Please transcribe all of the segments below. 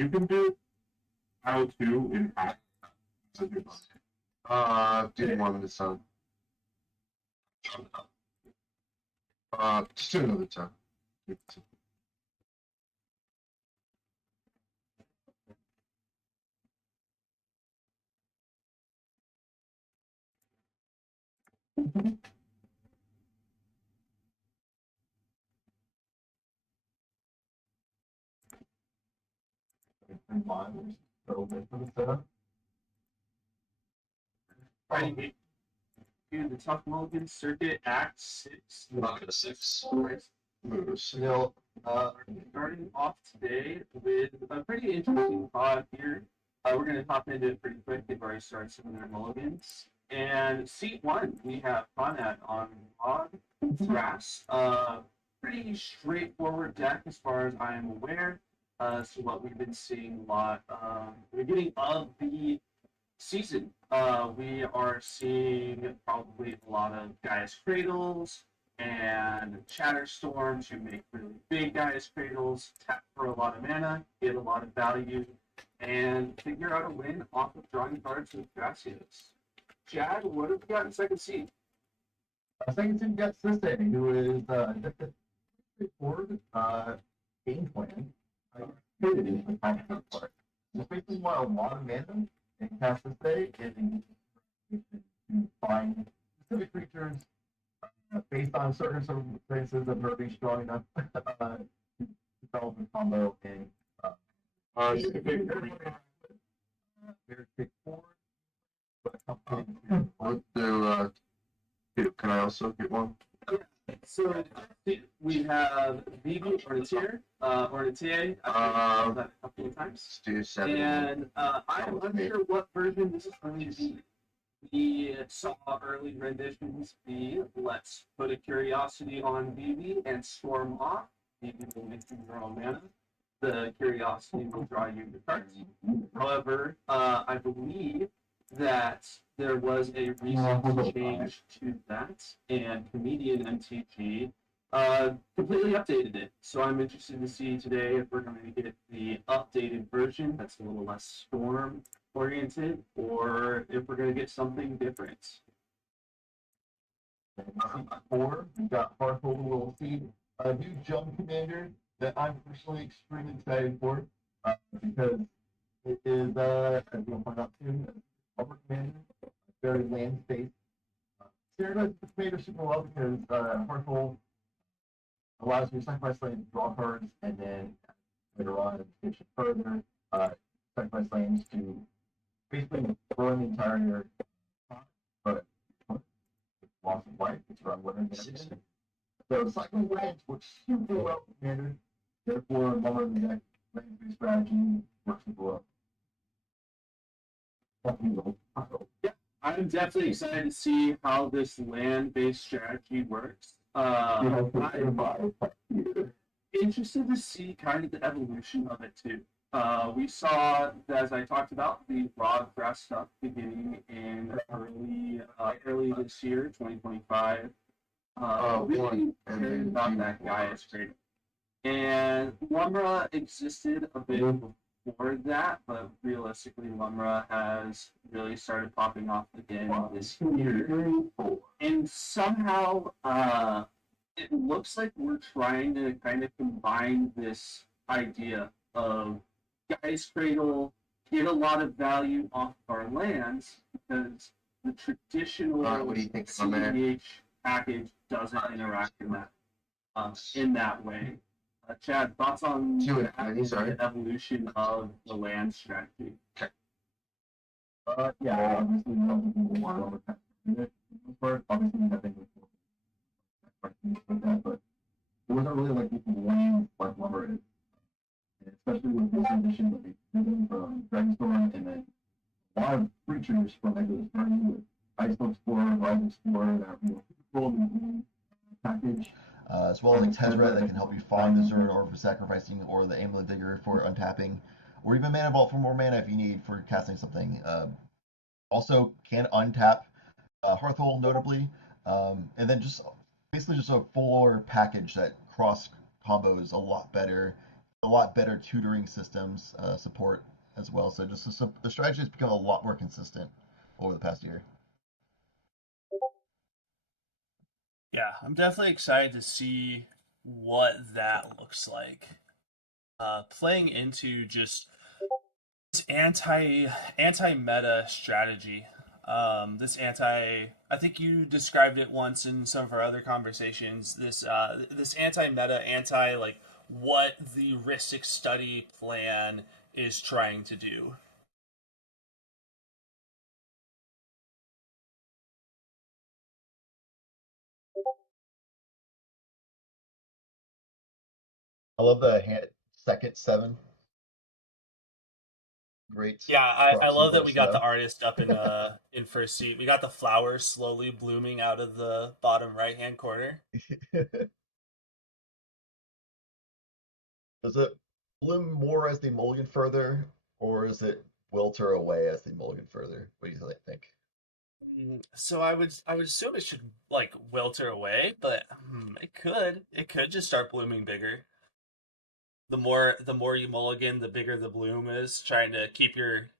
You can do how to in half. Do one in the sun. Just do another time. Ready to the tough Mulligan circuit Act 6. Not a 6. Still, starting off today with a pretty interesting pod here. We're going to hop into it pretty quick. They've already started some of their Mulligans. And seat 1, we have Conrad on Log Grass. Pretty straightforward deck as far as I am aware. So what we've been seeing a lot beginning of the season. We are seeing probably a lot of Gaia's Cradles and Chatterstorms who make really big Gaia's Cradles, tap for a lot of mana, get a lot of value, and figure out a win off of drawing cards with Gracias. Chad, what have we got in second seed? Second seed gets Sisse, who is straightforward game plan. Just basically want a lot of mana and cast Sisse is to find specific creatures based on certain circumstances that are being strong enough to develop a combo and You can pick very straightforward. What do, can I also get one? So we have Vivi Ornitier, Ornitier. I've that a couple of times. Let's do 7. And I'm unsure what version this is going to be. We saw early renditions be let's put a curiosity on Vivi and storm off. Vivi will make you your own mana. The curiosity will draw you the cards. However, I believe that there was a recent change to that, and Comedian MTG completely updated it. So I'm interested to see today if we're going to get the updated version that's a little less storm oriented, or if we're going to get something different. Four, we got Harfold Little Seed, a new jump commander that I'm personally extremely excited for because it is, as you'll find out soon, a commander, very land based. Standardized the commander super well because Harfold allows you to sacrifice land, draw cards, and then later on, push it further, sacrifice lands to basically ruin the entire but loss of life, it's around what so cycling lands works super well for commander. Therefore, lower the deck land-based strategy works super well. Yeah, I'm definitely excited to see how this land-based strategy works. I'm interested to see kind of the evolution of it too. We saw, as I talked about, the raw grass stuff beginning in early this year, 2025. Really cared about that Gaia's Cradle. And Lumra existed a bit before that, but realistically, Lumra has really started popping off again this year. And somehow, it looks like we're trying to kind of combine this idea of Gaia's Cradle, get a lot of value off of our lands, because the traditional What do you think, my man? CEDH package doesn't interact in that way. Chad, thoughts on the evolution of the land strategy? Yeah, obviously, obviously nothing like that, but it wasn't really like land like lumber is. And especially with this edition that we did from Dragonstorm, and then a lot of creatures from Exodus Burning with Ice Explorer, Rise Explorer, that rolled in the package. As well as like Tezzeret that can help you find the Zerd or for sacrificing, or the Amulet Digger for untapping, or even Mana Vault for more mana if you need for casting something. Also can untap Hearthhold notably, and then just basically just a fuller package that cross combos a lot better a lot better tutoring systems support as well. So just the strategy has become a lot more consistent over the past year. Yeah, I'm definitely excited to see what that looks like. Playing into just this anti meta strategy. This anti, I think you described it once in some of our other conversations. This anti meta, anti like what the Ristic study plan is trying to do. I love the second 7. Great. Yeah, I Proxy love that for we got the snow. artist up in first seat. We got the flowers slowly blooming out of the bottom right hand corner. Does it bloom more as they mulligan further, or is it wilter away as they mulligan further? What do you think? So I would assume it should like wilter away, but it could just start blooming bigger. The more you mulligan, the bigger the bloom is. Trying to keep your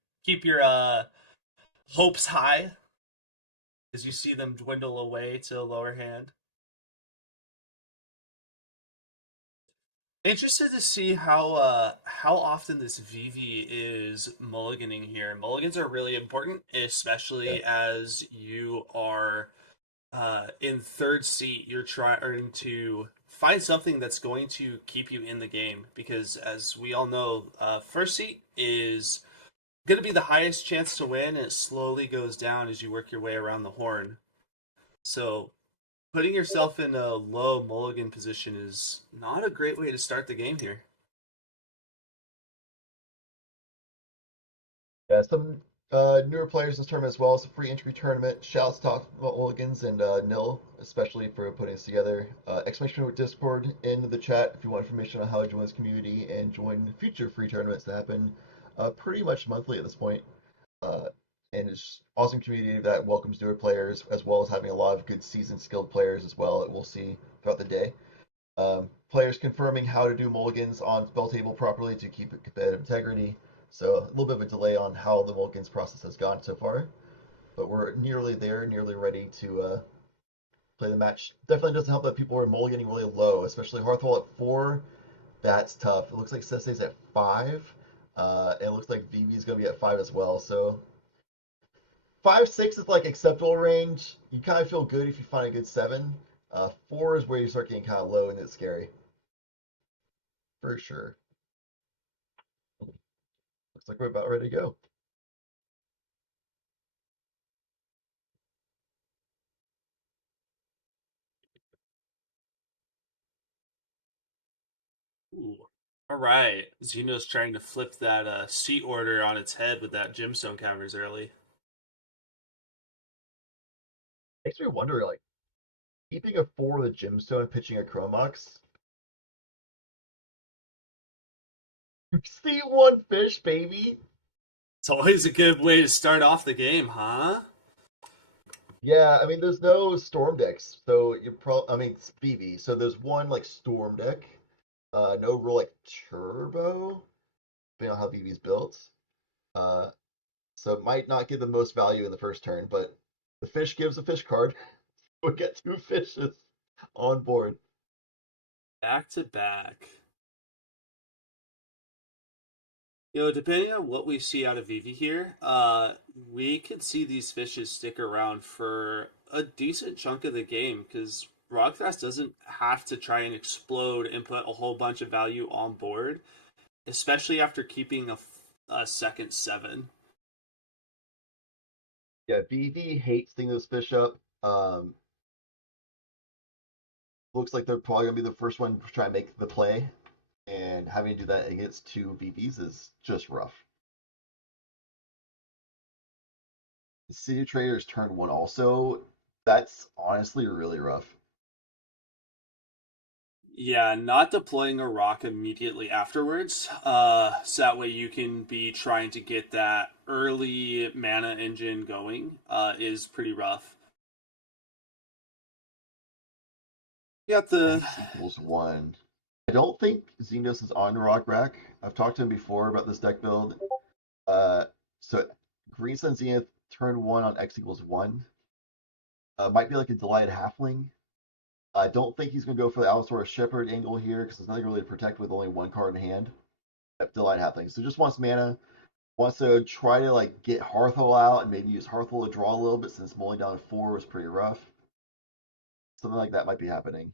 hopes high as you see them dwindle away to the lower hand. Interested to see how often this VV is mulliganing here. Mulligans are really important, Yeah. especially as you are in third seat. You're trying to find something that's going to keep you in the game because, as we all know, first seat is going to be the highest chance to win, and it slowly goes down as you work your way around the horn. So putting yourself in a low mulligan position is not a great way to start the game here. Yeah, some newer players in this tournament as well. It's a free entry tournament. Shouts to Mulligans and Nil, especially for putting this together. Exclamation with Discord in the chat if you want information on how to join this community and join future free tournaments that happen pretty much monthly at this point. Uh, and it's awesome community that welcomes newer players as well as having a lot of good seasoned skilled players as well that we'll see throughout the day. Players confirming how to do mulligans on spell table properly to keep it competitive integrity. So a little bit of a delay on how the mulligans process has gone so far, but we're nearly there, nearly ready to play the match. Definitely doesn't help that people are mulliganing really low, especially Hearthwall at 4. That's tough. It looks like Sesse's at 5. And it looks like VV is going to be at 5 as well. So 5-6 is like acceptable range. You kind of feel good if you find a good 7. 4 is where you start getting kind of low and it's scary. For sure. Looks like we're about ready to go. Ooh. All right. Xeno's trying to flip that seat order on its head with that gemstone counters early. Makes me wonder, like, keeping a 4 with a gemstone, pitching a Chromox. C1 fish, baby! It's always a good way to start off the game, huh? Yeah, I mean, there's no storm decks, so you're I mean, it's BB, so there's one, like, storm deck. No real, like, turbo, depending on how BB's built. Uh, so it might not give the most value in the first turn, but the fish gives a fish card. We'll get 2 fishes on board. Back to back. Depending on what we see out of Vivi here, we could see these fishes stick around for a decent chunk of the game because Broadcast doesn't have to try and explode and put a whole bunch of value on board, especially after keeping a second 7. Yeah, VV hates seeing those fish up. Looks like they're probably gonna be the first one to try and make the play, and having to do that against 2 VVs is just rough. The City Traders turn 1 also. That's honestly really rough. Yeah, not deploying a rock immediately afterwards, so that way you can be trying to get that early mana engine going, is pretty rough. You got the X equals 1. I don't think Xenos is on Rock Rack. I've talked to him before about this deck build. So Green Sun Zenith turn 1 on X equals 1. Might be like a Delighted Halfling. I don't think he's going to go for the Allosaurus Shepherd angle here because there's nothing really to protect with only one card in hand. Delighted Halfling. So just wants mana. Wants to try to like get Hearthole out and maybe use Hearthole to draw a little bit since mulling down 4 was pretty rough. Something like that might be happening.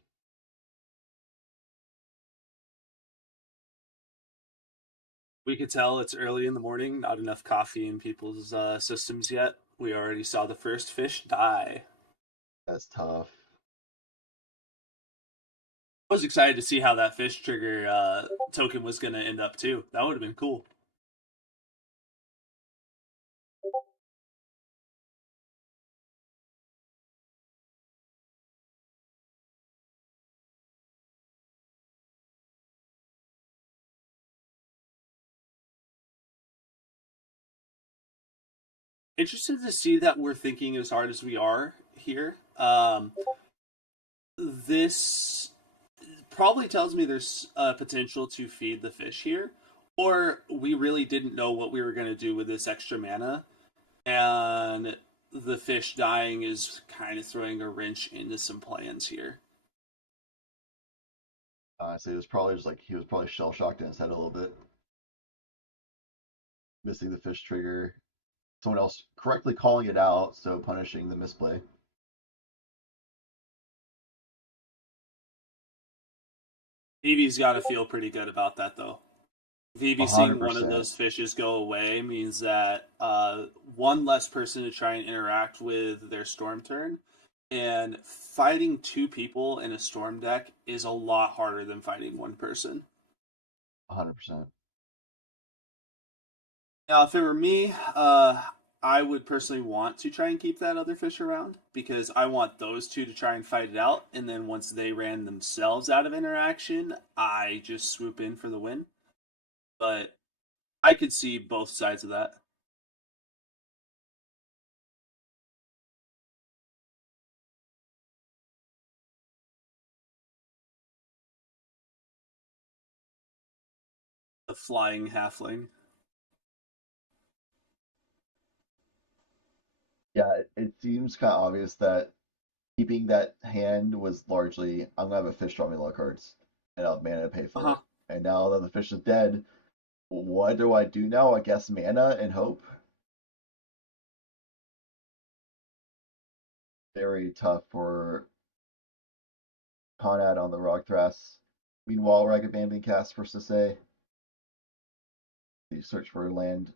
We could tell it's early in the morning, not enough coffee in people's systems yet. We already saw the first fish die. That's tough. I was excited to see how that fish trigger token was going to end up too. That would have been cool. Interested to see that we're thinking as hard as we are here. This probably tells me there's potential to feed the fish here, or we really didn't know what we were going to do with this extra mana, and the fish dying is kind of throwing a wrench into some plans here. Honestly, it was probably just like he was probably shell shocked in his head a little bit. Missing the fish trigger. Someone else correctly calling it out, so punishing the misplay. Vivi's got to feel pretty good about that, though. Vivi seeing one of 100%. those fishes go away means that one less person to try and interact with their storm turn, and fighting 2 people in a storm deck is a lot harder than fighting 1 person. 100%. Now, if it were me, I would personally want to try and keep that other fish around because I want those 2 to try and fight it out, and then once they ran themselves out of interaction, I just swoop in for the win. But I could see both sides of that. The flying halfling. Yeah, it seems kind of obvious that keeping that hand was largely I'm gonna have a fish draw me a lot of cards and I'll have mana to pay for it. And now that the fish is dead, what do I do now? I guess mana and hope. Very tough for Conrad on the Rock Thras. Meanwhile, Ragged Band being cast for Sisay. You search for land.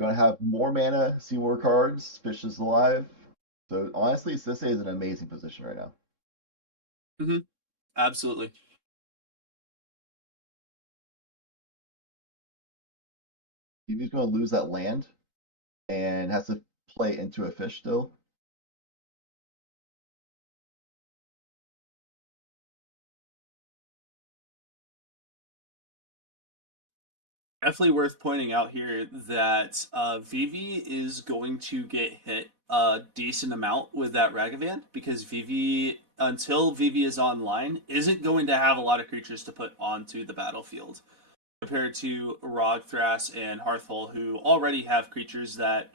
Gonna have more mana, see more cards. Fish is alive. So honestly, Sisay is in an amazing position right now. Mm-hmm. Absolutely. He's gonna lose that land and has to play into a fish still. Definitely worth pointing out here that Vivi is going to get hit a decent amount with that Ragavan because Vivi, until Vivi is online, isn't going to have a lot of creatures to put onto the battlefield compared to Rogthras and Hearthhole, who already have creatures that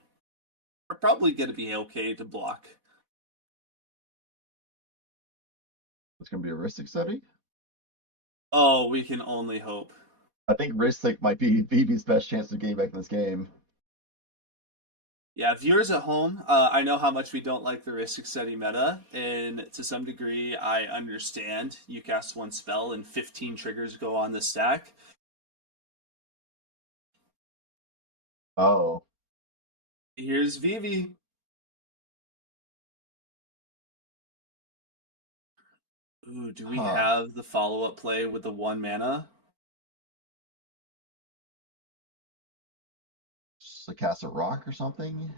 are probably going to be okay to block. It's gonna be a Ristic study. Oh, we can only hope. I think Ristic might be Vivi's best chance to gain back in this game. Yeah, viewers at home, I know how much we don't like the Ristic Study meta, and to some degree, I understand. You cast 1 spell and 15 triggers go on the stack. Oh. Here's Vivi. Ooh, do we have the follow-up play with the 1 mana? Just to cast a rock or something?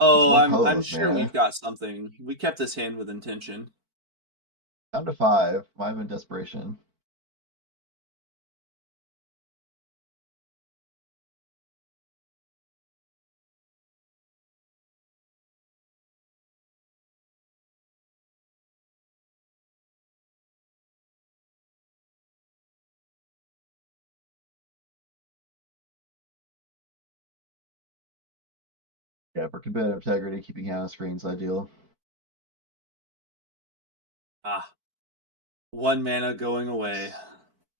Oh, I'm pose, sure man. we've got something. We kept this hand with intention. Down to 5. I'm in desperation. Yeah, for competitive integrity, keeping out of screens ideal. Ah, 1 mana going away.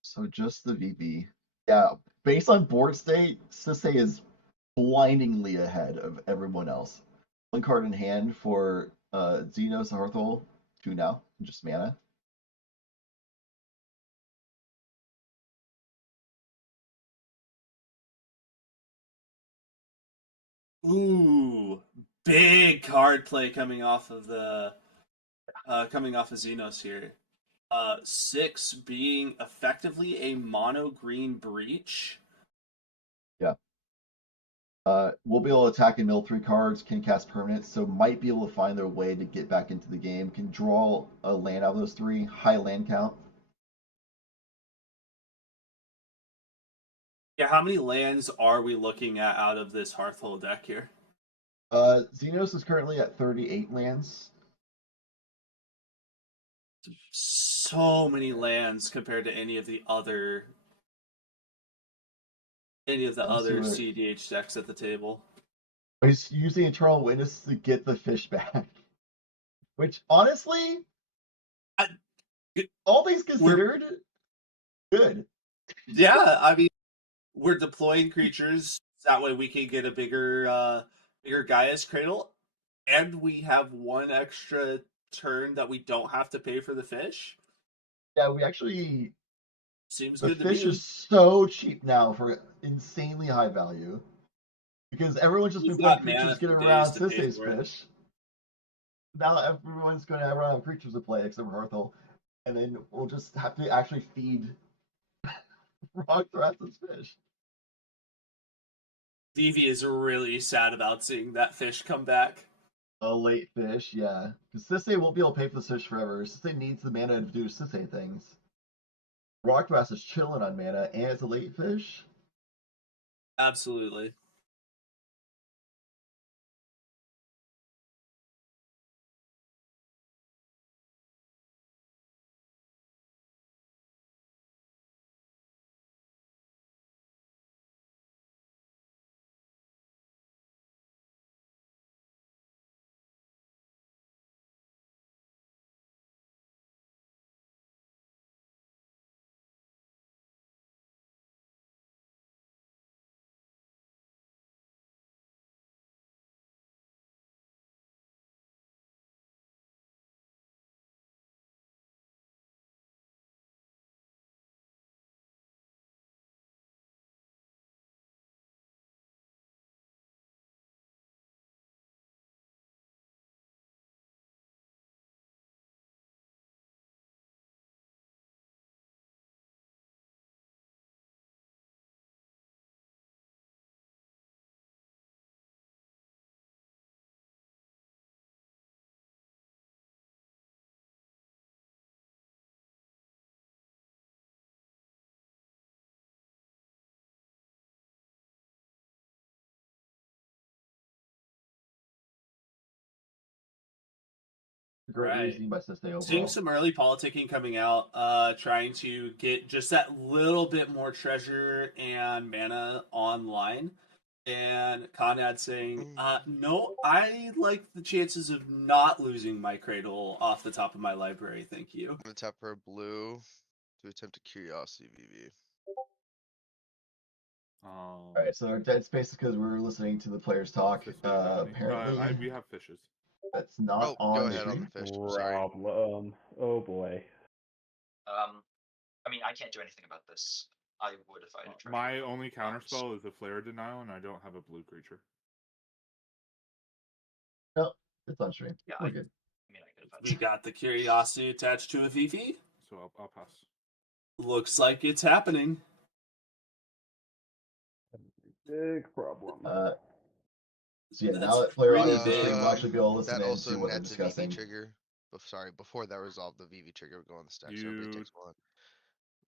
So just the VP. Yeah, based on board state, Sisei is blindingly ahead of everyone else. 1 card in hand for Xenos and Hearthole, 2 now, just mana. Ooh, big card play coming off of Xenos here. 6 being effectively a mono green breach. Yeah. We'll be able to attack and mill 3 cards, can cast permanents, so might be able to find their way to get back into the game. Can draw a land out of those 3, high land count. Yeah, how many lands are we looking at out of this Hearthhole deck here? Xenos is currently at 38 lands. So many lands compared to any of the other CDH decks at the table. He's using Eternal Witness to get the fish back. Which, honestly, all things considered, good. Yeah, I mean, we're deploying creatures that way we can get a bigger Gaia's Cradle, and we have 1 extra turn that we don't have to pay for the fish. Yeah, we actually. Seems The good to fish me. is so cheap now for insanely high value. Because everyone's just We've been playing got mana creatures to get for around days to pay Sisei's for it. fish. Now everyone's going to have around creatures to play except for Hearthole. And then we'll just have to actually feed Rock Thrash's fish. Vivi is really sad about seeing that fish come back. A late fish, yeah. Because Sisei won't be able to pay for the fish forever. Sisei needs the mana to do Sisei things. Rockgrass is chilling on mana, and it's a late fish. Absolutely. Great Right. reasoning by Sisei overall. Seeing some early politicking coming out, trying to get just that little bit more treasure and mana online. And Conrad saying, no, I like the chances of not losing my Cradle off the top of my library, thank you. I'm gonna tap for a blue to attempt a Curiosity VV. Alright, so our dead space is because we're listening to the players talk. Apparently, we have fishes. that's not Oh, on go the ahead on screen. the fish. Sorry. Problem. Oh boy. I mean, I can't do anything about this. I would if I had a treasure. My only counterspell is a flare denial, and I don't have a blue creature. No, it's on stream. Yeah, We're good. I mean, I could have We got the Curiosity attached to a Vivi. So I'll pass. Looks like it's happening. Big problem. So yeah, That's now that player pretty audience is stream, big. we'll actually be able to listen That in also to what they're nets a VV discussing. trigger. Sorry, before that resolved, the VV trigger would go on the stack, so everybody takes 1.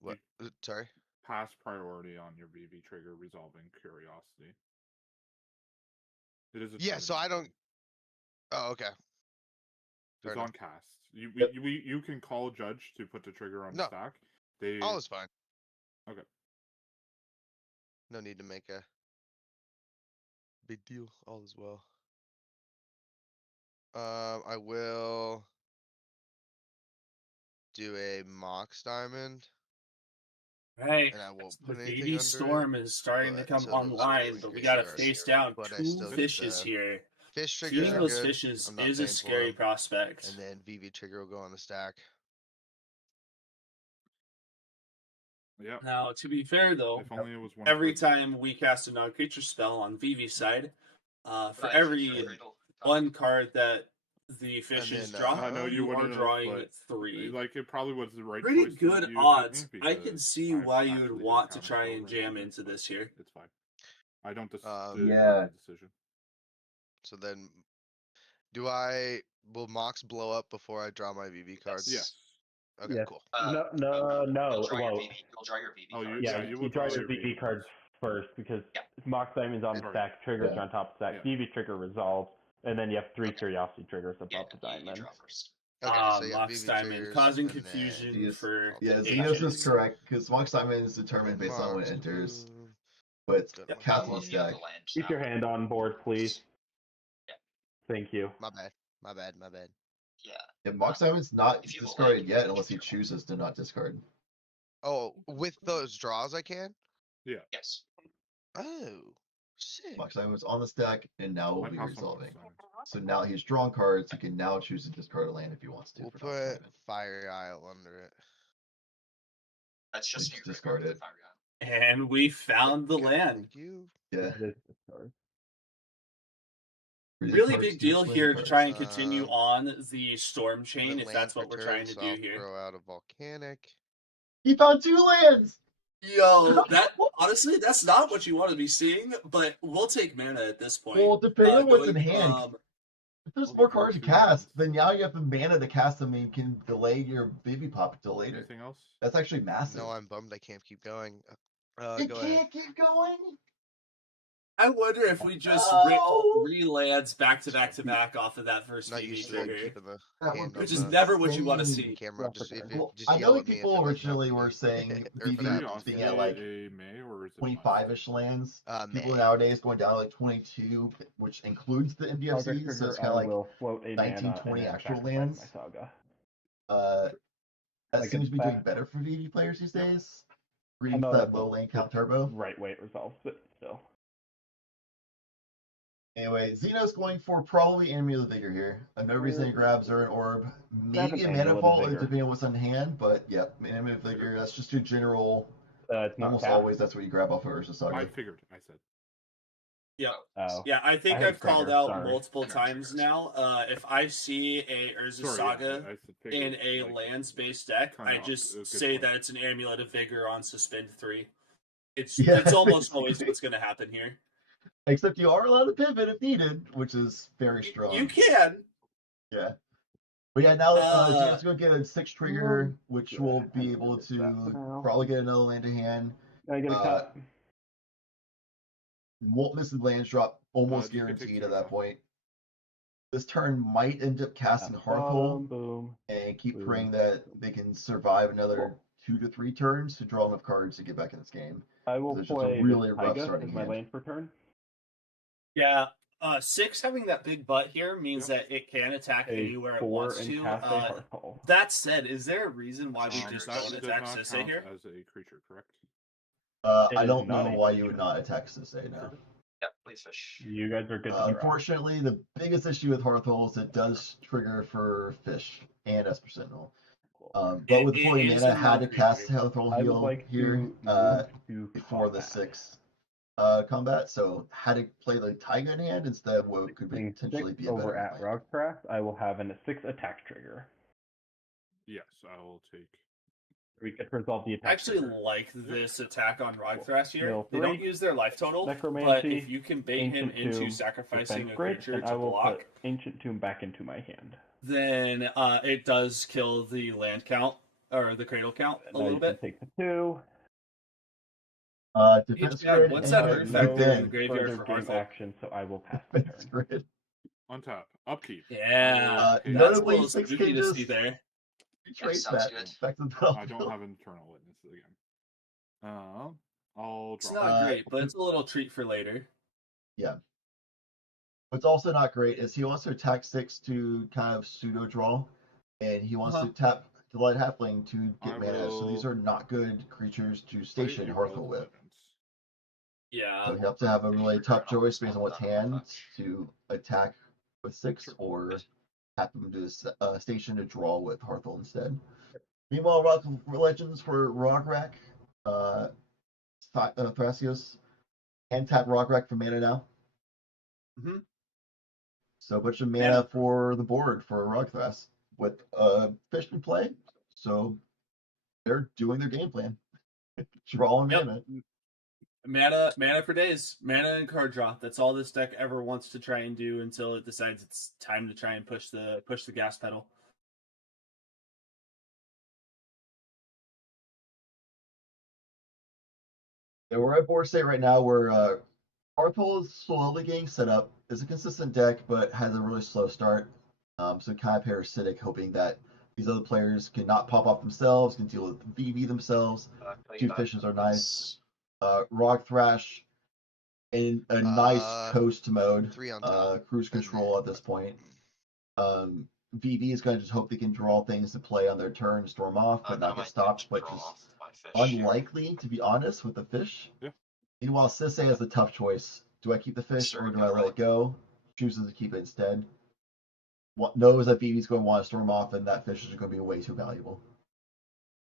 What? Sorry? Pass priority on your VV trigger resolving curiosity. It is a Yeah, so I don't. Oh, okay. It's Fair on enough. cast. You can call judge to put the trigger on the No. stack. They All is fine. Okay. No need to make a big deal. All is well. I will do a Mox Diamond, Right. and I won't The put anything baby under storm is starting to but come so it'll online, but we gotta increase face yours. down But I 2 still get fishes the here. fish triggers Feeding are those good. fishes I'm not is a paying for scary 'em. prospect. And then VV trigger will go on the stack. Yeah. Now, to be fair though, If only it was one. every card. time we cast a non-creature spell on VV's side, for Right, every feature cradle. one card that the fishes then, draw, I know you you are wouldn't have, drawing but 3. Like it probably was the right Pretty choice to good use odds. me I can because see I why you would actually want did to try counterspell and jam Mulligans, into but this here. It's fine. I don't Yeah. the decision. So then, will Mox blow up before I draw my VV cards? Yes. Okay, Yes. cool. No. You'll draw your Well, VV. You'll draw your VV Oh, cards. yeah, you you would draw draw your your VV cards first because Yeah. Mox Diamond's on the Sorry. stack, triggers Yeah. are on top of stack, Yeah. VV trigger resolves, and then you have 3 Okay. curiosity triggers above Yeah, the you diamond. draw first. Okay, so yeah, Mox VV Diamond, triggers, causing and then confusion Yes. for Yeah, the Xenos is ages. correct because Mox Diamond is determined based on when it enters, but Go to my cast on Well, the if you have stack. the land Keep your now. hand on board, please. Yeah. Thank you. My bad. Yeah. And Mox Diamond's not If you have a discarded land, yet you unless he can draw. chooses to not discard. Oh, with those draws I can? Yes. Oh, sick. Mox Diamond's on the stack and now will I be pass on resolving. Mox Diamond. So now he's drawn cards. He can now choose to discard a land if he wants to. We'll for Mox put Diamond. Fire Isle under it. That's just Just in your discard graveyard it. with Fire God. And we found the Okay, land. Thank you. Yeah. It is discard. Really big deal here to try and continue Um, on the storm chain Limit if that's land what for we're trying turn, to so do I'll here. throw out a volcanic. He found 2 lands. Yo, that honestly, that's not what you want to be seeing, but we'll take mana at this point. Well, depending on what's in going hand. from- If there's Well, more he drew cards to 2 cast, lands. then now you have the mana to cast them and you can delay your baby pop until later. Anything else? That's actually massive. No, I'm bummed I can't keep going. You Go can't ahead. keep going. I wonder if we just No. rip 3 lands back to back to back off of that first Not VV used to like trigger, keeping the That hand would on which is the never what you want to insane. see. camera. Just if it, Well, just I know yell that at me if people it, like, originally not were working. saying Or if BB it happens. was being Curiosity, at like a May or is it 25-ish lands. People May. nowadays going down to like 22, which includes the Target MDFCs, so trigger, it's I kind of like will float a 19, mana 20 and then actual sacrifice lands. my saga. That Like seems a to be doing bat. better for VD players these days. I Reading know that that's low a- lane count turbo. Right way it resolves, but still. Anyway, Xeno's going for probably Enemy of the Vigor here. No reason he grabs her an orb. Maybe a an mana Amulet of vault Vigor. depending on what's on hand, but yep, Enemy of the Vigor, that's just a general. It's not Almost cast. always that's what you grab off of Urza I Saga. figured. I said. Yeah. Oh. Yeah, I think I had I've called trigger, out sorry. multiple Energy times triggers. now. If I see a Urza Sorry, Saga I figured, in a like, lands-based deck, kinda I off- just good say point. that it's an Amulet of Vigor on Suspend 3. It's Yeah, it's almost always basically. what's going to happen here. Except you are allowed to pivot if needed, which is very strong. You can. Yeah. But yeah, now Uh, Xeno's going to get a 6 trigger, which Good. will I'm be gonna able get that for to now. probably get another land to hand. Can I get a cut? Won't miss the lands drop, almost just gonna take guaranteed 2 at that off. point. This turn might end up casting Hearthhole Boom. and keep boom. praying that they can survive another 2 to 3 turns to draw enough cards to get back in this game. I will It's just a play really this rough Taiga starting as my hand. lane for turn. Yeah. 6 having that big butt here means that it can attack A anywhere it 4 wants and to. cast a Hearthhole. That said, is there a reason why we just That don't does attack not Sisse count here? as a creature, correct? It I is don't not know a why you creature. would not attack Sisse now. Yeah, please fish. You guys are good to draw. Unfortunately, the biggest issue with Hearthhole is it does trigger for Fish and Esper Sentinel. But with It fully is mana, a had to non-creature. cast Hearthhole I would Heal like here to move to before the combat. 6 combat, so had to play the Taiga in hand instead of what could Being potentially 6 be a over better at land. Rogcraft, I will have a 6 attack trigger. Yes, I will take. We could resolve the I attack actually trigger. like this attack on Rogthrast here. Mill They don't 3, use their life total, but Necromancy, if you can bait him Ancient into Tomb, sacrificing Defense a Grid, creature and I to will block, put Ancient Tomb back into my hand. then it does kill the land count or the cradle count a Now little you can bit. take the 2. Defense Yeah, Grid what's and that I artifact no there in the then graveyard further for game Hearthhole? action, so I will pass the Defense turn. Grid. Untap. Upkeep. Yeah, Okay. None that's a of little these 6 spooky to see changes. there. Trace sounds that good. back to the I battlefield. don't have an Eternal Witness again. I'll It's draw. not great, but it's a little treat for later. Yeah. What's also not great is he wants to attack 6 to kind of pseudo draw, and he wants to tap Delight Halfling to get I mana. So these will are not good creatures to play station a Hearthful with. Mulligans. Yeah. So you have to have a really Fair tough enough, choice it's based on not what's that hand much. to attack with 6 Sure. or tap him to station to draw with Hearthful instead. Meanwhile, Rock Legends for Rograk, Thrasios, and tap Rograk for mana now. Mm-hmm. So a bunch of mana Mana. for the board for Rogthras with fish in play. So they're doing their game plan. Drawing Yep. mana. Mana for days. Mana and card draw. That's all this deck ever wants to try and do until it decides it's time to try and push the gas pedal. Yeah, we're at board state right now where Hearthful is slowly getting set up. It's a consistent deck, but has a really slow start. So kind of parasitic, hoping that these other players can not pop off themselves, can deal with VV themselves. Two fishes are nice. Rock Thrash in a nice coast mode, 3 on top. cruise control at this point. VV is going to just hope they can draw things to play on their turn, storm off, but not get stopped, but just unlikely, to be honest, with the fish. Yeah. Meanwhile, Sisse has a tough choice. Do I keep the fish or do I let it go? Chooses to keep it instead. Knows that VV's going to want to storm off and that fish is going to be way too valuable.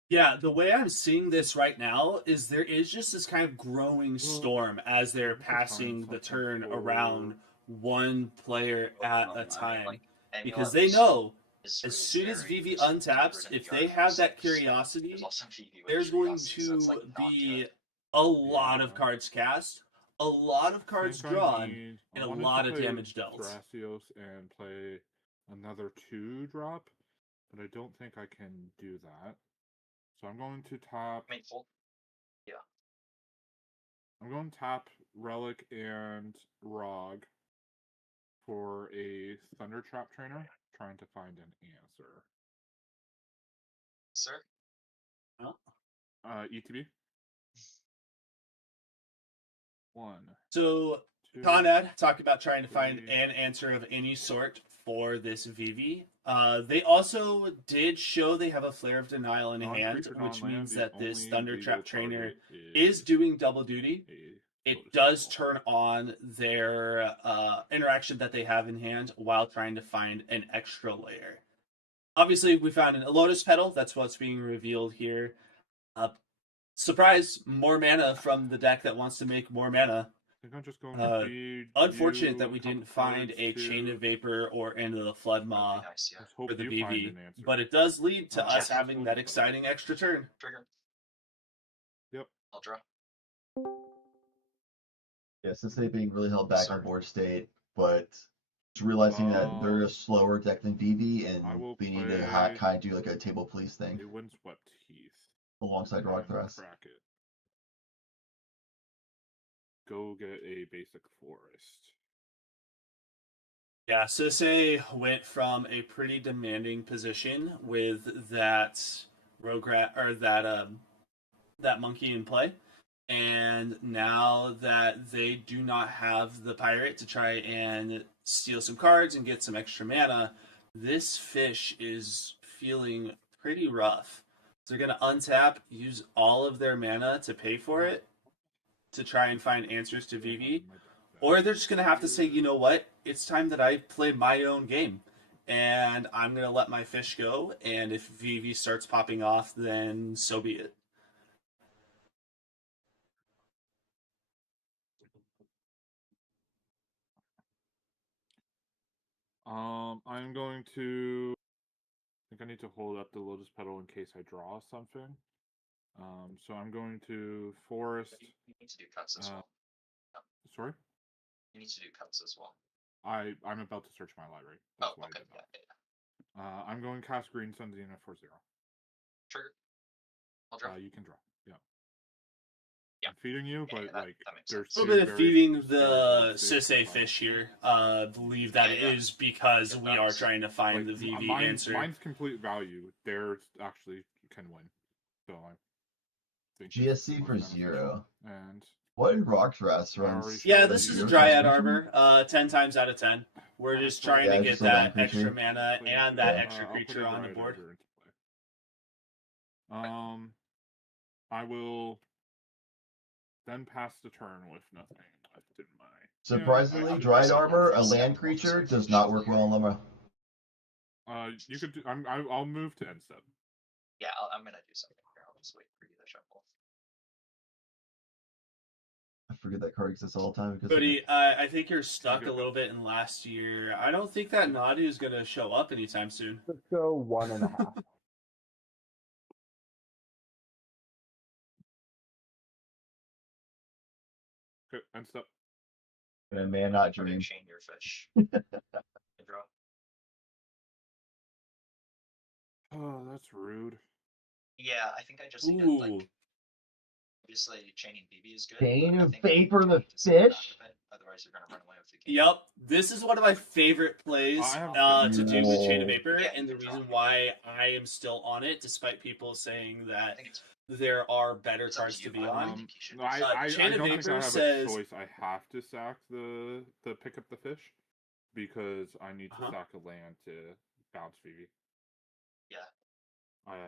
Yeah, the way I'm seeing this right now is there is just this kind of growing storm as they're passing the turn around one player at a time. Because they know as soon as VV untaps, if they have that curiosity, there's going to be a lot of cards cast, a lot of cards drawn, and a lot of damage dealt. Thrasios and play another 2-drop, but I don't think I can do that. So I'm going to tap. Yeah. I'm going to tap Relic and Rog for a Thunder Trap Trainer, trying to find an answer. Sir? ETB. 1. So, 2, Conrad talked about trying to find 3. an answer of any sort for this VV. They also did show they have a Flare of Denial in hand, which means that this Thunder Trap Trainer is doing double duty. It does turn on their interaction that they have in hand while trying to find an extra layer. Obviously, we found a Lotus Petal. That's what's being revealed here. Surprise! More mana from the deck that wants to make more mana. I think I'm just going to feed Unfortunate that we didn't find a Chain of Vapor or Into the Flood Maw for the BV, but it does lead to us having that exciting extra turn. Trigger. Yep. I'll draw. Yeah, Sisse being really held back on board state, but just realizing that they're a slower deck than VV and they need to kind of do like a table police thing. A Windswept Heath. Alongside Rogthras. Crack it. Go get a basic forest. Yeah, Sisse went from a pretty demanding position with that or that monkey in play, and now that they do not have the pirate to try and steal some cards and get some extra mana, this fish is feeling pretty rough. So they're going to untap, use all of their mana to pay for it, to try and find answers to VV, or they're just going to have to say, you know what, it's time that I play my own game, and I'm going to let my fish go, and if VV starts popping off, then so be it. I'm going to. I think I need to hold up the Lotus Petal in case I draw something. So I'm going to forest. You need to do cuts as well. Sorry? You need to do cuts as well. I'm about to search my library. That's why okay. I did that. I'm going to cast Green Sun Xena for 0. Trigger. I'll draw. You can draw. Yeah. Yeah. I'm feeding you, but that there's a little bit of feeding the Sisse fish here. Believe that it is because we are trying to find the VV answer. Mine's complete value. Theirs actually can win. So I think GSC for 0. And What in Rockdrass I runs? already Yeah, showed this you. is a Your Dryad constitution? Arbor. 10 times out of 10. We're just trying Yeah, to just get a land that extra creature. mana Please. and that Yeah. extra I'll put creature a on the Dryad board. Arbor into play. I will then pass the turn with nothing left in my. Surprisingly, Yeah, Dryad so Arbor, a it's land seven creature, levels, does so not should work be well in alright. Limra. You could. I'll move to end step. Yeah, I'm gonna do something here. I'll just wait for you to shuffle. I forget that card exists all the time because Cody, I think you're stuck get a little bit in last year. I don't think that Nadu is going to show up anytime soon. Let's go 1.5. Okay, end step. and man, not Try to dream. chain your fish. Draw. Oh, that's rude. Yeah, I think I just need to Ooh. like. Obviously, chaining BB is good. Chain but I of think you Vapor do the need to step back fish? a bit, otherwise, you're gonna run away with the game. Yep, this is one of my favorite plays I have to do with Chain of Whoa. Vapor, Yeah, and the you can draw. reason why I am still on it, despite people saying I that think it's there are better It's up to cards to you, be but I on. think you should No, I Chain of don't think I Vapor have says- a choice. I have to sack the pick up the fish because I need to sack a land to bounce Phoebe. Yeah.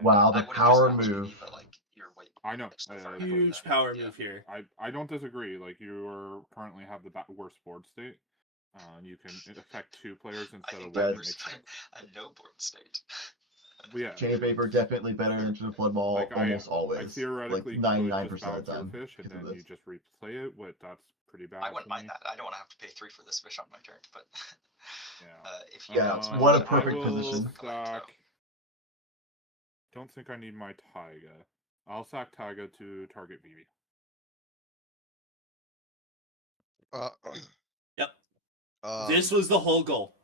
Wow, the I would've power just bounced move. BB, but like you're way I know. so far ahead Huge of power them. move here. I don't disagree. Like you are currently have the worst board state. You can affect 2 players I instead think of the one. worst I know board state. Yeah. Chain of Vapor definitely better than Into the Flood Ball Like almost I always. theoretically Like could 99% just of bounce the your time. fish and because of then you this. just replay it. But that's pretty bad. I wouldn't for mind me. that. I don't want to have to pay 3 for this fish on my turn, but Yeah. if you Yeah, bounce my what a fish, perfect I will position. collect, though. Sack. Don't think I need my Taiga. I'll sack Taiga to target Vivi. Yep. Um, This was the whole goal.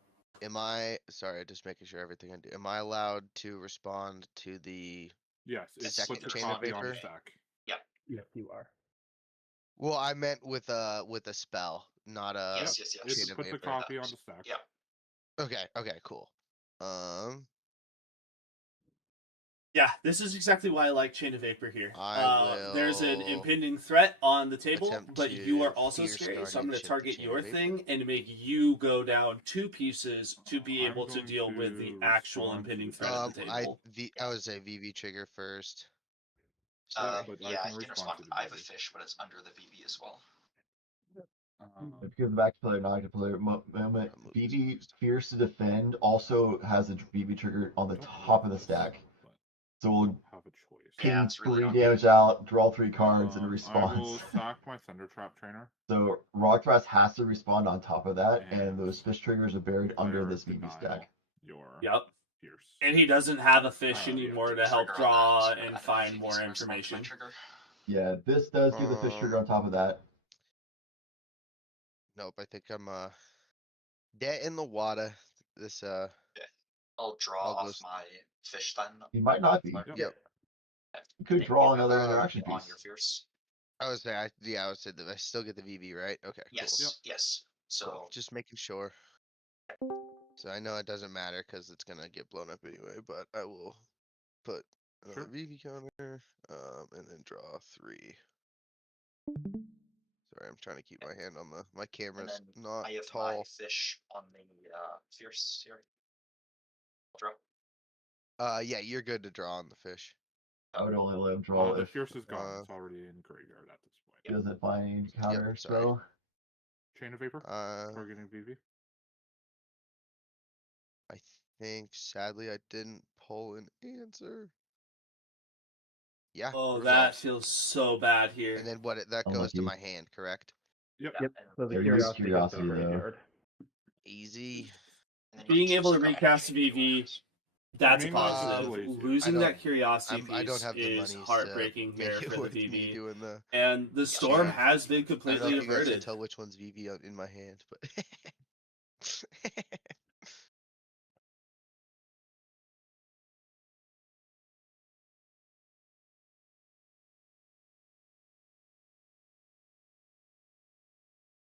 Am I sorry? Just making sure everything I do. Am I allowed to respond to the? Yes, it's Second put the chain of copy on the vapor? stack. Yes, you are. Well, I meant with a spell, not a. Yes. It's Chain of put the vapor. copy on the stack. Yeah. Okay, cool. Yeah, this is exactly why I like Chain of Vapor here. There's an will impending threat on the table, attempt but you are to also fierce scary, so I'm going to guardianship the target Chain your of Vapor. thing and make you go down 2 pieces to be I'm able to going deal with the to actual respond to impending the threat at the table. I would say VV trigger first. but Yeah, I can you can respond respond. to the I have a BB. fish, but it's under the VB as well. If it goes back to player, not active player, moment, BB Fierce to Defend also has a BB trigger on the Don't top of love the this, stack. but So I we'll don't have a choice. Yeah, ping it's really 3 not damage good. out, draw 3 cards, and I will response. sack my Thundertrap trainer. So Rockdrass has to respond on top of that, and And those fish triggers are buried under Player this BB denial stack. Your Yep. Fierce. And he doesn't have a fish Yeah. anymore to help Trigger on draw that, so I'm gonna and add a find VB more so I respond to my information. trigger. Yeah, this does give the fish trigger on top of that. Nope, I think I'm dead in the water. This I'll draw I'll off go my fish then. He might not be. Yep. Yep. You could draw another Um, interaction on piece. your fierce. I would say I would say that I still get the VV, right? Okay, Yes, cool. yes. So Just making sure. So I know it doesn't matter because it's gonna get blown up anyway, but I will put another Sure. VV counter, and then draw 3. Sorry, I'm trying to keep my hand on my and camera's then not I have my tall. fish on the fierce here. I'll draw. Yeah, you're good to draw on the fish. I would only let him draw The if Fierce is gone. It's already in graveyard at this he point. doesn't find counters, sorry. though. Chain of Vapor. Targeting VV. I think sadly I didn't pull an answer. Yeah. Oh, resolves. that feels so bad here. And then that goes to Unlucky. my hand, correct? Yep. Yep. So the There is curiosity goes to curiosity, the though. graveyard. Easy. And then you Being can able choose to a recast combination if you VV, want. that's a Mainly it's just positive. lazy. Losing I that don't- curiosity I don't piece have the is monies heartbreaking to make here it for the worth me VV. doing the. And the storm Yeah. has been I don't know completely if you guys can averted. tell which one's VV in my hand, but.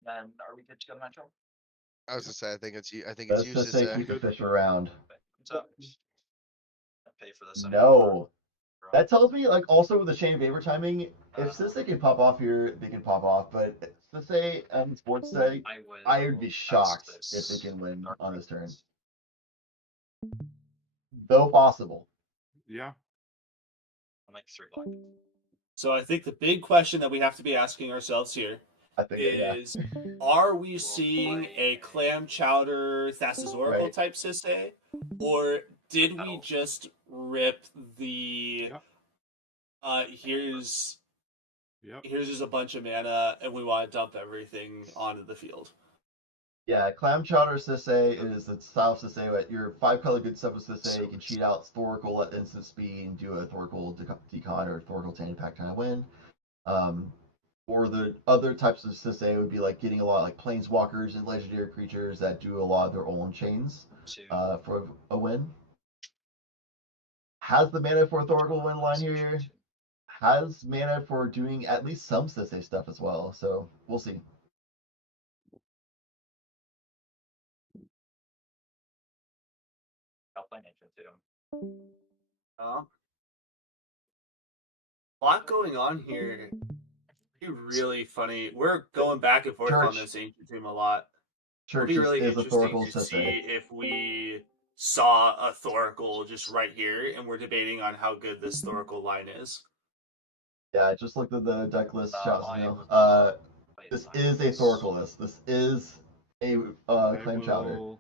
Then are we good to go, Metro? I was gonna say I think it's Let's used just as say keep the fish around. So I pay for this. No. That tells me, like, also with the Chain of Vapor timing, If Sisse can pop off here, they can pop off. But Sisse and Sports Day, I would be shocked if they can win on this turn. Though possible. Yeah. I'm like 3 black. So I think the big question that we have to be asking ourselves here I think is, are we seeing a clam chowder Thassa's Oracle Right. type Sisse? Or did we just rip the here's just a bunch of mana and we want to dump everything onto the field? Yeah, Clam Chowder Sisse is the style of Sisse, but your 5-color good stuff with Sisse, you can cheat out Thorical at instant speed and do a Thorical Decon or Thorical Tan Impact kind of win. Or the other types of Sisse would be like getting a lot like Planeswalkers and Legendary creatures that do a lot of their own chains for a win. Has the mana for a Thorical win line here. Has mana for doing at least some Sisse stuff as well, so we'll see. I'll play nature too. A lot going on here. It'd be really funny. We're going back and forth on this Ancient Tomb a lot. Church It'd be really is a interesting Thorical to Sisse. see if we saw a Thorical just right here, and we're debating on how good this Thorical line is. Yeah, I just looked at the deck list, shots this is a Thorical list. This is a Clam Chowder.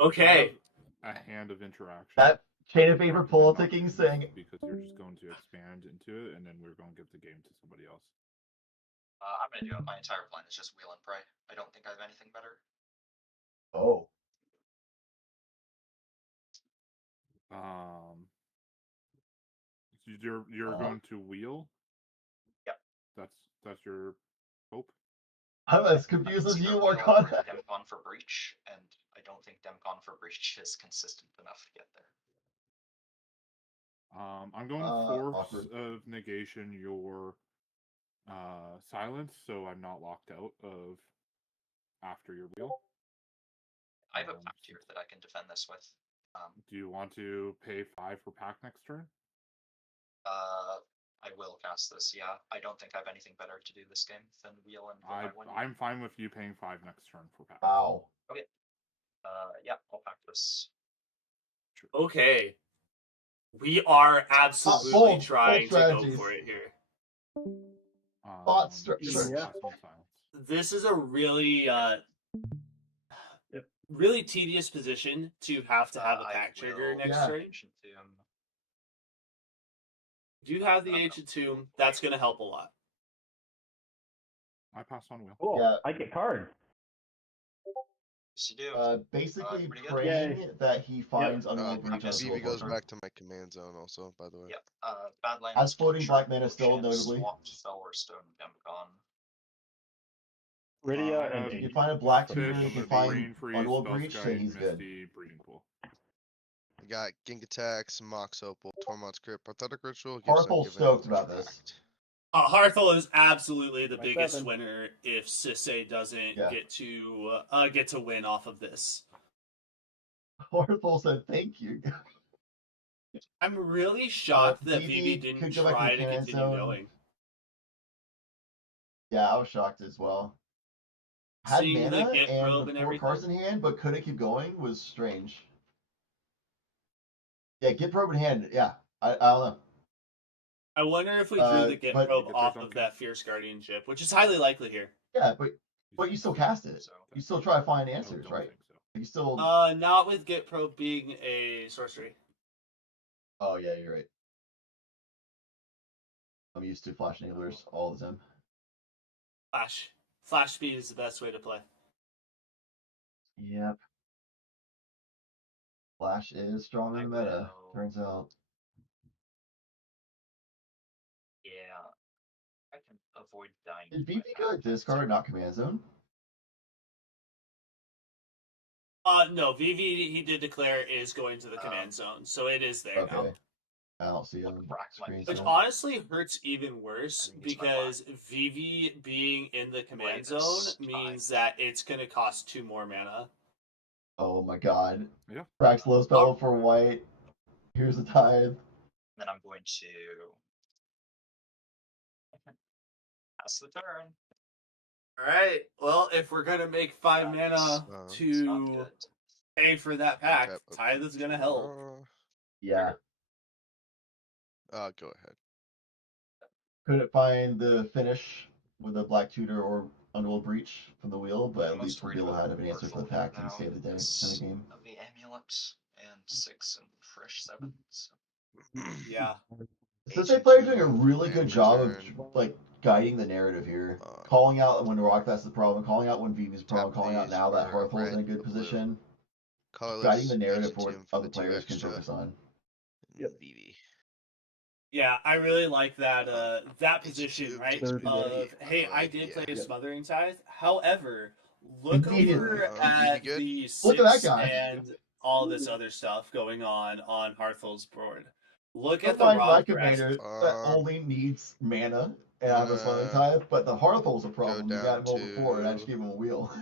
Okay. A hand of interaction. That chain of favor politicking saying because you're just going to expand into it, and then we're going to give the game to somebody else. I'm gonna do it. My entire plan is just wheel and pray. I don't think I have anything better. Oh. You're going to wheel? Yep. That's your hope? I'm as confused as you are, Con. Demcon for Breach, and I don't think Demcon for Breach is consistent enough to get there. I'm going Force of Negation your silence, so I'm not locked out of after your wheel. I have a pact here that I can defend this with. Do you want to pay 5 for pack next turn? I will cast this, yeah. I don't think I have anything better to do this game than wheel and I'm fine with you paying 5 next turn for pack. Wow. Okay. Yeah, I'll pack this. Okay. We are absolutely trying to go for it here. This is a really really tedious position to have a pack trigger next turn. Do you have the Ancient Tomb? That's going to help a lot. I pass on wheel. Cool. Yeah. I get card. Yes, you do. Basically praying that he finds Unwilling Breach. VV goes back to my command zone also, by the way. Yeah. Badlands. As floating black mana still, notably. Swapped Felwarstone Demcon. Rydia and if you find a black tutor, you can find Brain Freeze, Unwilling Breach, then he's good. Misty, Breeding Pool. I got Gink Attacks, Mox Opal, Tormod's Crypt, Pathetic Ritual. Harthel's stoked about this. Harthel is absolutely the biggest winner if Sisse doesn't get to win off of this. Harthel said thank you. I'm really shocked that VV didn't try to continue going. Yeah, I was shocked as well. Had Seeing mana the Get Probe and and 4 cards in hand, but couldn't keep going was strange. Yeah, Get Probe in hand. Yeah, I don't know. I wonder if we drew the Get Probe off of that Fierce Guardianship, which is highly likely here. Yeah, but you still cast it. You still try to find answers, right? So. You still. Not with Get Probe being a sorcery. Oh yeah, you're right. I'm used to Flash Enablers all the time. Flash speed is the best way to play. Yep. Flash is strong in the meta, turns out. Yeah. I can avoid dying. Did VP go discard, not command zone? No, VV he did declare is going to the command zone, so it is there now. I don't see on screen. Which honestly hurts even worse because VV being in the command zone means that it's going to cost 2 more mana. Oh my god. Yeah. Cracks low spell for white. Here's a tithe. Then I'm going to Pass the turn. All right. Well, if we're gonna make 5 mana It's not to good. pay for that pack, Untap, Tithe is gonna help. Yeah. Go ahead. Couldn't find the finish with a Black Tutor or Underworld Breach from the wheel, but at Most least we'll worried be able to about have an answer for the portfolio pack and now save the day in because the game. of the amulet and 6 and fresh 7. So. Yeah. Sensei players doing a HM2, really land good job of return. like guiding the narrative here, calling out when Rockfast is the problem, calling out when Vivi's the Tap problem, calling out these now that for a Hearthhole's in a red, good a blue. position, guiding Colorless, the narrative ancient for what tomb for other the 2 players can extra. focus on. Yep. VV. Yeah, I really like that that Ancient position, tomb right? takes Of BB. hey, I did play a Smothering Tithe. However, look Indeed. over VV at good? the Look at that 6 guy. and all this other stuff going on Hearthhole's board. Look Don't at the mind my Rog commander that only needs mana and I'm have a Smothering Tithe, but the Hearthhole's a problem. You got down him rolled before, and I just to gave him a wheel.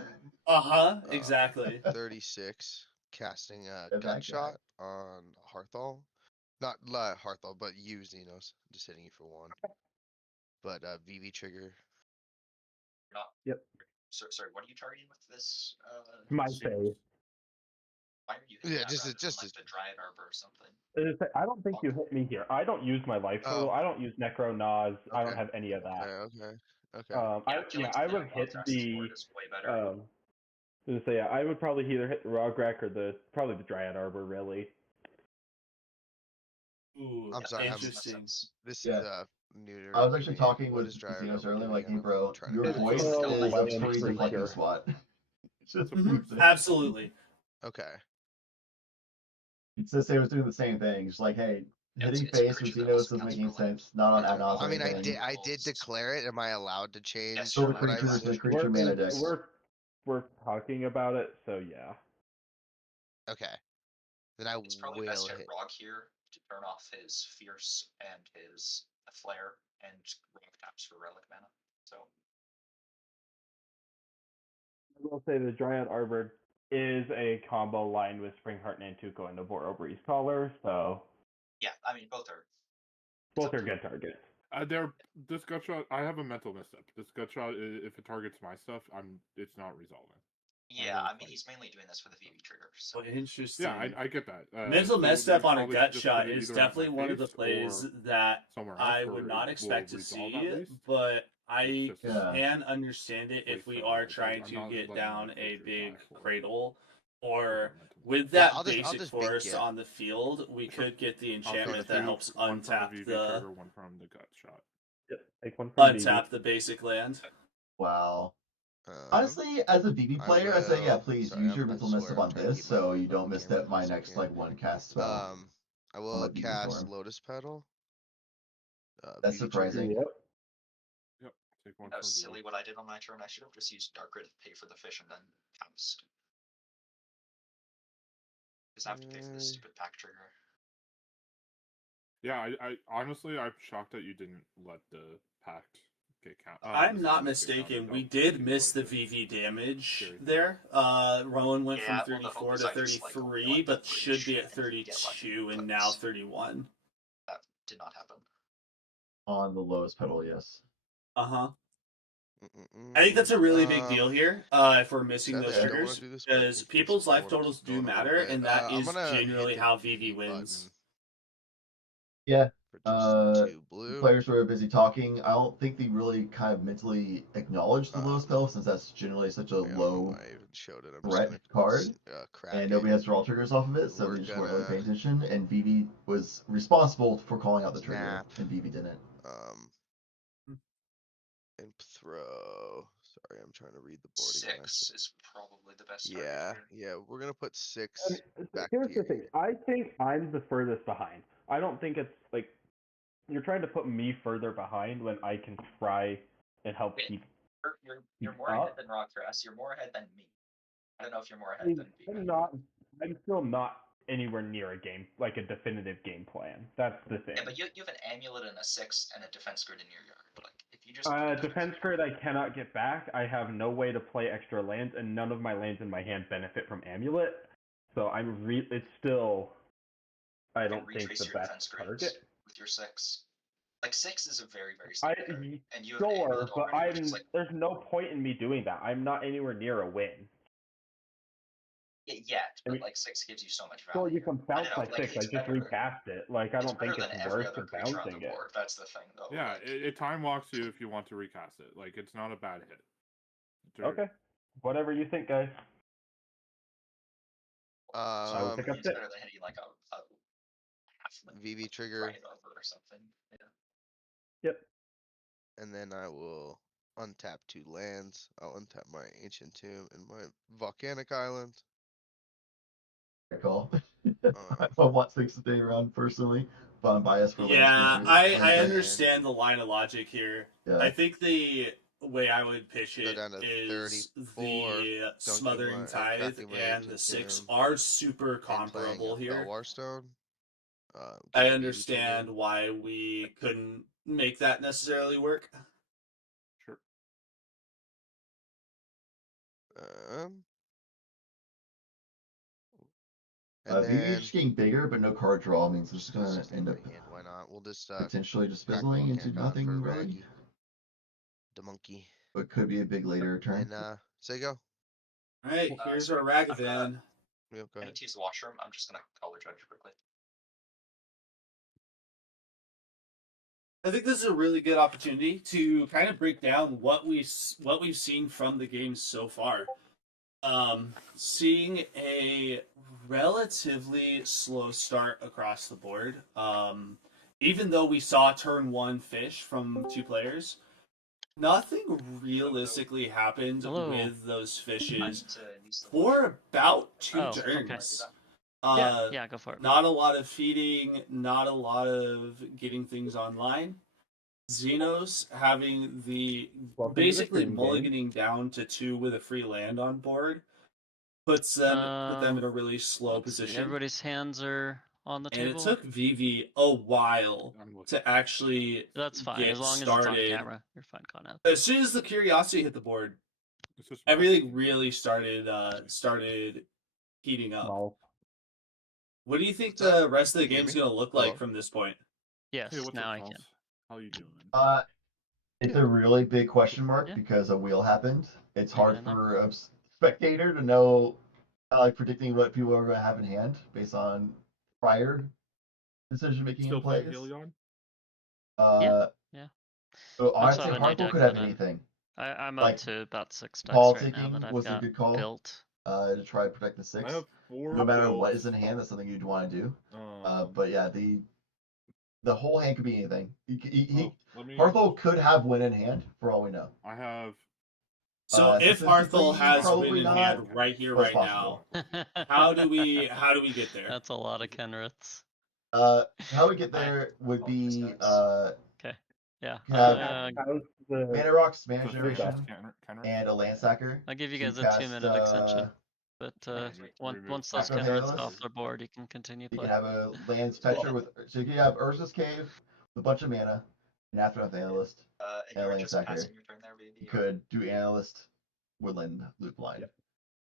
Exactly. 36, casting a That guy. Gunshot on Hearthole. Not Hearthole, but you, Xenos. Just hitting you for 1. But VV trigger. Not. Yep. Sorry, what are you targeting with this? My Xenos. face. Why are you hitting Yeah, that just rather just than, like, the Dryad Arbor or something? I don't think you hit me here. I don't use my life total. I don't use Necro Nas. I don't Okay. have any of that. Okay. Killing I something would on hit Contrast's board the. is way better. I would probably either hit the Rogrek or probably the Dryad Arbor, really. Ooh, I'm sorry. interesting. This Yeah. is new. I was actually talking What with is Dryad Xenos Arbor earlier, doing like, hey again? bro, I'm trying to your remember. voice It's is still a like free creature. deflecting SWAT. Just Mhm, proves it. absolutely. Okay. Sensei was doing the same thing, just like, hey, Yeah, hitting it's a face with creature that Xenos also doesn't counts make any for, like, sense, not on it's ad all- nauseam I mean, or anything. I did declare it. Am I allowed to change Yes, Still a you're allowed creature to with a change. creature mana deck. We're talking about it, so yeah. Okay. Then I It's probably best will to hit. Rog here to turn off his Fierce and his Flare and Rog taps for Relic mana. So I will say the Dryad Arbor is a combo line with Springheart Nantuko and the Boro Breeze Caller, so yeah, I mean both are. both are good targets. This gutshot. I have a mental misstep. This gutshot, if it targets my stuff, it's not resolving. Yeah, I mean he's mainly doing this for the VV trigger. So Interesting. Yeah, I get that. Mental so mess we up on a probably gut should just shot put it is either at my definitely one of the face plays or that somewhere else I where would it not will expect to resolve see, at least. but I It's just Yeah. can understand it if we wasted. are Like, trying I'm to not get letting down my a creatures big die for cradle, over or mental with misstep. that I'll basic just bink force ya. on the field, we Sure. could get the I'll enchantment take that two, helps one from untap the VV the trigger, one from the gut shot. Yep, take one from untap the basic land. Wow. Honestly, as a VV player, I say, yeah, please sorry, use your I mental swear misstep I'm on trying to this keep my so you mouth off don't the misstep camera my for a next second. like one cast spell. I will let VV cast form. Lotus Petal. That's VV surprising. trigger. Yep. Take one that was from silly VV. what I did on my turn. I should have just used Dark Red to pay for the fish and then pounced. Because I have to pay for this stupid pack trigger. Yeah, I honestly, I'm shocked that you didn't let the pact get count. I'm the not summons get mistaken. counted. We That did seems miss like the a VV damage scary thing. there. Rowan went Yeah, from well, the hope 34 is to I just, like, only 33, let but them should breach be at and get lucky, 32 and but now 31. that did not happen. On the lowest pedal, yes. Uh-huh. I think that's a really big deal here, if we're missing sadly, those I don't wanna triggers, do this, but because just people's I life wanna totals keep do going a little matter, bit. and that I'm is gonna hit generally the how VV VV wins. Yeah. For just 2 blue. Players were busy talking. I don't think they really kind of mentally acknowledge the low spell since that's generally such a I don't know low why I even showed it. I'm threat just card, gonna crack and it. nobody has draw triggers off of it, so We're they just weren't really gonna paying attention. And BB was responsible for calling out the trigger, snap. and BB didn't. And throw. Sorry, I'm trying to read the board again. 6 is probably the best target Yeah, here. yeah. We're gonna put 6 back Here's here. the thing. I think I'm the furthest behind. I don't think it's like you're trying to put me further behind when I can try and help Wait, keep. You're more ahead than Rockcrest. You're more ahead than me. I don't know if you're more I ahead mean, than me. I'm still not anywhere near a game like a definitive game plan. That's the thing. Yeah, but you have an amulet and a 6 and a defense grid in your yard. But like, if you just Defense grid I cannot get back. I have no way to play extra lands, and none of my lands in my hand benefit from amulet. So it's still. I don't think the your best defense grid target. with your 6. Like 6 is a very, very I simple area, and you have sure, Amulet but already, which is like there's no point in me doing that. I'm not anywhere near a win. yet, I but mean, like 6 gives you so much So value. you can I bounce don't know, my like 6. I it's just better. recast it. Like I It's don't think better it's than every worth other the creature on the bouncing it. board. That's the thing, though. Yeah, like, it time walks you if you want to recast it. Like it's not a bad hit. Okay. Whatever you think, guys. I will pick up it's 6. better than hitting like a half VV trigger, right over or something. Yeah. Yep. and then I will untap 2 lands. I'll untap my Ancient Tomb and my Volcanic Island. Good call. Uh, I want 6 to stay around personally, but I'm biased for land Yeah, speakers. I And- understand the line of logic here. Yeah. I think the way I would pitch Go it down to is 34, the Smothering my- Tithe crafting my and the Ancient 6 Tomb, are super and playing comparable a here. Belwar Stone. I get a VV understand trigger. why we couldn't make that necessarily work. Sure. And VV then just getting bigger, but no card draw means it's just let's gonna just take end my up hand. Why not? We'll just potentially just crack the fizzling into Volcanic Island for nothing really. Raggy. The monkey. But could be a big later turn. And say go. Alright, here's our Ragavan. Yep, go I need ahead. to use the washroom. I'm just gonna color judge quickly. I think this is a really good opportunity to kind of break down what we've seen from the game so far. Seeing a relatively slow start across the board. Even though we saw turn 1 fish from 2 players, nothing realistically happened with those fishes for about 2 turns. Yeah, go for it. Not a lot of feeding, not a lot of getting things online. Xenos having the Welcome to the basically stream, mulliganing down to 2 with a free land on board puts them in a really slow position. Everybody's hands are on the And table. it took Vivi a while to actually That's fine, get as long as started. it's on camera. You're fine, Conrad. As soon as the curiosity hit the board, everything really started heating up. No. What do you think the rest of the Can you hear game's me? going to look like Hello? from this point? Yes, Hey, what's now up, I Pulse? can. How you doing? It's a really big question mark Yeah. because a wheel happened. It's Hang hard in there. for a spectator to know, like predicting what people are going to have in hand based on prior decision making Still in playing plays. Helion? Yeah. So I also honestly, have a new Harpo deck could have that anything. I'm Like, up to about 6 decks Ball right now ticking that I've was a got good call. built. To try to protect the I 6. have 4 No matter builds. what is in hand, that's something you'd want to do. Um, But yeah, the whole hand could be anything. let me. Harpo could have win in hand for all we know. I have. So if Harthel statistically, has probably win in not, hand right here, but it's right now, how do we get there? That's a lot of Kenriths. How we get there would be Okay. Yeah. have Mana Rocks, Mana So Generation, Kenrith? and a Land Sacker. I'll give you to guys a cast, 2-minute extension. But remove once those Sacrifice Kenriths Atlas. off their board, you can continue You play. can have a Lands Fetcher with, so you can have Urza's Cave with a bunch of mana, an Aftermath Analyst, And and a you're Land just Sacker. passing your turn there, baby. You could do Analyst, Woodland, Loop Line.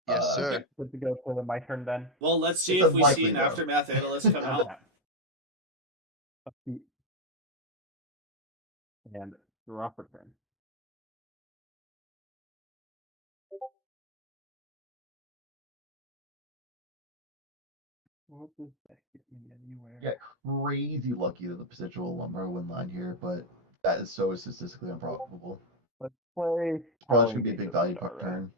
Yes, sir. Okay, good to go for my turn then. Well, let's see It's if we see unlikely, an though. Aftermath Analyst come out. And draw for turn. What does that get me anywhere? Yeah, crazy lucky that the potential Lumber win line here, but that is so statistically improbable. Let's play. Probably should be a big value turn.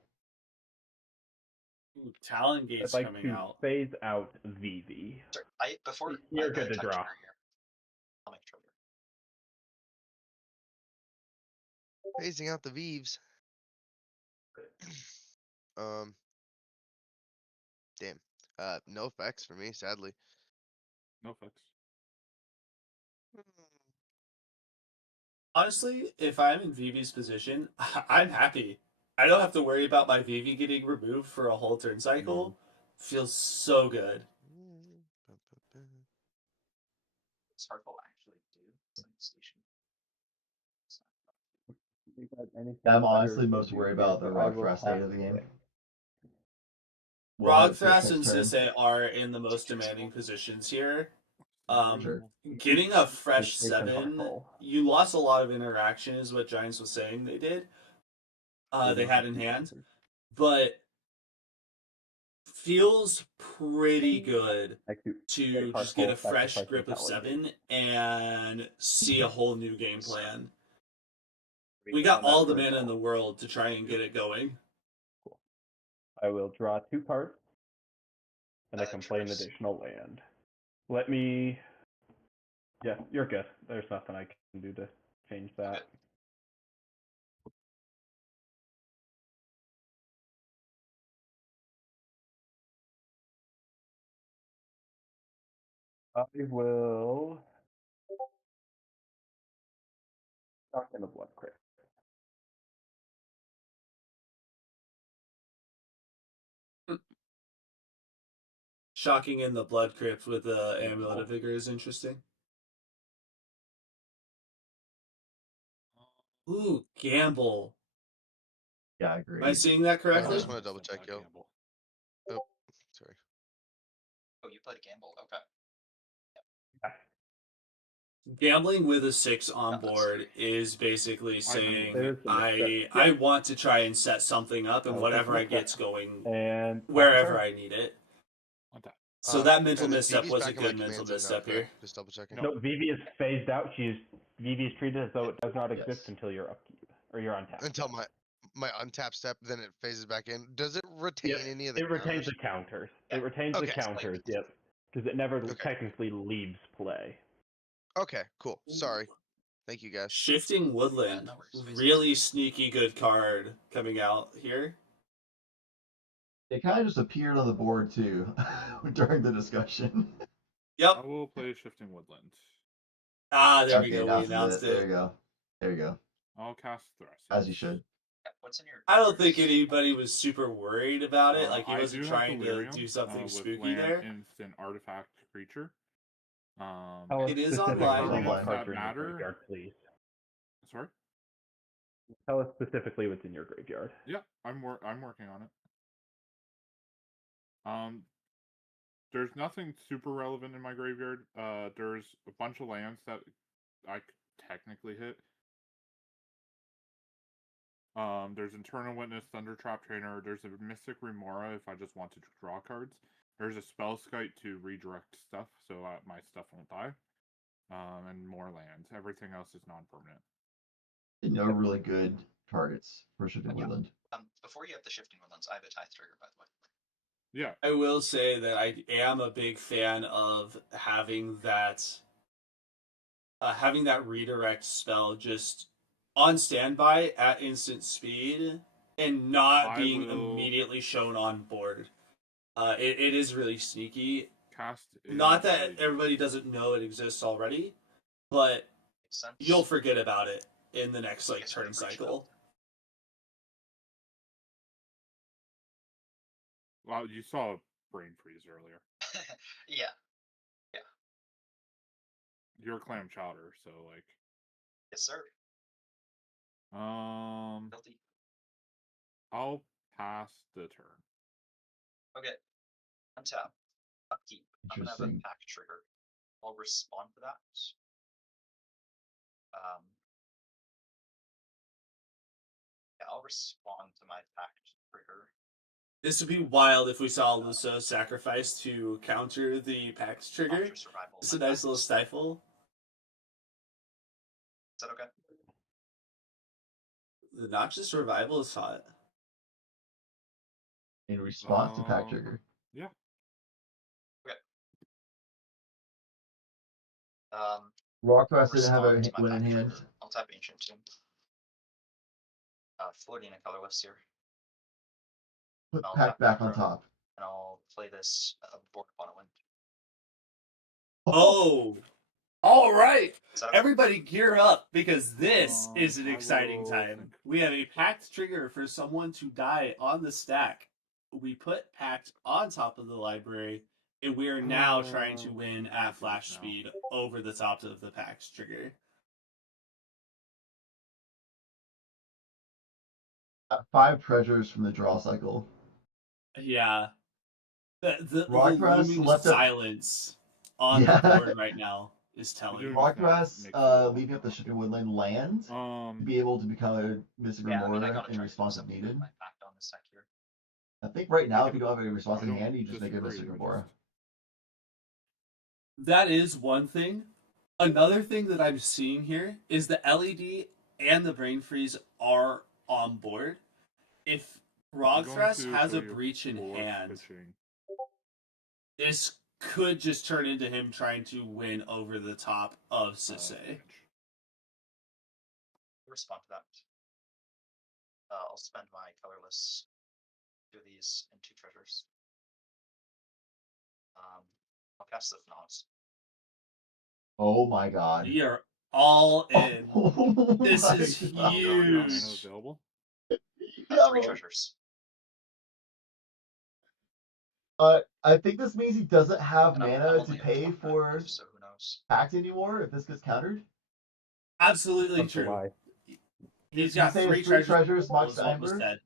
Ooh, Talon Gate's I'd like coming to out. phase out VV. Sorry, before You're I good to touch draw. her here, I'll make trigger. Phasing out the Veves. Damn. No effects for me, sadly. No effects. Honestly, if I'm in Vivi's position, I'm happy. I don't have to worry about my Vivi getting removed for a whole turn cycle. Feels so good. What's Hartful actually do? It's like station. I'm honestly most worried about the Rogfast state of the game. Rogfast and Sisse are in the most demanding positions here. Sure. Getting a fresh They can 7, hustle. you lost a lot of interaction, is what Giants was saying they did. They had in hand, but feels pretty good to just get a fresh grip of 7 and see a whole new game plan. We got all the mana in the world to try and get it going. Cool. I will draw 2 cards, and I can play an triggers. additional land. Let me. Yeah, you're good. There's nothing I can do to change that. I will. Knock in the blood crit. Shocking in the blood crypt with the Amulet of Vigor is interesting. Ooh, gamble. Yeah, I agree. Am I seeing that I correctly? just want to double check, yo. Oh, sorry. Oh, you played a gamble. Okay. Gambling with a 6 on board is basically saying There's a misstep. I want to try and set something up, and Oh, whatever there's I a misstep. get's going And wherever I need it. So that mental and then misstep Vivi's was a back in my good mental commands now, misstep here. correct? Just double checking. No, Vivi is phased out. Vivi is treated as though it does not Yes. exist until your upkeep or your untap. Until my untap step, then it phases back in. Does it retain any of the It retains counters? the counters. Yeah. It retains Okay. the counters. Yep, because it never Okay. technically leaves play. Okay, cool. Sorry. Thank you, guys. Shifting Woodland, no worries. really sneaky good card coming out here. It kind of just appeared on the board too during the discussion. Yep. I will play Shifting Woodland. Ah, there we Okay, go. now We announced There you it. go. There you go. I'll cast Thrust. As you should. Yeah, what's in your? I don't think anybody was super worried about it. Like he I wasn't do have trying to Delirium, do something with spooky land, there. instant, artifact, creature. Tell us It is specifically online. what Online. cards are in your Matter. graveyard, please. Sorry. Tell us specifically what's in your graveyard. Yeah, I'm working on it. There's nothing super relevant in my graveyard. There's a bunch of lands that I could technically hit. There's Internal Witness, Thunder Trap Trainer. There's a Mystic Remora if I just want to draw cards. There's a Spellskite to redirect stuff so my stuff won't die. And more lands. Everything else is non-permanent. No really good targets for Shifting Woodland. Before you have the Shifting Woodlands, I have a Tithe Trigger, by the way. Yeah. I will say that I am a big fan of having that redirect spell just on standby at instant speed and not being immediately shown on board. It is really sneaky. Cast. Not that everybody doesn't know it exists already, but you'll forget about it in the next turn cycle. Well, you saw Brain Freeze earlier. Yeah. You're Clam Chowder, so like. Yes, sir. Guilty. I'll pass the turn. Okay. Untap. Upkeep. I'm gonna have a Interesting. pack trigger. I'll respond to that. Yeah, I'll respond to my pack trigger. This would be wild if we saw Luso sacrifice to counter the Pax trigger. It's a nice little stifle. Is that okay? The Noxious Survival is hot. In response to Pack Trigger. Yeah. Okay. Rockcross didn't have a respond to my win in pack hand. trigger. I'll tap Ancient Tomb. Floating and colorless here. Put I'll Pack tap back on Necro, top. And I'll play this board upon a wind. Oh! All right! Is that okay? Everybody gear up because this is an I exciting will time. think. We have a Pact trigger for someone to die on the stack. We put Pact on top of the library, and we are now trying to win at flash speed over the top of the Pact trigger. 5 treasures from the draw cycle. Yeah. The Rockcross looming left up- silence on Yeah. the board right now is telling. Doing Rock this now Grass, makes it a leaving up the Shipping Woodland land to be able to become a Mystic Yeah, I mean, I Remora gotta in try to do response if something needed. with my pact on this deck here. I think right now, I if you don't have a response I in don't hand, you just make a disagree, Mystic I Remora. That is one thing. Another thing that I'm seeing here is the LED and the Brain Freeze are on board. If I'm going Rogthras to has show a you breach in four hand, pitching. this could just turn into him trying to win over the top of Sisse. Respond to that. I'll spend my colorless. Do these and 2 treasures. I'll cast the Fnaws. Oh my god. We are all in. Oh This my is God. huge. Mana available. That's 3 Yo. treasures. I think this means he doesn't have And I'm mana to only up pay 1 for mana left, so who knows? Pact anymore if this gets countered. Absolutely That's a true. lie. He's You got say 3 it's 3 treasures. treasures, Mox Was what was Amber. said.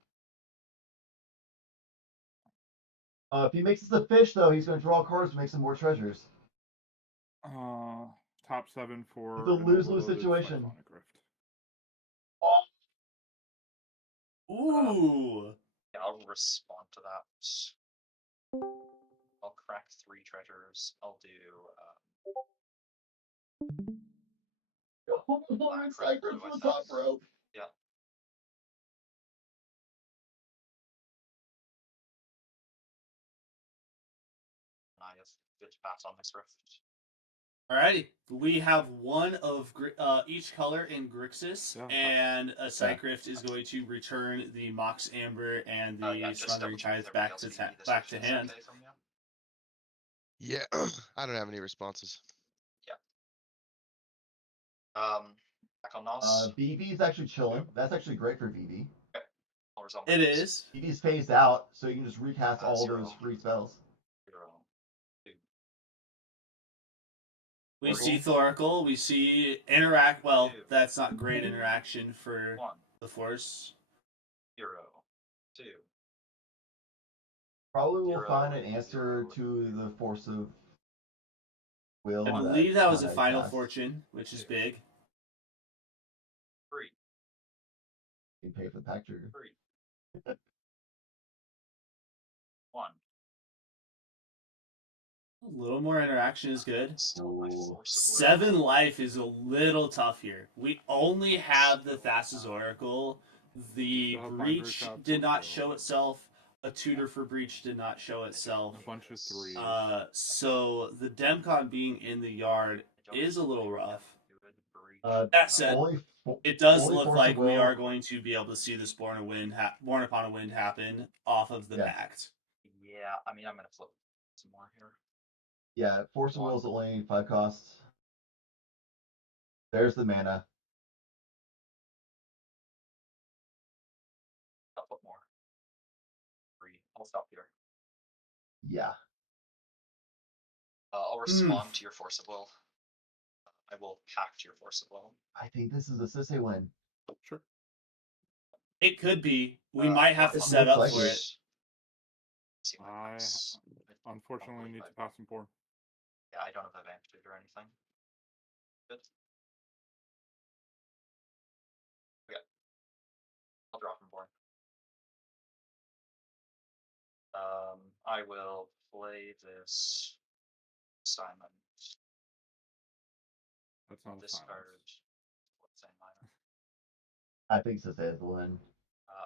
If he makes this a fish, though, he's going to draw cards to make some more treasures. Top 7 for It's a an lose-lose overloaded situation. Cyclonic Rift. Ooh. Yeah, I'll respond to that. I'll crack 3 treasures. I'll do Black Cyclops on the top rope. yeah. I have good pass on this rift. Alrighty, we have one of each color in Grixis, Yeah. and a Cycrift is going to return the Mox Amber and the Yeah, just Smothering double-check Tithe with back everybody to else if you need this back to version, is hand. okay from you? Yeah, I don't have any responses. Back on Nos. VV's actually chilling. That's actually great for VV. I'll resolve my It Nos. is. VV's phased out, so you can just recast all 0. those free spells. 0, 2. We Oracle. see Thoracle. We see interact. Well, 2. that's not great interaction for 1. the Force. 0, 2. Probably will 0, find an answer 0, to the Force of Will. I believe that was a I Final cast. Fortune, which is big. 3. You pay for the pack trigger. 3. 1. A little more interaction is good. Still my Ooh. Force of Will. 7 life is a little tough here. We only have the Thassa's Oracle. The Still have Breach Binder Trap did not Force show itself. A tutor for Breach did not show itself. A bunch of 3s. So the Demcon being in the yard I don't is a little think I rough. can do it. Breach. That said, Only it does only look Force like of we Will. are going to be able to see this Born Upon a Wind happen off of the Yeah. Pact. Yeah, I mean, I'm gonna flip some more here. Yeah, Force of Will is only 5 costs. There's the mana. I'll flip more. 3. I'll stop here. Yeah. I'll respond to your Force of Will. I will pact your Force of Will. I think this is a Sisse win. Sure. It could be. We might have to Looks set up like for it. it. See my I cards. unfortunately need to pass him 4. Yeah, I don't have advantage or anything. Good. Okay. I'll draw from board. I will play this Simon. That's not a Discard. silence. What's that minor? I think Sisse is the win.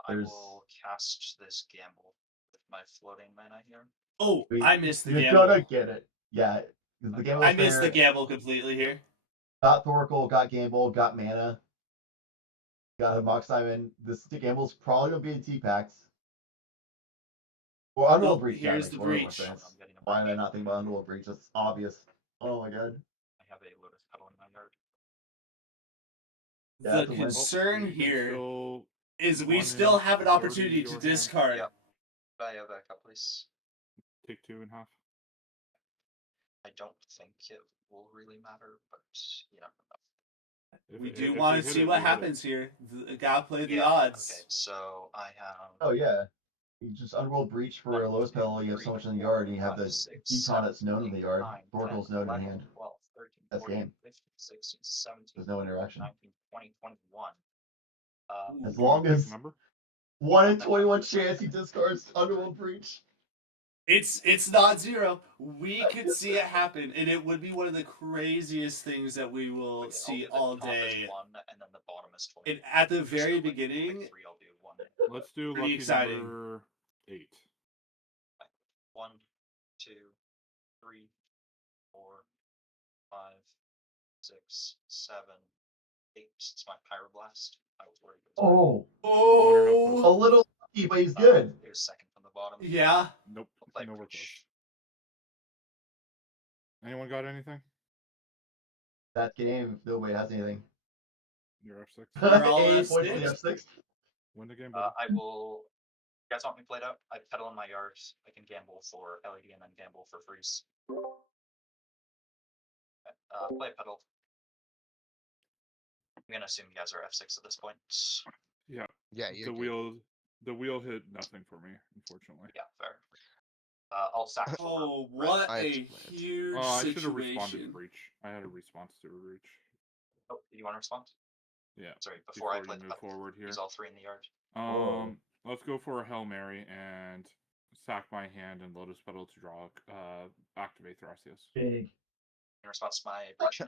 I There's- will cast this gamble with my floating mana here. Oh, I missed the You're gamble. gonna get it. Yeah. 'Cause the gamble I was missed the there. gamble completely here. Got Thoracle, got Gamble, got mana. Got a Mox Simon. This Gamble's probably gonna be in T-Packs. Or Underworld Nope, Breach. here's that the makes way more Breach. sense. I'm getting a Why did I breach. not think about Underworld Breach? That's obvious. Oh my god. I have a Lotus Petal in my yard. Yeah, The that's a win. concern You can here still is we one still in, have an 30 opportunity to your hand. discard. Yeah. I have a couple, please. take 2 and half. I don't think it will really matter, but you never know. We If do you want to hit see it, what you hit it. happens here. Gotta play the Yeah, odds. Okay, so I have Oh yeah. You just Underworld Breach for a lowest pedal, you have so much in the yard, and you have the Decon that's known in the yard. Thorkel's known in hand. 12, 13, That's 14, game. 15, 16, 17, There's no 18, interaction. 19, 20, 21. As Do you wanna long pick a as number? 1 in 21 chance he discards Underworld Breach. It's not zero. We could see it happen, and it would be one of the craziest things that we will Okay, see I'll do all the top is day. 1, and then the bottom is 20. And at the So, very like, beginning, pick 3, I'll do 1. Let's do Pretty lucky exciting. number 8. 1, 2, 3, 4, 5, 6, 7, 8. It's my Pyroblast. I was worried. Oh, oh, a little lucky, but he's good. It was second from the bottom. yeah. Nope, I'll play nowhere Breach. close. Anyone got anything? That game, if nobody has anything. Your F6. You're all 8 F6? points for the F6. Win the game, buddy. I will. You guys want me played out? I pedal in my yard. I can gamble for LED and then gamble for freeze. Play a pedal. I'm gonna assume you guys are F6 at this point. Yeah. Yeah, The wheel hit nothing for me, unfortunately. Yeah, fair. I'll sack for Oh, red. what I a have to play it. huge I should have responded to situation. Breach. I had a response to Breach. Oh, do you want to respond? Yeah. Sorry, before I you play the move pedal. forward here. Use all 3 in the yard. Let's go for a Hail Mary and sack my hand and Lotus Petal to draw activate Thrasios. Big. In response to my breach.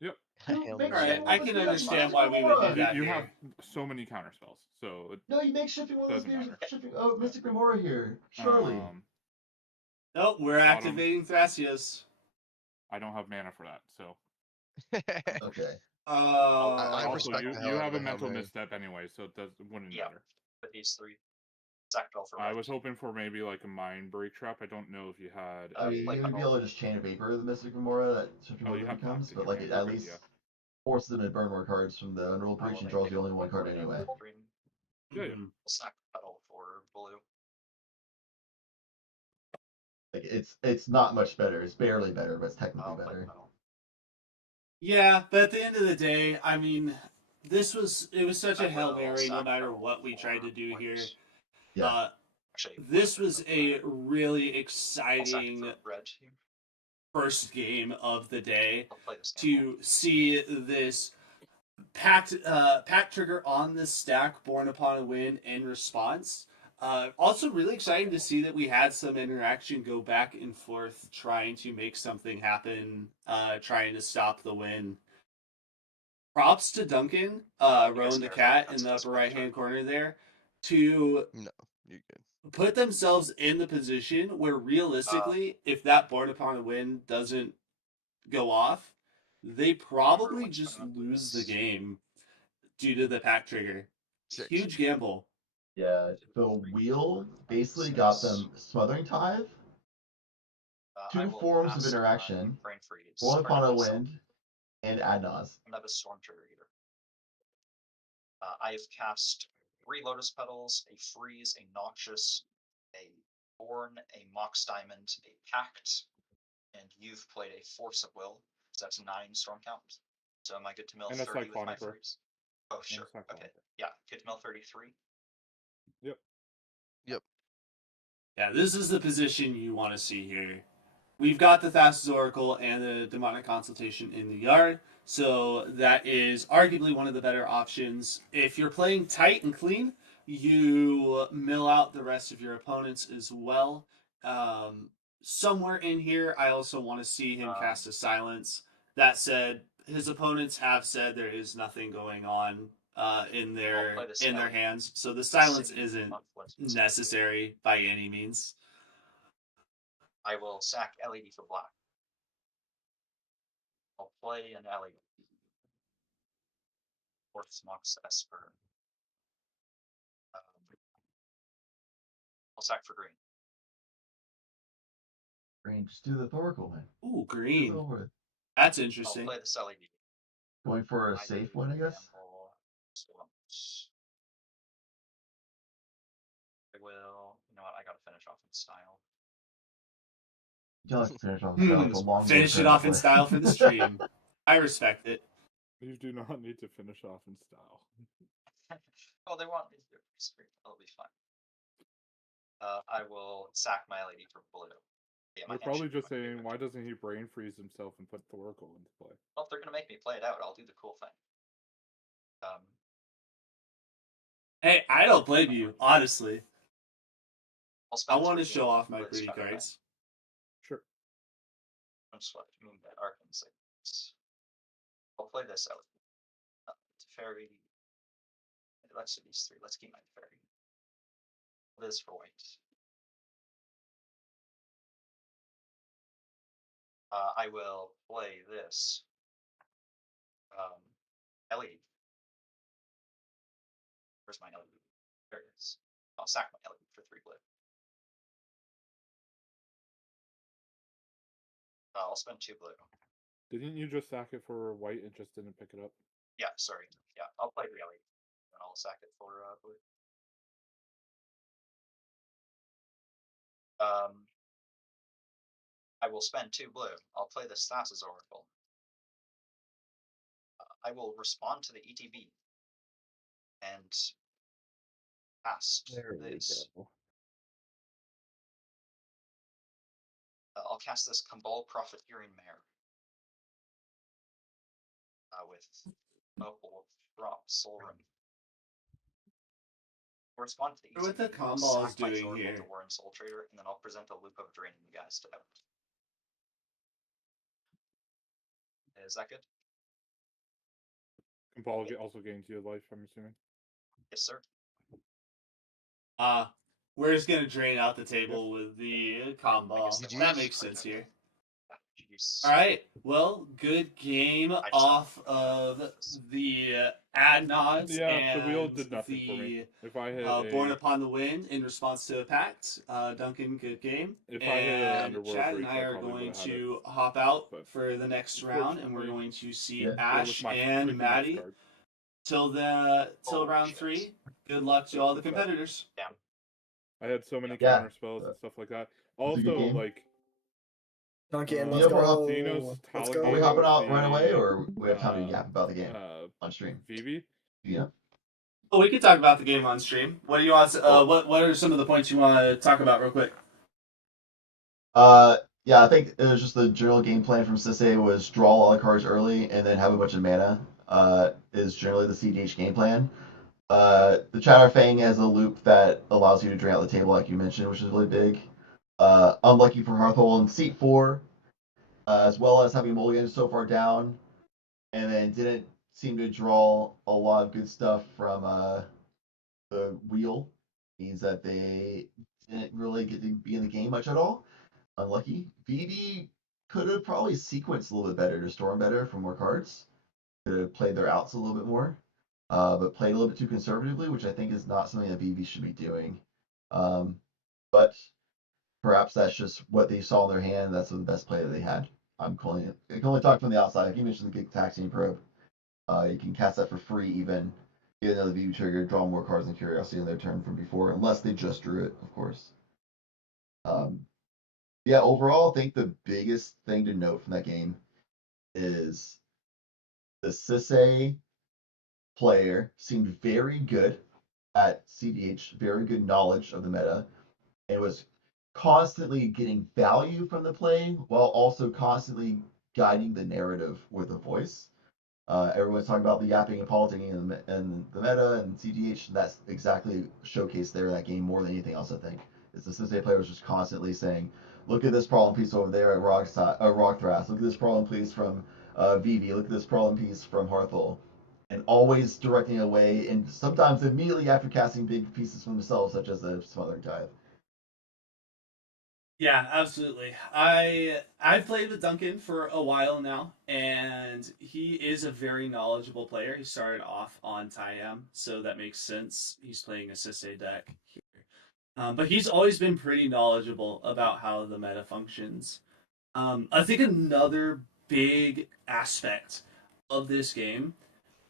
Yep. Hail Make Mary. Alright, I can understand why we would do that You here. have so many counter spells, so No, you make shipping one of those Doesn't beers. matter. Shipping, oh, Mystic Remora here. Surely. Nope, we're Bottom. activating Thrasios. I don't have mana for that, so Okay. I Oh, also respect you the hell you out have of a the Hail mental Mary. misstep anyway, so it wouldn't Yeah. matter. With these 3. Sack pedal for red. I was hoping for maybe like a mind break trap. I don't know if you had. I mean, play you would be pedal. able to just chain a vapor the Mystic Remora that shipping Oh, one you have becomes, Pact in but your like hand, it you're at good, least yeah. forces them to burn more cards from the Underworld I will Breach and make draws a you only one card green. anyway. Yeah, yeah. mhm. I'll sack pedal for blue. Like it's not much better. It's barely better, but it's technically I'll play better. pedal. Yeah, but at the end of the day, I mean, it was such I a Hail will Mary no sack matter pedal what we tried to for do white. here. Yeah. Actually, This blue, was but a really I'll sack it exciting for red here. first game of the day I'll play this game. to see this packed trigger on the stack, Born Upon a Win in response. Also, really exciting to see that we had some interaction go back and forth, trying to make something happen, trying to stop the win. Props to Duncan, Rowan the cat in the upper right hand corner there, to No, you're good. put themselves in the position where realistically, if that Born Upon a Win doesn't go off, they probably Everyone's just coming up lose the with this. game due to the pack trigger. 6. Huge gamble. Yeah, the wheel basically got them Smothering Tithe, I two will forms of cast, interaction, Brain Freeze. Born Upon a Target myself. Wind, and Adnaz. I'm not a Storm Trigger either. I have cast 3 Lotus Petals, a Freeze, a Noxious, a Born, a Mox Diamond, a Pact, and you've played a Force of Will. So that's 9 Storm count. So am I good to mill And a 30 with my Cyclonic Roar. freeze? Oh, sure. Cyclonic Okay. Roar. Yeah, good to mill 33. Yeah, this is the position you want to see here. We've got the Thassa's Oracle and the Demonic Consultation in the yard, so that is arguably one of the better options. If you're playing tight and clean, you mill out the rest of your opponents as well. Somewhere in here, I also want to see him cast a Silence. That said, his opponents have said there is nothing going on in their hands, so the Silence isn't necessary by any means. I will sack LED for black. I'll play an LED. Fourth Mox Esper. I'll sack for green. Green, just do the Thoracle, man. Ooh, Get it green. over with. That's I'll interesting. play this LED. Going for a safe one, I guess. I will. You know what? I gotta finish off in style. You like to finish off the style. It's a long Finish game it off to in style for the stream. I respect it. You do not need to finish off in style. Oh, they want me to do it. It'll be fine. I will sack my LED for blue. Yeah, my You're hand probably should be just my saying, favorite. why doesn't he brain freeze himself and put Thoracle into play? Well, if they're gonna make me play it out, I'll do the cool thing. Hey, I don't blame you, honestly. I'll I spend want to 3 show off my blue to pretty spend a cards. Sure. I'm swept. Moonbed, Arc Instincts. I'll play this out. Teferi. Let's do these 3. Let's keep my Teferi. This for white. I will play this. LED. Where's my LED? There it is. I'll sack my LED for 3 blue. I'll spend 2 blue. Didn't you just sack it for white and just didn't pick it up? Yeah, sorry. Yeah, I'll play the LED. And I'll sack it for blue. I will spend 2 blue. I'll play the Stasis Oracle. I will respond to the ETB and cast There we this. go. I'll cast this Cabal Profiteering Mare with Opal Drop Soul Ring. I'll respond to the ETB. What the I'll Cabal is sack my doing Oracle here. to Warren Soul Trader, and then I'll present a loop of draining you guys to out. Is that good? Cabal also gains you life, I'm assuming. Yes, sir. We're just gonna drain out the table with the combo. guess That makes sense here. Jeez. All right. Well, good game just off of the ad nods Yeah, and the wheel did nothing for me. If I hit Born Upon the Wind in response to a pact. Duncan, good game. If I hit an And Underworld Chad Reach, and I I are probably going would've had to hop out but for the next round, and we're unfortunately, going to see Yeah. Ash my and freaking Maddie card. till Holy round shit. 3. Good luck to all the competitors. I had so many Yeah. counter spells and stuff like that. It's a good Also, game. like, Duncan, Uh, let's you know, go. Dino's Let's Talon Are we go. hopping out the, right away, or we have time to yap about the game uh, on stream? Vivi? Yeah. Oh, we can talk about the game on stream. What do you want? What are some of the points you want to talk about real quick? Yeah, I think it was just the general game plan from Sisei was draw all the cards early and then have a bunch of mana. Is generally the CDH game plan. The Chatterfang has a loop that allows you to drain out the table, like you mentioned, which is really big. Unlucky for Hearthhole in seat 4, as well as having Mulligan so far down, and then didn't seem to draw a lot of good stuff from the wheel. Means that they didn't really get to be in the game much at all. Unlucky. VV could have probably sequenced a little bit better to storm better for more cards. Could have played their outs a little bit more, but played a little bit too conservatively, which I think is not something that VV should be doing. But perhaps that's just what they saw in their hand. That's the best play that they had. I'm calling it. I can only talk from the outside. Like you mentioned the Gig Taxing Probe. You can cast that for free even. Get another VV trigger, draw more cards than Curiosity on their turn from before, unless they just drew it, of course. Yeah, overall, I think the biggest thing to note from that game is the Sisei player seemed very good at CDH, very good knowledge of the meta, and was constantly getting value from the play while also constantly guiding the narrative with a voice. Everyone's talking about the yapping and politicking and the meta and CDH, and that's exactly showcased there in that game more than anything else, I think. Is the Sisei player was just constantly saying, look at this problem piece over there at Rock Thras, look at this problem piece from VV, look at this problem piece from Hearthhole. And always directing away, and sometimes immediately after casting big pieces from themselves, such as the Smothering Tithe. Yeah, absolutely. I've played with Duncan for a while now, and he is a very knowledgeable player. He started off on Tayam, so that makes sense. He's playing a Sisei deck here. But he's always been pretty knowledgeable about how the meta functions. I think another big aspect of this game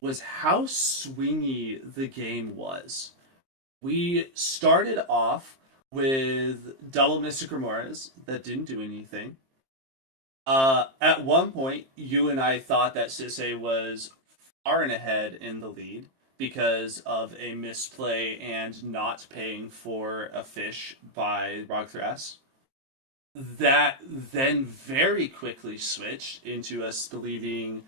was how swingy the game was. We started off with double Mystic Remoras that didn't do anything. At one point, you and I thought that Sisei was far and ahead in the lead, because of a misplay and not paying for a fish by Rogthras. That then very quickly switched into us believing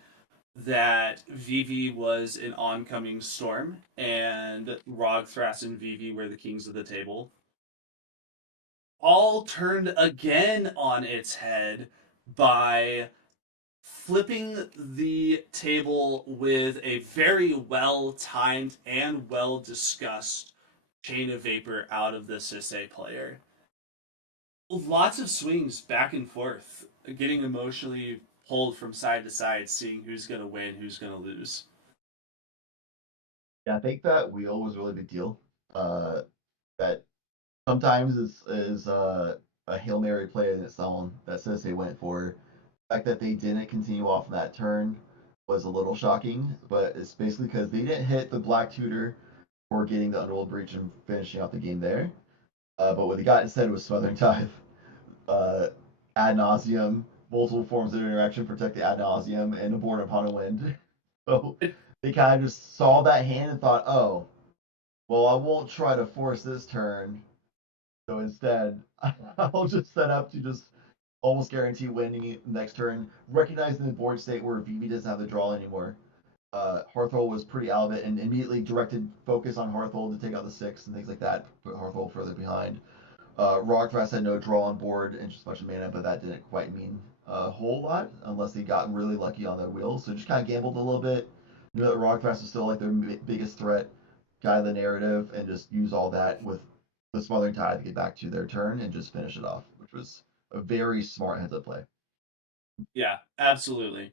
that Vivi was an oncoming storm and Rogthras and Vivi were the kings of the table. All turned again on its head by flipping the table with a very well timed and well discussed chain of vapor out of the Sisei player. Lots of swings back and forth, getting emotionally pulled from side to side, seeing who's going to win, who's going to lose. Yeah, I think that wheel was a really big deal. That sometimes is a Hail Mary play in its own that says they went for. The fact that they didn't continue off of that turn was a little shocking, but it's basically because they didn't hit the Black Tutor for getting the Underworld Breach and finishing out the game there. But what they got instead was Smothering Tithe. Ad nauseum, multiple forms of interaction, protect the ad nauseum, and abort upon a wind. So they kind of just saw that hand and thought, oh, well, I won't try to force this turn. So instead, I'll just set up to just almost guarantee winning next turn, recognizing the board state where Vivi doesn't have the draw anymore. Hearthole was pretty out of it and immediately directed focus on Hearthole to take out the 6 and things like that, put Hearthole further behind. Rogthras had no draw on board and just a bunch of mana, but that didn't quite mean a whole lot unless they got really lucky on their wheels. So just kind of gambled a little bit. Knew that Rogthras was still like their biggest threat, guide the narrative, and just use all that with the Smothering Tide to get back to their turn and just finish it off, which was a very smart heads-up play. Yeah, absolutely.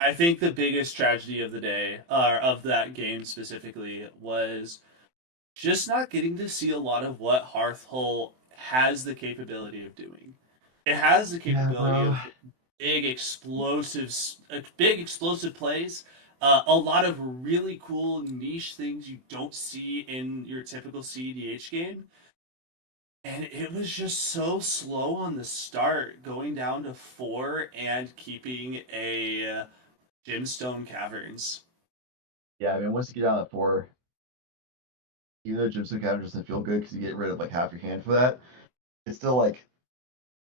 I think the biggest tragedy of the day, or of that game specifically, was just not getting to see a lot of what Hearthole has the capability of doing. It has the capability of big explosive plays, a lot of really cool niche things you don't see in your typical CEDH game. And it was just so slow on the start, going down to 4 and keeping a Gemstone Caverns. Yeah, I mean, once you get down to 4, even though Gypsum Cavern doesn't feel good because you get rid of like half your hand for that, it's still like,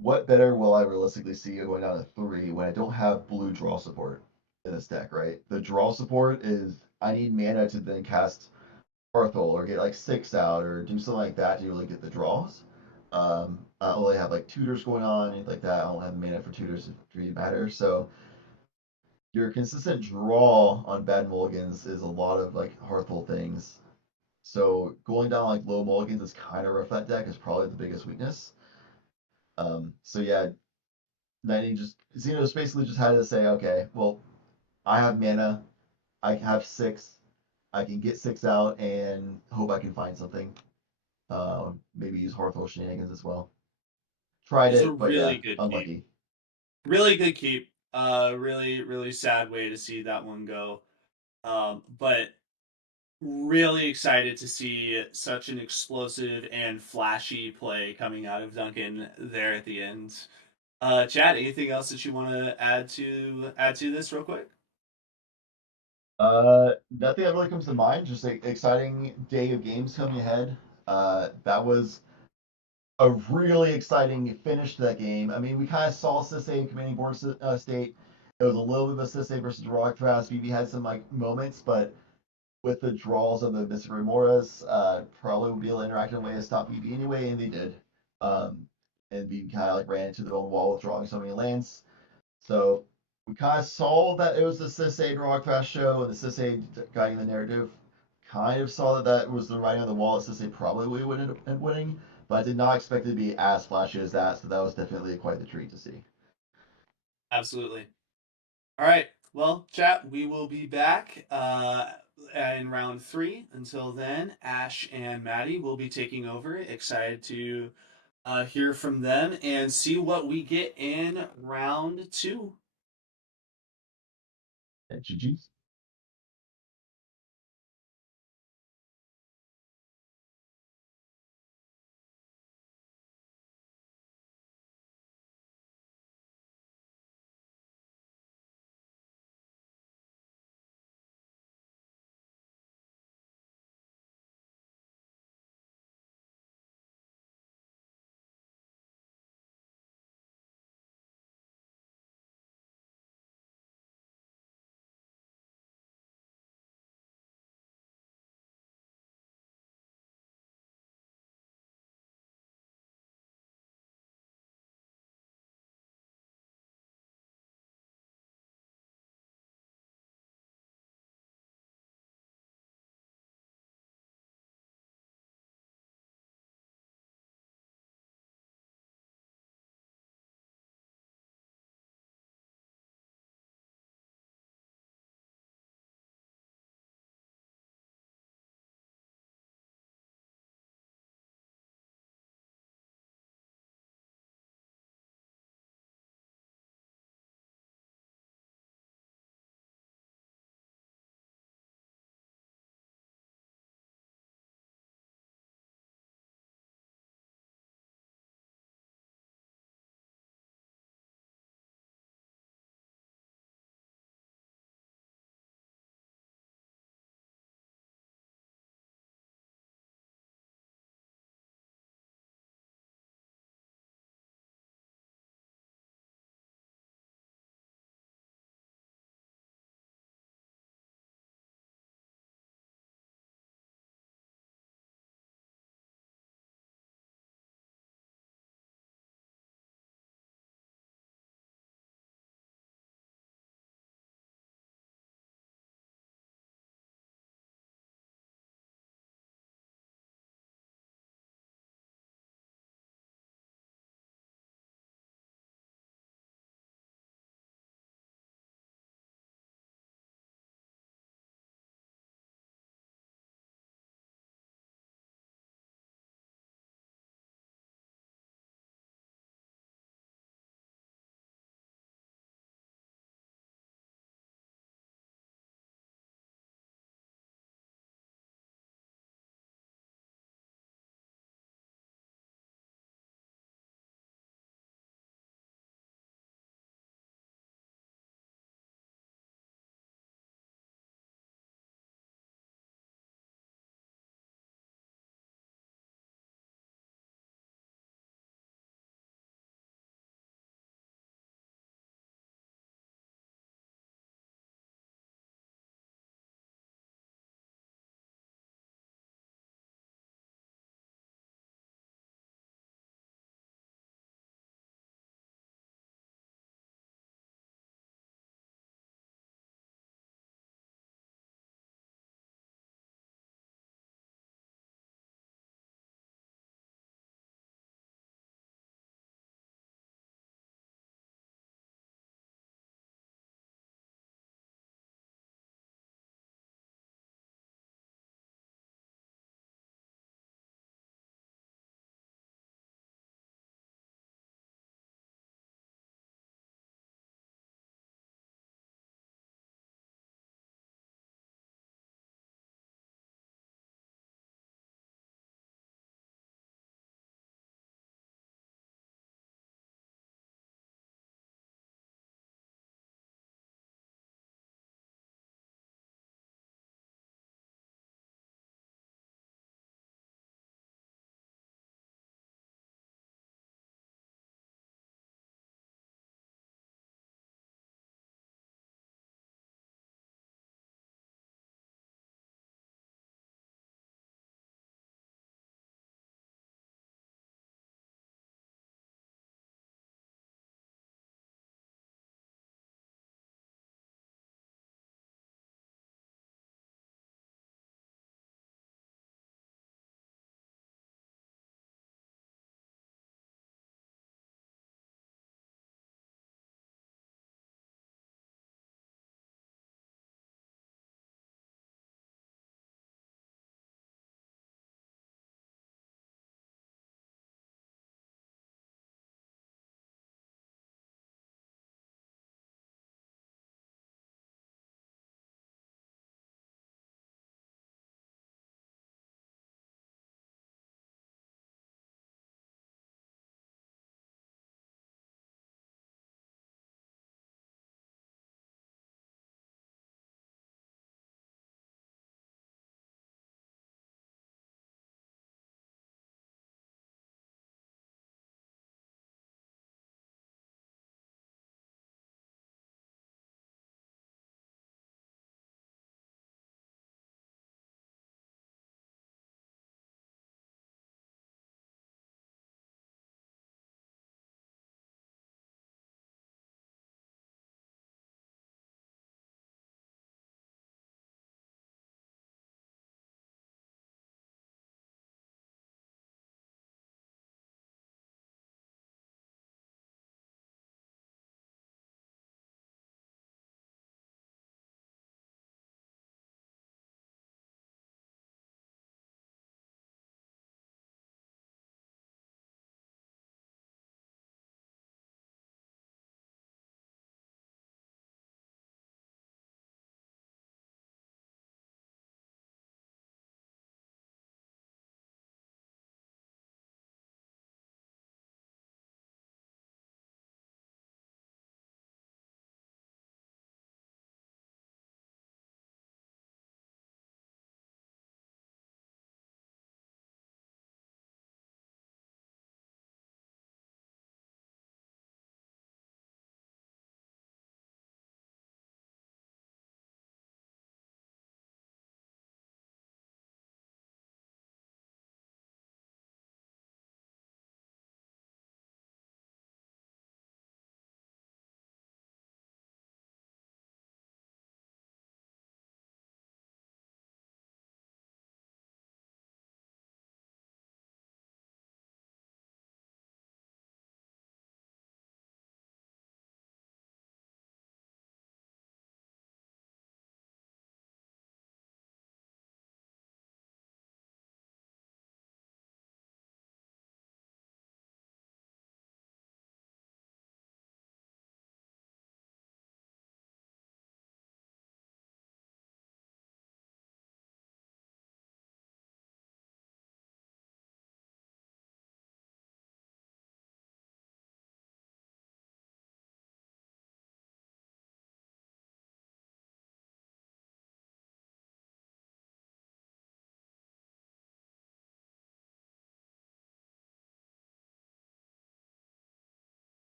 what better will I realistically see going down to 3 when I don't have blue draw support in this deck, right? The draw support is I need mana to then cast Hearthole or get like 6 out or do something like that to really get the draws. I don't really have like tutors going on, anything like that. I don't have mana for tutors to really matter. So your consistent draw on bad mulligans is a lot of like Hearthole things. So going down like low mulligans is kind of rough. That deck is probably the biggest weakness. So yeah, then just Xenos basically just had to say, okay, well, I have mana, I have 6, I can get 6 out and hope I can find something. Maybe use Hearthole shenanigans as well. Tried It's a it, but yeah, really good unlucky. keep. Really good keep. Really, really sad way to see that one go. But really excited to see such an explosive and flashy play coming out of Duncan there at the end. Chad, anything else that you want to add to this real quick? Nothing that really comes to mind. Just an exciting day of games coming ahead. That was a really exciting finish to that game. I mean, we kind of saw Sisei commanding board state. It was a little bit of a Sisei versus Rogthras. BB had some like moments, but with the draws of the Mystic Remoras, probably would be able to interact in a way to stop BB anyway, and they did. And BB kind of like ran into their own wall with drawing so many lands. So we kind of saw that it was the Sisei Rogthras show and the Sisei guiding the narrative. Kind of saw that that was the writing on the wall that Sisei probably would end up winning, but I did not expect it to be as flashy as that, so that was definitely quite the treat to see. Absolutely. All right. Well, chat, we will be back in round 3. Until then, Ash and Maddie will be taking over. Excited to hear from them and see what we get in round 2. And GG's.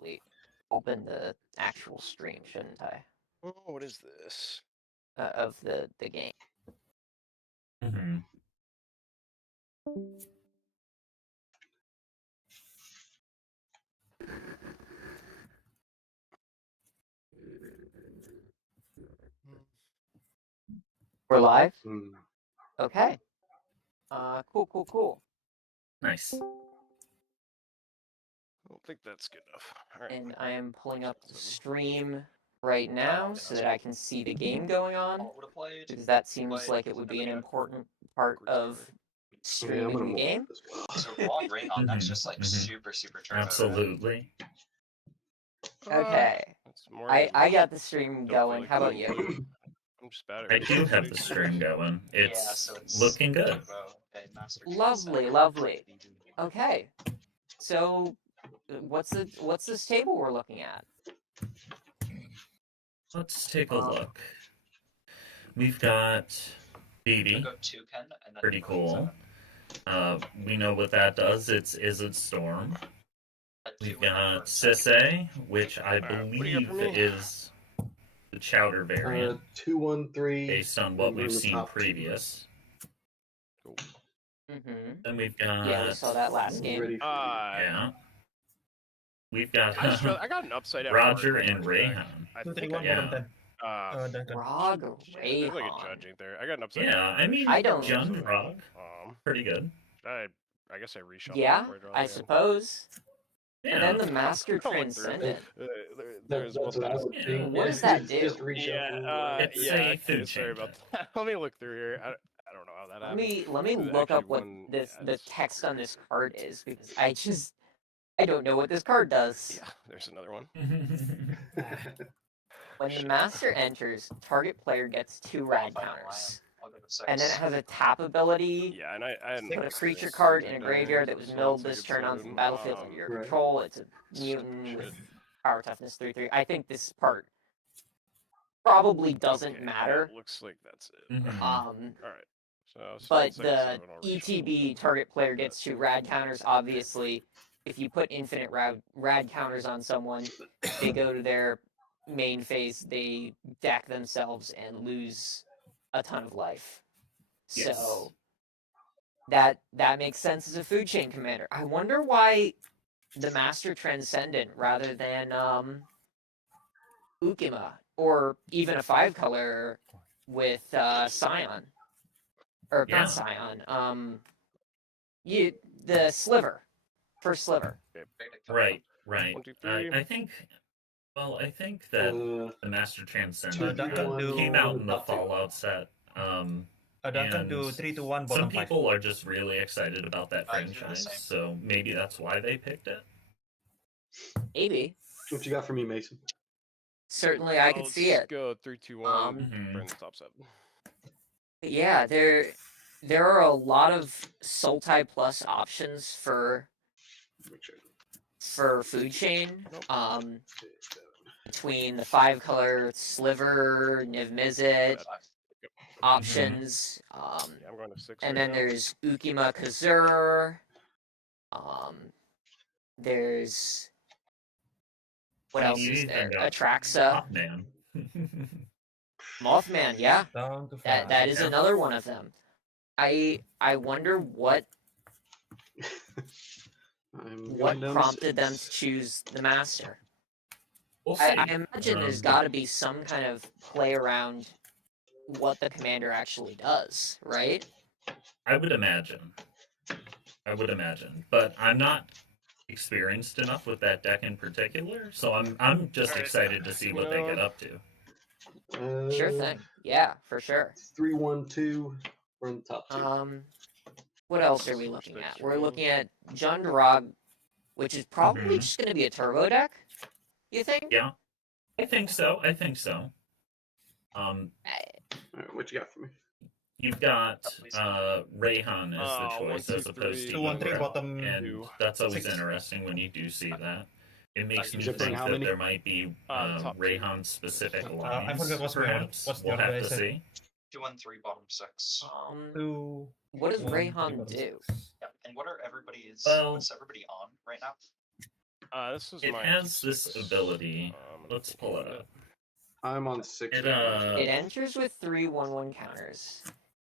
probably open the actual stream, shouldn't I? Oh, what is this? Of the game. Mm-hmm. We're live? Mm. Okay. Cool. Nice. I don't think that's good enough. All right. And I am pulling up the stream right now so that I can see the game going on. Because that seems like it would be an important part of streaming the game. So Quad Raynon, that's just like super turbo. Absolutely. Okay. I got the stream going. How about you? I'm just bad at I do have the stream going. It's looking good. Lovely. Okay. So what's this table we're looking at? Let's take a look. We've got BB. Pretty cool. We know what that does. It's Izzet Storm. We've got Sisse, which I believe is the Chowder variant. 2-1-3. Based on what we've seen previous. Then we've got. Yeah, we saw that last game. Yeah. We've got. I got an upside down. Roger and Rayhan. I think yeah. Rog or There's like a Rayhan. judging there. I got an upside Yeah, down. I mean, I don't- Jund Rog. Pretty good. I guess I reshuffled. Yeah, before draw I the end. suppose. Yeah. And then the Master I'll look through it. Transcendent. There's That's what I would think. What does that do? Just reshuffle. It's yeah. a Okay, food sorry changer. about that. Let me look through here. I don't know how that Let happened. me There's look up actually what one- the it's- text on this card is because I don't know what this card does. Yeah, there's another one. When the master enters, target player gets 2 rad counters. And then it has a tap ability. Yeah, and I hadn't Put a looked creature this card in a down graveyard that this was one, milled so I this could turn on soon, from battlefield under your control. It's a mutant with power toughness 3/3. I think this part probably doesn't okay, matter. It looks like that's it. Mhm. All right. So But second the seven, I'll reshuffle. ETB target player gets 2 rad counters. Obviously, if you put infinite rad counters on someone, they go to their main phase, they deck themselves and lose a ton of life. Yes. So that makes sense as a food chain commander. I wonder why the Master Transcendent rather than Ukima or even a 5-color with Scion. Or Yeah. not Scion. The Sliver. First Sliver. Right. 1, 2, 3. I think that the Master Transcendent Duncan came out in the Fallout set. Duncan do and 3-1 some bottom 5. people are just really excited about that I do the franchise, same. so maybe that's why they picked it. Maybe. What you got for me, Mason? Certainly, I could Let's see it. Go 3, 2, 1. Mhm. Burn the top 7. Yeah, there are a lot of Sultai Plus options for food chain. Between the 5-color Sliver, Niv Mizzet options. Yeah, I'm going to 6. And right then now. there's Ukima Kazur. There's what else is there? Atraxa. Man. Mothman, yeah. Down to 5. That is another one of them. I wonder what prompted them to choose the Master. We'll see. I imagine there's got to be some kind of play around what the commander actually does, right? I would imagine, but I'm not experienced enough with that deck in particular, so I'm just excited to see what they get up to. Sure thing. Yeah, for sure. 3-1-2. We're in the top 2. What else are we looking at? We're looking at Jundrog, which is probably just going to be a turbo deck. You think? Yeah, I think so. Alright, what you got for me? You've got Rayhan as the choice 1, 2, as opposed to 2, 1, 3 Ura, bottom. and that's always 6. interesting when you do see that. It makes me You're think playing how that many? there might be top 2. Rayhan specific I lines. forgot what's the Perhaps what's the we'll other have guy to said? see. 2 and 3 bottom 6. 2. What does 1, 3 Rayhan bottom do? 6. Yeah, and what are everybody's? Well- What's everybody on right now? This is It my has this 6. ability. Let's pull it up. I'm on 6. It It enters with 3 1/1 counters.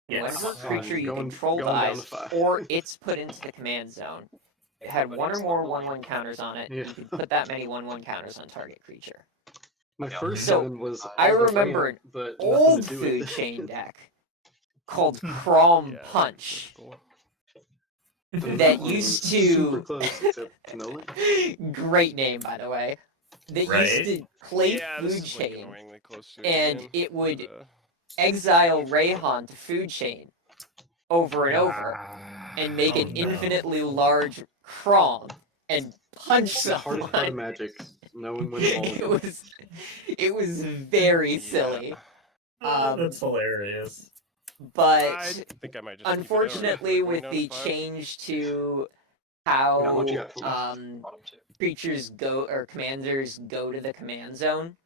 Yes. Whenever a creature you Going- control going down dies, to 5. or it's put into the command zone, it had 1 or more 1/1 counters on it. Yeah. You could put that many 1/1 counters on target creature. My first So, 7 was I all the remember ramp, an but nothing old to do with food it. chain deck called Crom Yeah, Punch cool. that one used was super to. close, except no one. Great name, by the way. That Right? used to play Yeah, this food is like chain, annoyingly close to and again, it would but, exile Rayhan to food chain over and over, and make Oh, an no. infinitely large Crom and punch The hardest part of someone. Magic, knowing when all It was very silly. Oh, that's hilarious. But I think I might just keep it unfortunately, going with down the to 5. change to Now, how what you got for me? Bottom 2. creatures go or commanders go to the command zone,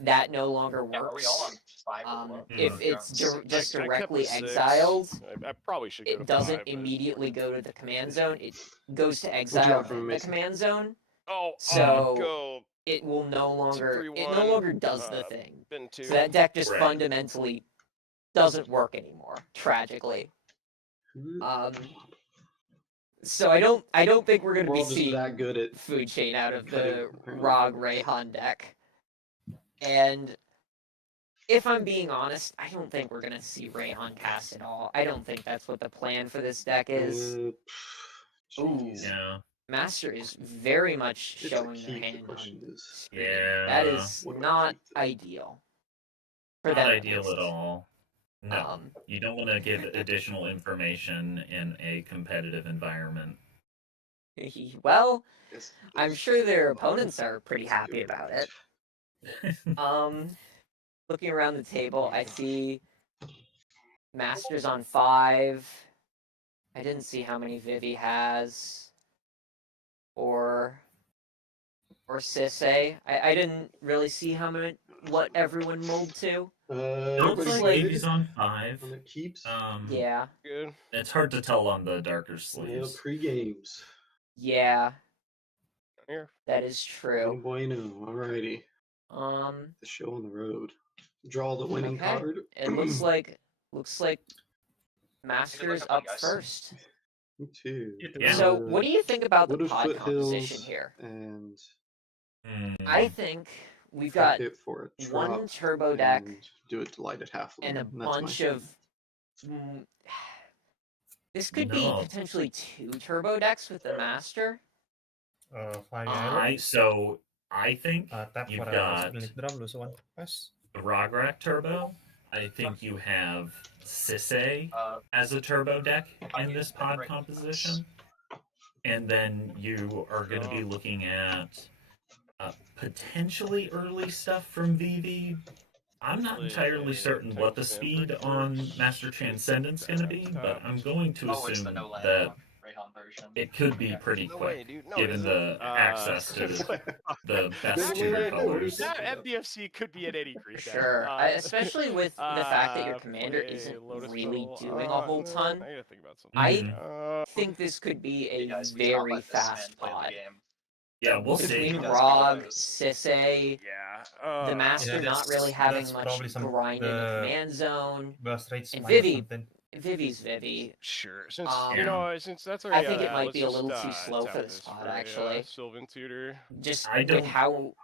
that no longer Yeah, are we all on works. 5 or below? If Yeah. it's just I kept directly the 6. exiled, I probably should go to it doesn't 5, but- immediately go to the command zone. It goes to What you exile got for me, in the Mason? command zone. Oh, So go it will no longer 2-3-1, does the thing. bin 2. So that deck just Right. fundamentally doesn't work anymore, tragically. So I don't think we're gonna be World is seeing that good at food chain out of cutting, the apparently. Rog Rayhan deck. And if I'm being honest, I don't think we're gonna see Rayhan cast at all. I don't think that's what the plan for this deck is. Ooh, jeez. Yeah. Master is very much It's a showing their keep, the hand on question is. screen. Yeah. That is What do I not keep then? ideal. For Not them, ideal least. at all. No. You don't want to give additional information in a competitive environment. Well, Yes, I'm yes. sure their opponents are pretty happy about it. Looking around the table, I see Masters on 5. I didn't see how many Vivi has. Or Sisse. I didn't really see what everyone mulled to. It looks Everybody's like like- Baby's on 5. On the keeps. Yeah. Good. It's hard to tell on the darker Yeah, sleeves. pre-games. Yeah, Here. that is true. Bueno, alrighty. The show on the road. Draw the winning Okay. card. It looks like Masters up on up you guys. first. Me too. Yeah. So, what do you think about the Wood of pod Foothills composition here? And I think we've crack got it for a one drop turbo deck and do it delighted half and a that's my bunch thing. of. This could be No. potentially 2 turbo decks with the master. I think Tap you've for got split drum, lose 1. Pass. the Rograk Turbo. I think you have Sisse as a turbo deck in this pod composition. And then you are going to be looking at potentially early stuff from VV. I'm not entirely certain what the speed on Master Transcendence is going to be, but I'm going to Oh, it's the assume no land that Rayhan version. it could be pretty No way, quick, dude. No, given isn't the it? access to the best Actually, tutor colors. that MDFC could be at any creep deck. Sure, especially with the fact that your commander play isn't Lotus really Petal. doing a whole No, ton. I gotta think about something. I think this could be Hey a guys, we cannot very let this man fast play the pod. game. Yeah, we'll see. Between Does Rog, those. Sisse, Yeah. the master not really having that's much probably some grind in the the command zone, burst rates and minus Vivi. something. Vivi's Vivi. Sure. Since since that's I already think out it of might that, be a let's little just, too slow tap for this pod, a, actually. Sylvan Tutor. Just I with don't- how.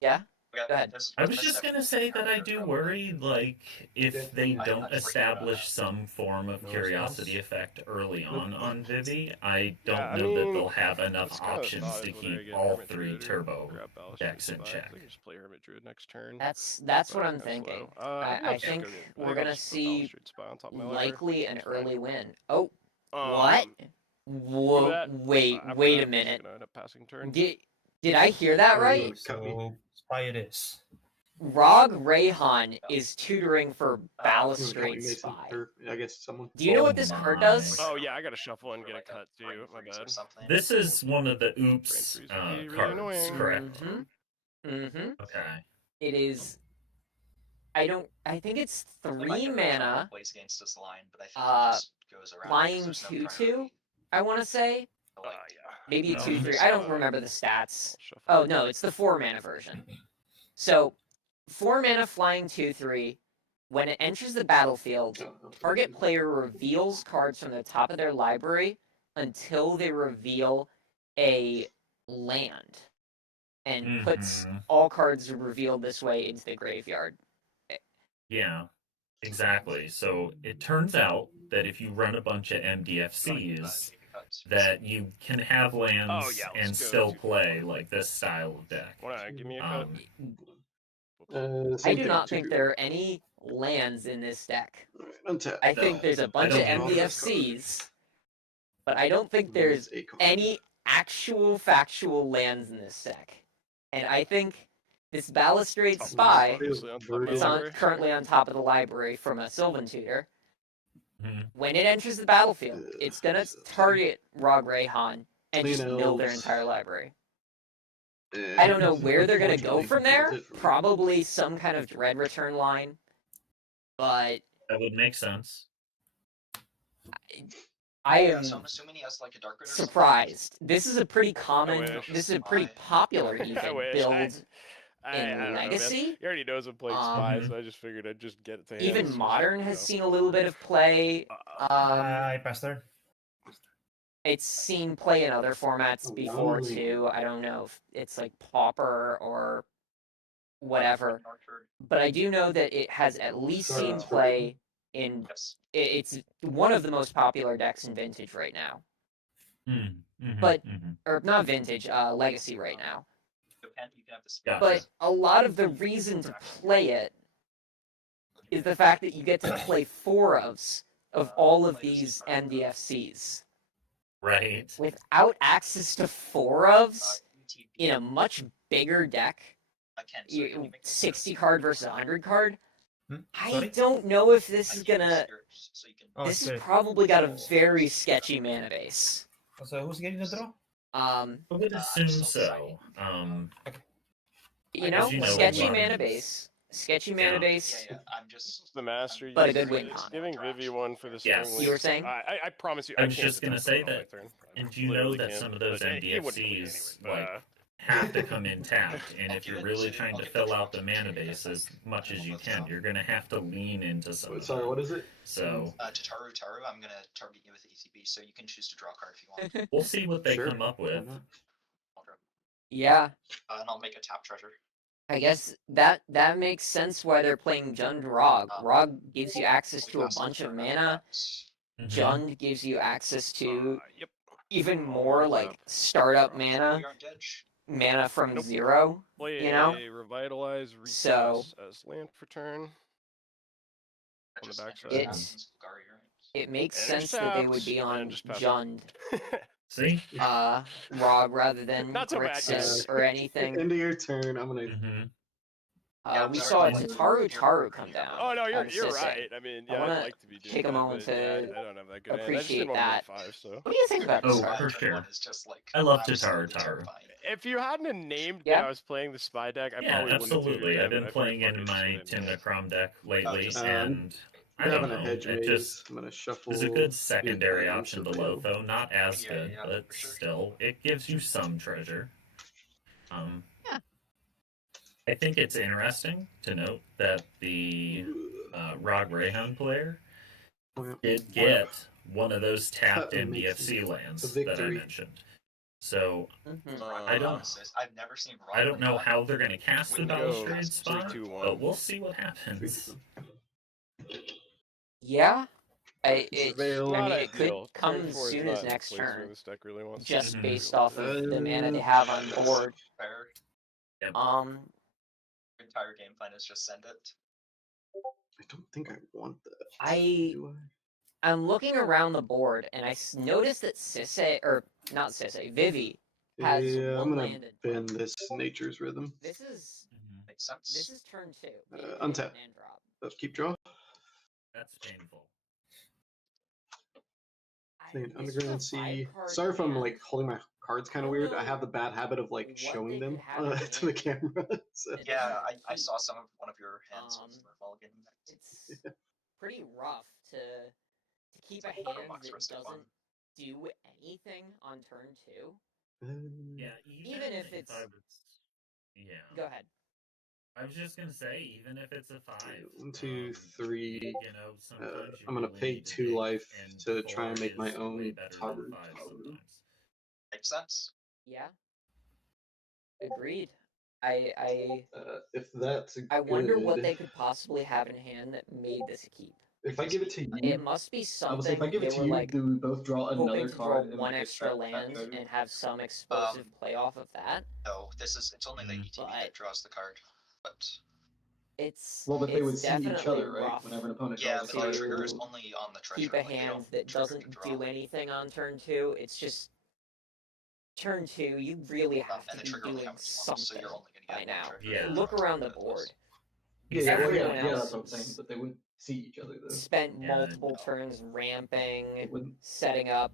Yeah. Okay, Go ahead. this- I was this just next gonna say that I do worry, like, if they I don't forget establish about that. some form of No curiosity response. effect early on Vivi, I don't Yeah, I know that mean, they'll have enough it's kind of options thought to is whether I keep get all Hermit 3 Druid or turbo grab Ballasting decks in 5. check. I think just play Hermit Druid next turn. That's but what I'm kinda thinking. slow. I just think go get- we're I'll gonna just put see Balustrade Spy on top of my library. likely an It's fine. early win. Oh, what? Remember that? Wait, After wait that, a I'm just minute. gonna end up passing turn. Did I hear that right? Cut me. So, spy it is. Rog Rayhan is tutoring for You wanna cut me, Balustrade Mason? Spy. Or, I guess someone. Do you know what this card does? Oh yeah, I gotta shuffle and For get a like cut brain too. My freeze or bad. something. This is one of the oops Brain freeze would be really cards, annoying. correct? Mm-hmm. Okay. It is. I think it's They might 3 get rid of mana. Trouble Plays against this line, but I think it just goes around. Flying because there's no 2/2. priority. I want to say. maybe No, 2/3. it's, I don't remember the stats. shuffle. Oh no, it's the 4 mana version. So 4 mana flying 2/3. When it enters the battlefield, target player reveals cards from the top of their library until they reveal a land, and puts all cards revealed this way into the graveyard. Yeah, exactly. So it turns out that if you run a bunch of MDFCs, that you can have lands and still play like this style of deck. Give me a cut. I do not think there are any lands in this deck. I think No, there's a bunch of MDFCs, but I don't think there's any actual factual lands in this deck. And I think this Balustrade Spy, it's currently on top of the library from a Sylvan Tutor. When it enters the battlefield, it's gonna target Rog Rayhan and just mill their entire library. I don't know where they're gonna go from there. Probably some kind of Dread Return line, but that would make sense. I am So I'm assuming he has like a Dark Ritter. surprised. This is a pretty common. This is a pretty popular even build in Legacy. He already knows I'm playing Spy, so I just figured I'd just get it to him. Even Modern has seen a little bit of play. I passed there. It's seen play in other formats before too. I don't know if it's like Pauper or whatever, but I do know that it has at least seen play in. It's one of the most popular decks in Vintage right now. But or not Vintage, Legacy right now. But a lot of the reason to play it is the fact that you get to play 4 of all of these MDFCs. Right. Without access to 4 in a much bigger deck, 60 card versus 100 card, I don't know if this is gonna. This has probably got a very sketchy mana base. So who's getting the draw? I would assume so. You know, sketchy mana base. Sketchy mana base. I'm just the master. But a good win It's con. giving Vivi one for the Yes. spring. You were saying? I promise you. I was can't just gonna attempt say it on my that. turn. And do you know Literally that can't, some of those but he wouldn't win MDFCs anyway, like have to come in tapped, and if you're really trying to fill out the mana base as much as you can, you're gonna have to lean into some. Sorry, what is it? So Tataru Taru, I'm gonna target you with ETB, so you can choose to draw a card if you want. we'll see what they come up with. Yeah. And I'll make a tap treasure. I guess that makes sense why they're playing Jund Rog. Rog gives you access to a bunch of mana. Jund gives you access to even more like startup mana. Mana from 0. Play You know? a revitalize So as land for turn. On the backside. it makes And sense that they would be tapped, on and just pass it. Jund. See? Rog rather than Not so bad, Grixis or anything. End of your turn, I'm gonna. We saw a Tataru Taru come down. Oh no, you're Sisse. right. I mean, I yeah, wanna I'd like to be doing take a that, moment but, yeah, to I don't have that good hand. I just appreciate didn't want that. to win 5, so. What do you think about this? Oh, for sure. I love Tataru Taru. If you hadn't named Yeah. that I was playing the spy deck, I Yeah, probably absolutely. wouldn't have. I've been playing in my Tindacrom deck lately, and I don't Grabbing a know. hedge It maze. just I'm gonna shuffle. is a good secondary Yeah, option to Lotho. Not as good, but still, it gives you some treasure. I think it's interesting to note that the Rog Rayhan player did get one of those tapped MDFC lands that I mentioned. So I don't know how they're going to cast the Balustrade Spy, but we'll see what happens. Yeah. I Not mean, it could ideal. come Turn as 4 is soon not as the next place where turn, this deck really wants to just be. based off of the mana they have on board. Yep. Entire game plan is just send it. I don't think I want that. I'm looking around the board and I noticed that Vivi has Yeah, I'm one gonna landed. bend this Nature's Rhythm. This is Makes sense. This is turn 2. Untap. And drop. Let's keep draw. That's painful. Underground Sea. Sorry if I'm like holding my cards kind of weird. I have the bad habit of like showing them to the camera. So. Yeah, I saw one of your hands with the Mulligan. It's pretty rough to keep a hand that doesn't do anything on turn 2. Yeah, Even if it's. Yeah. Go ahead. I was just gonna say, even if it's a 5. 1, 2, 3. You know, sometimes you I'm gonna really pay need to 2 dig, life and to try and 4 make my is own way better tower. than 5 sometimes. Makes sense. Yeah. Agreed. I If that's I wonder what good- they could possibly have in hand that made this a keep. If I give it to you, It must be I would something say if I give they it to were you, like do we both draw hoping another to draw card and one like extra extract land that and have some explosive play off of that. No, it's only the ETB that draws the card. But It's Well, but they would see each definitely other, right? rough Whenever an opponent yeah, draws a but card. the trigger is to only on the treasure. keep a Like, they hand don't that trigger doesn't to draw. do anything on turn 2. It's just turn 2. You really have And to the be trigger only doing happens once, so something you're only by gonna get now. one trigger. Yeah. Look around the board. Yeah, Everyone yeah, else that's what I'm saying. But they would see each other though. spent Yeah, multiple turns ramping, setting up,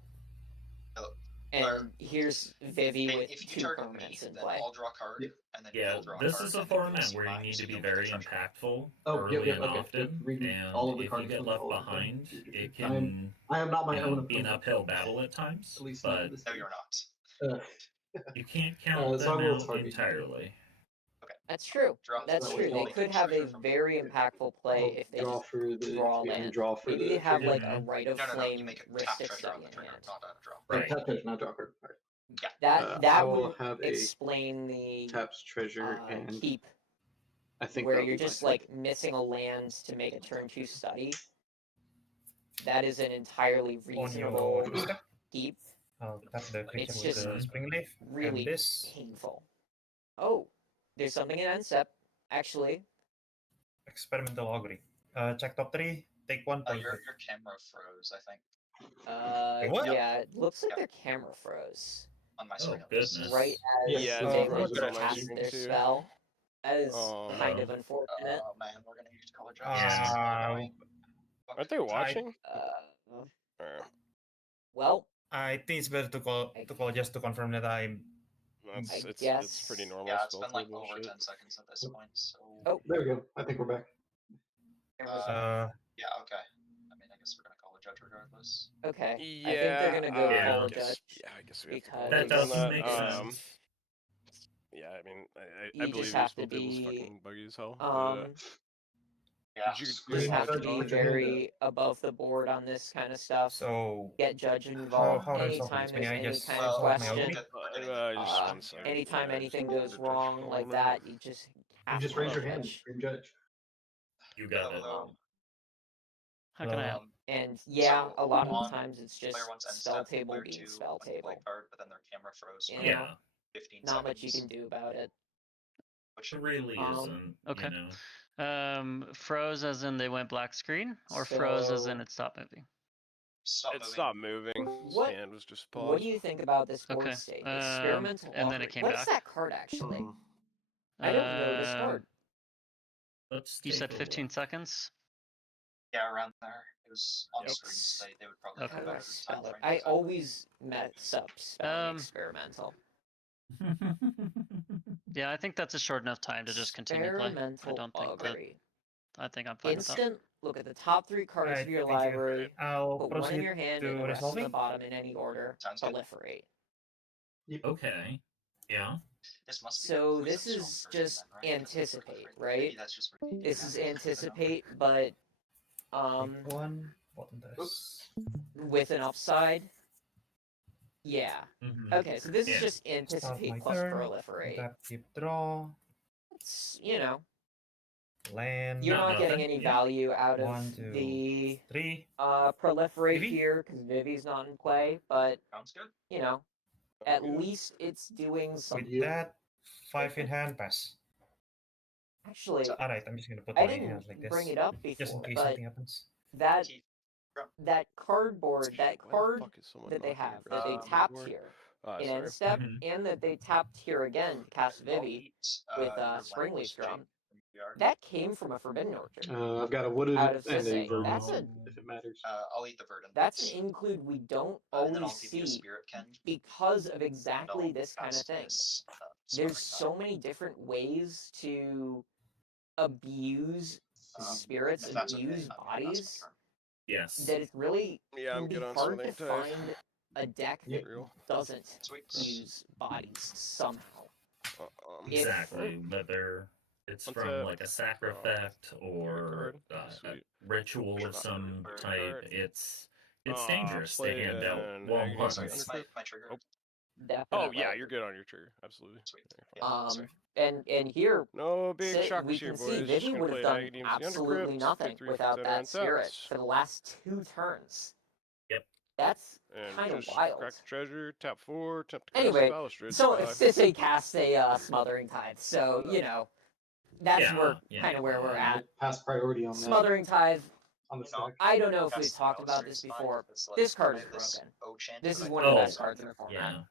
and here's Vivi with If you 2 target me, permanents in then play. I'll draw a card, and then Yeah, you'll draw a this card. is a and then you'll format see where you mine, need so to be you'll get the very treasure. impactful Oh, early and okay. often, Reading and all of the if you cards get from left all of them. behind, it can I am not my own be an opponent. uphill battle at times, At least not but in this No, game. you're not. you can't count so I them will out target you. entirely. Okay. That's true. Draw That's that true. way. They I'll could make have a treasure from very impactful play I'll if they draw just for the draw ETB and land. draw for Maybe the they have trigger. like a Rite of No, you Flame make a tap Mystic treasure study on the in trigger, hand. not a draw. Right. Tap treasure, not draw card. All right. Yeah. That I will would have a explain the taps treasure and keep I think where that'll you're be my just turn. like missing a land to make a turn 2 study. That is an entirely reasonable On your step, keep. I'll tap the creature It's with just the spring leaf. really and this painful. Oh, there's something in end step, actually. experimental augury. Check top 3, take 1 point. Your camera froze, I think. What? Yeah, it looks like their camera froze. On my Oh, screen. goodness. Right as Yeah, they it's like frozen on my cast screen their too. spell. That is kind no. of unfortunate. Oh man, we're gonna use color Yeah. Aren't they watching? Or- Well, I think it's better to call just to confirm that I'm. It's pretty normal. Yeah, it's been spell like table over shit. 10 seconds at this point, so. Oh. There we go. I think we're back. Yeah, okay. I mean, I guess we're gonna call a judge regardless. okay. I think they're gonna go Yeah. call a I guess, judge. yeah, I guess we have to call because That a judge on doesn't that. make sense. Yeah, I mean, You I just believe have your to spell table's be, fucking buggy as hell. Yeah. Did You you have to judge be on it? very above the board on this kind of stuff. So Get judge involved how do I solve anytime this? there's May I any just kind solve of my question. augury? Just 1 second. Anytime Yeah, anything just goes judge wrong call, like remember? that, you just You have just to raise your judge. hand. Scream judge. You got it. How can I help? And yeah, a lot on of times it's just Player one's end spell step, table player being 2 spell went to play table. card, but then their camera froze You for know, Yeah. 15 not seconds. much you can do about it. Which It really isn't. Okay. You know? Froze as in they went black screen, or froze as in So- it stopped moving? It stopped moving. What- Hand was just What paused. do you think about this board Okay, state? Experimental and then it augury. came What's back? that card actually? I don't know this card. Let's You take said a 15 look. seconds? Yeah, around there. It was on Yep. screen, so they would probably Okay. How have do I better spell time it? frame. I always mess up spelling experimental. Yeah, I think that's a short enough time to just continue play. I Experimental don't think that. augury. I think I'm fine with that. Instant. Look at the top 3 cards Alright, of your thank you. library. I'll Put one in proceed your hand to and the rest on the resolving. bottom in any order. Sounds good. Proliferate. Okay. Yeah. This must be So the this strong is version just then, right? anticipate, Maybe right? that's just This is anticipate, but Take 1, bottom this. with an upside. Yeah. Mhm. Okay, so this is Yeah. just Start my anticipate plus turn. proliferate. Tap, keep, draw. It's, you know, Land. you're Not not getting nothing, any yeah. value out of 1, 2, the 3. proliferate Vivi? here because Vivi's not in play, but Sounds good. you know, at least it's doing With something. that, 5 in hand, pass. Actually, Alright, I'm just gonna put I my hand didn't like this. bring it up Just in before, case but something happens. that cardboard, that Why the card fuck is someone that they knocking have, across that they the tapped board? here Ah, in sorry. end step, Mhm. and that they tapped here again to cast I'll Vivi eat, with your Spring language Leaf Drum. chain from your yard. That came from a Forbidden Orchard. I've got a wooded Out of and a Sisay. verdant, That's a if it matters. I'll eat the verdant. that's an include we don't And then I'll always give you a see spirit ken. because of exactly I'll this kind of cast thing. this, There's sparring so many different ways to abuse spirits if and that's okay, use I'm gonna pass my bodies turn. Yes. that it's really Yeah, can I'm be good on hard to Southern Tide. find a deck that Real. doesn't use bodies somehow. Exactly. Whether it's One from tap. like a sack effect or a Sweet. ritual of some type, it's dangerous to play hand out an wall agony buttons. My trigger. Oh yeah, you're good on your trigger. Absolutely. And here, No big shockers we here, can see boys. Vivi Gonna would have play done Agony MC absolutely Undercrypt, nothing take 3 without center that and spirit taps. for the last 2 turns. Yep. That's And kind of just wild. crack the treasure, tap 4, attempt to cast Anyway, Balustrade so Spy. Sissy casts a Smothering Tithe, so you know that's kind of where we're at. Pass priority on that. Smothering Tithe. On the stack. I don't know if we've talked about this before. This card is broken. This is one of the best cards in the format. Yeah.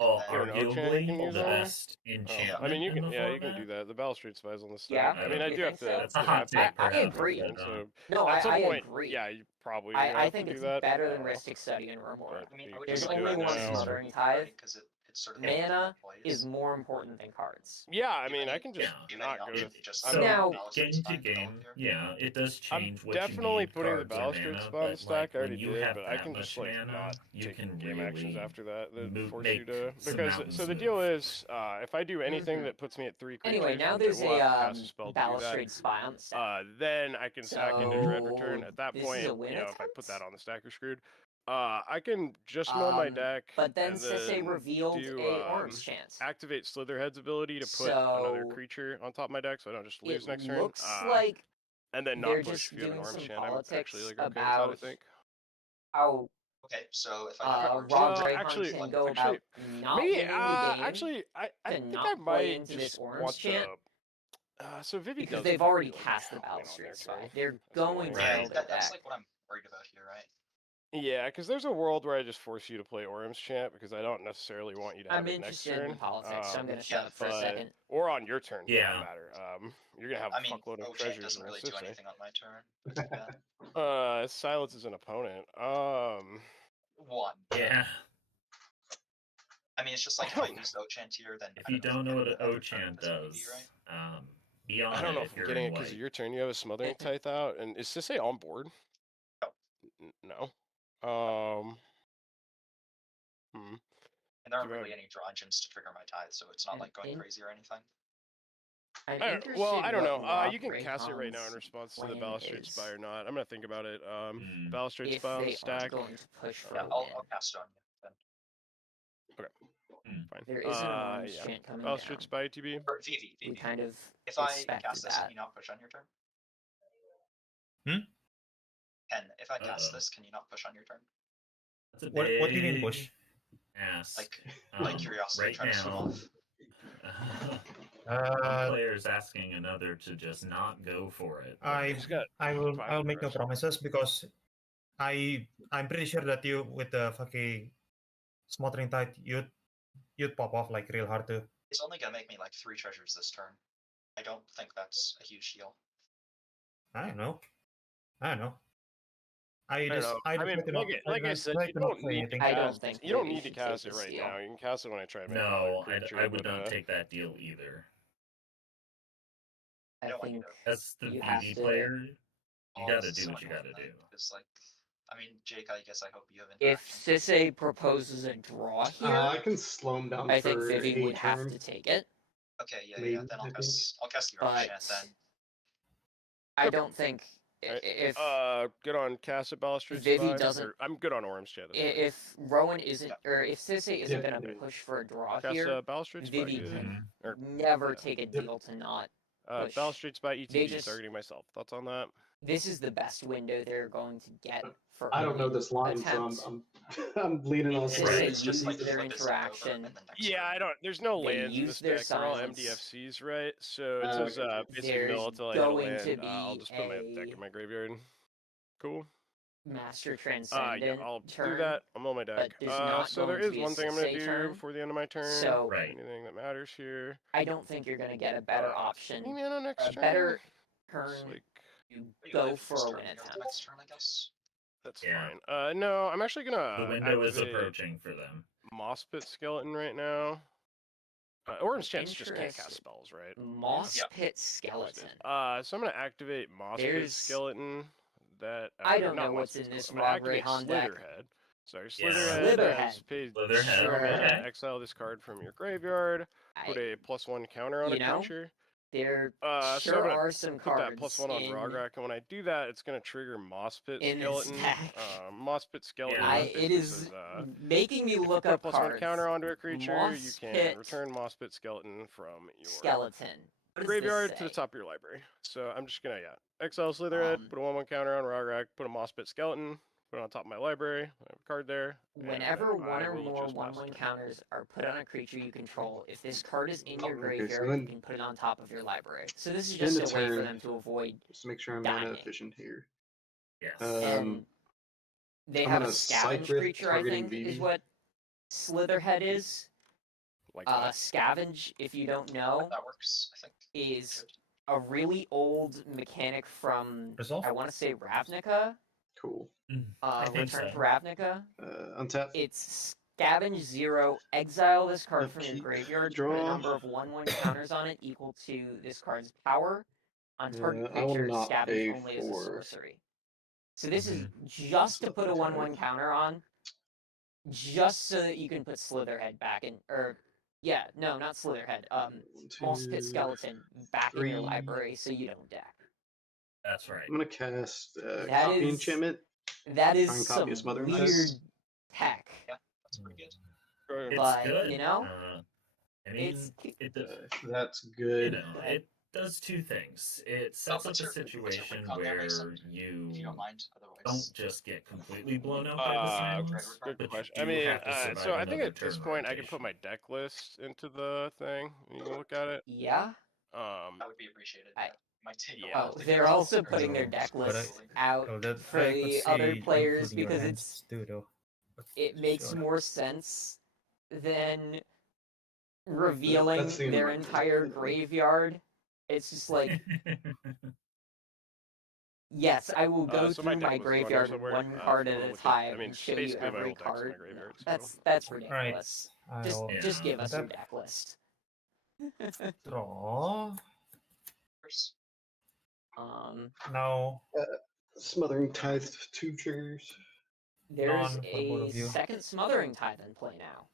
Oh, Here an O-Chan you can arguably use the on there? best enchantment. I mean, you in can, the yeah, you format. can do that. The Balustrade Spy's on the stack. Yeah? I mean, I You do have think to. so? That's a hot take, I perhaps, agree. but, So No, at some I point, agree. yeah, you probably. I think do it's that. better than Rhystic Study and Remora. I mean, There's you can do only it one now. Smothering Tithe. It's sort of Mana is more important than cards. Yeah, I mean, I can just not go to. So Now- game to game, yeah, it does change I'm what definitely you need putting the cards and Balustrade mana, Spy on the but, stack. like, I already when you did, have but I that can much just like mana, not you take can game actions really after that force make you to some because mountains so the move. deal is if I do anything that puts me at 3 creatures, Anyway, now which there's I will have to a cast a spell to do Balustrade that, Spy on the stack. then I can sack into Dread Return. So At that this point, is a win if I put attempt? that on the stack, you're screwed. I can just mill my deck, But then and Sisse then revealed do, a Orange Chant. activate Slitherhead's ability to put another So creature on top of my deck, so I don't just lose it next turn. looks like and then they're not push just if you have an doing Orange some Chant. I'm politics actually like okay with that, I about think. how Okay, so if I Rob Well, Greyhound actually- can go actually, about not Me, winning the game actually, I to think not I play might into this just Orange want Chant the. So Vivi because does they've really, already like, cast the win on Balustrade their Spy. turn. They're That's going the to only kill thing. their that's deck. like what I'm worried about here, right? Yeah, because there's a world where I just force you to play Orim's Chant because I don't necessarily want you to have I'm it next interested turn. in politics, so I'm going to shut up for a but- second. Or on your turn, for Yeah. that matter. You're gonna have I a mean, fuckload of O-Chain treasures doesn't in really this, do eh? anything on my turn. Yeah. Silence is an opponent. One. Yeah. I mean, it's just like if I use O-Chant here, then If I you don't don't know what an know, O-Chant that's what it would be, does, right? be on I don't know it if if I'm you're getting in it because of white. your turn. You have a Smothering Tithe out, and is Sisse on board? No. And there aren't Do I- really any draw engines to trigger my tithe, so it's not like going crazy or anything. I'm I don't interested know. Well, I don't what know. Rob You can cast it right now in Greyhound's response to the plan Balustrade is. Spy or not. I'm gonna think about it. Balustrade If Spy on the they are stack. going to push for Yeah, a I'll win. cast it on you then. Fine. There is an Orange yeah. Chant coming Balustrade down. Spy TB. Or Vivi. We kind of If I expected cast this, that. can you not push on your turn? Hmm? Ken, if I cast this, can you not push on your turn? That's a What do you mean big push? ask. Like curiosity, right trying to swim now, off. one player is asking another to just not go for it. I'll make no promises because I'm pretty sure that you with the fucking Smothering Tithe you'd pop off like real hard too. It's only gonna make me like 3 treasures this turn. I don't think that's a huge deal. I don't know. I don't know. I mean, like I said, you don't need to cast. You don't need to cast it right now. You can cast it when I try to make No, another creature, I would but, not take that deal either. I think As the you have BD to- player, you gotta It's do so what you annoying, gotta do. It's like, I mean, Jake, I guess I hope you have If Sisse proposes a draw here, I can slow him down I think for Vivi a would have turn. to take it. Okay, yeah, Maybe, then I I'll think. cast the Orange Chant But then. I don't think if good on cast at Balustrade Vivi Spy, doesn't- or I'm good on Orim's Chant. if Rowan isn't or if Sisse isn't Yeah. going to push for a draw Cast, here, Balustrade Spy, Vivi good. can Or- never take a deal to not push. Balustrade Spy They ETB, just- targeting myself. Thoughts on that? This is the best window they're going to get for I a don't know win this line, attempt. so I'm bleeding on Sisse Sisse. used their interaction. Yeah, I don't. There's no They lands in use this their deck. They're all silence. MDFCs, right? So it says basically There's mill until I hit a going land. to be I'll just put my a deck in my graveyard. Cool. Master Transcendent Yeah, I'll turn. do that. I'm on my deck. But there's not So there going to is be a one thing I'm gonna Sisse do turn. before the end of my turn. So- Anything that matters here. I don't think you're going to get a better option. Maybe on next A turn. better It's turn. like- You go for a win attempt. Next turn, I guess. That's Yeah. fine. No, I'm actually gonna. The window is activate approaching for them. Moss Pit Skeleton right now. Orange Chance just can't cast Interesting. spells, right? Moss Pit Skeleton. So I'm gonna activate Moss Pit There's- Skeleton. That I don't not know Moss what's Pit in this Skeleton. I'm gonna Rob activate Greyhound deck. Slitherhead. Sorry, Yeah. Slitherhead has paid Slitherhead, zero mana. okay. Exile this card from your graveyard. Put a +1 counter on You a know, creature. there So I'm sure gonna are some put that cards +1 on in Rograk, and when I do that, it's gonna trigger Moss Pit in this Skeleton. deck. Moss Pit Skeleton. It is making me if look you put up a +1 cards. counter onto a creature, you Moss can Pit return Moss Pit Skeleton from your Skeleton. What does graveyard this to the say? top of your library. So I'm just gonna exile Slitherhead, put a 1/1 counter on Rograk, put a Moss Pit Skeleton, put it on top of my library. I have a card there. Whenever one I or will more just pass 1/1 turn. counters are put on a creature you control, if this card is in your Okay, so graveyard, then- you can put it on top of your library. So this is End just of a way for turn. them to avoid Just make sure I'm mana dying. efficient here. Yes. And they I'm have a gonna scavenge Cypress creature, I targeting think, is Vivi. what Slitherhead is. Like that. Scavenge, if you don't know, That works, I think. is a really old mechanic from, Resolve? I want to say Ravnica. Cool. I think Return so. to Ravnica. Untap. It's scavenge 0, exile this card from your Upkeep, graveyard, put a draw. number of 1/1 counters on it equal to this card's power. On target I will creature, not scavenge pay only as a for- sorcery. So this is just to put a 1/1 counter on, just so that you can put Slitherhead back in, or yeah, no, not Slitherhead. Moss Pit Skeleton back in your 3. library so you don't deck. That's right. I'm gonna cast That copy is- enchantment. That is Try and copy some a Smothering weird Tide. tech. Yeah, that's pretty good. It's But, good. you know, I mean, it's it does, That's you good. know, it does two things. It sets up what's a your- what's your situation win con there, where Mason? you If you don't mind, otherwise. don't just get completely blown out by the silence, Good but question. you I do mean, have to survive so I think another at this turn point I can put rotation. my deck list into the thing. You can look at it. yeah. That would be appreciated. Might take a Yeah. while Oh, to they're figure out also the putting their cards. deck But lists out that for I could the other see players including your because hands too, though. But it makes sure. more sense than revealing That's the their environment. entire graveyard. It's just like, yes, I will go So my through deck my was on here graveyard somewhere, one if card you at wanna a look at- time I mean, and show you basically my every whole deck's in my card. graveyard, so- That's Alright, ridiculous. Just I'll just give us your untap, deck list. draw. Now Smothering Tithe 2 triggers. There's None for both a of you. second Smothering Tithe in play now.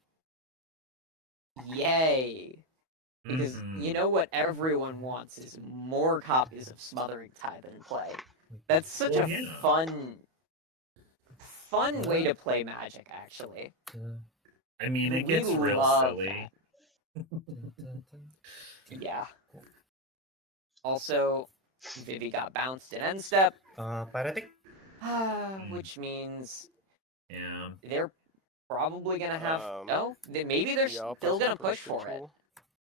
Yay! Because you know what everyone wants is more copies of Smothering Tithe in play. That's such Well, a yeah. fun way to play Magic, actually. I mean, it We gets real love silly. Yeah. Also, Vivi got bounced in end step, Piratic? which means Yeah. they're probably gonna have. Maybe yeah, they're I'll still pass gonna on push for it. control.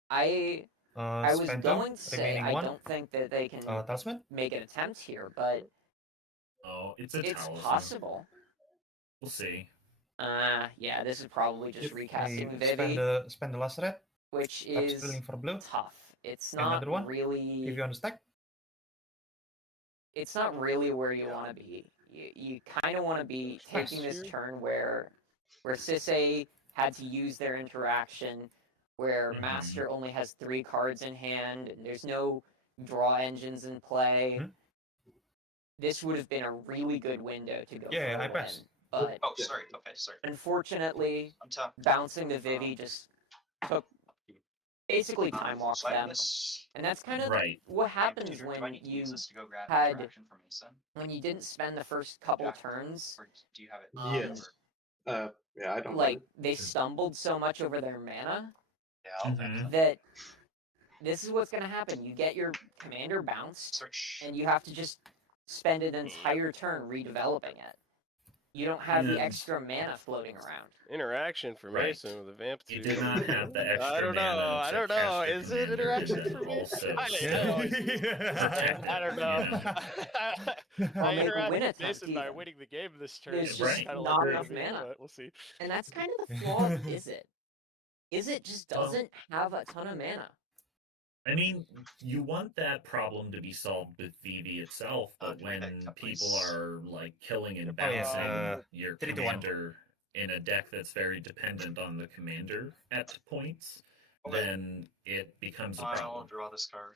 I was Spend going to say remaining I one. don't think that they can Talisman? make an attempt here, but Oh, it's a it's talisman. possible. We'll see. Yeah, this is probably just recasting Hey, Vivi, spend the last red. which Stop is spilling for blue. tough. It's not Another one? really. Give you on the stack. It's not really where you want to be. You kind of want to be taking this turn where Sisei had to use their interaction, where Master only has 3 cards in hand, and there's no draw engines in play. This would have been a really good window to go Yeah, for a I win, pass. but Oh, sorry. Okay, sorry. unfortunately, Untap. bouncing the Vivi just took basically time walked So I have them, this. and that's kind of Right. what happens Do I when need to you use this to go grab had interaction from Mason? when you didn't spend the first couple Jack, turns. Or do you have it? Yes. Yeah, I don't Like they stumbled so much over their mana Yeah, I'll have that this is what's gonna happen. You get your commander bounced, Search. and you have to just spend an entire turn redeveloping it. You don't have the Yeah. extra mana floating around. Interaction for Right. Mason with a vamp. You did not have the extra I don't know. mana I to don't know. cast the Is it commander interaction to for me? also I don't know. I make a interact win with attempt Mason by even. winning the game this turn. There's It's just kinda not like enough me, mana. but we'll see. And that's kind of the flaw of Izzet. Izzet just doesn't have a ton of mana. I mean, you want that problem to be solved with VV itself, but when people are like killing and bouncing your 3-1. commander in a deck that's very dependent on the commander at points, Okay. then it becomes a I'll problem. draw this card.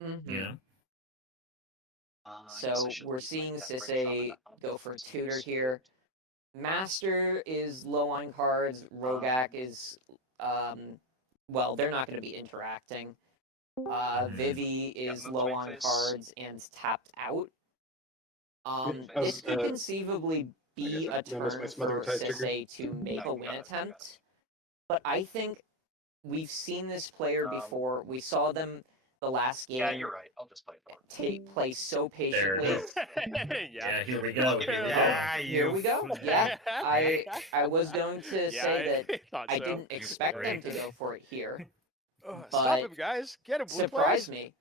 You know? So we're seeing Sisei go for tutor here. Master is low on cards. Rogak is, well, they're not going to be interacting. Vivi is low on cards and tapped out. This could conceivably be a turn for Sisei to make a win attempt, but I think we've seen this player before. We saw them the last game. Yeah, you're right. I'll just play it. Play so patiently. Yeah, here we go. Here we go. Yeah, I was going to say that I so. didn't expect them to go for it here. Stop him, guys! Get him, blue Surprise players. me.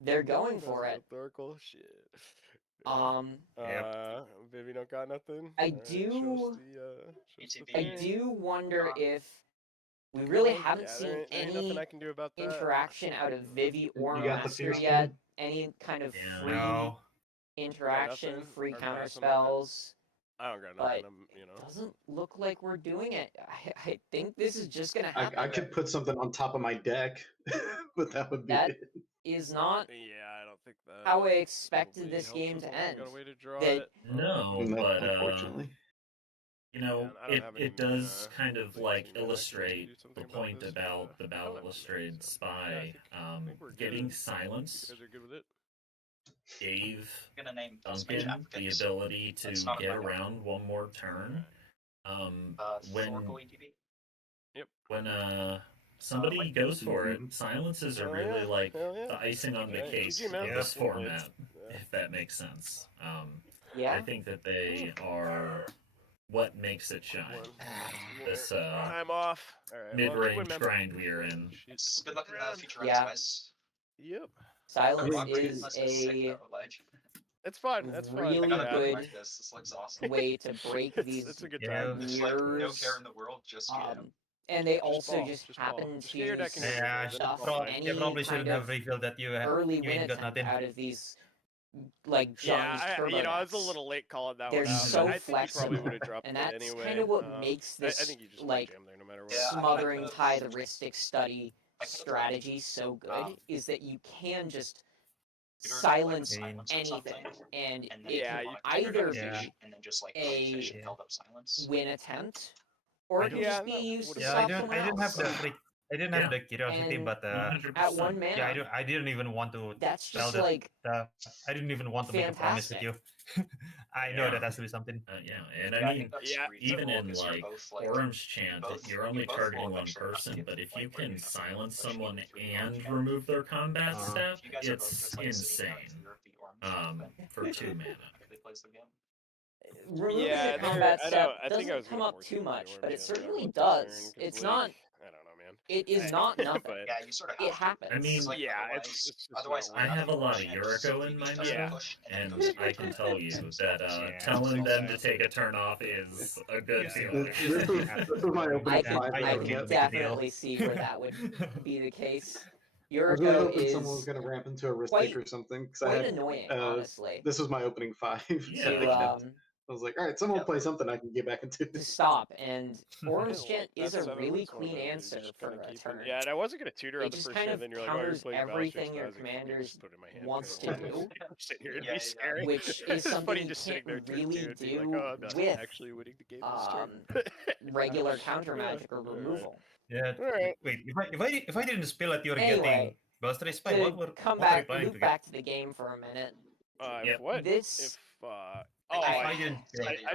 They're going for it. Shit. Yep. Vivi don't got nothing. I do wonder if we really haven't seen any interaction out of Vivi or Master yet. Any kind of free interaction, free counter spells. I don't got But nothing. doesn't look like we're doing it. I think this is just gonna happen. I could put something on top of my deck, but that would be it. Is not I don't think that how I expected this game to end. No, but unfortunately. It does kind of like illustrate the point about the Battle Illustrated Spy. Getting silence gave Duncan the ability to get around one more turn. When somebody goes for it, silences are really like the icing on the cake of this format, if that makes sense. I think that they are what makes it shine. This I'm off. Right, mid-range grind we are in. Good luck in the future rounds, guys. Yep. Silence is a it's fun. That's fun. really good This looks awesome. way to break these it's a good time. mirrors. Like, no care in the world, just and they also just happen to Yeah, stuff you probably shouldn't have revealed that you early win ain't got attempt nothing. out of these like John's turbo I was a little late calling that They're one out. so I think he flexible, probably would have dropped and it that's anyway. kind of what makes I this think you just like jam there no matter what. smothering tithe-ristic study strategy so good is that you can just silence anything, and it can either be a win attempt, or it can just be used to stop someone else. I didn't have the curiosity, And but at one mana, yeah, I didn't even want to. That's tell just that, like I didn't even want to make a promise with you. I know that has to be something. And I mean, even in like Orange Chant, you're only targeting one person, but if you can silence someone and remove their combat step, it's insane. For 2 mana. Removing the combat step doesn't come up too much, but it certainly does. It's not. I don't know, man. It is not nothing. Yeah, you sort of it happens. I mean, otherwise, I have a lot of Yuriko in my meta, and I can tell you that telling them to take a turn off is a good feeling. This is my opening five. I can definitely see where that would be the case. I was really Yuriko hoping someone was is going to ramp into a wrist pick or something. quite annoying, honestly. This was my opening 5. Yeah. I was like, all right, someone play something I can get back into. To stop, and Orange Gent is a really clean answer for a turn. Yeah, and I wasn't going to tutor on It the just first kind turn, of then you're like, oh, you're counters playing everything Valkyries, your I was like, commander just put it in my hand wants for a to while. do, Sitting here, it'd be scary. which is It's something funny you just can't sitting there turn really 2 and being do like, oh, I'm not with actually winning the game this turn. regular counter magic or removal. Yeah. Alright. Wait, if I didn't spill that you're Anyway, getting Buster Spy, to what come what are you back, planning loop to back to the game for a minute. If what? This I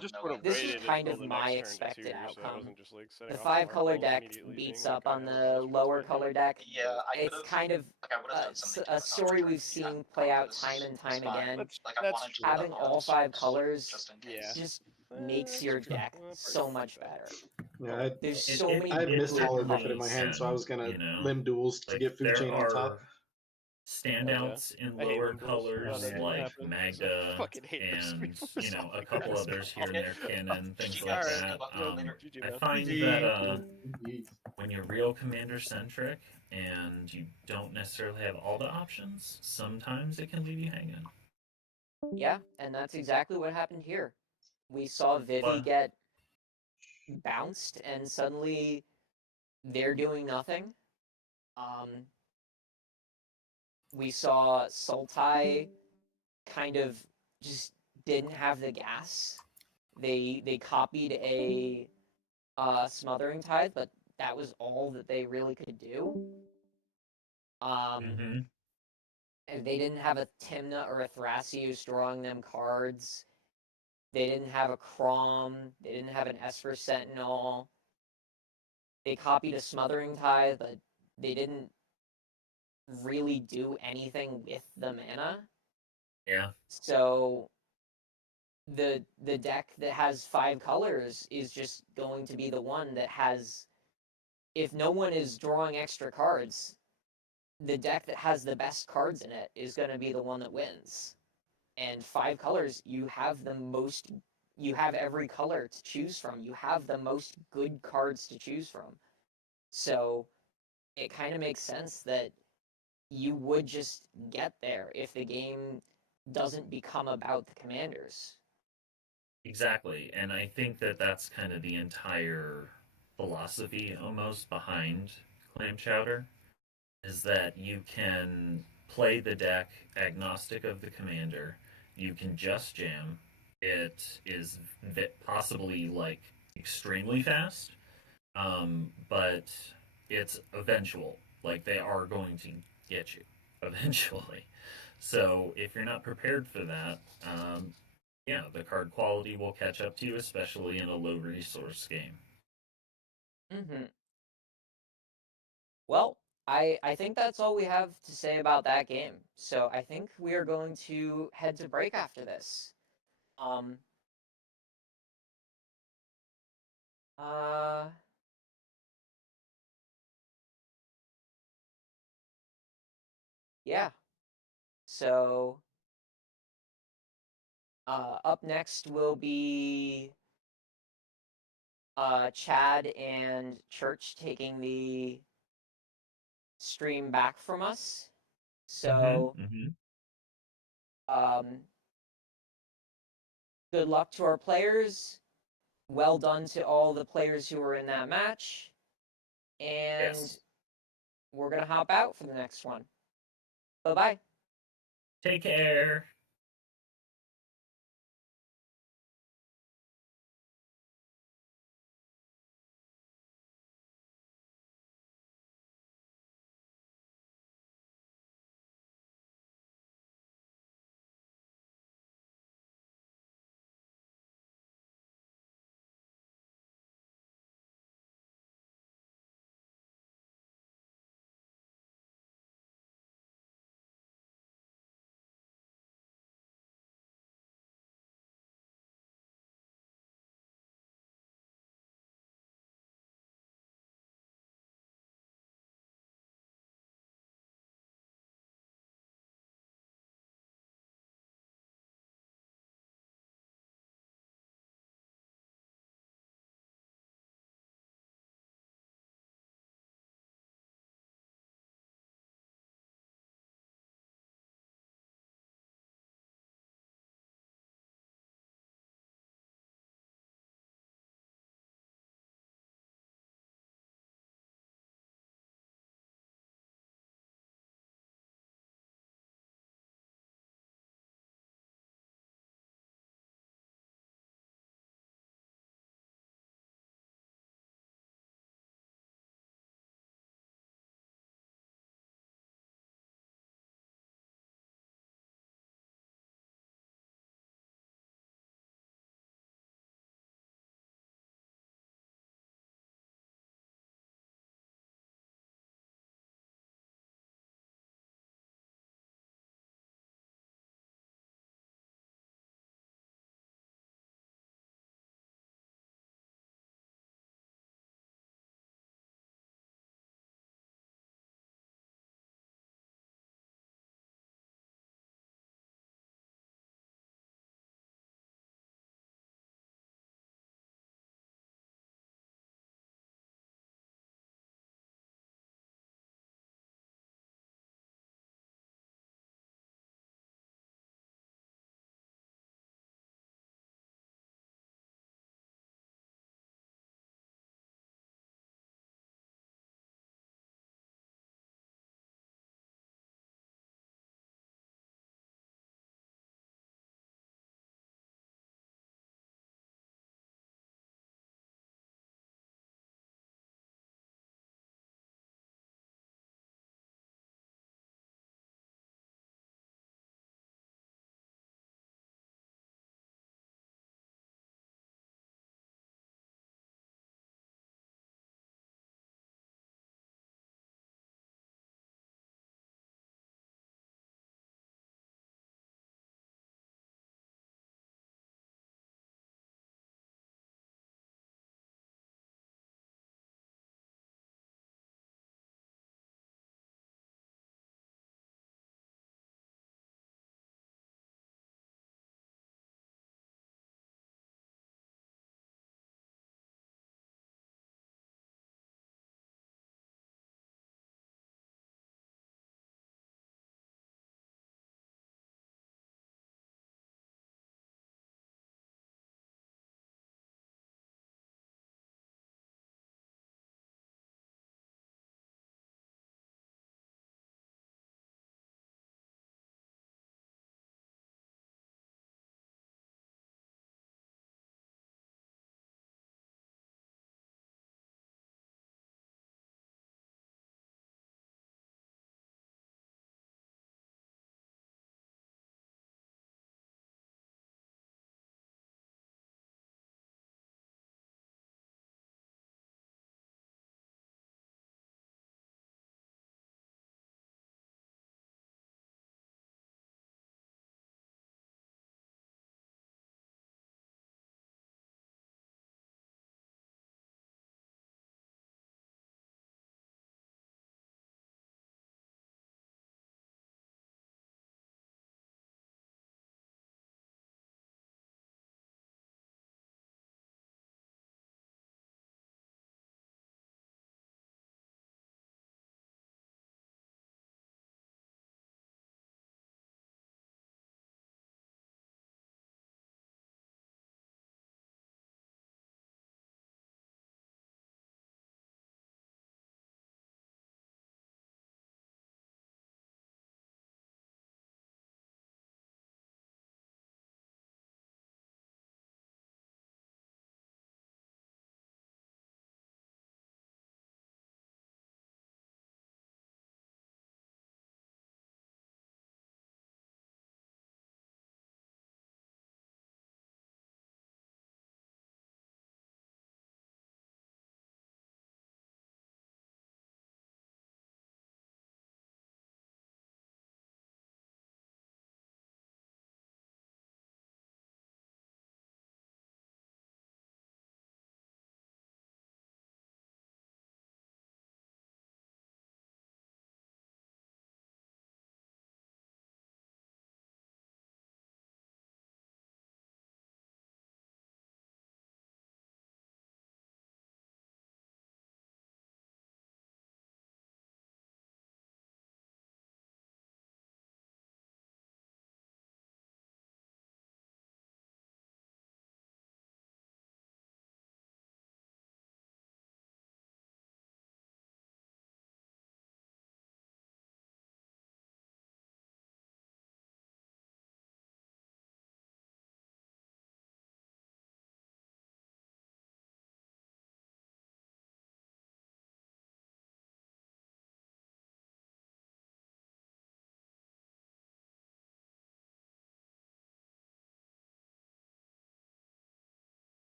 just would have this waited is kind until of the my next turn expected too, so I outcome. wasn't just like setting The off 5 color Marvel deck immediately beats being up like, on the lower color deck. Yeah, It's kind of a story we've seen play out time and time again. That's true. Having all 5 colors Yeah. just makes your deck so much better. Yeah, There's so many I had good Mist Hauler combos. Griffin in my hand, so I was going to You know, limb duels to like, get food there chain on are top. standouts in I hate lower when those colors happen. like Happen. Magda Fucking hate those and people. a couple others here and there, Canon, things like Alright. that. GG, I man. find that when you're real commander centric and you don't necessarily have all the options, sometimes it can leave you hanging. Yeah, and that's exactly what happened here. We saw Vivi But- get bounced, and suddenly they're doing nothing. We saw Sultai kind of just didn't have the gas. They copied a Smothering Tithe, but that was all that they really could do. Mm-hmm. And they didn't have a Timna or a Thrasios drawing them cards. They didn't have a Crom. They didn't have an Esper Sentinel. They copied a Smothering Tithe, but they didn't really do anything with the mana. Yeah. So the deck that has 5 colors is just going to be the one that has, if no one is drawing extra cards, the deck that has the best cards in it is going to be the one that wins. And 5 colors, you have every color to choose from. You have the most good cards to choose from. So it kind of makes sense that you would just get there if the game doesn't become about the commanders. Exactly, and I think that that's kind of the entire philosophy almost behind Clam Chowder, is that you can play the deck agnostic of the commander. You can just jam. It is possibly like extremely fast, but it's eventual. Like they are going to get you eventually. So if you're not prepared for that, yeah, the card quality will catch up to you, especially in a low resource game. Mm-hmm. Well, I think that's all we have to say about that game. So I think we are going to head to break after this. Yeah. So up next will be Chad and Church taking the stream back from us. So good luck to our players. Well done to all the players who were in that match. And we're going to hop out for the next one. Bye-bye. Take care.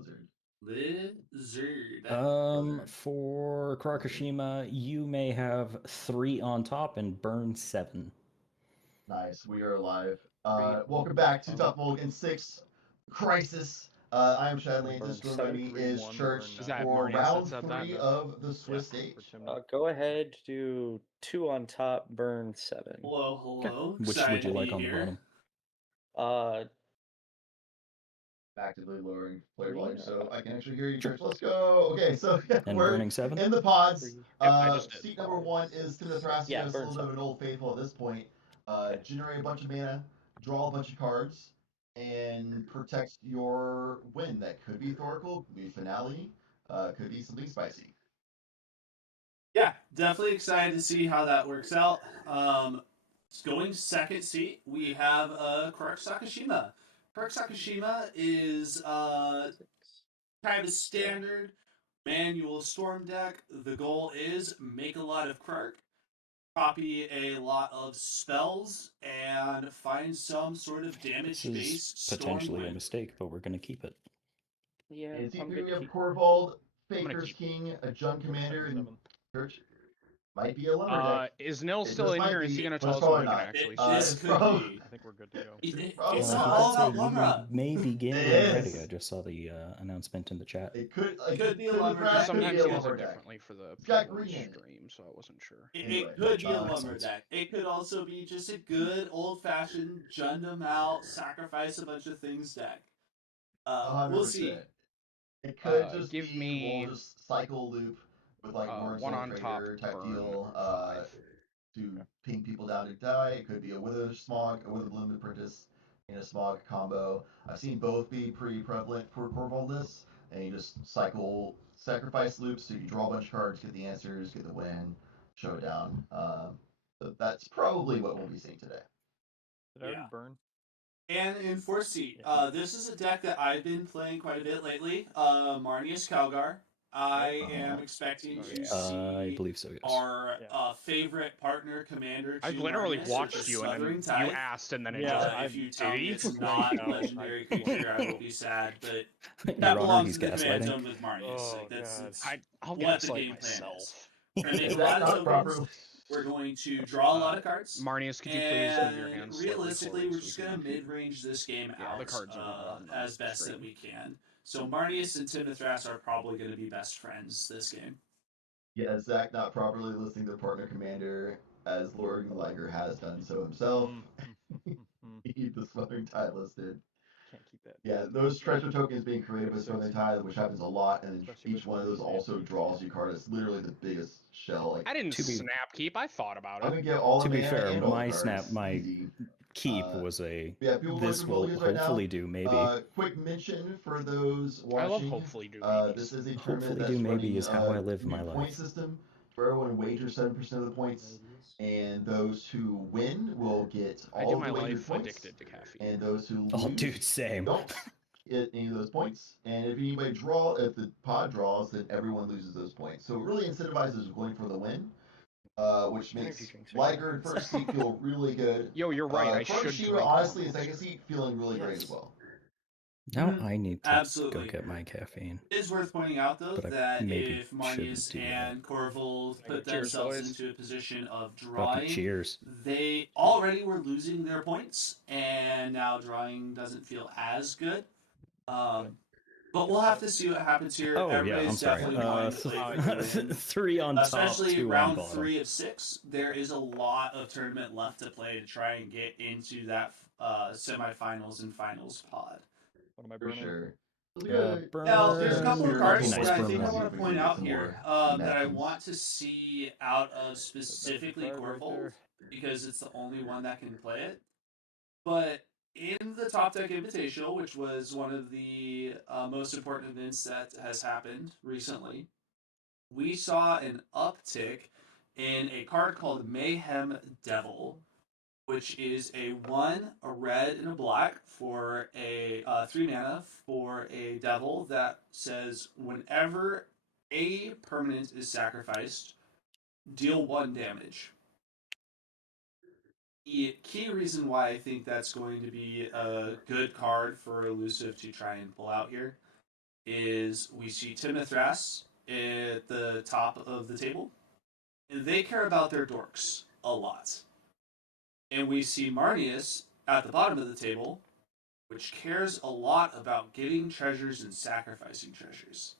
Lizard. For Karakushima, you may have 3 on top and burn 7. Nice. We are live. Welcome back to Top Mulligan 6 Crisis. I am Shadlantis. Joining me is Church for round 3 of the Swiss stage. Go ahead, do 2 on top, burn 7. Hello. Which would you like on the here. bottom? Actively lowering player volume so I can actually hear you, Church. Let's go. Okay, so And we're burning 7? in the pods. Seat number 1 is Timothy Thrasky. Yeah, It's a little burn bit of an old faithful at this point. Generate a bunch of mana, draw a bunch of cards, and protect your win. That could be Thoracle, could be Finale, could be something spicy. Yeah, definitely excited to see how that works out. Going second seat, we have Kurok Sakashima. Kurok Sakashima is kind of a standard manual storm deck. The goal is make a lot of Kurok, copy a lot of spells, and find some sort of This damage-based is storm potentially a win. mistake, but we're going to keep it. Yeah, And seat I'm 3 we gonna have keep. Corvald, Faker's King, a Jun Commander, and Church. Might be a lumber deck. Is Nil It still just in might here? Is he be, going to but tell it's us when probably we can not. actually This see? could be. I think we're good to go. It's not all about We Lumra. may be getting It ready. is. I just saw the announcement in the chat. It could be a Timothy lumber Thrasky deck. could be Sometimes a he does lumber it deck. differently for the It's got people on green in it. stream, so I wasn't sure. Anyway, It could be a makes lumber sense. deck. It could also be just a good old-fashioned jund them out, sacrifice a bunch of things deck. We'll see. 100%. It could just give be me, we'll just cycle loop with like Worms 1 on on top, Trader type burn deal 5. to ping people down to die. It could be a Wither Smog, a Wither Bloom Apprentice, and a Smog combo. I've seen both be pretty prevalent for Corvald lists, and you just cycle sacrifice loops so you draw a bunch of cards, get the answers, get the win, show it down. So that's probably what we'll be seeing today. Did I already burn? And in 4th seat, this is a deck that I've been playing quite a bit lately. Marnius Calgar. I am expecting to see I believe so, yes. our favorite partner commander. I literally Marnius, watched which is you, and then Sluthering you Tide. asked, and then it just If you tell me it's did not a legendary creature, I will be sad. But Your that Honor, belongs he's to the command gaslighting. zone with Marnius. Oh, Like, that's I'll what the gaslight game plan is. myself. We're gonna make Is a that lot of not tokens. properly? We're going to draw a lot of cards. Marnius, could you please move your And hands slightly realistically, forward we're so just we going to can- mid-range this game Yeah, out the cards are on the as best screen. that we can. So Marnius and Timothras are probably going to be best friends this game. Yeah, Zach not properly listing the partner commander as Lord Liger has done so himself. Need the Southern Tide listed. Can't keep that. Yeah, those treasure tokens being created by Southern Tide, which happens a lot, and each one of those also draws you a card. It's literally the biggest shell. Like, I didn't To be- snap keep. I thought about I'm gonna it. get all the To be mana fair, and all the my cards. snap, my Easy. keep was a. Yeah, people This looking for will Mulligans right now. hopefully do maybe. Quick mention for those watching. I love hopefully do This is a tournament Hopefully that's do maybe running, is how I live new my point life. system where everyone wagers 7% of the points, and those who win will get I all do of my the wagered life points, addicted to caffeine. and those who Oh, lose dude, same. don't get any of those points. And if anybody if the pod draws, then everyone loses those points. So it really incentivizes going for the win, which makes Liger and first seat feel really good. Yo, you're right. I should Shiva, drink honestly, more. in second seat, feeling really great as well. Now I need to Absolutely. go get my caffeine. It is worth pointing out, though, But I that maybe if Marnius shouldn't do that. and Corval put Cheers, themselves boys. into a position of Fucking drawing, cheers. they already were losing their points, and now drawing doesn't feel as good. But we'll have to see what happens here. Oh, yeah, Everybody's I'm sorry. definitely wanting to play for the win. 3 on top, Especially 2 on round bottom. 3 of 6, there is a lot of tournament left to play to try and get into that semifinals and finals pod. What am I For burning? sure. Now, there's a couple of cards Nice that I burn think I one. want to point out here more that I matches. want to see out of specifically card right Corvold, there. because it's the only one that can play it. But in the Top Deck Invitational, which was one of the most important events that has happened recently, we saw an uptick in a card called Mayhem Devil, which is a 1, a red, and a black for a 3 mana for a devil that says whenever a permanent is sacrificed, deal 1 damage. The key reason why I think that's going to be a good card for Elusive to try and pull out here is we see Timothras at the top of the table, and they care about their dorks a lot. And we see Marnius at the bottom of the table, which cares a lot about getting treasures and sacrificing treasures.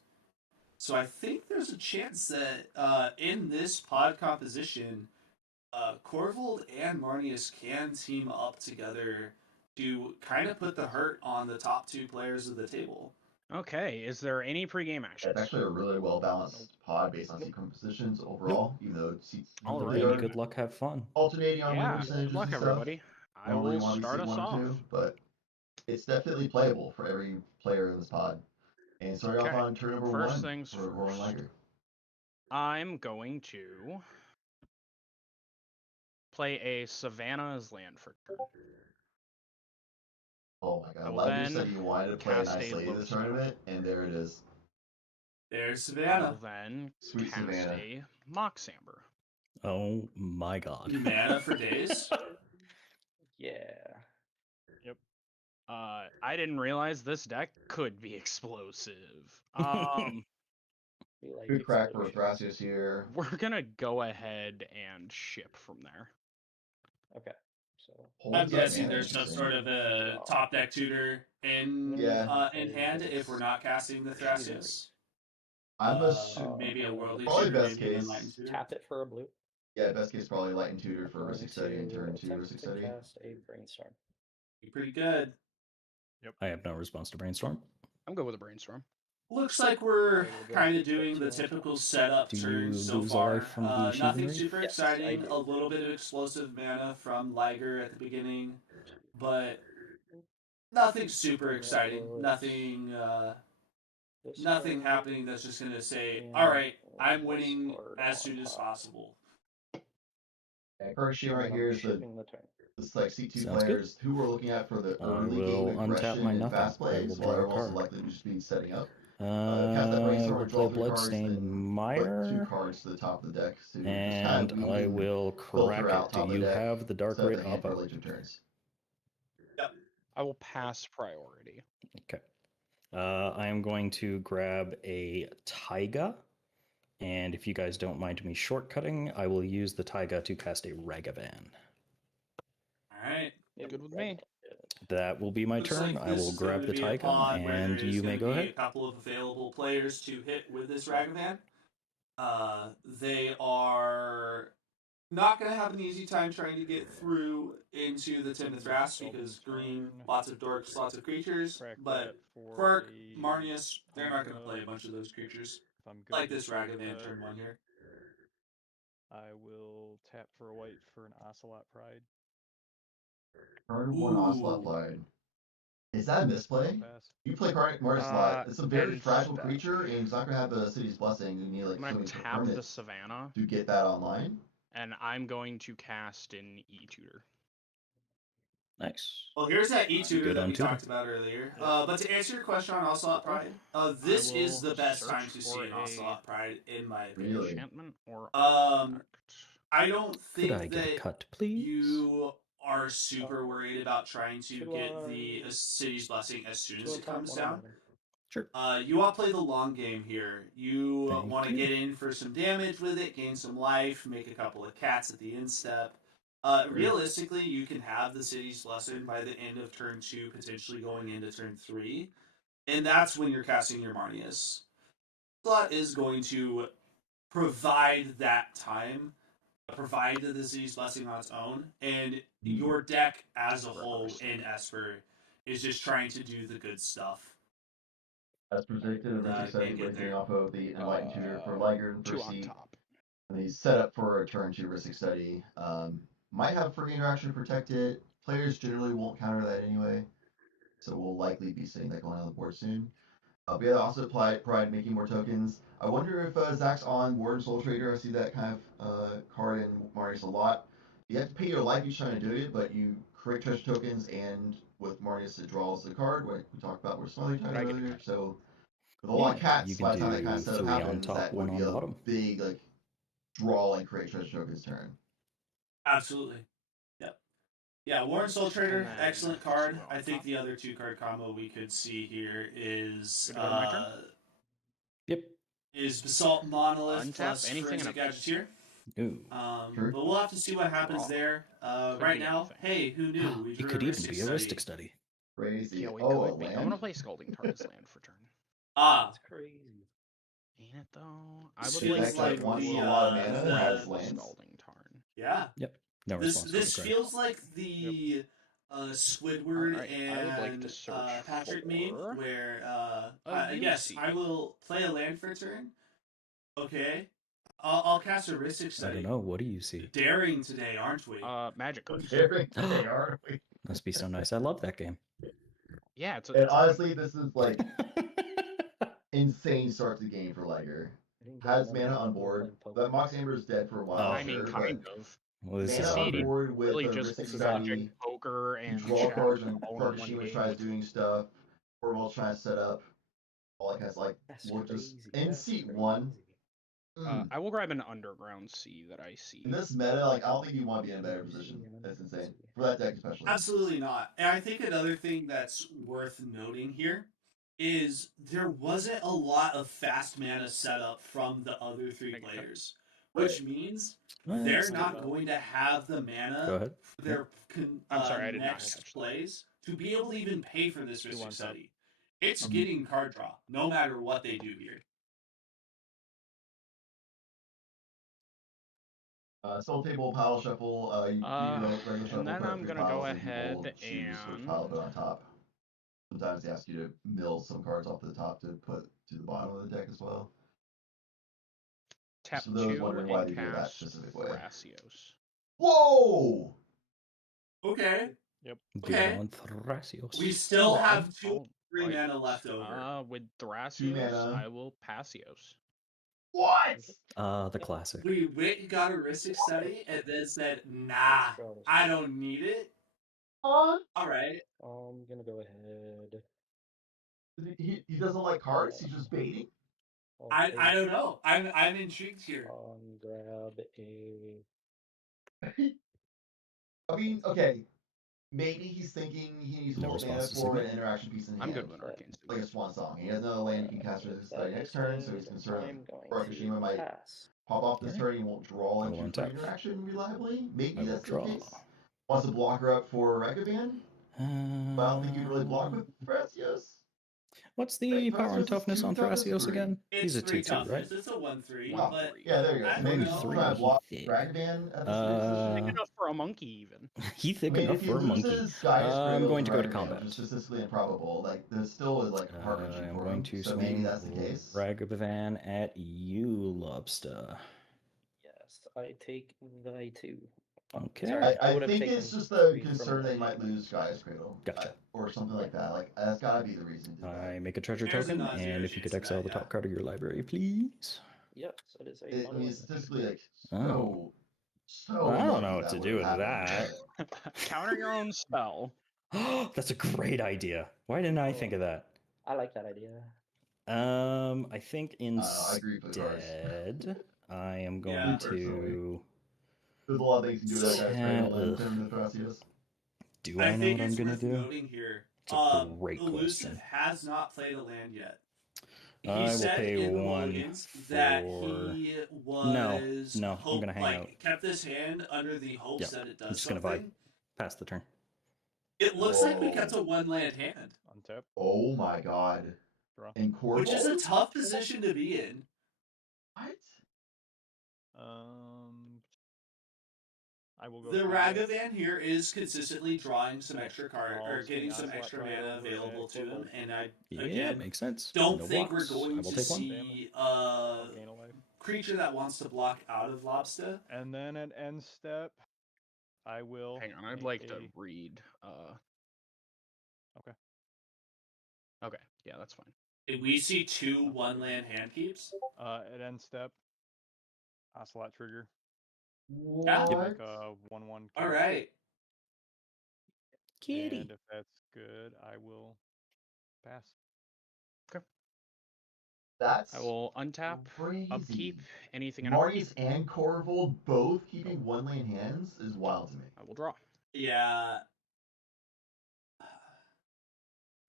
So I think there's a chance that in this pod composition, Corvold and Marnius can team up together to kind of put the hurt on the top two players of the table. Okay, is there any pregame action? It's actually a really well balanced pod based on seat compositions overall, even though seats Alright. are Good luck, have fun. alternating on win Yeah, percentages good luck, and stuff. everybody. I Normally will you want to be start seat us 1 off. or 2, but it's definitely playable for every player in this pod. And starting off on turn number First 1 things for Roaring first. Liger. I'm going to play a Savannah's land for turn. Oh my god, I will Liger then said he wanted to play an cast a Ice Lady this Lotus tournament, and there it is. There's I Savannah. will then Sweet cast Savannah. a Mox Amber. Oh my god. Mana for days. Yeah. Yep. I didn't realize this deck could be explosive. We like Good crack for explosion. Thrasios here. We're gonna go ahead and ship from there. Okay. So I'm guessing there's some sort of a top deck tutor in hand if we're not casting the Thrasios. I'm assuming maybe a worldly probably tutor, best maybe an case. enlightened tutor. tap it for a blue. Yeah, best case probably Light and Tutor for I'm Ristic Study and turn 2 attempt Ristic to Study. cast a brainstorm. Pretty good. I have no response to brainstorm. I'm good with a brainstorm. Looks like we're kind of doing the typical setup Do turn you so lose a far. life from the Nothing Sheathen super Reef? Yes, I exciting. do. A little bit of explosive mana from Liger at the beginning, but nothing super exciting. Nothing. Nothing happening that's just gonna say, "All right, I'm winning as soon as possible." And current sheet right here is this like C2 Sounds players who we're looking at for the I early will game untap aggression my and nothing. fast I plays, will while draw a everyone else is card. likely to just be setting up. Cast that brainstorm We'll and draw play 3 cards, Bloodstained then put 2 Mire, cards to the top of the deck to and just kind of I will filter crack out it. top Do of you the deck, have the Dark set up Ray the hand for Oppo? later turns. Yep. I will pass priority. Okay. I am going to grab a Taiga, and if you guys don't mind me shortcutting, I will use the Taiga to cast a Ragavan. All right. Good with me. That will be my Looks turn. like I this will is grab going the to be a Taiga, pod where and there's you may going to go be ahead. a couple of available players to hit with this Ragavan. They are not going to have an easy time trying to get through into the Timothras because green, lots of dorks, lots of creatures. But Quirk, Marnius, they're not going to play a bunch of those creatures. Like this Ragavan turn 1 here. I will tap for a white for an Ocelot Pride. Turn 1 Ocelot Pride. Is that a misplay? You play Marnius a lot. It's a very fragile creature, and he's not going to have a City's Blessing. You need like I'm going to something tap the permanent Savannah, to get that online. and I'm going to cast an E-Tutor. Nice. Well, here's that E-Tutor Good that on we tutor. talked about earlier. But to answer your question on Ocelot Pride, this is the best time to see an Ocelot Pride, in my opinion. Really? Enchantment or I don't Could I think get a that cut, please? you are super worried about trying to get the City's Blessing as soon as it comes down. Sure. You want to play the long game here. You want to you. get in for some damage with it, gain some life, make a couple of cats at the end step. Realistically, you can have the City's Blessing by the end of turn 2, potentially going into turn 3. And that's when you're casting your Marnius. Slot is going to provide that time, provide the City's Blessing on its own, and your deck as a whole in Esper is just trying to do the good stuff. As predicted, Ristic Study breaking off of the Enlightened Tutor for Liger in 2 first on seat. top. And he's set up for a turn 2 Ristic Study. Might have free interaction protected. Players generally won't counter that anyway, so we'll likely be seeing that going on the board soon. We had also Pride making more tokens. I wonder if Zach's on Warden Soul Trader. I see that kind of card in Marnius a lot. You have to pay your life each time to do it, but you create treasure tokens, and with Marnius it draws the card, like we talked about with Smiley Time earlier. So with a lot of cats, you by can the time that do kind of setup 3 on happens, top, that 1 would be on a bottom. big like draw and create treasure tokens turn. Absolutely. Yep. Yeah, Warren Soul Trader, then excellent card. Suo on I think top. the other 2-card combo we could see here is Good to go to my turn? Yep. is Basalt Monolith Untap plus anything and Forensic a Gadgeteer. Ooh. But we'll have to see what happens Draw. there. Could Right be now, hey, who knew? We It drew could a even Rhystic be a Rhystic Study. Crazy. Yeah, we Oh, a could be. I'm land? gonna play Scalding Target's land for turn. Ah, That's crazy. Ain't it though? I This would feels like like wants the, a lot of uh, mana the- and has the lands. Scalding Tarn. yeah. Yep. No This response. this to the feels like the Squidward Alright, and I would like to search Patrick meme, for where a yes, UC. I will play a land for a turn. Okay, I'll cast a Rhystic I Study. don't know. What do you see? Daring today, aren't we? Magic cards. Daring today, aren't we? Must be so nice. I love that game. Yeah, it's And honestly, this is like insane start to the game for Liger. Has mana on board. That Mox Amber is dead for a while. I mean, sure, kind but of. Well, this mana is on a board with really the just Rhystic Magic, Study. Poker, You and draw chat cards and all in one Karkashima game. tries doing stuff. Orwell trying to set up. All that guy's like, we'll just in seat one. I will grab an Underground Sea that I see. In this meta, like I don't think you want to be in a better position. That's insane for that deck especially. Absolutely not. And I think another thing that's worth noting here is there wasn't a lot of fast mana setup from the other 3 players, which means they're not going to have the mana Go ahead. for their I'm sorry, I did not next catch that. plays to be able to even pay for this Rhystic ones up. Study. It's getting card draw, no matter what they do here. Soul Table, Pile Shuffle, you regular shuffle, and then put I'm 3 gonna piles go and you ahead will choose which and pile to put on top. Sometimes they ask you to mill some cards off the top to put to the bottom of the deck as well. tap So those 2 wondering why and they do it that cast specific way. Thrasios. Whoa! Okay. Yep. Good Okay. on Thrasios. We still have Oh, 2 3 right. mana left over. With Thrasios, mana. I will Passios. What? The classic. We went and got a Rhystic Study and then said, nah, I don't need it. All right. I'm gonna go ahead. He doesn't like cards. He's just baiting. I don't know. I'm intrigued here. Grab a. I mean, okay. Maybe he's thinking he needs No more mana response to for Sigma. an interaction piece in hand. I'm good with an Arcane Steel. Like a Swan Song. He has another land he can cast Rhystic Study next turn, so he's concerned Karkashima might pop off this turn. He won't draw into untap. free interaction reliably. Maybe I will that's the draw. case. Wants to block her up for Ragavan. But I don't think you'd really block with Thrasios. What's the power and Thrasios is toughness 2 on toughness, Thrasios 3. again? He's a It's 3 2/2, right? toughness. It's a 1/3. Wow. But Yeah, there you go. I So don't maybe know. try to block He Ragavan at this Big position. enough for a monkey, even. He thick I mean, enough if he for a monkey. loses Gaia's I'm Cradle going to go to Ragavan, combat. which is statistically improbable. Like, there still is like partnership I'm for going him. to So maybe swing that's the case. Ragavan at you, Lobster. Yes, I take the 2. Okay. Sorry, I would have think taken it's just the 3 from concern they the- might lose Gaia's Cradle. Gotcha. Or something like that. Like, that's gotta be the reason. To do that. I make a treasure There's a token, non-zero and if you could chance of exile that, the top card of your library, please. Yep, so it is a I mean, mono. statistically, like, Oh. so I don't lucky know what to would do with have that. happened, Counter your own spell. That's a great idea. Why didn't I think of that? I like that idea. I think I agree with yours. instead, I am going Yeah, to. There's a lot of things you can do with that Gaia's Cradle in Ugh. terms of Thrasios. Do I know think what I'm it's gonna worth do? noting here. It's a great Elusive question. has not played a land yet. He I will said pay in the one Mulligans that for- he No, was I'm gonna hang out. kept this hand under the hopes Yeah, that it I'm does just gonna something. vibe. Pass the turn. It looks like we Whoa. kept a 1-land hand, Untap. Oh my god. Draw. And Corval? which is a tough position to be in. What? I will go. The through Ragavan here is consistently drawing some extra card or I'll getting swing some Ocelot extra right mana over available that to him, Corval. and I Yeah, again makes sense. don't No think blocks. we're going I will to take one. see Gain a life. creature that wants to block out of Lobster. And then at end step, I will. Hang on, I'd make like to a- read. Okay. Okay, yeah, that's fine. Did we see 2 1-land hand keeps? At end step, Ocelot trigger. Yeah. Like a 1/1. All right. Kitty. And if that's good, I will pass. That's I will untap, crazy. upkeep, anything and Marty's upkeep. and Corval both keeping 1-lane hands is wild to me. I will draw. Yeah.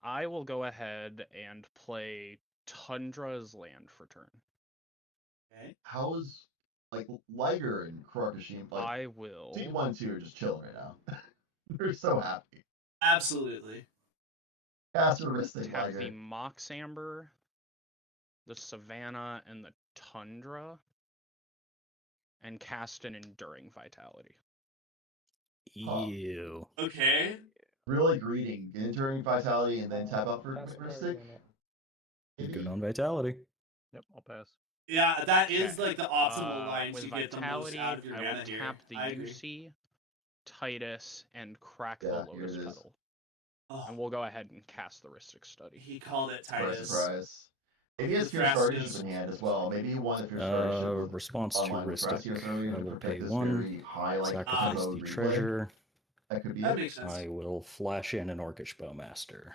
I will go ahead and play Tundra's land for turn. Okay. How's like Liger and Kurakushima? Like, I will. Seed 1 and 2 are just chilling right now. They're so happy. Absolutely. Asteristic Have Liger. the Mox Amber, the Savannah, and the Tundra, and cast an Enduring Vitality. Ew. Okay. Really greeting. Get Enduring Vitality and then tap out for Mystic. Good on Vitality. Yep, I'll pass. Yeah, that is like the optimal line With to get the most Vitality, out of your I will mana here. tap the I agree. UC, Titus, and crack Yeah, the here Lotus it is. Petal. Oh. And we'll go ahead and cast the Rhystic Study. He called it Surprise, Titus. surprise. Maybe it's Fierce Guardianship in hand as well. Maybe you want a Fierce Guardianship Response to online with Rhystic. Thrasios earlier I to will protect pay this 1, very high, like, sacrifice ammo the replay. treasure. That could be That it. makes sense. I will flash in an Orcish Bowmaster.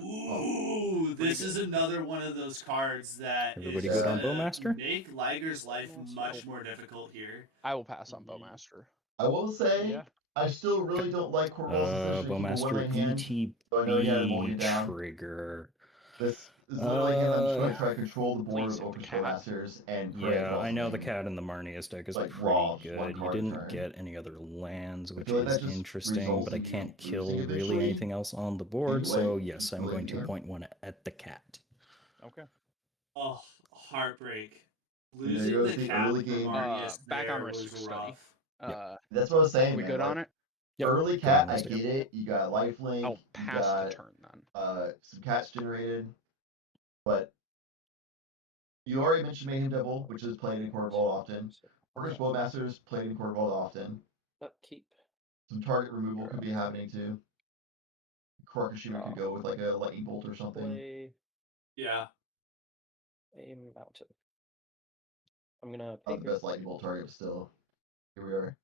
Ooh, this is another one of those cards that Everybody is good on gonna Bowmaster? make Liger's life much more difficult here. I will pass on Bowmaster. I will say, Yeah. I still really don't like Corvallis essentially keep a Bowmaster one-lane hand. So I know he had a Mulligan ETB down. trigger. This is literally a hand I'm just going to try to control the board with Orcish Bowmasters and pray Yeah, I know the Blossoming. cat in the Marnius deck is Like, pretty raw, one good. You card didn't turn. get any other lands, I which feel like is that just interesting, results but I in you can't kill losing really eventually. anything else on the board, Anyway, so yes, I'm go going ahead, to Garrett. point 1 at the cat. Okay. Oh, heartbreak. And there Losing goes the the cat early for game. Marius Back on there was Rhystic Study. rough. That's what I was saying, We man. good like, on it? Yep, early good cat, on I Mystic. get it. You got lifelink. I'll You pass got the turn then. some cats generated, but you already mentioned Mayhem Devil, which is played in Corval often. Orcish Bowmasters played in Corval often. Upkeep. Some target removal could be happening too. Kurakushima could go with like a lightning bolt or something. Play Yeah. a mountain. I'm gonna Not pay the for best lightning bolt target, but still. Here we are.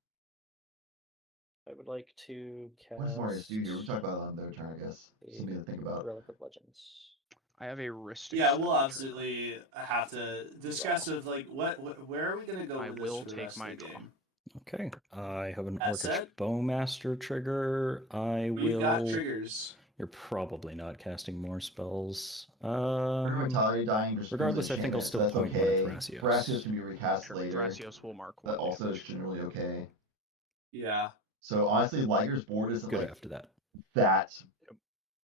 I would like to cast. What does Marius do here? We talk about it on their turn, I guess. Something to think about. Relic of Legends. I have a Rhystic Yeah, Study we'll trigger. absolutely have to discuss of like where are we gonna go I with will this for the take rest my of the draw. game? Okay, I have an That Orcish said, Bowmaster trigger. We've got triggers. You're probably not casting more spells. Vitality dying just Regardless, I think I'll still point 1 at Thrasios Thrasios. can be recast Sure, later. Thrasios will mark That 1 also is damage. generally okay. Yeah. So honestly, Liger's board isn't Good like after that. that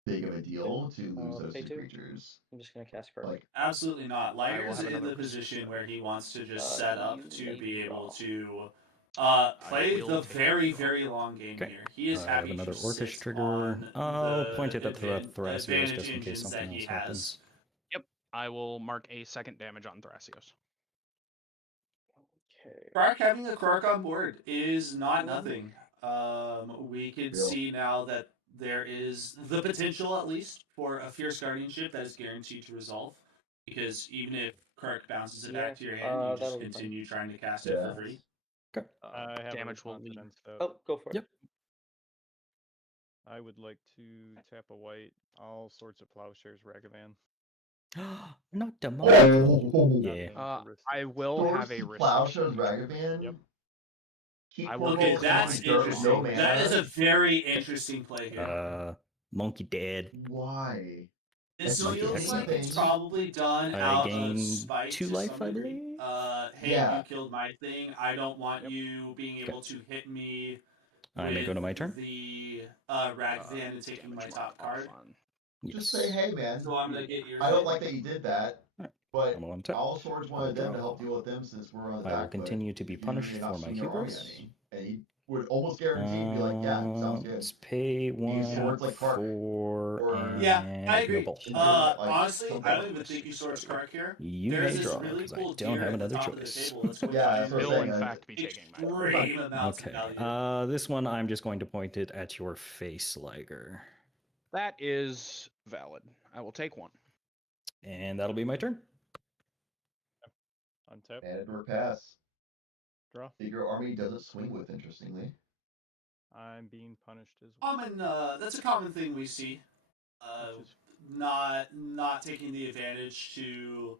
big of a deal to lose those pay 2 2. creatures. I'm just gonna cast card. Like, Absolutely not. Liger's have in another the position where he wants to just Uh, set up you to may be draw. able to play will the take very, my draw. very long game Okay. here. He is I have happy another to Orcish sit trigger. on I'll the point it at the Thrasios advantage just in case engines that something he else has. happens. Yep, I will mark a 2nd damage on Thrasios. Okay. Krark having a Krark on board is not nothing. We can Real. see now that there is the potential, at least, for a Fierce Guardianship that is guaranteed to resolve. Because even if Krark bounces it back to your hand, you just that'll be fine. continue trying to cast it for free. Okay. I have damage a will lead. confidence vote. Oh, go for it. Yep. I would like to tap a white, all sorts of plowshares, Ragavan. Not the Oh. Yeah. I will Swords have a to Rhystic Plowshares Study. Ragavan. Yep. Keep I will Okay, Corvallis that's in dirt with no interesting. That is mana. a very interesting play here. Monkey dead. Why? This Monkey feels excellent. like it's probably done I out gain of spite 2 to life, some I degree. believe. Hey, Yeah. you killed my thing. I don't want you being able to hit me I may go to my turn. the Ragvan and taking my top card. Just say, hey man, So I'm gonna get yours. I don't like that you did that, but I'm on tap. all swords wanted them to help deal with them since we're on the I will back foot. continue to be You punished may not for my swing your army hubris. at me. And he would almost guarantee be like, yeah, sounds good. Let's pay Use 1 swords like Kark. for and Yeah, I agree. no bolt. Honestly, I don't even think you swords Krark here. You There's may this draw really because cool I don't deer have at the another top of the choice. table that's going Yeah, to that's what I'm will saying. in I- fact be taking my draw. extreme amounts of Okay. value. This one I'm just going to point it at your face, Liger. That is valid. I will take 1. And that'll be my turn. Untap. Manador pass. Draw. Figure army doesn't swing with, interestingly. I'm being punished as well. That's a common thing we see. Not taking the advantage to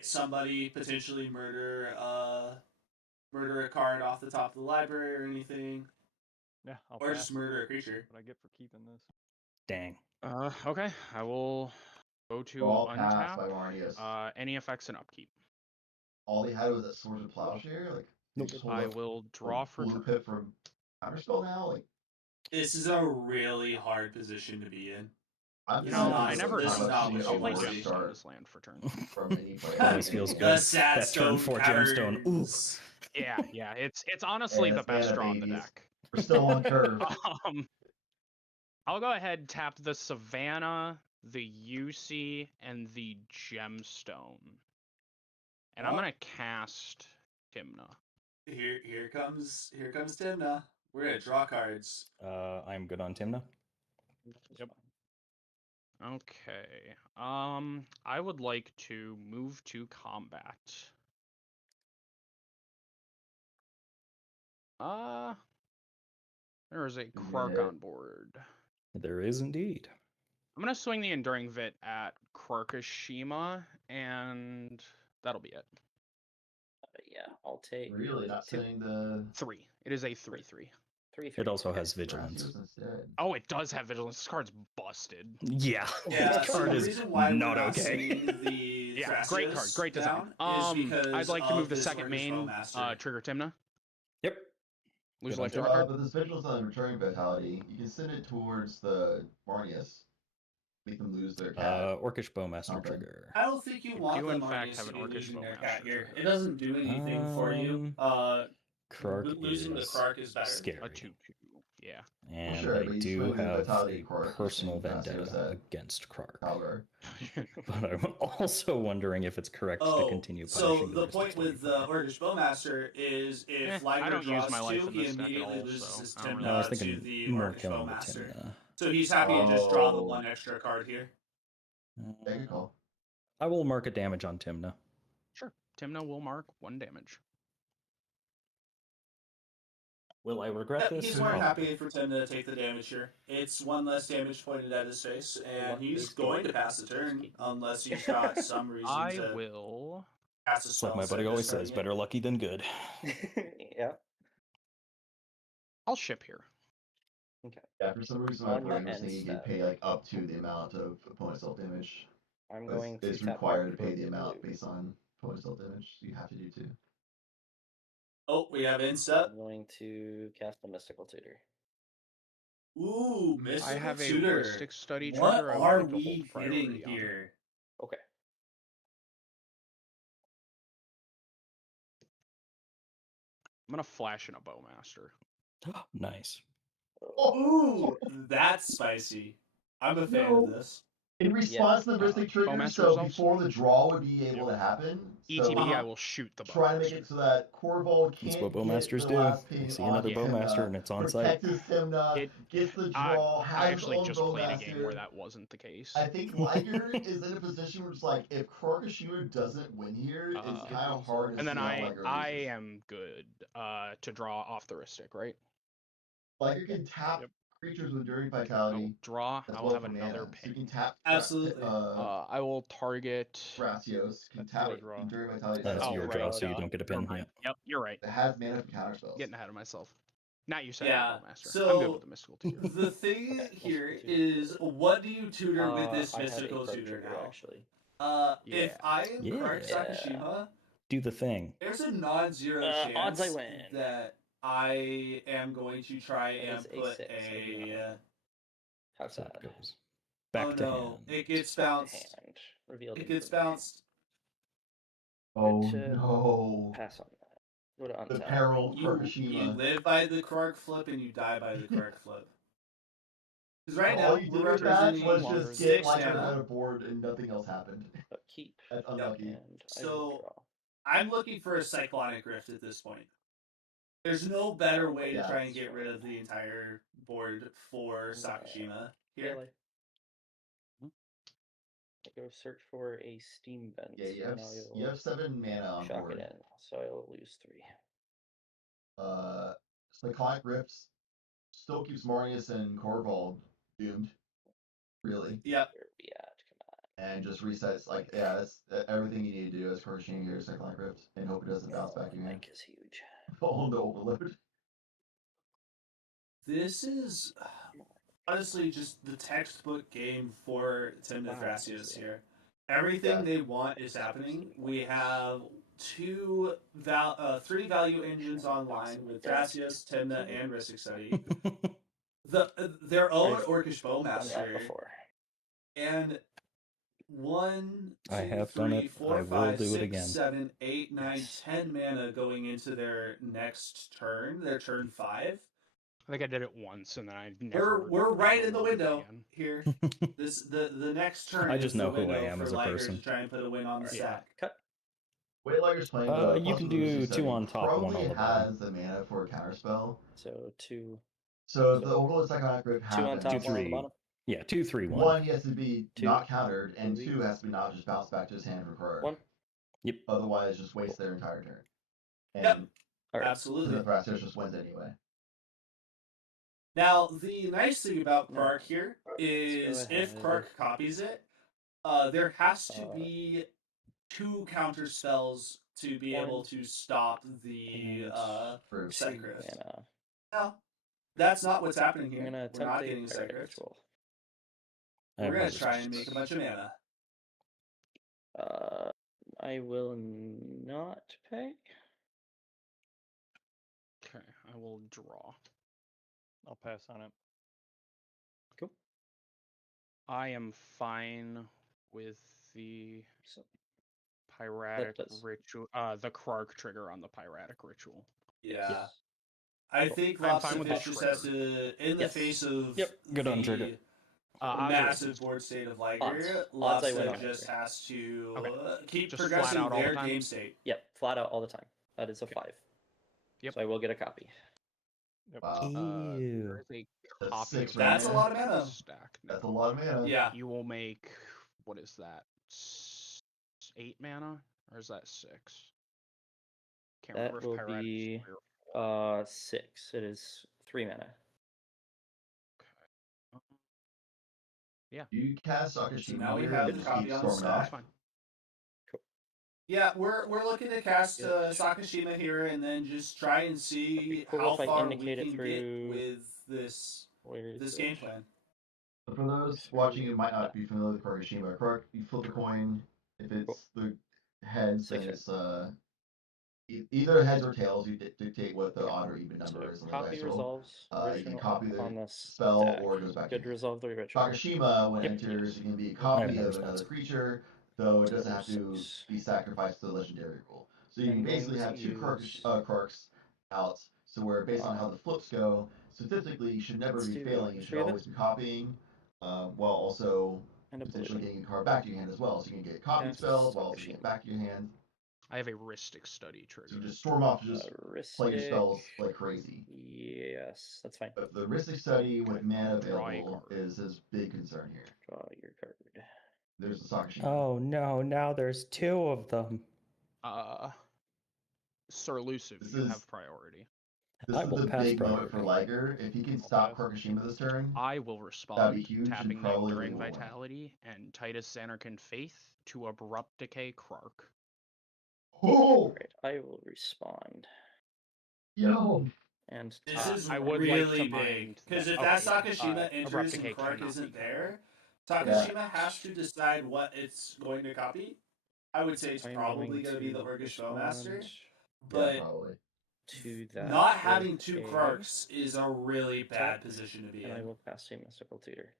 somebody potentially murder a card off the top of the library or anything. Yeah, I'll or pass just murder a what creature. I get for keeping this. Dang. Okay, I will go to All passed by untap. Marnius. Any effects and upkeep. All they had was that Swords of Plowshare. Like, they just hold I up, will draw like, for Blue Pip from Counterspell now. Like, This is a really hard position to be in. I'm You know, not I never this know. is not what I'll you play want to see. Gemstone this land for turn. From any player. Always feels The good. sad That turn stone 4 gemstone. Ooh. caverns. Yeah, it's honestly Hey, the that's best mana, draw in the babies. deck. We're still on curve. I'll go ahead and tap the Savannah, the UC, and the Gemstone. And I'm Well, gonna cast Timna. Here comes Timna. We're gonna draw cards. I'm good on Timna. Yep. Okay. I would like to move to combat. There is a Krark on board. There is indeed. I'm gonna swing the Enduring Vit at Krakashima, and that'll be it. Yeah, I'll take. Really, not saying the 3. It is a 3/3. 3/3. It also has vigilance. Oh, it does have vigilance. This card's busted. Yeah. Yeah, This so card the is reason why not we're not okay. seeing the Yeah, great card, Thrasios great design. down is because I'd like to of move the this second Orcish main, Bowmaster. trigger Timna. Yep. Lose Good life, on draw a card. But this Vigilance on Returning Vitality, you can send it towards the Marnius. Make them lose their cat. Orcish Bowmaster Something. trigger. I don't think you want do the in fact Marnius have to an be Orcish losing their Bowmaster cat here. trigger. It doesn't do anything for you. Krark Losing the is Krark is better. scary. A 2/2. Yeah. And Sure, I but you do swing the have Vitality a Krark, you personal swing Thrasios vendetta at against Krark. Calgar. But I'm also wondering if it's correct to continue so punishing the the point with the Orcish Bowmaster is if I Liger don't use draws my life 2, in he this deck at immediately all, loses so his I don't No, I was Timna to thinking the more Orcish killing the Bowmaster. Timna. So he's happy to just draw the one extra card here. Yeah, good call. I will mark a damage on Timna. Sure. Timna will mark 1 damage. Will I regret this? He's more than happy for Tim to take the damage here. It's 1 less damage pointed at his face, and he's going to pass the turn unless he's got some reason I to will pass a It's like spell. my buddy always says, better lucky than good. Yeah. I'll ship here. Okay. Yeah, for some reason my On your brain was end thinking you could step. pay like up to the amount of opponent self damage. I'm But going to it's tap required to one pay the for amount blue. based on opponent self damage. So you have to do 2. Oh, we have instep. I'm going to cast a Mystical Tutor. Ooh, Mystical I have a Tutor. Ballistic Study What trigger. I would are like to we hold priority getting on. here? Okay. I'm gonna flash in a Bowmaster. Nice. Ooh, that's spicy. I'm a fan of this. In response to the Mystic Trigger, Bowmaster so results? before the draw would be able to happen, so ETB, I will shoot the try to make Bowmaster. it so that Corvold That's can't what get Bowmasters the do. last They ping see on another Timna, Bowmaster and it's on protect site. his Timna, gets the draw, I has his actually own just played a game where Bowmaster. that wasn't the case. I think Liger is in a position where it's like, if Krakashima doesn't win here, it's kind of hard to And then see how Liger I loses. am good to draw off the Ristic, right? Liger can tap creatures with Enduring Vitality. Draw. as I will well have for another mana. So you ping. can tap Absolutely. I will target Thrasios, can tap Enduring Vitality. That's as your well. draw, so you don't get a pin. Never Yeah. mind. Yep, you're right. It has mana from counterspells. Getting ahead of myself. Not you said Yeah, Bowmaster. so I'm good with the Mystical Tutor. the thing here is, what do you tutor with this I have a Mystical Krark Tutor trigger, now? actually. If I am Krark Sakashima, Do the thing. there's a non-zero chance odds I win. that I am going to try and is a put 6, a. How So sad. it goes back Oh to no, hand. it gets bounced. Revealed It gets information. bounced. Oh It, no. Pass on that. Go to The untap. peril of You Krakashima. live by the Krark flip and you die by the Krark flip. Because right All now you we're did with that representing was just get 6 Liger mana. on a board and nothing else happened. Keep. That's unlucky. And I will So draw. I'm looking for a Cyclonic Rift at this point. There's no better way to try and get rid of the entire board for Sakashima here. Really? I go search for a steam vent. Yeah, you have, and I will you have 7 mana on shock board. it in, so I will lose 3. Cyclonic Rifts still keeps Marius and Corvold doomed. Really. Yep. Where we at? Come And just resets, like, yeah, that's everything you need to do as Krakashima here, Cyclonic Rift, and hope it doesn't bounce back again. is huge. Fall into Overload. This is honestly just the textbook game for Timna Thrasios here. Everything they want is happening. We have three value engines online with Thrasios, Timna, and Ristic Study. Their own Orcish Bowmaster. And 1, 2, 3, 4, 5, 6, 7, 8, 9, 10 mana going into their next turn, their turn 5. I think I did it once, and then I never. We're right in the window here. The next turn. I just is know the who I window am for as a Liger person. to try and put a win on the stack. Cut. Wait, Liger's playing you can do 2 on top, 1 on the bottom. has the mana for a counterspell. So 2. So the Overlord Psychotic Grip 2 on happens. top, 1 on the bottom. Yeah, 2, 3, 1. 1 he has to be not countered, and 2 has to be not just bounced back to his hand for Krurk. 1. Yep. Otherwise, just waste their entire turn. And Yep. Absolutely. The Thrasios just wins anyway. Now, the nice thing about Krurk here is if Krurk copies it, there has to be 2 counter spells to be able to stop the Psychic. No, that's not what's happening here. We're not getting a Psychic. We're going to try and make a bunch of mana. I will not pay. Okay, I will draw. I'll pass on it. Cool. I am fine with the Piratic Ritual, the Krark trigger on the Piratic Ritual. Yeah. I think Lopsivich just has to, in the face of Good on trigger. Massive board state of Liger, Lopsivich just has to keep Just progressing flat out all their the time? game state. Yep, flat out all the time. That is a 5. Yep. So I will get a copy. Wow. There is a copy of That's a mana lot of mana. stack. That's a lot of mana. Yeah. You will make, what is that? 8 mana? Or is that 6? Can't That remember if will Piratic be is 3 or 6. It is 3 mana. Yeah. You cast Sakashima. Now we here have and the just keep copy on the storming off. stack. Yeah, we're looking to cast Sakashima here and then just try and see Cool how if I far we indicate it can through- get with this game plan. So for those watching who might not be familiar with Kagoshima, Krurk, you flip a coin. If it's the heads, then it's either heads or tails. You dictate what the odd or even number is on the Copy dice roll. resolves. You can copy the on the spell stack. or it goes back to Good resolve the ritual. Takashima, when it enters, it can be a copy of another creature, though it doesn't have to be sacrificed to the legendary rule. So you can basically have 2 Krurks out, so where based on how the flips go, statistically you should never be failing, you should always be copying, while also potentially getting a card back to your hand as well. So you can get copied spells while also getting it back to your hand. I have a Ristic Study trigger. So you just storm off to just play your spells like crazy. Yes, that's fine. But the Ristic Study with mana available is his big concern here. Draw your card. There's the Sakashima. Oh no, now there's 2 of them. Sir Elusive, This you is- have priority. This I is will the pass big moment priority. for Liger. If he can stop Kagoshima this turn, I will that'd respond, be huge and tapping the probably Enduring will win. Vitality and Titus Xanarkin Faith to Abrupt Decay Krark. Oh! Right, I will respond. Yo! And This is I would really like to big mind because if that- that okay, Sakashima Abrupt enters and Decay Krark cannot isn't be there, Takashima has to decide what it's going to copy. I would say it's I'm probably going going to be the to Orcish Bowmaster, respond but probably. to that. not with having 2 a Krarks is a really bad tap, position to be and I in. will cast a mystical tutor.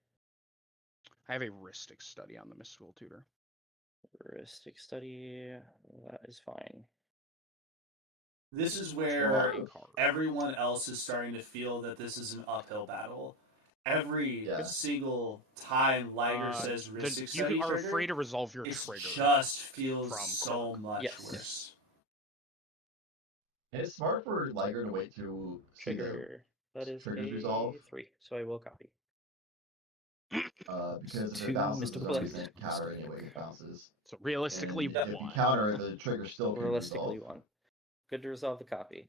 I have a Ristic Study on the Mystical Tutor. Heuristic study. That is fine. This is where everyone else is starting to feel that this is an uphill battle. Every single time Liger says Ristic Study you are trigger, free to resolve your it trigger. just feels from so Krark. much Yes. worse. It's smart for Liger to wait to see the Trigger. That is triggers a resolve. 3, so I will copy. Because if 2 it bounces, mystical there's always tutors. a counter anyway it bounces. So realistically, And if you 1. counter, the trigger still can Realistically, resolve. 1. Good to resolve the copy.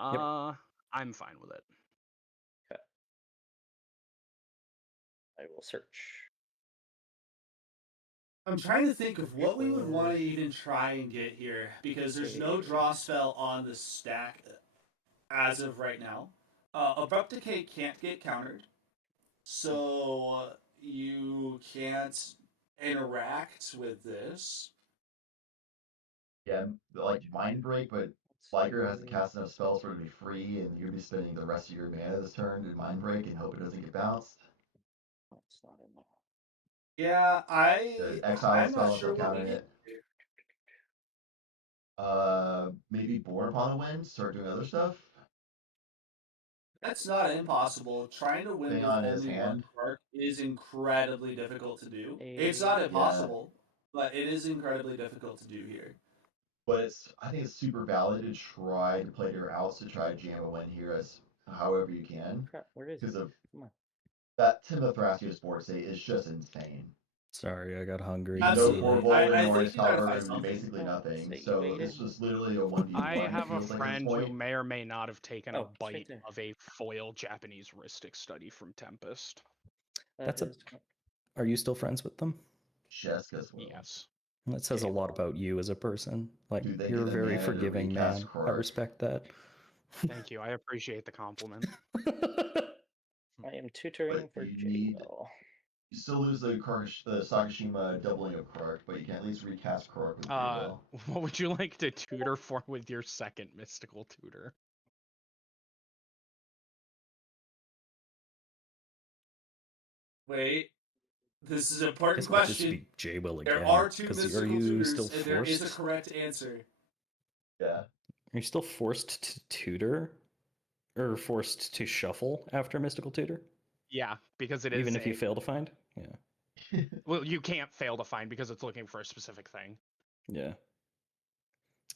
I'm fine with it. Okay. I will search. I'm trying to think of what we would want to even try and get here because there's no draw spell on the stack as of right now. Abrupt Decay can't get countered, so you can't interact with this. Yeah, like Mind Break, but Liger has to cast enough spells for it to be free, and you'd be spending the rest of your mana this turn to Mind Break and hope it doesn't get bounced. That's not in there. Yeah, The exile I'm spell not is sure still what we countering need. it. Maybe Born Upon the Wind, start doing other stuff. That's not impossible. Trying to win Thing with on his only one hand. card is incredibly difficult to do. It's not impossible, but it is incredibly difficult to do here. But I think it's super valid to try to play your outs to try to jam a win here as however you can. Crap, where is Because it? of Come on. that Timothy Thrasios board state is just insane. Sorry, I got hungry. No portable I nor think you gotta cover, find and something. basically nothing. you So ate it's it. just literally a 1v1. I have a feels like at this friend who point. may or may not have taken a Oh, it's right bite there. of a foil Japanese Ristic study from Tempest. That's a. Are you still friends with them? Jessica's will. Yes. That says a lot about you as a person. Like, Dude, they you're a get the very mana to forgiving recast man. I Krark. respect that. Thank you. I appreciate the compliment. I am tutoring But for you J need. Will. You still lose the Sakashima doubling of Krark, but you can at least recast Krark with Will. What would you like to tutor for with your second mystical tutor? Wait, this is an I important guess it would just question. be J-Will There again. are two 'cause mystical are you tutors, still and there is a forced? correct answer. Yeah. Are you still forced to tutor? Or forced to shuffle after Mystical Tutor? Yeah, because it is Even if you fail to find? Yeah. Well, you can't fail to find because it's looking for a specific thing. Yeah.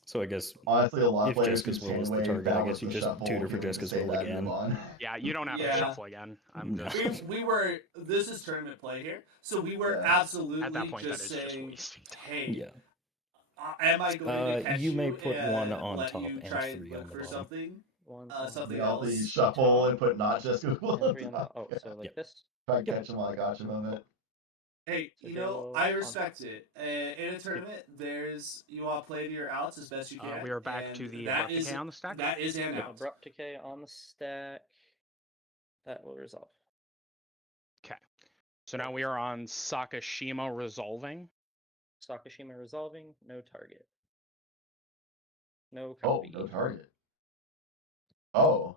So I guess Honestly, a lot of if players Jessica's use will is the Handwave, target, that I was guess you the just shuffle, tutor for give them to Jessica's save will that and move again. on. Yeah, you don't have to Yeah. shuffle again. I'm No. just We were. This is tournament play here, so we were Yeah. absolutely at that point just that is just saying, wasting time. "Hey, Yeah. am I going to catch you may you put and one on let top you and try and 3 look on the for bottom. something, something Now please else?" shuffle and put not Jessica's will And on 3 on the. top. Oh, so like this? Try and catch them while I got you moment. Hey, So you J know, Will I on respect it. In a tournament, you all play to your outs as best you can. We are back and to the that abrupt is decay on the stack. that is an out. Abrupt Decay on the stack. That will resolve. Okay. So now we are on Sakashima resolving. Sakashima resolving, no target. No Oh, copy. no target. Oh.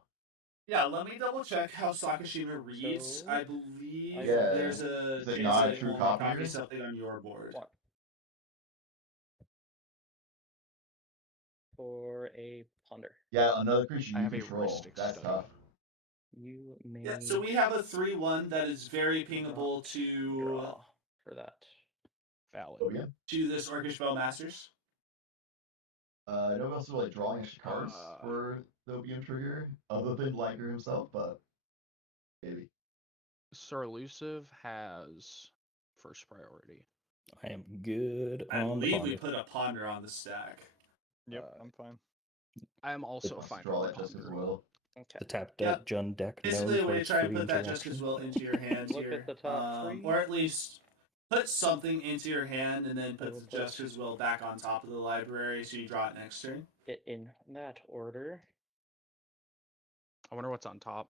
Yeah, let me double check how Sakashima reads. So, I believe Yeah. there's a Is it chance not that a it true will copy? copy something on your board. What? For a ponder. Yeah, another creature I you have a control. Ristic That's study. tough. You may Yeah, so we have a 3/1 that is very pingable to draw for that. Valid. Oh, yeah. to this Orcish Spell Masters. No also like drawing extra cards for the OBM trigger, other than Liger himself, but maybe. Sir Elusive has first priority. I am good I on the believe we ponder. put a ponder on the stack. Yep, I'm fine. I am also fine Draw with that the just as ponder. well. Okay. The tap Yeah. deck, Jund deck, Basically, known a for way to its try and free put that interaction. Jessica's Will into your hand Look here. at the top three. Or at least put something into your hand and then I put will the put- Jessica's Will back on top of the library so you draw it next turn. It in that order. I wonder what's on top.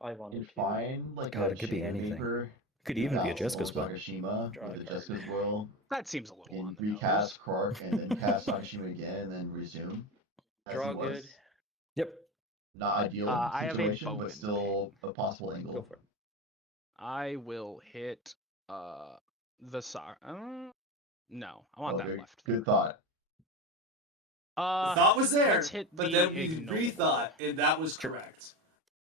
5 on You two. find like God, a it could be Chain anything. Reaper. Could even be a Bounce Jessica's on Will. Sakashima Draw a with the card. Jessica's Will. That seems a little on And the recast nose. Krark and then cast Sakashima again and then resume. As Draw he was. good. Yep. Not ideal I have a situation, bow but in still a possible Go angle. for it. I will hit the no, I want that good, left there. good thought. The thought was there, let's hit but the then we ignoble. rethought, and that was correct.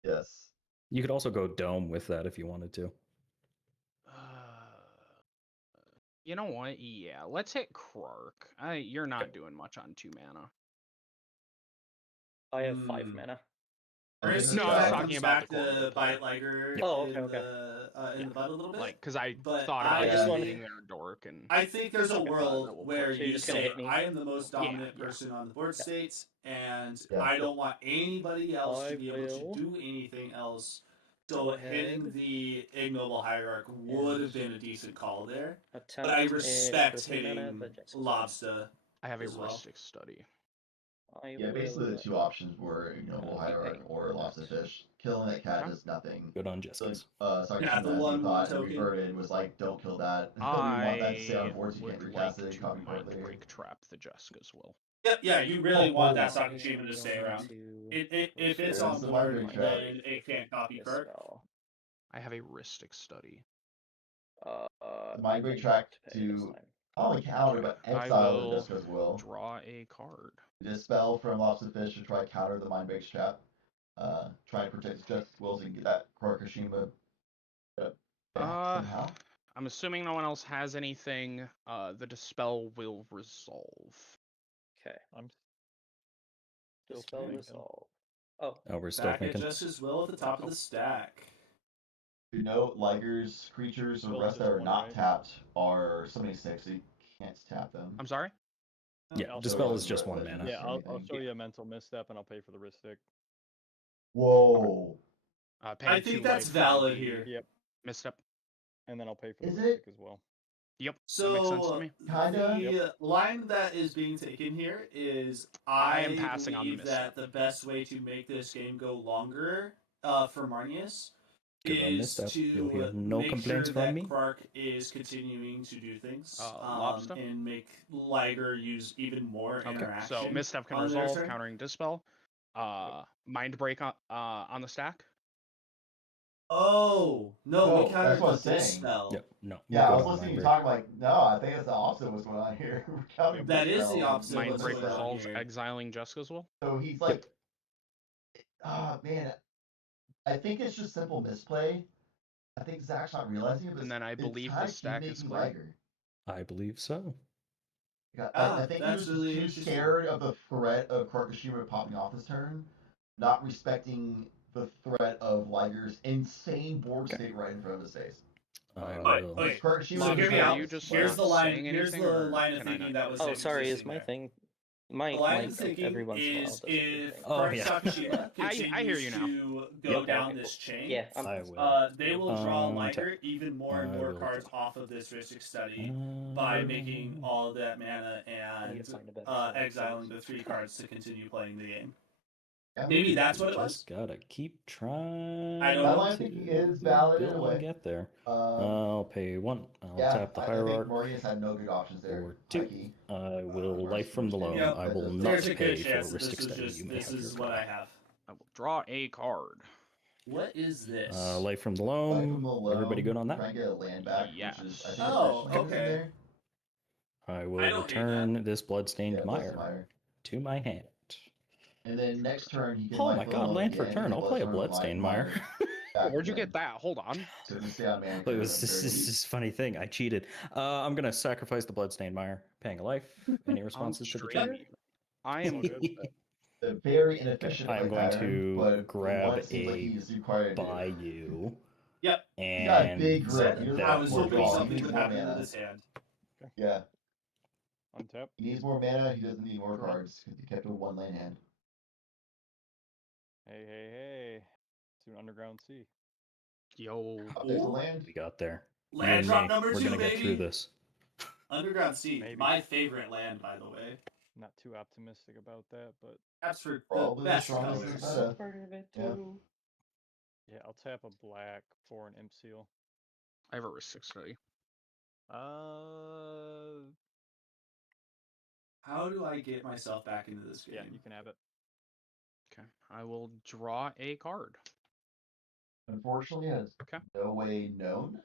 Yes. You could also go Dome with that if you wanted to. You know what? Yeah, let's hit Krark. You're not doing much on 2 mana. I have 5 mana. First, No, I was talking about the Corridor to play. bite Liger Oh, in, okay. in the butt a little bit. Like, because I But thought I about just just wanna- hitting their dork, and I think there's a thought that world will where push. So you're you just gonna say, hit me? I am the most dominant Yeah. person on the board Yeah. states, and Yeah. I don't want anybody else I to be able will to do anything else. go So ahead hitting the ignoble hierarch would have been a decent call there. But I attempt respect for 3 mana, hitting the Jessica's Will. Lobster I have a as well. Ristic study. Yeah, basically the two options were, Bull Hierarch or Lobster Fish. Killing that cat does nothing. Good on So, Jeskis. Sakashima, the as he one thought and token. reverted, was like, don't kill that. We want that to stay on board so you would can't like recast it to and copy card mind later. break trap the Jesk as well. Yeah, you really want that I Sakashima to am stay going around. to If it's There's on the board, mind break trap. then it can't copy this Kirk. spell. I have a Ristic Study. The mind break track to not only counter but exile the Jessica's will. Draw a card. Dispel from Lobster Fish to try counter the mind break trap. Try and protect Jessica's will so you can get that Krakashima back somehow. I'm assuming no one else has anything. The Dispel will resolve. Okay. I'm Dispel resolve. Oh, we're still Back at thinking. Justice Will at the top of the stack. To note, Ligers, creatures, or rest that are not tapped are summoning 6, so you can't tap them. I'm sorry? Yeah, I'll Dispel show is just 1 mana. Yeah, I'll show you a mental misstep and I'll pay for the wrist stick. Whoa. I think that's valid here. Yep. Misstep. And then I'll pay for the Is wrist it? stick as well. Yep. So that makes sense to me. the line that is being taken here is I am passing on the believe that the best way to make this game go longer for Marnius Good on is misstep. to You'll hear no make complaints sure from that me. Quark is continuing to do things Lobster? and make Liger use even more interaction. So misstep can on their resolve, turn. countering Dispel. Mind break on the stack. Oh no, we that's countered what I the was saying. Dispel. Yep. No. Yeah, I good was on listening to mind you break. talk like, no, I think it's the opposite of what's going on here. We're counting That is Dispel the opposite of Mind what's break going on resolves, here. exiling Jessica's will. So he's like, man, I think it's just simple misplay. I think Zach's not realizing it, but And then I it's believe kinda the stack keep is making clear. Liger. I believe so. I think he was just too scared of the threat of Krakashima popping off his turn, not respecting the threat of Liger's insane board state right in front of his face. Okay, Krakashima so hear me out. just Here's the line. saying Here's anything, the or line of can I thinking not? that was. Oh, sorry, is existing my there. thing. My The line mic of thinking every once in a while is does a weird if thing. Clark Sakashima continues I hear you now. to go down this chain, Yeah, I will. they will draw tap. Liger even more and I more will cards off of this Ristic Study by making all that mana and exiling the 3 cards to continue playing the game. Maybe that's what it was. Just gotta keep trying. I don't That know. line of thinking is valid in a Bill way. will get there. I'll pay 1. I'll tap the I think Hierarch. Marnius had no good options there. For 2. I will Life from the Loam. Yep. I will not There's a pay good for chance a that Ristic Study. You may this have your is what I card. have. I will draw a card. What is this? Life from the Loam. Everybody good on that? Try and get a land back, Yes. which is, I think, Oh, efficient in okay. there. I I will don't hate return this Bloodstained Yeah, Mire Mire. to my hand. And then next turn, he can Oh Life my from god, the land for again, turn. and I'll play a Bloodstone Bloodstained Mire. back Where'd you again. get that? Hold on. So just stay on mana. Wait, this is a funny thing. I cheated. I'm gonna sacrifice the Bloodstained Mire, paying a life. Any responses to the chat? I am A very inefficient I am play going pattern, to but grab what it seems like a he's required to do. Bayou. Yep. He's got a And big grip. He doesn't I have was more hoping draw. He something needs would more happen mana. to this hand. Yeah. Untap. He needs more mana. He doesn't need more cards because he kept a 1 lane hand. Hey. To an underground sea. Yo. There's a land. We got there. Land You and drop me, number we're 2, gonna get baby. through this. Underground Sea, Maybe. my favorite land, by the way. Not too optimistic about that, but That's for Probably the the best strongest in the colors. meta. Part of it Yeah. too. yeah, I'll tap a black for an imp seal. I have a Ristic Study. How do I get myself back into this game? Yeah, you can have it. Okay. I will draw a card. Unfortunately, has no way known.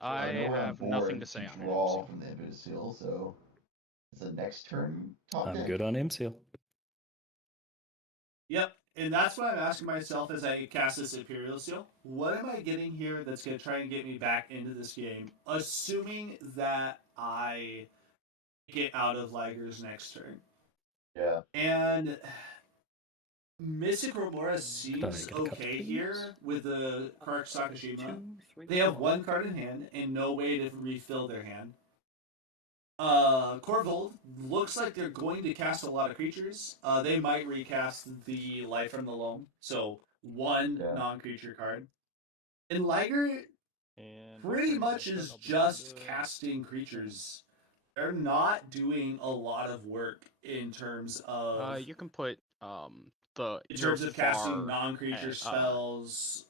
I no way on have nothing board to say on draw from the Imperial Seal, so it's a next turn top I'm deck. good on Imseal. Yep, and that's what I'm asking myself as I cast this Imperial Seal. What am I getting here that's going to try and get me back into this game, assuming that I get out of Liger's next turn? Yeah. And Mystic Remora seems get a cup, okay please? here with the Kark Sakashima. They have 1 card in hand and no way to refill their hand. Corvold looks like they're going to cast a lot of creatures. They might recast the Life from the Loam, so 1 non-creature card. And Liger pretty much is just casting creatures they're not doing a lot of work in terms of. You can put in terms of casting non-creature spells,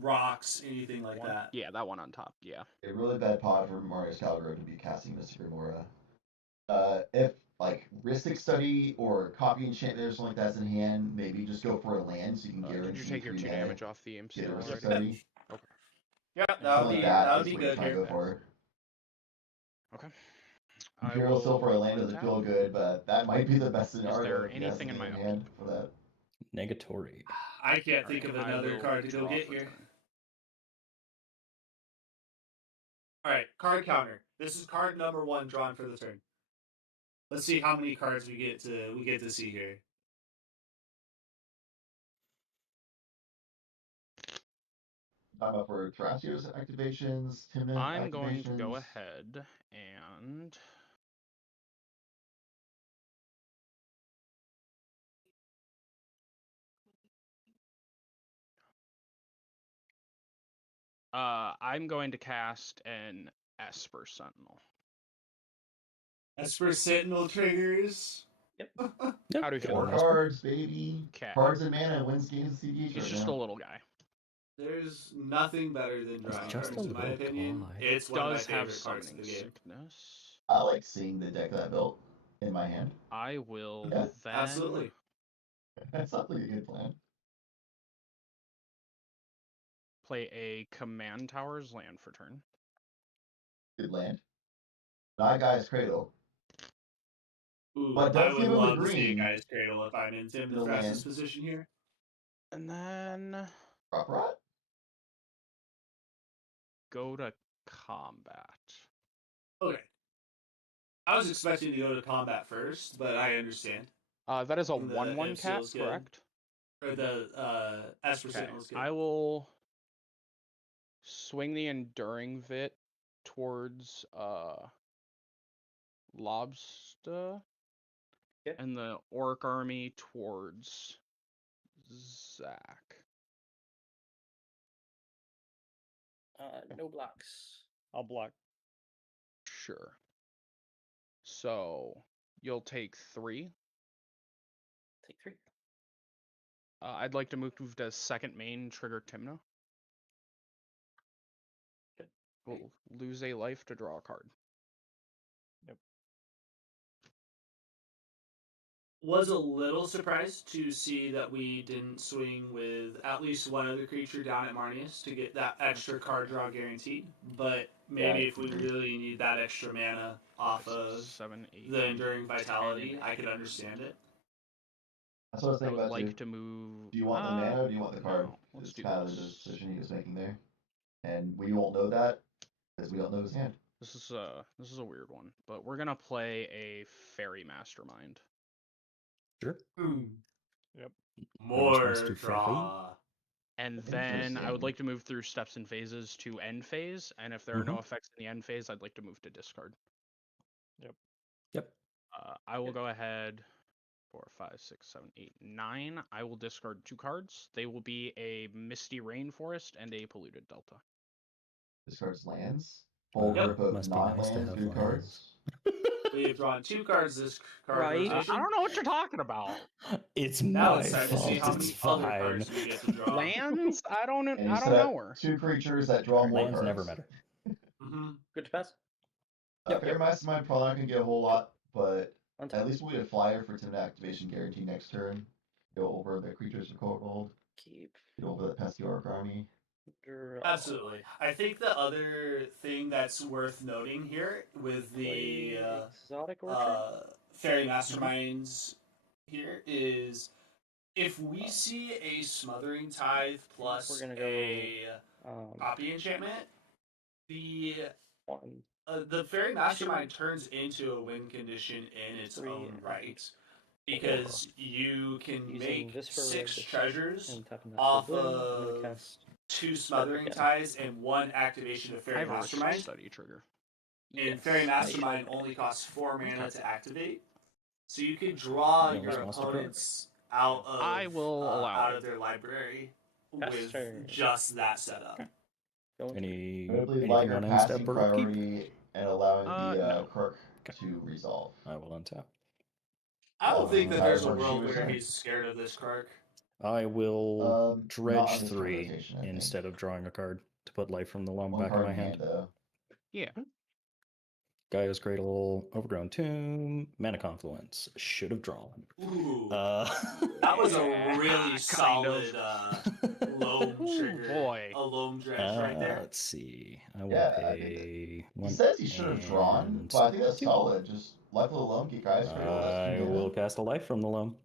rocks, anything like that. Yeah, that one on top. Yeah. A really bad pod for Mario Scalgro to be casting Mystic Remora. If like Ristic Study or Copy Enchantment or something like that's in hand, maybe just go for a land so you can guarantee. Did you take your 2 damage off the get a MCL? Ristic Study. Okay. Yeah, that would be good here. Go for. Okay. Imperial Silver land doesn't feel good, but that might be the best scenario. Is there anything in my hand for that? Negatory. I can't think of another card to go get here. Alright, card counter. This is card number 1 drawn for the turn. Let's see how many cards we get to see here. I'm up for Thrasios activations, Timon I'm activations. going to go ahead and I'm going to cast an Esper Sentinel. Esper Sentinel triggers. Yep. How do you feel? 4 cards, baby. Okay. Cards and mana wins games of CDH. He's just a little guy. There's nothing better than drawing cards, in my opinion. It's one of my favorite cards in the game. Sickness. I like seeing the deck that I built in my hand. I will Yeah, then absolutely. That sounds like a good plan. play a Command Towers land for turn. Good land. Guy's Cradle. Ooh, But I does would give him a love to see a green Guy's Cradle if I'm in Tim the DeFresh's land. position here. And then Drop Rot? go to combat. Okay. I was expecting to go to combat first, but I understand. That is a The 1/1 cat, MCL's good. correct? Or the Esper Sentinel's good. I will swing the Enduring Vit towards Lobster and the Orc Army towards Zach. No blocks. I'll block. Sure. So you'll take 3. Take 3. I'd like to move to second main, trigger Timna. We'll lose a life to draw a card. Yep. Was a little surprised to see that we didn't swing with at least one other creature down at Marnius to get that extra card draw guaranteed. But maybe if we really need that extra mana off of 7, 8, the Enduring Vitality, I could understand it. That's what I was I thinking would about like too. to move. Do you want the mana or do you want the card? No, let's It's do kind of the this. decision he was making there. And we won't know that because we don't know his hand. This is a weird one, but we're gonna play a Fairy Mastermind. Sure. Yep. More to draw. And then I would like to move through steps and phases to end phase, and if there are no effects in the end phase, I'd like to move to discard. Yep. I will go ahead. 4, 5, 6, 7, 8, 9. I will discard 2 cards. They will be a Misty Rainforest and a Polluted Delta. Discards lands. Full grip of Must be nice to non-lands, have good lands. cards. We have drawn 2 cards this card Right. rotation. I don't know what you're talking about. It's Now my it's time to fault. see how It's many other fine. cards we get to draw. Lands? I don't And you know set her. 2 creatures that draw more Lands cards. never matter. Mm-hmm. Good to pass. Fairy Mastermind probably not going to get a whole lot, but at least we'll get a flyer for Timid activation guarantee next turn. Go over the creatures are cold. Keep. Get over that pesky Orc Army. Absolutely. I think the other thing that's worth noting here with the Exotic Orchard. Fairy Masterminds here is if we see a Smothering Tithe plus We're gonna go, a Copy Enchantment, the Fairy Mastermind turns into a win condition in its own right. Because you can make 6 treasures off of 2 Smothering Ties and 1 activation of Fairy Mastermind. Study trigger. And Fairy Mastermind only costs 4 mana to activate. So you can draw your opponents out of out of their library with just that setup. Anything Notably, on lighter end passing step or upkeep? priority and allowing the Quirk to resolve. I will untap. I don't think that entire there's a turn she world was where in. he's scared of this Quirk. I will Not dredge on this turn 3 rotation, I think. instead of drawing a card to put Life from the Loam One back in card my in hand. though. Yeah. Gaia's Cradle, Overgrown Tomb, Mana Confluence. Should have drawn. Ooh. That was a really solid loam Ooh, trigger. boy. A loam dredge right there. Let's see. I will Yeah, pay He one. says he should have drawn, and but I think that's 2. solid. Just Life of the Loam, get Gaia's Cradle. That's I two mana. will cast a Life from the Loam.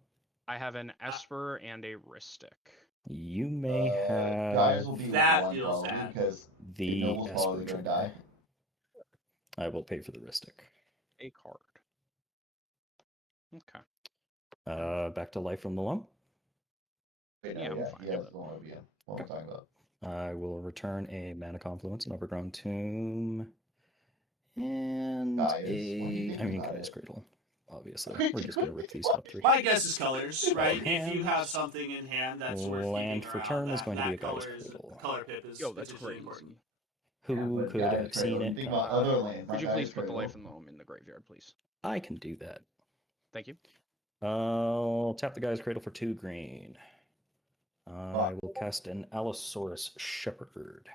I have an Esper and a Ristic. You may have Gaia's will be That one feels probably bad. because the Noble's Esper probably gonna trigger. die. I will pay for the Ristic. A card. Okay. Back to Life from the Loam. Wait, no, Yeah, I'm yeah, fine he has with it. the one over you. What am I talking about? I will return a Mana Confluence, an Overgrown Tomb, and Gaia's? What do you think about Gaia's it? Cradle. Obviously, we're just gonna rip these top 3. My guess is colors, right? If you Hand. have something in hand that's worth Land keeping for around, turn is that, going to be a that Gaia's color is, Cradle. color pip is Yo, that's particularly crazy. important. Who But could Gaia's have seen Cradle, you it think about coming? other lands, Could not you Gaia's please put the Cradle. Life in the Loam in the graveyard, please? I can do that. Thank you. I'll tap the Gaia's Cradle for 2 green. I will cast an Allosaurus Shepherd.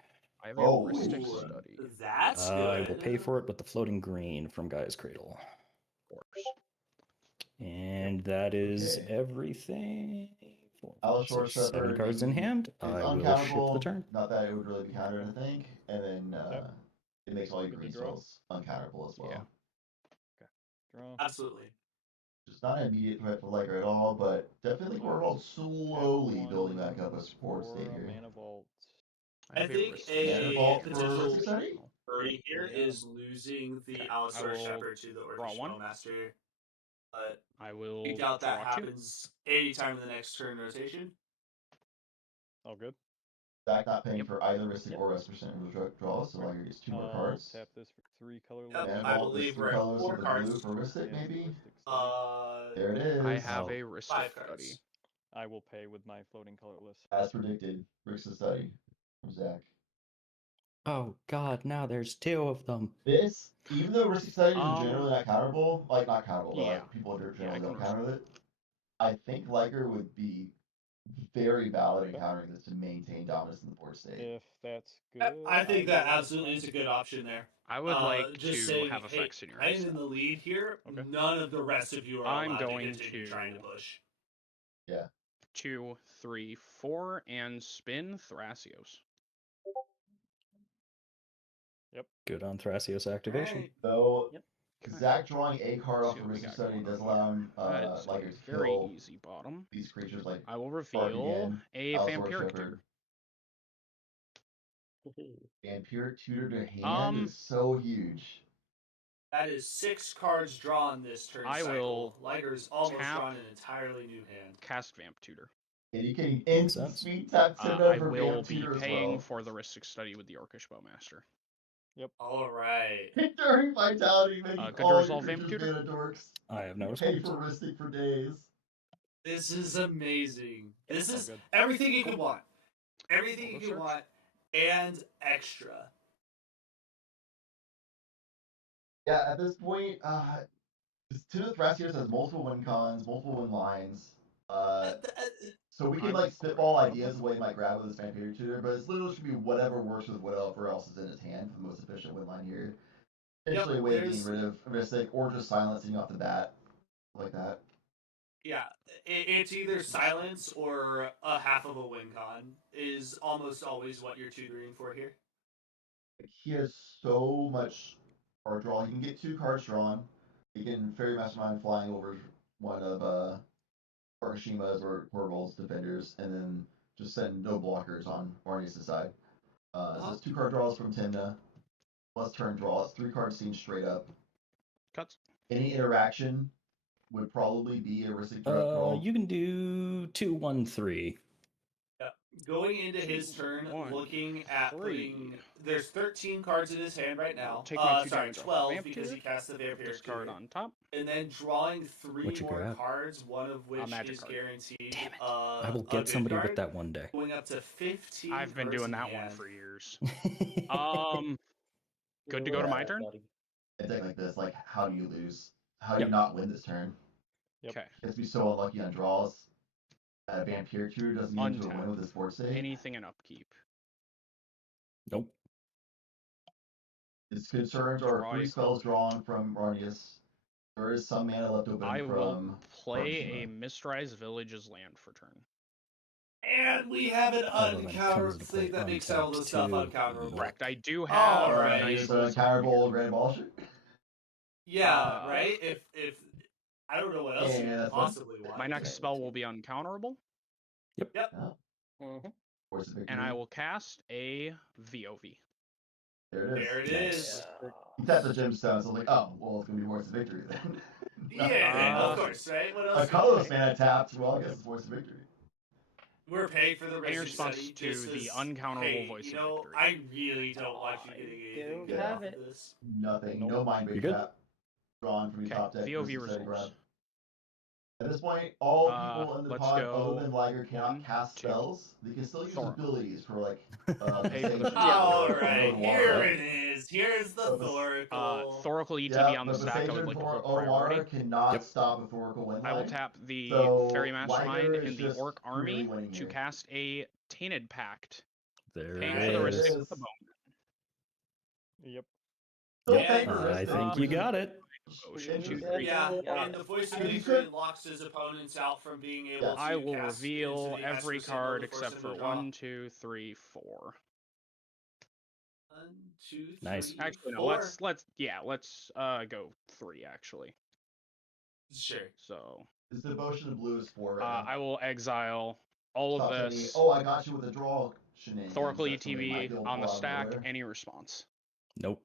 I have a Holy Ristic shit. Study. That's I good. will pay for it with the floating green from Gaia's Cradle. Of course. And that is Okay. everything. 4, 5, Allosaurus 6, 7 Shepherd cards in hand. is I will ship the uncountable. turn. Not that it would really be countered, I think. And then Yep. it makes all your Good to green draw. spells uncountable as well. Yeah. Draw. Absolutely. It's not an immediate threat for Liger at all, but definitely we're all slowly building back up a support state Or a here. Mana Vault. I think Mana a Vault for potential Ristic Study? worry here Yeah. is losing the Okay, Allosaurus I will Shepherd to the draw Orcish one. Master. But I will we doubt that draw 2. happens anytime in the next turn rotation. All good. Zach not paying Yep. for either Ristic or Restoration draws, so Liger gets 2 more cards. Tap this for 3 colorless. Yep, Mana I Vault is believe 3 we're at colors 4 of the cards. blue for Ristic, And maybe? Ristic Study. There it is. I have Oh. a Ristic 5 Study. cards. I will pay with my floating colorless. As predicted, Ristic Study from Zach. Oh god, now there's 2 of them. This, even though Ristic Study is generally not counterable, like not counterable, but Yeah. like people generally I don't can counter it, I think Liger would be very valid in countering this to maintain dominance in the board state. If that's good. I think that absolutely is a good option there. I would like just to saying, have hey, effects in your I'm hand. in the lead here. Okay. None of the rest of you are I'm allowed going to continue to- trying to push. Yeah. 2, 3, 4, and spin Thrasios. Good on Thrasios activation. Though Yep. Zach drawing a card off See of what we Ristic got Study going does on allow him That's Liger a to very kill easy bottom. these creatures like I will Bark reveal again, a Allosaurus Vampiric Shepherd. Tutor. Vampiric Tutor to hand Um, is so huge. That is 6 cards drawn this turn I cycle. will Liger's almost tap- drawn an entirely new hand. Cast Vamp Tutor. And you can instant sense. speed tap I Tibna for will Vamp be Tutor as paying well. for the Ristic Study with the Orcish Bowmaster. Alright. During Vitality, making Good all resolve your Vamp creatures Tutor? mana dorks. I have no Pay response. for Ristic for days. This is amazing. This All is good. everything you could want. Everything you Auto could search? want and extra. Yeah, at this point, Tibna Thrasios has multiple win cons, multiple win lines. So we can I'm like spitball grab. ideas of what he might grab with his Vampiric Tutor, but it's literally should be whatever works with whatever else is in his hand for the most efficient win line here. Essentially a way of getting rid of Ristic or just silencing off the bat, like that. Yeah, it's either silence or a half of a win con is almost always what you're tutoring for here. He has so much card draw. He can get 2 cards drawn. He can Fairy Mastermind flying over one of Arkashima's or Corval's defenders, and then just send no blockers on Arnius' side. So it's 2 card draws from Tibna, plus turn draw. It's 3 cards seen straight up. Cuts. Any interaction would probably be a Ristic draw. You can do 2, 1, 3. Yeah. Going into his turn, looking at putting. There's 13 cards in his hand right now. Take my 2 sorry, damage off 12 Vamp because Tutor. he cast the Vampiric Discard Tutor. on top. And then drawing 3 What you more grab? cards, one of which Magic is card. guaranteed. Damn it. I I will get somebody with that one day. Going up to 15. I've been cards doing in that one hand. for years. Good to go to my turn? a deck like this, like how do you lose? How do you not win this turn? Okay. It's be so unlucky on draws. Vampire Tutor doesn't get into a win with his board save. Anything in upkeep. Nope. His concerns are 3 spells drawn from Marnius. There is some mana left open I from will play Hiroshima. a Mistrized Village's land for turn. And we have an uncounterable thing that makes all this stuff uncounterable. Correct. I do have All right. a nice It's an uncounterable Grand Ball. Yeah, right? If I don't know what else you Yeah, could possibly want. My next spell will be uncounterable. Yep. And I will cast a VOV. There it is. There it is. He tapped the gemstone, so I was like, oh, well, it's going to be Force of Victory then. Yeah, of course, right? What else? A colorless mana tapped, well, I guess it's Force of Victory. We're paying for the In Rising response Study. to This the is, uncounterable hey, voice you of know, victory. I really don't want you getting anything off of this. Nothing. No mind You big good? tap. Drawn from your top deck. VOV versus setting resource. grab. At this point, all people in the let's pod go other than Liger cannot 1, cast 2, spells. They can still use Thorn. abilities for like Pay for the All right, here it is. Here's the Thoracle. Thoracle ETB Yeah, on the but stack I would Besacian like to for put priority. Owara cannot stop a Thoracle win I will line. tap the So, Fairy Mastermind Liger is in the just Orc army really winning to here. cast a Tainted Pact. There Paying it for the is. Ristic with the bone. Yep. I think you got it. Ocean 2, 3. Yeah, and the Voice of Victory locks his opponents out from being able to I will cast reveal into the every Esper symbol card to force except him for to draw. 1, 2, 3, 4. 1, 2, 3, Nice. Actually, no. 4. Let's go 3 actually. Sure. So His Devotion of Blue is 4 right now. I will exile all Stop of any- this. Oh, I got you with a draw shenanigans. Thoracle That's something might be ETB able to on the pull out of stack. nowhere. Any response? Nope.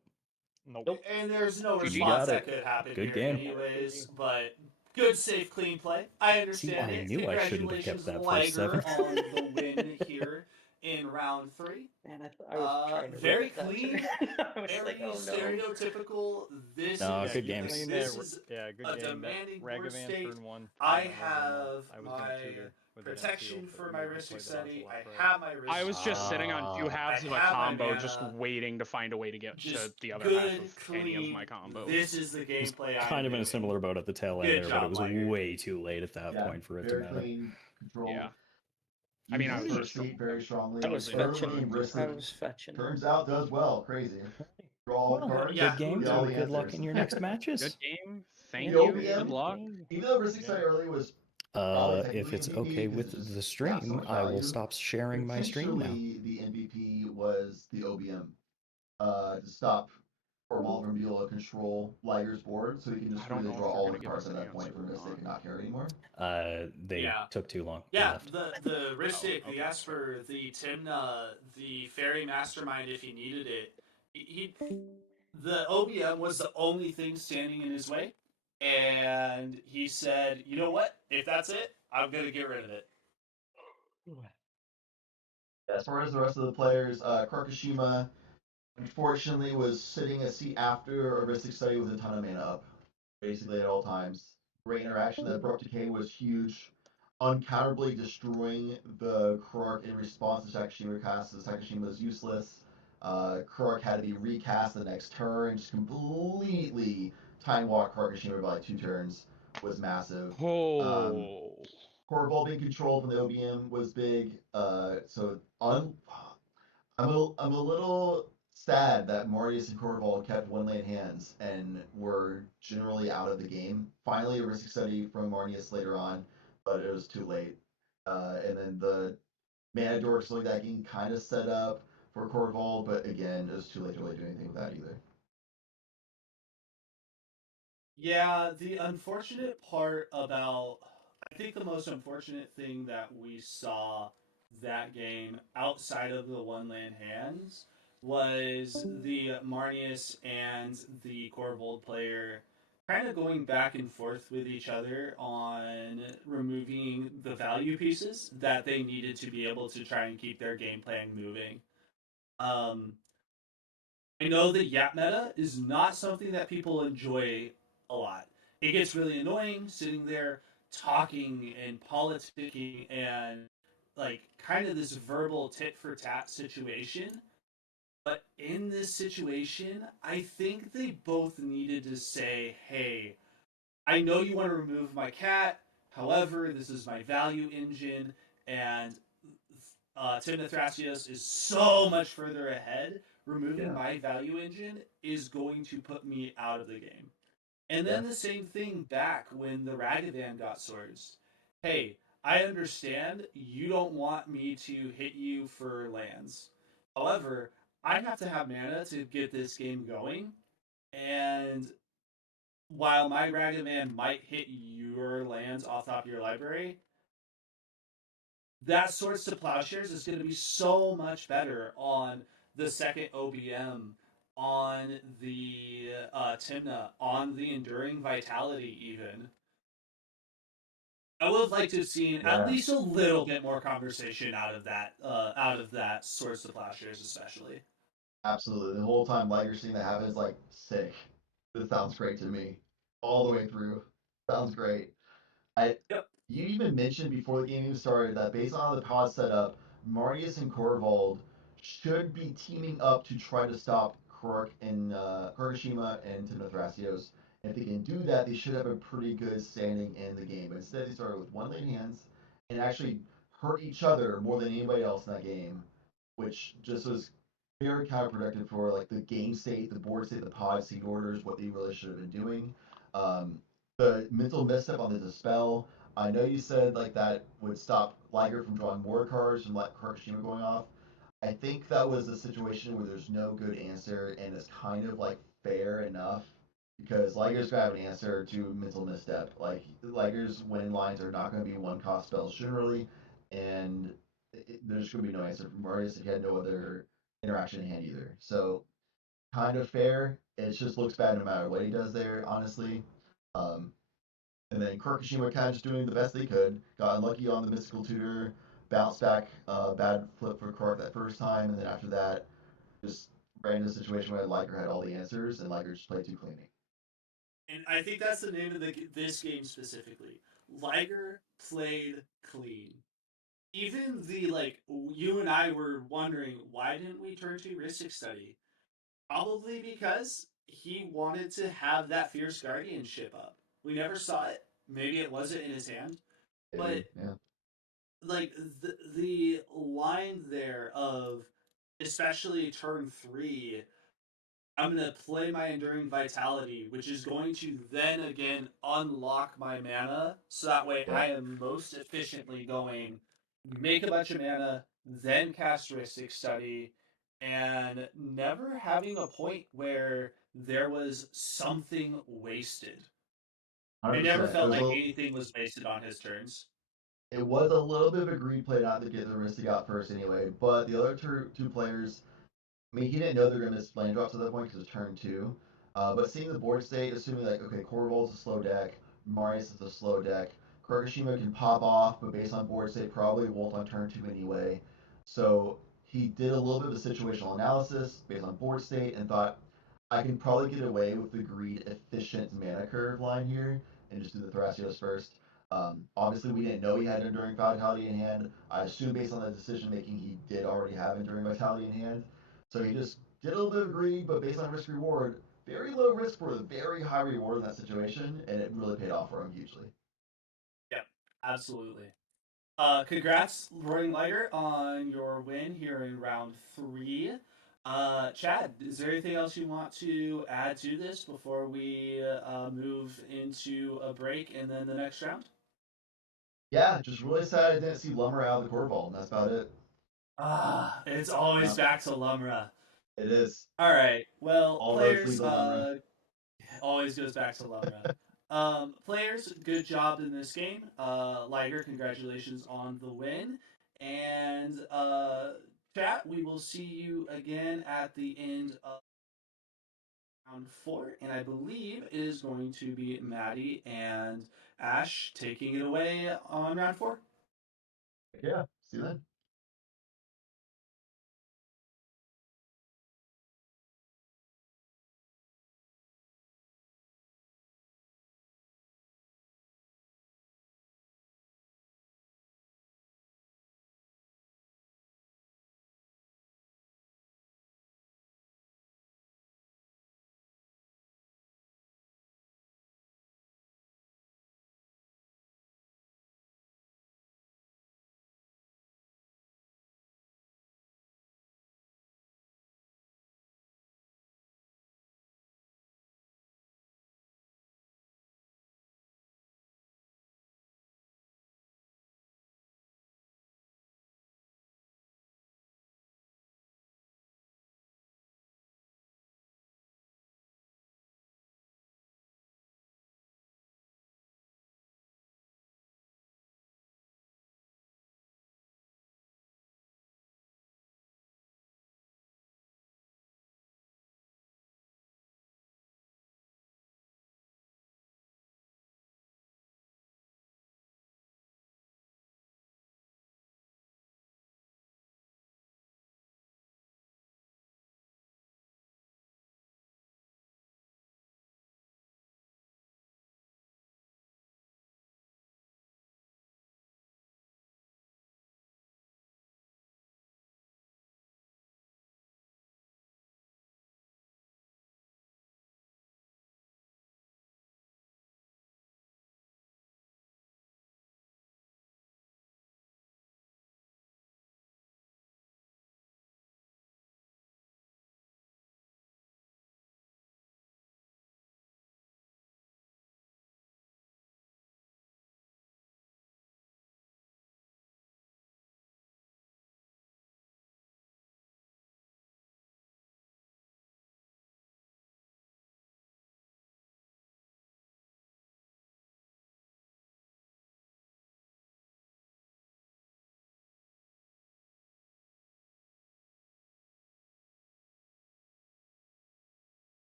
Nope. And there's no GG. response got that it. could happen Good here game. anyways, but good, safe, clean play. I understand I it. knew I shouldn't have kept that first Liger 7. on the win here in round 3. Man, I was trying to very rip that clean, turn. I was very like, oh no. stereotypical. This No, is good game. This is Yeah, good a game. That demanding board Ragavan state. turn 1. I was gonna- have I was my gonna tutor with an protection MCO, but for we my already Ristic played the Study. Ocelot I Pro. have my Ristic I was just sitting on 2 halves of a have my combo, mana. just waiting to find a way to get to Just the other good, half of any of clean. my combos. This is the gameplay I'm Kind of in a doing. similar boat at the tail end Good there, job, but it was Liger. way too late at that point for it to very matter. clean, controlled. Yeah. I mean, I Uses was the just seat very strongly. I was Early fetching. game risk I was fetching. turns out does well. Crazy. Draw Well, cards. yeah. Good game. get all the Good luck answers. in your next matches. Good game. Thank The you. OBM, Good luck. Even though Ristic Study early was probably If technically it's MVP okay because with it just the got so stream, much I will value, stop sharing my stream now. potentially the MVP was the OBM. To stop Formal from being able to control Liger's board, so he can just I don't really know draw if you're all gonna the give cards us at an that point answer for or Mystic not. and not care anymore. They Yeah. took too long. They Yeah, left. the Ristic, Oh, the Esper, the Timna, the Fairy Mastermind if he needed it. The OBM was the only thing standing in his way, and he said, "You know what? If that's it, I'm gonna get rid of it." As far as the rest of the players, Karkashima unfortunately was sitting a seat after a Ristic Study with a ton of mana up, basically at all times. Great interaction. That Abrupt Decay was huge, uncounterably destroying the Kurark in response to Takashima cast. So Takashima was useless. Kurark had to be recast the next turn, just completely time walk Karkashima by like 2 turns was massive. Core Ball being controlled from the OBM was big. I'm a little sad that Marius and Corval kept 1-lane hands and were generally out of the game. Finally, a Ristic Study from Marnius later on, but it was too late. And then the Mana Dork Slug that game kind of set up for Corval, but again, it was too late to really do anything with that either. Yeah, the unfortunate part about, I think the most unfortunate thing that we saw that game outside of the 1-land hands was the Marnius and the Corvold player kind of going back and forth with each other on removing the value pieces that they needed to be able to try and keep their game plan moving. I know that Yap meta is not something that people enjoy a lot. It gets really annoying sitting there talking and politicking and like kind of this verbal tit for tat situation. But in this situation, I think they both needed to say, hey, I know you want to remove my cat. However, this is my value engine, and Timna Thrasios is so much further ahead. Removing my value engine is going to put me out of the game. And then the same thing back when the Ragavan got swords. Hey, I understand you don't want me to hit you for lands. However, I have to have mana to get this game going, and while my Ragavan might hit your lands off top of your library, that Swords to Plowshares is going to be so much better on the second OBM, on the Timna, on the Enduring Vitality even. I would have liked to have seen at least a little bit more conversation out of that Swords to Plowshares especially. Absolutely. The whole time Liger seeing that happen is like, sick. This sounds great to me. All the way through. Sounds great. You even mentioned before the game even started that based on the pod setup, Marius and Korvald should be teaming up to try to stop Kurashima and Timna Thrasios. And if they can do that, they should have a pretty good standing in the game. But instead, they started with one lane hands and actually hurt each other more than anybody else in that game, which just was very counterproductive for like the game state, the board state, the pod seed orders, what they really should have been doing. The mental misstep on the dispel. I know you said like that would stop Liger from drawing more cards and let Kurashima going off. I think that was a situation where there's no good answer and it's kind of like fair enough because Liger's gonna have an answer to mental misstep. Like Liger's win lines are not going to be one cost spells generally, and there's going to be no answer from Marius if he had no other interaction in hand either. So kind of fair. It just looks bad no matter what he does there, honestly. And then Kurashima kind of just doing the best they could. Got unlucky on the Mystical Tutor, bounced back, bad flip for Kark that first time, and then after that, just ran into a situation where Liger had all the answers, and Liger just played too clean. And I think that's the name of this game specifically. Liger played clean. Even you and I were wondering, why didn't we turn to Rhystic Study? Probably because he wanted to have that Fierce Guardianship up. We never saw it. Maybe it wasn't in his hand. But like the line there of especially turn 3, I'm going to play my Enduring Vitality, which is going to then again unlock my mana, so that way I am most efficiently going make a bunch of mana, then cast Rhystic Study, and never having a point where there was something wasted. I never felt like anything was wasted on his turns. It was a little bit of a greed play not to get the Rhystic out first anyway, but the other two players, I mean, he didn't know they were going to miss land drops at that point because it's turn 2. But seeing the board state, assuming like, okay, Korval's a slow deck, Marius is a slow deck, Kurashima can pop off, but based on board state, probably won't on turn 2 anyway. So he did a little bit of a situational analysis based on board state and thought, I can probably get away with the greed efficient mana curve line here and just do the Thrasios first. Obviously, we didn't know he had Enduring Vitality in hand. I assume based on the decision making, he did already have Enduring Vitality in hand. So he just did a little bit of greed, but based on risk reward, very low risk for a very high reward in that situation, and it really paid off for him hugely. Yeah, absolutely. Congrats, Roaring Liger, on your win here in round 3. Chad, is there anything else you want to add to this before we move into a break and then the next round? Yeah, just really sad I didn't see Lumber out of the Korval, and that's about it. It's always back to Lumra. It is. All right. Well, all players, always goes back to Lumra. Players, good job in this game. Liger, congratulations on the win. And chat, we will see you again at the end of round 4. And I believe it is going to be Maddie and Ash taking it away on round 4. Yeah, see you then.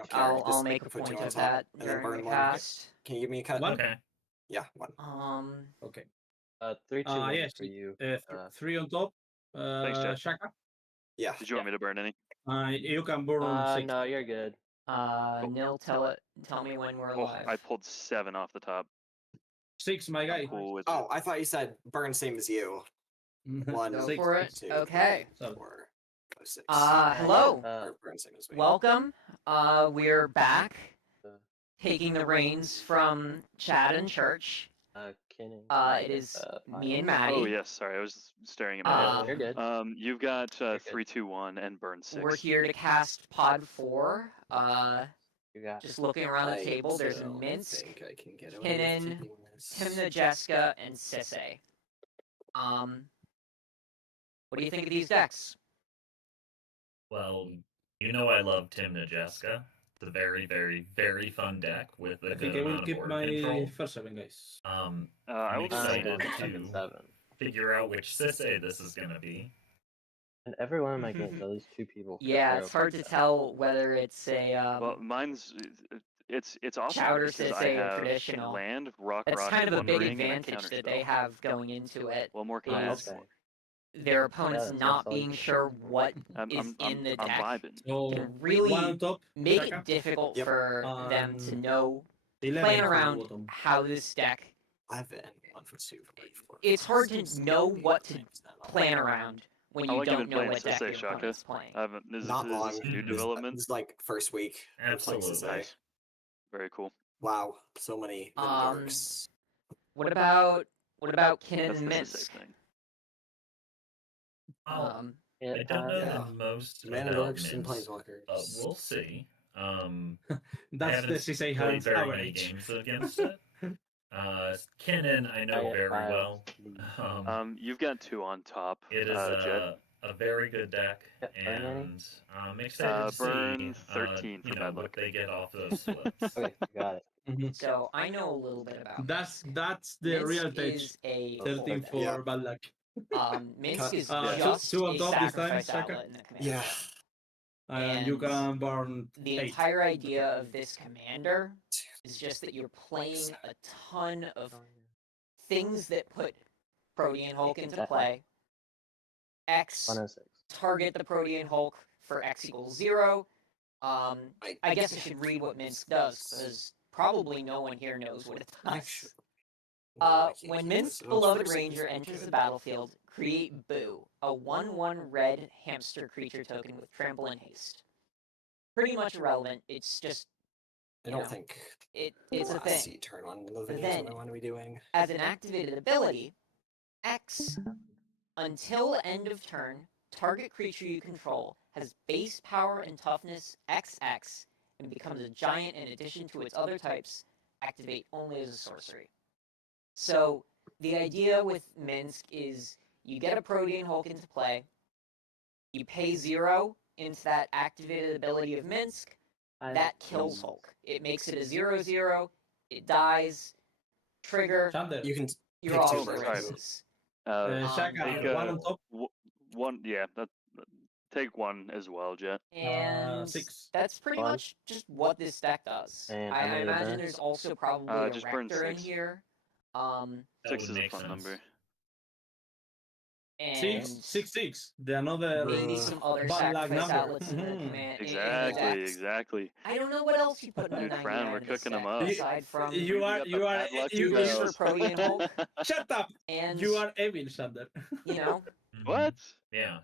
Okay, I'll just make a put point two on of top, that and then during burn the one. cast. Can you give me a cut? One? Okay. Yeah, one. Okay. 3, 2, 1 yes. for you. 3 on top. Thanks, Jeff. Shaka. Yeah. Did you want me to burn any? You can burn 6. No, you're good. Nil, tell me when we're Oh, live. I pulled 7 off the top. 6, my guy. Cool with Oh, I thought you said burn same as you. 1, Go 6, for it. 2, Okay. 3, 4, 5, 6. Hello. Or burn same as me. Welcome. We're back, taking the reins from Chad and Church. It is me and Maddie. Oh yes, sorry, I was staring at my head. You're good. You've got 3, 2, 1, and burn 6. We're here to cast Pod 4. Just looking around the I table, there's don't Minsk, think I can get away with Kinnan, keeping this. Timna, Jessica, and Sisse. What do you think of these decks? Well, you know I love Timna Jessica. It's a very, very, very fun deck with a I think good I will amount of keep board my control. first 7, guys. I'm I will excited second to 7. figure out which Sisse this is going to be. In every one of my games, at least 2 people. Yeah, it's hard to tell whether it's a well, mine's it's awesome Chowder because I Sisse or have traditional. land, rock, That's rock, kind of a one big ring, and a advantage counter that spell. they have going into it. What more can I ask for? Their opponents that's not all you being can sure what I'm in the I'm deck vibing. So, can 1 really on top. make Shaka. it difficult Yep. for them to know, 11 plan for the around bottom. how this deck. 11, 1 for 2, 3, 4. It's hard to know what to plan around when How you long you don't been know playing what deck Sisse, your Shaka? opponent's playing. I haven't. Is Not long. this new This development? is like first week. of playing Absolutely. Sisse. Nice. Very cool. Wow, so many dorks. What about Kinnan That's and the Sisse Minsk? thing. I don't know yeah. the most Mana about dorks and Minsk, planeswalkers. but we'll see. I That's haven't the Sisse played hands very our many age. games against it. Kinnan, I know very well. You've got 2 on top. It is Jet. a very good deck, and I'm excited to burn see 13 for bad what luck. they get off those flips. Okay, got it. So I know a little bit about. That's the Minsk real take. is a 13 full for deck. bad luck. Minsk is two- just two on a top this time, sacrifice Shaka? outlet in the commander. Yeah. And you can burn The 8. entire idea of this commander is just that you're playing a ton of things that put Protean Hulk into play. X 106. target the Protean Hulk for X equals 0. I guess I should read what Minsk does, because probably no one here knows what it does. When Minsk Beloved Ranger enters the battlefield, create Boo, a 1/1 red hamster creature token with trample and haste. Pretty much irrelevant. It's just. I don't think It's a last thing. seat turn on the But videos then, what I want to be doing. as an activated ability, X, until end of turn, target creature you control has base power and toughness XX and becomes a giant in addition to its other types, activate only as a sorcery. So, the idea with Minsk is you get a Protean Hulk into play, you pay 0 into that activated ability of Minsk, that kills Hulk. It makes it a 0/0, it dies, trigger, You can you're pick off two to the versions. races. Shaka, Take, 1 on top. One, yeah. Take 1 as well, Jet. And 6. that's pretty One. much just what this deck does. And I how many to imagine burn? there's also probably a Just burn Rector in 6. here. That 6 would is a make fun sense. number. And 6. The another maybe some other bad luck sacrifice number. outlets in the command. Exactly, in the decks. exactly. I don't know what else you put in the Dude, 99 Fran, we're in this cooking 'em deck, up. aside from You are two spells. for Protean Hulk, Shut up. and You are evil, Shander. you know, What? Yeah.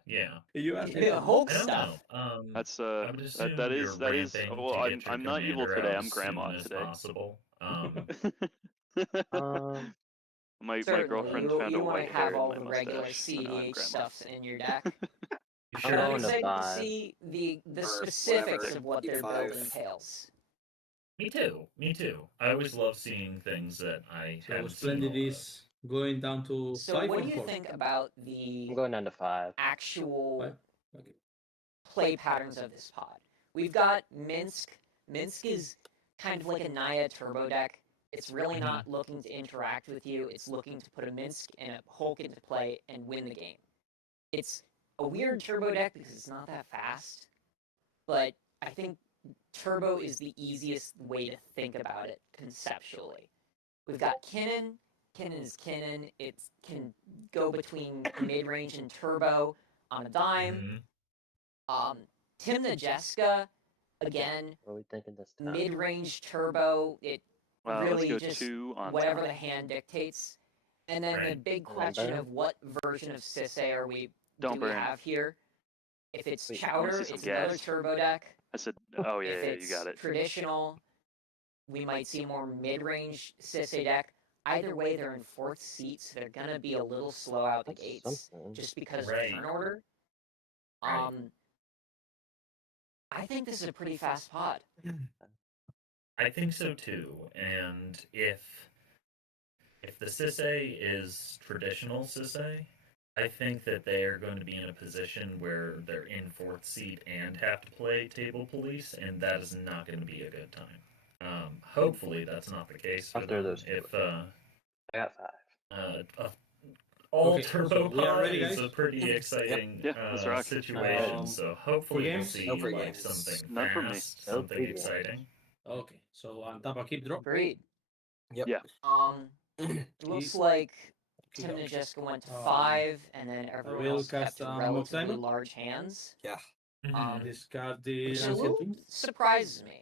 You are the evil. Hulk I don't stuff. know. That's I would assume that you're is. ramping Well, to I'm get your not evil commander today. out I'm as grandma soon as today. possible. My Certainly, girlfriend you, found you a might white hair have in all my the regular mustache, so now I'm CDH grandma. stuff in your deck. You And I'm going to excited to 5. see the Or specifics whatever. of what their build 5. entails. Me too. I always love seeing things that I So haven't seen. Splendid is going down to So 5 what or do you 4? think about the I'm going down to 5. actual 5? Okay. play patterns of this pod? We've got Minsk. Minsk is kind of like a Naya turbo deck. It's really not looking to interact with you. It's looking to put a Minsk and a Hulk into play and win the game. It's a weird turbo deck because it's not that fast, but I think Turbo is the easiest way to think about it conceptually. We've got Kinnan. Kinnan is Kinnan. It can go between mid-range and Turbo on a dime. Timna Jessica, again, What are we thinking this time? mid-range Turbo. It really let's go just 2 on whatever top. the hand dictates. And then the big question of what version of Sisay do we have here? If it's Chowder, it's another Turbo deck. I said, oh yeah, If yeah, it's you got it. traditional, we might see a more mid-range Sisay deck. Either way, they're in 4th seat, so they're gonna be a little slow out the gates, just because of turn order. I think this is a pretty fast pod. I think so too. And if the Sisay is traditional Sisay, I think that they are going to be in a position where they're in 4th seat and have to play table police, and that is not going to be a good time. Hopefully that's not the case for them. If I got 5. all Okay, turbo so we are pod ready, is guys? a pretty exciting let's rock. situation. So hopefully we'll games? see No free like games. something None for me. fast, No something free games. exciting. Okay, so on top I keep drop. Agreed. Yep. Yeah. It looks like Timna Jessica went to 5, and then everyone will else kept cast Mox relatively Diamond. large hands. Yeah. Discard the Which a ancient little tool. surprises me.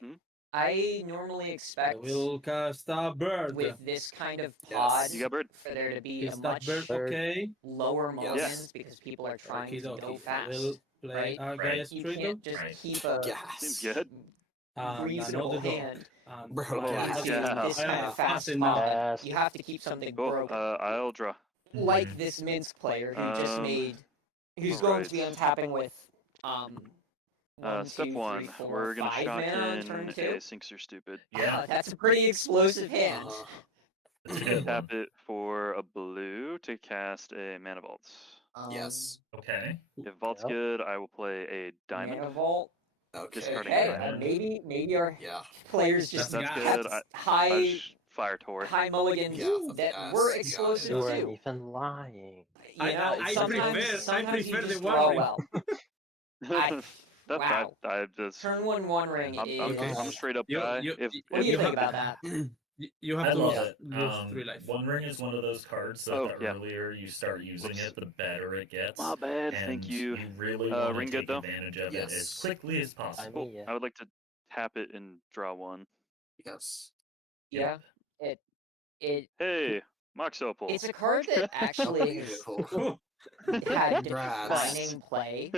I normally expect Will cast a bird. with this kind of pod You got bird. for there to be Is a that much bird okay? lower mulligans Yes. because people are trying to go Okie-dokie. fast. We'll play Right? Gaia's You Trident. can't just keep a Seems good. reasonable another dog. hand Bro, into yeah. this kind of fast enough. pod. You have to keep something Cool. broken. I'll draw. Like this Minsk player who just made, who's going to be untapping with Step 1, we're gonna 5 shock mana on in turn 2. a Sinks Are Stupid. Yeah. That's a pretty explosive hand. That's a good one. Tap it for a blue to cast a Mana Vault. Yes. Okay. If Vault's good, I will play a Diamond. Mana Vault. Okay. Discarding Hey, Diamond. maybe our players just That's have good. high Fire Torre. mulligans that were explosive You weren't too. even lying. You know, I sometimes you prefer the just One draw Ring. well. Wow. I just Turn 1 ring I'm is. a straight up guy. What do you think about that? You have I to love lose, it. lose 3 life. One Ring is one of those cards that the earlier you start using it, the better it gets. My bad, and thank you. You really want ring to good take though? advantage of it as quickly as possible. I would like to tap it and draw 1. Yes. Yeah. It. Hey, Mox Opal. It's a card that actually had Congrats. declining play,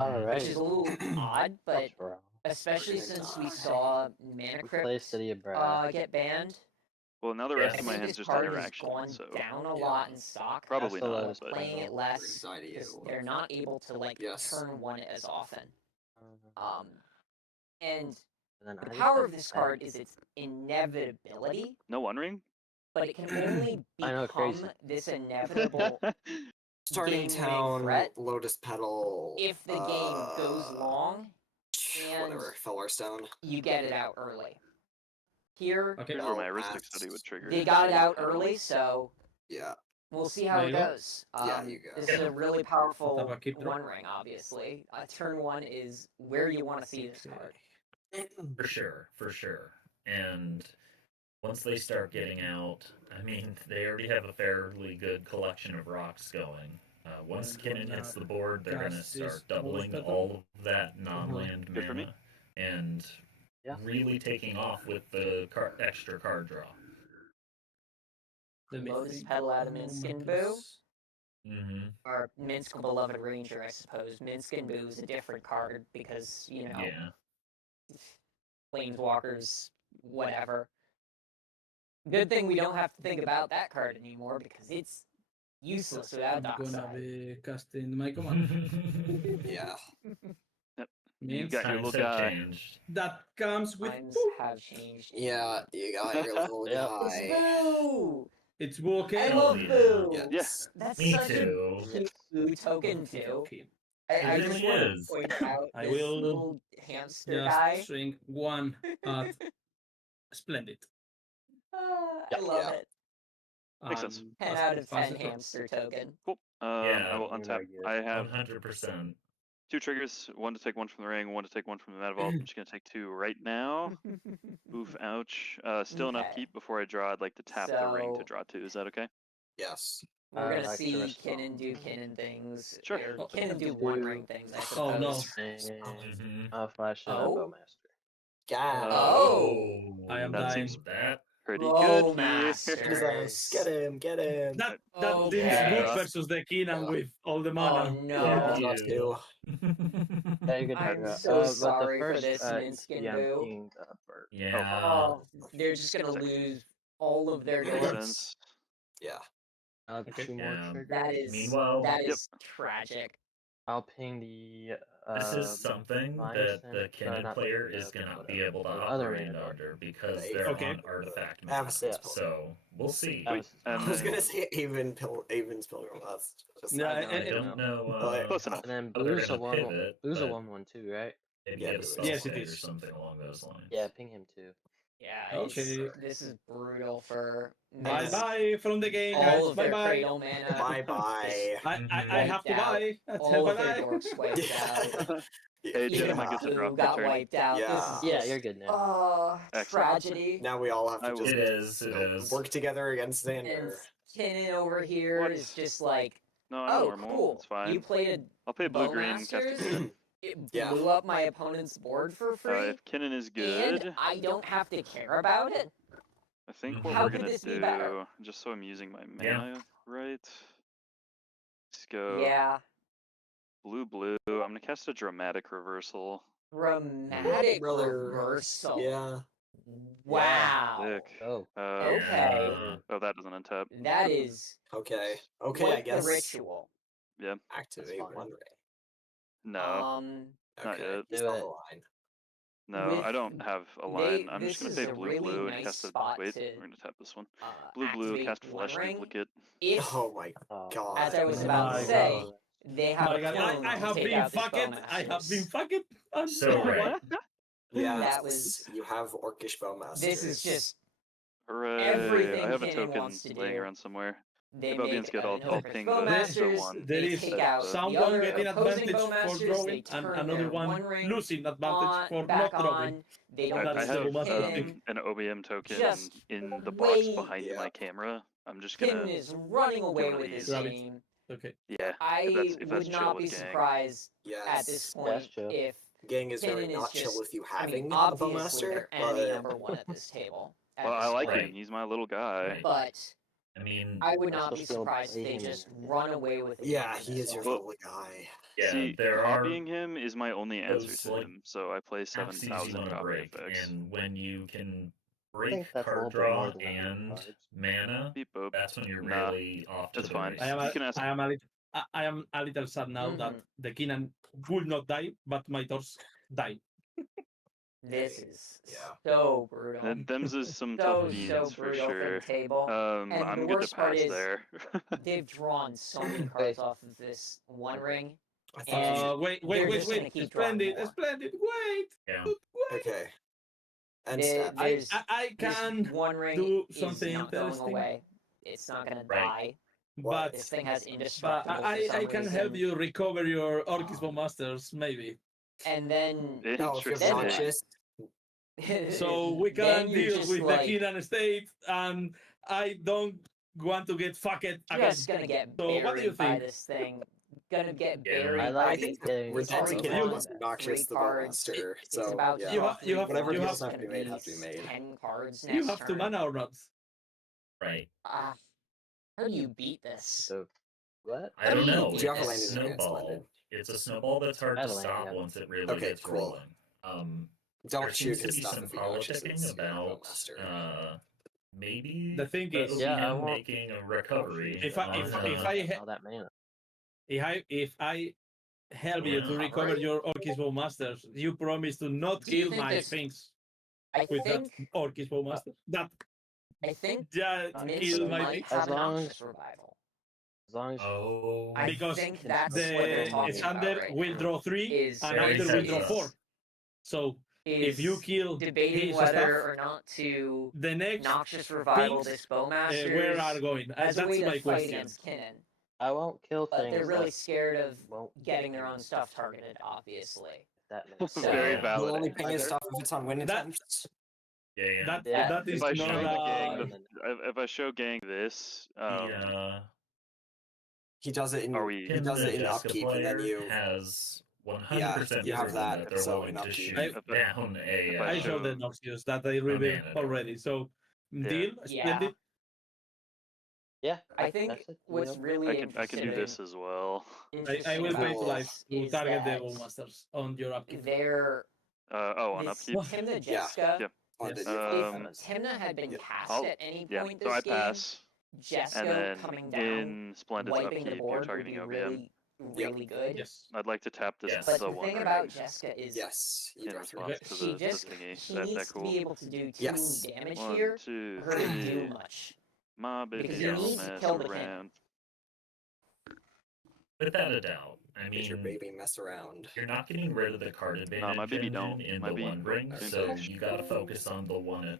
Alright. which is a little odd, but especially since we saw Mana Crypt get banned. Well, now the rest of my hands just interaction, gone so down a lot in stock. probably not. So playing it less because they're not able to turn 1 as often. And the power of this card is its inevitability, No One Ring. but it can only I know, become crazy. this inevitable Starting game-winning town, threat Lotus Petal. if the game goes long and Whatever, Fellarstone. you get it out early. Here, Here's where my heuristic study would trigger. they got it out early, so yeah, we'll see how There it you go. goes. you go. This is a really powerful Top, I keep One Ring, obviously. Turn 1 is where you want to see this card. For sure. And once they start getting out, I mean, they already have a fairly good collection of rocks going. Once Kinnan hits the board, they're going to start doubling all of that non-land Good for me. mana and really taking off with the extra card draw. Lotus Petal out of Minsk and Boo. Mm-hmm. Or Minsk Beloved Ranger, I suppose. Minsk and Boo is a different card because, you know, Planeswalkers, whatever. Good thing we don't have to think about that card anymore because it's useless without I'm gonna Dockside. be casting my command. Yeah. You got your little guy. That comes with Times have changed. Yeah, you got your little guy. Boo! It's okay. I love Boo! Yes. That's Me such too. a cute Boo token, too. I It just really want is. to point out I this will little hamster just guy. swing 1 at Splendid. I love it. Makes sense. 10 out of 10 hamster token. Cool. I will untap. I have 100%. 2 triggers, 1 to take 1 from the ring, 1 to take 1 from the mana vault. I'm just gonna take 2 right now. Oof, ouch. Still enough Okay. keep before I draw. I'd like to tap the ring to So- draw 2. Is that okay? Yes. We're gonna Like see to Kinnan do Kinnan things. Sure. Or Kinnan do one ring things, I suppose. Oh no. I'll flash in a Oh. Bowmaster. God. I am that dying. seems pretty Bowmasters. good here. Jesus, get him, get him. That Okay. seems good Yeah. versus the Keenan with all the Oh mana. no. Yeah, draw 2. Yeah, you can try I'm to so but sorry the for first, this, Minskin yeah, Boo. I'm pinged for Yeah. Oh, they're just gonna lose all of their Makes dorks. sense. Yeah. I'll have Okay. 2 more Yeah. triggers. That is Meanwhile- tragic. I'll ping the This is something that the Bison- Kinnan not player Bison, is going to whatever. be able to The other operate mana under because Okay. they're Okay. on artifact mana. Avacyn's Pilgrim. So we'll see. Wait, and I was then- gonna say Avon's Pilgrim. That's just Yeah, I don't know. Close enough. And then how they're Blue's a gonna 1 pivot, Blue's a but 1/1 too, right? maybe Yeah, get a Blue is. spell Yes, it save is. or something along those lines. Yeah, ping him too. Yeah, Okay. this is brutal for Bye bye from the game, guys. all of Bye their bye. cradle mana. Bye bye. I have to Wiped out. buy. All Bye of their bye. dorks wiped out. Hey, Even Jim, I get to Blue drop got your turn. wiped out. Yeah. This is Yeah, just, you're good now. Excellent. tragedy. Now we all have I to will- just It is. It is. work together against And Xander. Kinnan over here What? is just like, No, I'm oh, normal. cool. It's fine. You played I'll pay blue green. Cast a Bowmasters? Kinnan. It Yeah. blew up my opponent's board for free, If Kinnan is good, and I don't have to care about it. I think what How we're could gonna this be better? do, just so I'm using my Yeah. mana right. Let's go Yeah, blue. I'm gonna cast a dramatic reversal. dramatic Brother. reversal. Yeah. Wow. Sick. Oh. Okay. Oh, that doesn't untap. That is Okay. Okay, quite I guess. the ritual. Yeah. Activate That's fine. 1 ring. No, not Okay. yet. He's Do on it. the line. No, With- I don't have a line. I'm this just gonna is pay a blue really and nice cast a. spot Wait, to, we're gonna tap this one. uh, Blue, activate cast one flesh ring. duplicate. If, Oh my god. as I was Oh about my to say, God. they have My a God, clone I to have take been out these fucked. I have Bowmasters. been fucked. I'm So sorry. right. Yeah, That was- you have Orcish Bowmasters. This is just Hooray! everything I have a Kinnan token wants to laying do. around somewhere. They Maybe I'll be make in skid. an I'll Orcish ping the Bowmasters, one. There they is take out the someone other getting opposing advantage for Bowmasters, they drawing and turn another their one ring losing advantage on, for back not drawing. on, they don't That I is use the have Bowmaster Kinnan. thing. an OBM token Just in the box way- behind Yeah. my camera. I'm just Kinnan gonna. is running away really with his grab it. game. Okay. Yeah. I if that's would chill not be with gang. surprised Yes. at this That's point chill. if Gang is very Kinnan is not chill just, with you I having mean, a obviously Bowmaster, their enemy but number one at this table. At Well, I this like point. him. He's my little guy. Right. But I mean, I would not Also be still surprised if they play him just in- run away with the yeah, game he is as your well. little guy. yeah, See, there are copying him is my only answer those, to like, him. So I play axes you 7,000 want to copy break, effects. and when you can I break think that's a card little bit more draw than 100 and cards. mana, Beep boop. that's when you're Nah, really off to that's the fine. races. You can ask- I am a little sad now that the Keenan will not die, but my Thors die. This is Yeah. so brutal. Them's is some So, tough so fiends for brutal for sure. the table. And I'm the good to worst part pass is there. they've drawn so many cards off of this one ring. I think you should- Wait, they're just gonna keep drawing Splendid, more. splendid, wait. Yeah. Okay. And There- stab. there's I this can one ring do is something not going interesting. away. It's not gonna Right. die. But This thing has but indestructible for I some can reason. help you recover your Orcish Bowmasters, maybe. And then No, if you're Then- conscious, So we then can you're deal just with like, the Keenan state, and I don't want to get fucked again. just gonna get So what do you buried by think? this thing. Gonna get Yeah, buried I by like these. getting It's already Retention drawn was obnoxious three to the cards. Bowmaster, It's so about to yeah. You draw have- three you have- Whatever you cards. deals have- have to be made have to be made. 10 cards next You have to turn. mana or not? Right. Ah, how do you beat this? So, what? I don't know. Do It's you have a a landing zone? snowball. It's a snowball that's hard I to have a landing, stop yeah. once it really Okay, gets cool. rolling. Don't there shoot seems to his be stuff some if he noxious politicking is about Bowmaster. maybe The thing is, Mulligan making a recovery. if I all that mana. if I help you to Yeah. recover your Orcish Bowmasters, you promise to not Do you kill think my this- things I with think that Orcish Bowmaster. That I think just Mitch kill my might things. have As long Noxious Revival. As long as Oh, I Because think that's the what they're talking about Sander right will now. draw 3 Is and Very Ander will draw serious. 4. So if you is kill debating his whether stuff, or not to the next Noxious Revival things, this Bowmaster where are going? as a That's way to my fight question. against Kinnan. I won't kill but things. they're really that scared of won't getting their own stuff targeted, obviously. That makes So, Very You'll valid. only ping his stuff if it's on win attempts. Yeah. That is If I not show the gang, a... if I show gang this, He does it in Are we- he does it in Jessica upkeep, and then player you has 100% you have proven that, that they're so willing in to upkeep. shoot down a. I showed the Noxious that I revealed mana. already. So, deal, Yeah. splendid. Yeah, I think what's really I can interesting. do this as well. I will pay to about life to is target the that Bowmasters on your upkeep. They're On this upkeep. Timna Jessica. Yep. If Timna had been cast at any point so this I game, pass. Jessica And then coming down, in Splendid's wiping the upkeep, board you're would targeting be OBM. really good. Yes. I'd like to tap this But the the one thing ring about Jessica is in response to she the just thingy. she That needs to cool. be able to do too many damage One, here two, for her to do three. much. My Because baby you don't need to mess kill the around. Without a doubt. I Get your mean, baby mess around. you're not getting rid of the card advantage No, my baby engine don't. in My the baby one ring, don't. so you gotta focus on the one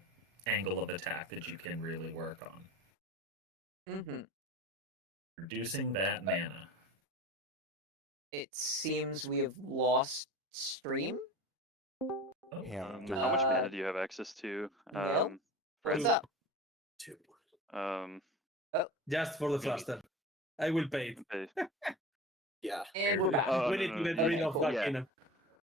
angle of attack that you can really work on. Mm-hmm. Reducing that mana. It seems we have lost stream. How much mana do you have access to? Nil? Fred? What's up? 2. Just for the thruster. I will pay it. Yeah. And we're back. We need to get rid of that Keenan.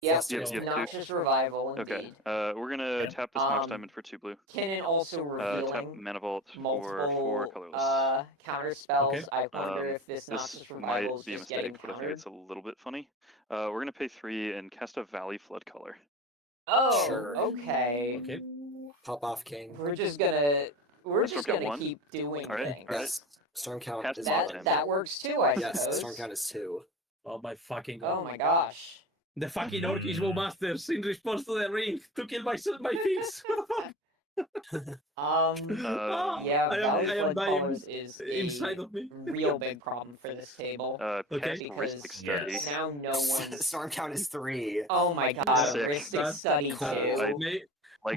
Yes, Yes, you have two. Noxious Revival, indeed. Okay, we're gonna tap this Mox Diamond for 2 blue. Kinnan also Tap revealing Mana Vault for 4 multiple colorless. counter spells. Okay. I wonder if this Noxious Revival might is be a just getting mistake, but I think countered. it's a little bit funny. We're gonna pay 3 and cast a Valley Flood color. Oh, Sure. okay. Okay. Pop off king. We're just gonna Storm count 1. keep doing Alright, things. Yes. Storm count Cast is Mox 1. Diamond. That works too, I Yes, suppose. storm count is 2. Oh my fucking god. Oh my gosh. The fucking Orcish Bowmasters in response to the ring to kill my kids. Yeah, I Valley am Flood dying Colors is inside a of me. real big problem for this table. Cast because Ristic Study. now no one's... Storm count is 3. Oh my god, Sick. Ristic Study cool. too.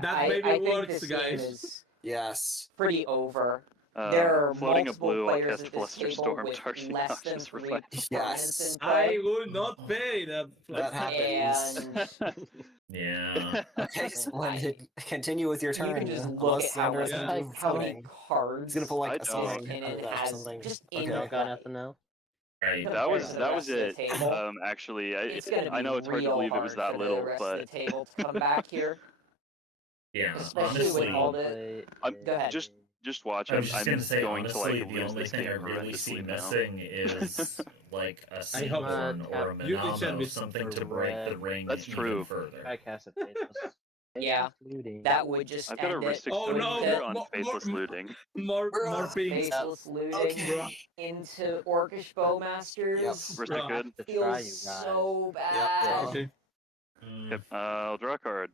That maybe I think works, this game guys. is Yes. pretty over. There are Floating a multiple blue, I'll players cast at this Fluster table Storm, with targeting less than Noxious 3 Revival. performance Yes. in I play. will not pay that. That happens. And Yeah. Okay, splendid. Continue with your you turn. can just look Unless at how, Xander's yeah. gonna do how many something. cards He's gonna pull like a I song Kinnan or has something. just Okay. in Don't got nothing now. Right. That was compared to the rest of the it. table. Actually, It's gonna be I know it's hard to real believe it was hard that for little, the rest but of the table to come back here. Yeah, Especially honestly, with all the... Go ahead. just watch. I was just I'm gonna say, going to honestly, like the lose only this thing game I really see horrendously now. missing is like a I hope Seaborn or a you can send me Manamo, something to break the ring That's even true. further. I cast a faceless. Yeah, that would just I've got a end it. Ristic Oh, Study no, here more- on more- Faceless more- Looting. More pings. Faceless looting Okay. into Orcish Bowmasters. Ristic good. To try, you Feels guys. so Yep. bad. Okay. Yep. I'll draw a card.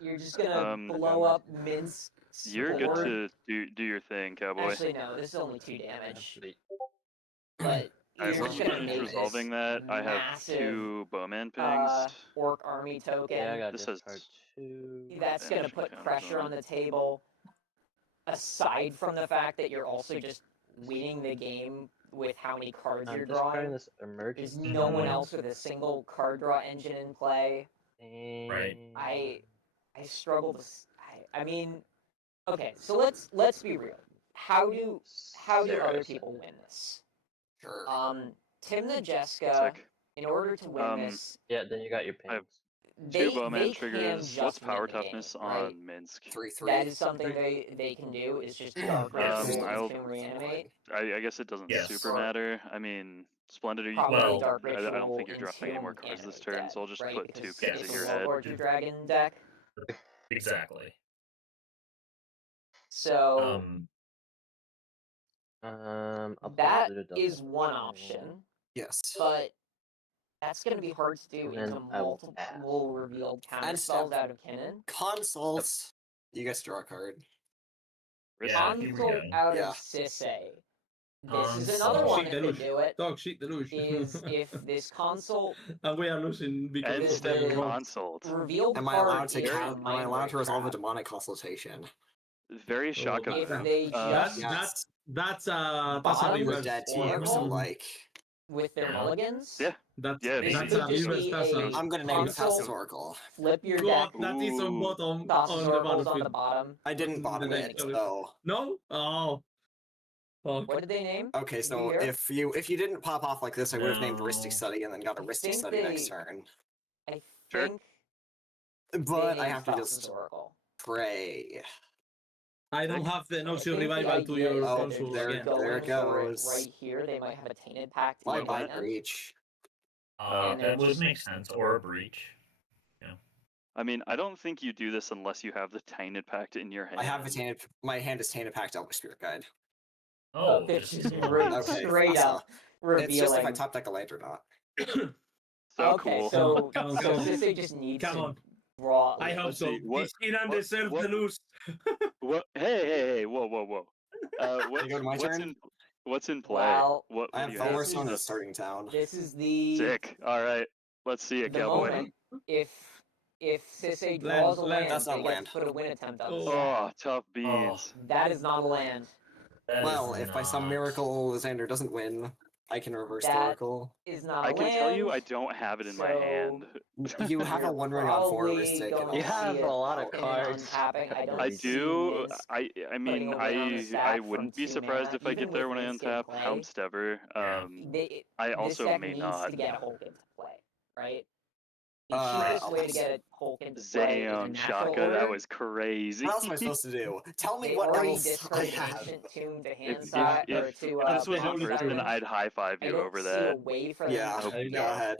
You're just gonna Um, blow up Minsk. You're good board. to do your thing, cowboy. Actually, no. This is only 2 damage. But Alright, you're we're just gonna just make resolving this that. I have massive, 2 Bowman pings. Orc army token. Yeah, I got This discard has 2. That's gonna advantage put counters pressure on the table. Aside from the fact that you're also just winning the game with how many cards I'm you're discarding drawing. this There's emergency. no one else with a single card draw engine in play. Right. I struggle to. I mean, okay. So let's be real. How do other people win this? Sure. Timna Jessica, in order to win this, Yeah, then you got your I have pings. 2 they Bowman can triggers. just What's win power the game, toughness right? on Minsk? 3/3. That is something they can do. Is just Dark Ritual I'll- and Tomb Reanimate. I guess it doesn't Yes. super matter. I mean, Splendid, are you? Probably Well, Dark I Ritual don't think you're drawing any more Entomb cards this Animate turn, deck, so I'll just right? put 2 Because pins it's in your a head. Lord your Dragon deck. Exactly. So I'll that put it is one option, Yes. but that's going to be hard to do And then into I will multiple revealed counter And spells step- out of Kinnan. Consult. You guys draw a card. Yeah, here we Consult go. out Yeah. of Sisse. This is Consult. another one Shit that could deluge. do it. Dog shit deluge. Is if this consult And we are losing because of Instant the consult. revealed Am I card allowed to is am I allowed Mind to resolve a Trap. demonic consultation? Very shocking. If they just That's a bottom reverse dead team, oracle so like with their mulligans. Yeah. that's This that's could a just reverse be Tassa. I'm gonna name it console. Tassa's Oracle. Flip your God, deck. that is on bottom Tassa's on the oracles on the battlefield. bottom. I didn't bottom it. So No? Oh. Fuck. What did they name? okay, Did you so hear? if you didn't pop off like this, I would have named No. Ristic Study and then got a Ristic think Study next they- turn. I Sure. think. But they I named have to Tassa's just oracle. pray. I don't have the I Notion think the Revival to idea your is that console they're again. There it going for goes. right here. They might have a tainted pact. Bye in bye hand. breach. And they're That would just- make sense, or a breach. I mean, I don't think you do this unless you have the Tainted Pact in your hand. I have a tainted. My hand is tainted packed out with Spirit Guide. Oh, it's just just straight up revealing. It's just if I top deck a land or not. So okay, cool. so Come on, so come on. Sissy just needs Come to on. draw. I hope Let's so. see, what- This Inan what- deserves what- to lose. What? Hey! Whoa! You go to my turn? What's in play? Well, what I do have you Thorstone have? as starting town. This is the Sick. All right. Let's see it, the cowboy. moment. If Sissy Land, draws a land. land, That's not they get land. to put a win attempt on the Oh. stack. Oh, tough beans. That is not a land. That Well, is if by some not- miracle Xander doesn't win, I can reverse the That- Oracle. Is not a I land. can tell you, I don't have it in my so hand. You have a you're one ring on four probably Ristic. gonna You have see a lot of it in cards. untapping. I don't I see do. Wiz I mean, putting a win on the I stack wouldn't from be 2 surprised mana, if I even get there when I with instant untap play. Hound's Dever. I This also deck may needs not. to get Hulk into play, right? The Uh, cheapest I'll way to pass. get Hulk into play is a Damn, natural Shaka, order. that was crazy. What else am I supposed to do? Tell me They what already else I discarded have. Ancient Tomb to hand If side or if to this was Palm in person, Diamond. I'd high five I you don't over see that. a way for them Yeah, to go get ahead.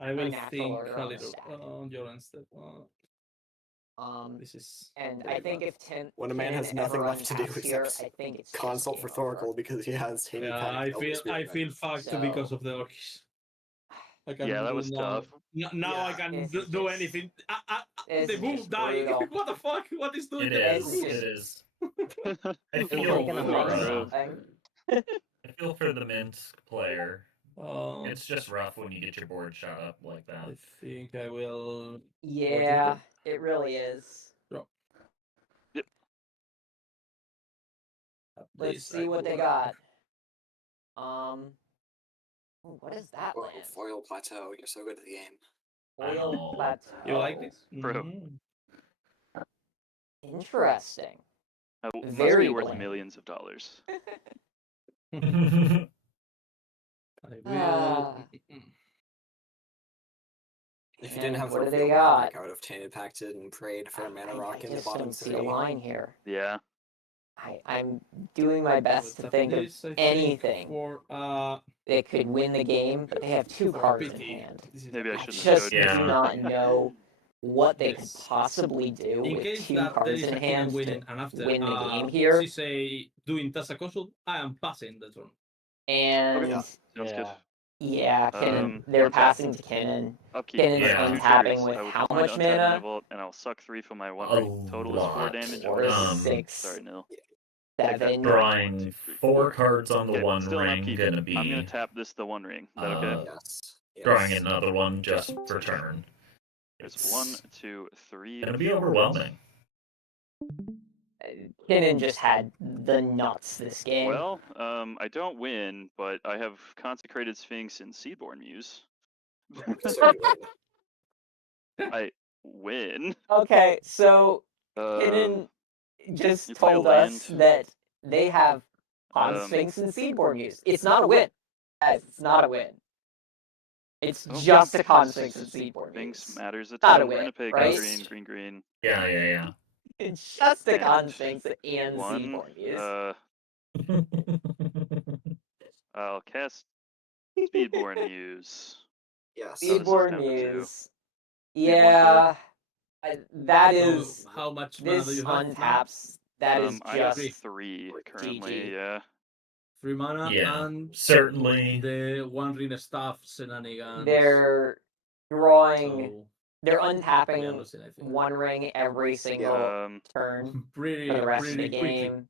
I will natural think order a on the little stack. on your instead. This is And I think if When a man has Kinnan nothing ever left to do untaps here, except I think it's just consult for game over. Thoracle because he has tainted yeah, pact I out with feel Spirit Guide. fucked So- because of the orcs. I can Yeah, that do was now. tough. Now I Yeah. can This do, is do just- anything. this The is wolf just died. brutal. What the fuck? What is doing It that? is. This It is is. I We're feel making a for mess rough. something. I feel for the Minsk player. Um, It's just rough when you get your board shot up like that. I think I will. Yeah, it really is. Drop. Yep. Let's see what they got. Ooh, what is that Foil, land? Foil Plateau, you're so good at the game. Foil Wow. Plateau. You like this? Bro. Mhm. Interesting. That must Very be worth bland. millions of dollars. I will. Ah. If you didn't And have what the do they Foil got? Plateau, I would have tainted pacted and prayed for a mana rock I in the just bottom don't see three. a line here. Yeah. I'm doing my best to think of This, I think, anything for that could win the game, but they have 2 for cards in pity. hand. This is Maybe I a shouldn't pity. have Just showed do you. not know what they could Yes. possibly do In with case 2 that there cards is in a Keenan hand winning to and after win the game here. she say doing Tassa consult, I am passing the turn. And Yeah. Sounds good. yeah, Kinnan, they're okay. passing to Kinnan. Upkeep. Kinnan's I have 2 untapping triggers. with I will how find much untap mana? Manifold, and I'll suck 3 from my 1 ring. Total is 4 lot. damage. Or or 6, Sorry, Nil. 7. Drawing 4 cards on the Okay, one still an ring, upkeep. gonna I'm gonna be tap this the 1 ring. Is that okay? Yes. drawing another one just for turn. There's It's 1, 2, 3. gonna be overwhelming. Kinnan just had the nuts this game. Well, I don't win, but I have Consecrated Sphinx and Seedborn Muse. I win. Okay, so Um, Kinnan just you play a told us land. that they have Pond Um, Sphinx and Seedborn Muse. It's not a win. Guys, it's not a win. It's Oh, just a Pond Sphinx and Seedborn Sphinx Muse. matters a Not a ton. We're win, gonna pay right? green. Yeah. It's just a And Con Sphinx and 1. Seedborn Muse. I'll cast Speedborn Muse. Yes. Seedborn down to 2. Muse. Yeah, that So, is. how much mana This do you have? untaps. That is I have just 3 currently. GG. Yeah. 3 mana Yeah, and certainly. the 1 ring staff shenanigans. They're drawing. So, They're we are untapping losing, I think. 1 ring every single turn Pretty, for the rest of pretty the quickly. game.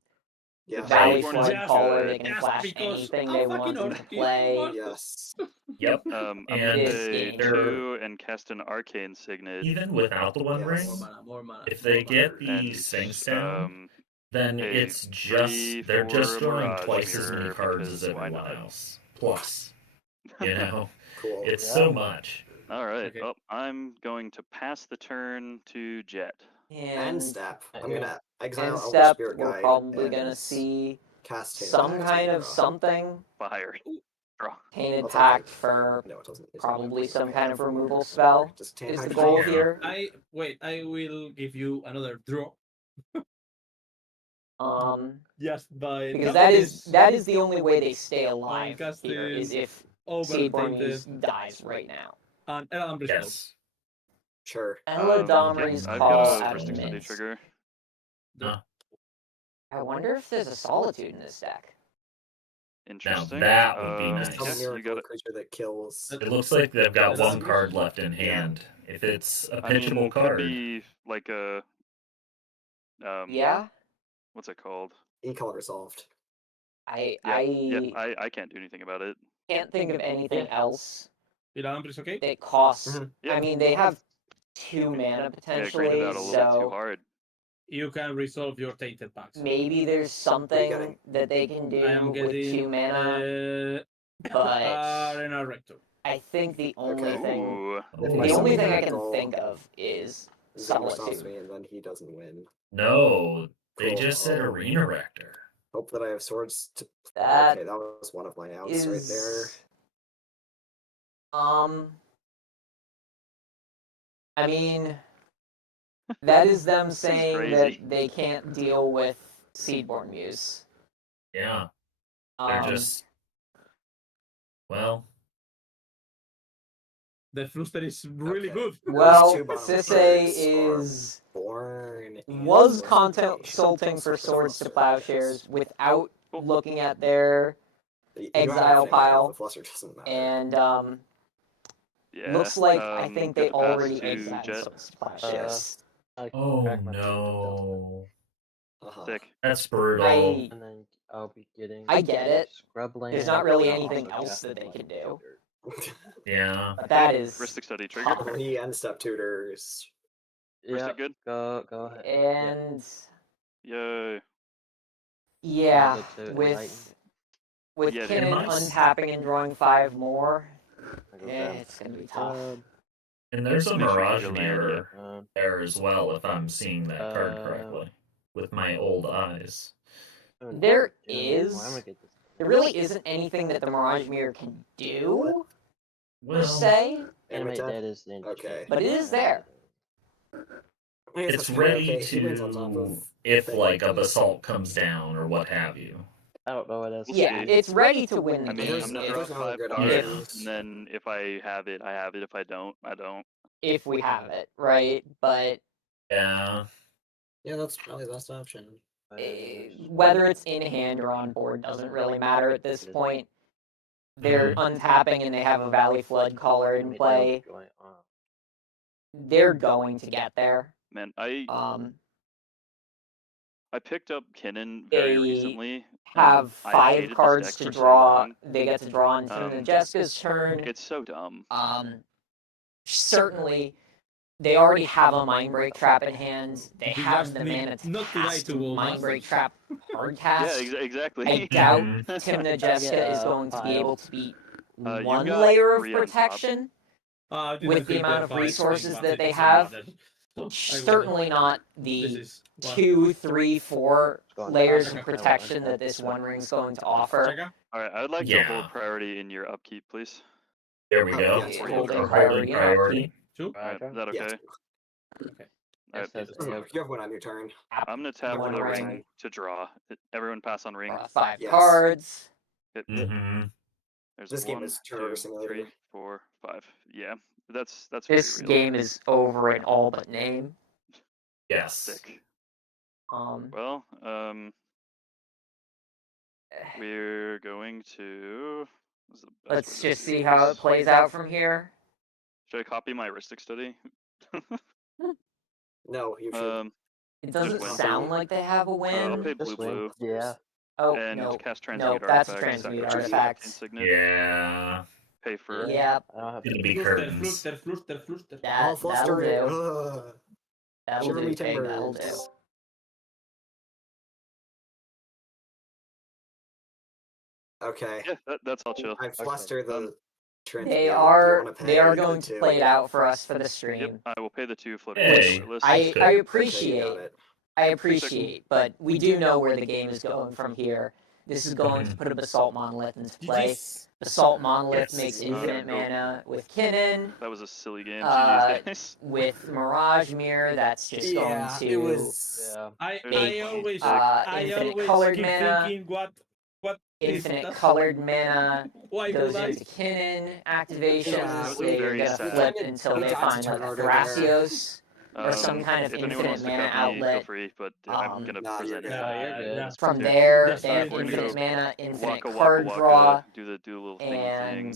Yeah. Valley Seedborn Flood is Caller, good. they can Just flash because anything I'm they fucking want into orky. play. Yes. Yep. I'm And gonna This pay game. 2 and cast an Arcane Signet. Even without the one Yes. ring, More mana. if they more get mana. the And Sphinx down, then a it's just they're just 3/4 drawing Mirage twice as many Mirror cards because as why everyone not? else. Plus, you know, Cool. it's so much. All right. Okay. Oh, I'm going to pass the turn to Jet. End step. I'm gonna exile End Elder step, Spirit we're Guide probably and gonna see cast Tainted some Pact kind and of draw. something. Fire. Draw. Tainted I'll take Pact it. for No, it doesn't. It's probably not. some Okay, kind I of have removal four. spell Just Tainted is the Pact goal draw. here. I will give you another draw. Just by Because casting that is the only way they stay alive casting here is if Seedborn Muse dies right now. And Elambri's Yes. Sure. Eladomri's I've Call got a at Mystic Study mint. trigger. I wonder if there's a Solitude in this deck. Interesting. that would be nice. Some Yeah, you miracle got it. creature that kills. It looks like they've got one Elambri's? card left in hand. If it's a I mean, pitchable could it card, be like a Yeah? what's it called? E-call resolved. I can't do anything about it. Can't think of anything else Elambri's okay? that costs. Yeah. I mean, they have 2 mana Yeah, granted potentially, out a little bit too so hard. You can resolve your Tainted Pact. maybe there's something that they can I am do with 2 getting mana. But Arena Rector. I think the only thing Ooh. the only thing I can think of is Zimmer stops Solitude. me and then he doesn't win. no, they Cool. just said Arena Rector. Hope that I have swords to. That Okay, that was one of my outs right there. I mean, that is them saying crazy. that they can't deal with Seedborn Muse. Yeah, they're just well. The Fluster is really good. Well, Two bottom Sisse cards is Born was consulting for Swords to Plowshares without looking at their exile pile, The fluster doesn't matter. and Yeah. looks like I think they got the pass already to exiled Jet. Swords to Plowshares. Oh no, Sick. that's brutal. And then I'll be getting. I get it. Scrubland. There's not really and anything also else that they cast can do. Yeah, But that is Mystic Study trigger. He end step tutors. Mystic good? Go ahead. and Yay. yeah, Go to with Yeah, Kinnan minimize. untapping and drawing 5 more, I go down. it's gonna be tough. and there's a Make sure you Mirage go land, Mirror there as well, if I'm seeing that card correctly with my old eyes. There I'm is. gonna get this. There really isn't anything that the Mirage Mirror can do, per Well, se, Animate that is the Okay. but it is there. it's ready to if like a basalt comes down or what have you. I don't know what else. We'll Yeah, see. it's ready to win the I mean, game I'm gonna if, draw there's no 5 good cards, options. and then if I have it, I have it. If I don't, I don't. if we have it, right? But Yeah, Yeah, that's probably the best option. whether it's in hand or on board doesn't really matter at this point. They're untapping and they have a Valley Flood Caller in play. They're going to get there. Man, I picked up Kinnan They very recently. have I 5 hated this cards deck to for so draw. long. They get to draw on Jessica's turn. It's so dumb. Certainly, they already have a Mindbreak Trap in hand. They You have just the need mana to not to die cast to Wolves. Mindbreak Trap hard Yeah, cast. exactly. I doubt Timna Jessica is going to be able to beat you one got layer of 3 on top. protection with the amount of resources that they it's have. not that- So, I Certainly not This the is one. 2, 3, 4 layers of Okay. protection that this One Ring's going to offer. Checker? All right, I'd like to Yeah. hold priority in your upkeep, please. there we go. Yeah, Holding Holding priority. priority. Two? All right, is that Yeah. okay? Okay. All right, You have one on your turn. I'm gonna tap One the ring. ring to draw. Everyone pass on ring. Draw 5 Yes. cards. Hit. Mm-hmm. There's This game 1, is Turnover 2, Simulator. 3, 4, 5. Yeah, that's This pretty real. game is over in all but name. Yes. Sick. Um, Well, we're going to. what's the best way let's to just do see how it this? plays out from here. Should I copy my heuristic study? No, you should. It doesn't win. sound like they have a I'll win. pay blue. Yeah. Oh, And no. cast No, transmute that's a artifact. transmute sacrifice artifact. Insignia. Yeah. Pay for. Yep. I don't have It'll be Fluster, curtains. fluster. Oh, That'll fluster. do. Ugh. That'll Shiver do, me Pig. That'll timbers. do. Okay. Yeah, that's all chill. I fluster the They are going to play it out for us for the stream. Yep, I will pay the 2 floating Which regardless. I appreciate, but we do know where the game is going from here. This is going to put a Basalt Monolith into play. Basalt Monolith makes infinite mana with Kinnan. That was a silly game. GG's, guys. With Mirage Mirror, that's just going to it was. make infinite colored mana. Infinite colored mana goes into Kinnan activations. They're gonna flip until they find like Thrasios or some kind of if anyone infinite wants to mana cut me, feel outlet. free, but I'm gonna present it. From there, they have infinite mana, infinite card draw, do the little thing and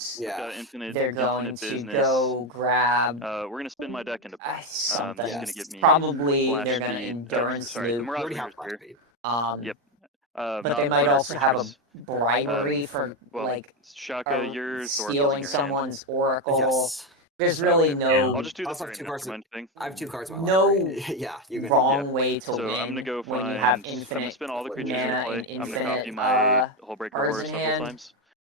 infinite, they're going infinite to business. go grab we're gonna spin my deck into play. something. This is gonna get me Probably flash they're gonna speed. endurance Sorry, the loop. Mirage Mirror's here. Yep. But they might also have a bribery for like Shaka, yours, stealing someone's oracle. Yes. There's really no I'll just do the also have 2 cards. thing. I have 2 cards. In my no library. Yeah, you can. wrong way to So win I'm gonna go when find. you have I'm gonna infinite spin all the creatures mana into and play. I'm gonna infinite copy my Hullbreaker cards Horror in several hand. times.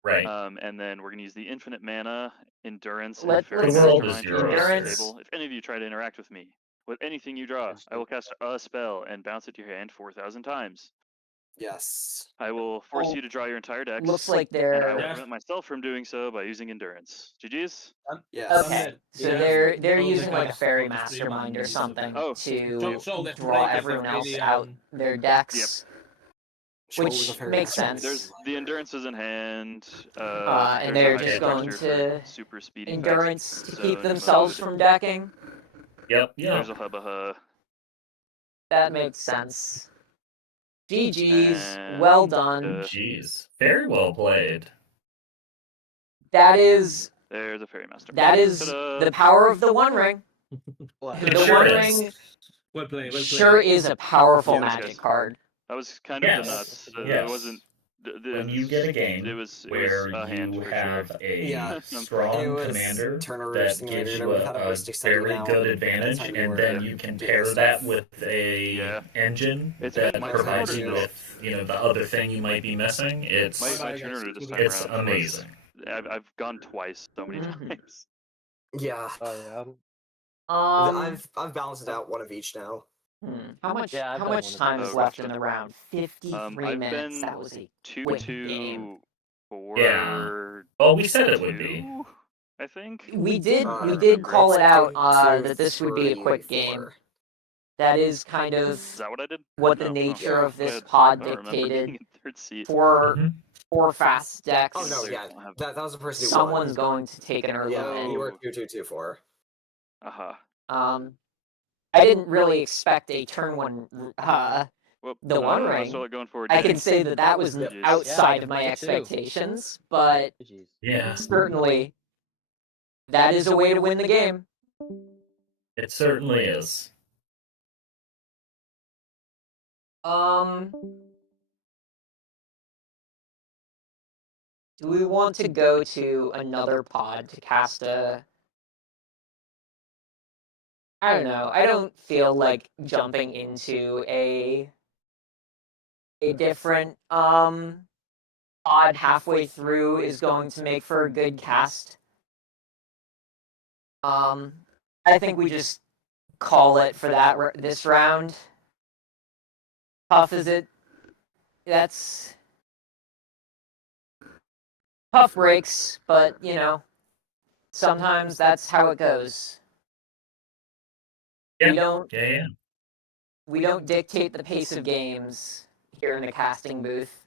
Right. And then we're gonna use the infinite mana, endurance, Let's and Fairy see. Mastermind to Endurance. table. If any of you try to interact with me, with anything you draw, I will cast a spell and bounce it to your hand 4,000 times. Yes. I will force you to draw your entire deck. Looks like And I will they're prevent myself from doing so by using endurance. GG's? Yes. okay. So they're using like a fairy mastermind or something to draw everyone else out their decks. Which makes sense. There's the endurance is in hand. And they're just going to super speedy endurance to keep themselves from decking. Yep. There's a hubba. That makes sense. GG's, well done. Jeez, very well played. That is. There's a fairy master. That is the power of the One Ring. The One Ring sure is a powerful magic card. That was kind of the nuts. It wasn't. When you get a game where a hand you for have sure. a strong commander that gives you a very good advantage, and then you can pair that with a engine that provides you with the other thing you might be missing. It's amazing. I've gone twice so many times. Yeah. Oh yeah. I've balanced out one of each now. How much time is left in the round? 53 minutes. That was a quick game. For well, we said it would be. I think we did call it out that this would be a quick game. That is kind of what the nature of this pod dictated for fast decks. Oh no, yeah, that was the person who someone's going to take an early yeah, win. you were 2-2-2-4. I didn't really expect a turn one. The One Ring. I can say that was outside of my expectations, but certainly that is a way to win the game. It certainly is. Do we want to go to another pod to cast a? I don't know. I don't feel like jumping into a different pod halfway through is going to make for a good cast. I think we just call it for this round. Tough is it? That's tough breaks, but sometimes that's how it goes. Yeah. We don't dictate the pace of games here in the casting booth.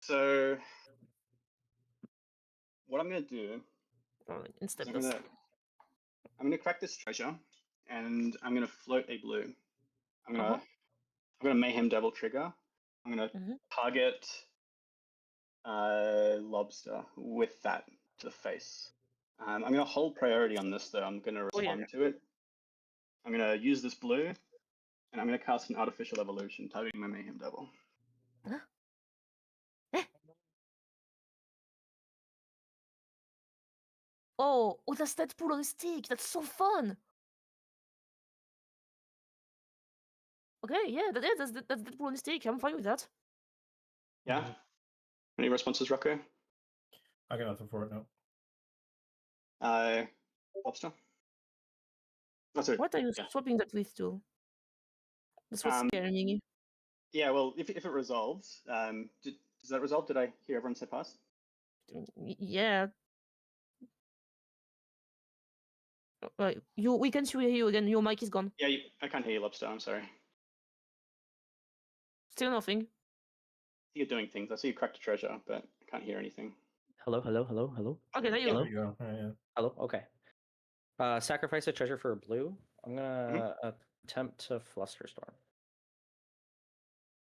So what I'm gonna do is I'm gonna crack this treasure, and I'm gonna float a blue. I'm gonna mayhem double trigger. I'm gonna target lobster with that to the face. I'm gonna hold priority on this though. I'm gonna respond to it. I'm gonna use this blue, and I'm gonna cast an artificial evolution targeting my mayhem devil. Oh, that's Deadpool on a stick. That's so fun. Okay, yeah, that's Deadpool on a stick. I'm fine with that. Yeah. Any responses, Rocco? I got nothing for it now. Lobster. Oh, sorry. What are you swapping that with, too? That's what's scaring me. Yeah, well, if it resolves, does that resolve? Did I hear everyone say pass? Yeah. We can hear you again. Your mic is gone. Yeah, I can't hear you, Lobster. I'm sorry. Still nothing. You're doing things. I see you cracked a treasure, but I can't hear anything. Hello, hello, hello, hello. Okay, there you hello? go. Yeah. Hello. Okay. Sacrifice a treasure for a blue. I'm gonna attempt to Flusterstorm.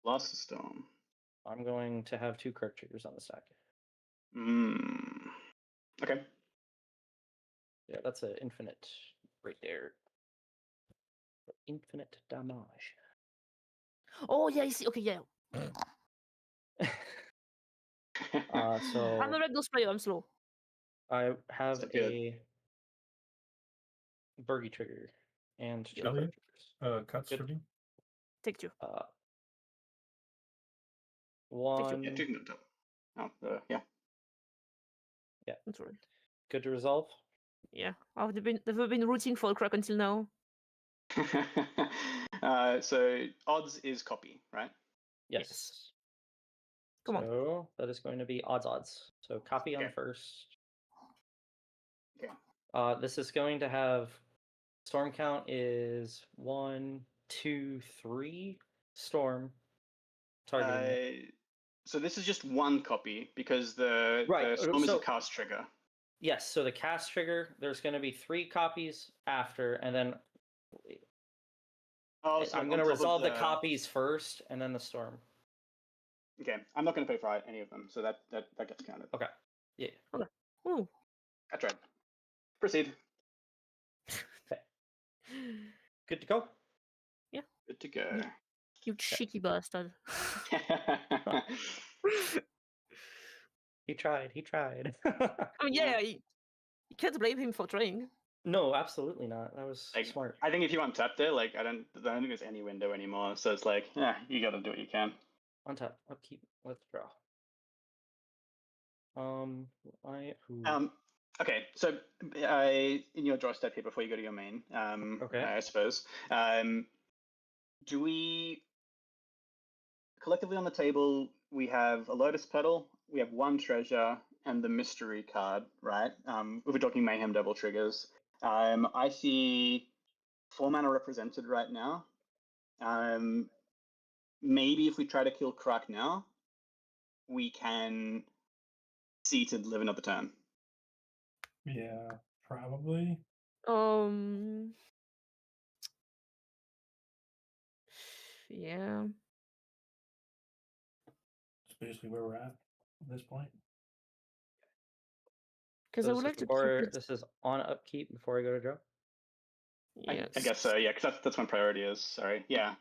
Flusterstorm. I'm going to have 2 Kirk triggers on the stack. Okay. Yeah, that's an infinite right there. Infinite damage. Oh yeah, I see. Okay, yeah. So I'm a red nose player. I'm slow. I have a Burgie trigger and 2 Kirk triggers. Cuts for me. Take 2. 1. Yeah, 2 can yeah. Yeah. That's right. Good to resolve. Yeah. I've been rooting for a crack until now. So odds is copy, right? Yes. Come on. So that is going to be odds. So copy on first. Okay. This is going to have storm count is 1, 2, 3 storm. Targeting. So this is just 1 copy because the storm is a cast trigger. Yes, so the cast trigger, there's going to be 3 copies after, and then I'm going to resolve the copies first, and then the storm. Okay, I'm not going to pay for any of them, so that gets counted. Okay. Yeah. Okay. Ooh. That's right. Proceed. Okay. Good to go. Yeah. Good to go. You cheeky bastard. He tried. I mean, yeah, you can't blame him for trying. No, absolutely not. That was smart. I think if you untap there, I don't think there's any window anymore. So it's like, yeah, you got to do what you can. Untap, upkeep, withdraw. Okay, so in your draw step here before you go to your main, I suppose, do we collectively on the table we have a lotus petal, we have 1 treasure, and the mystery card, right? If we're talking mayhem double triggers, I see 4 mana represented right now. Maybe if we try to kill Krak now, we can see to live another turn. Yeah, probably. Yeah. That's basically where we're at this point. Because I would like to keep it. This is on upkeep before I go to draw? Yes. I guess so, yeah, because that's when priority is. Sorry, yeah.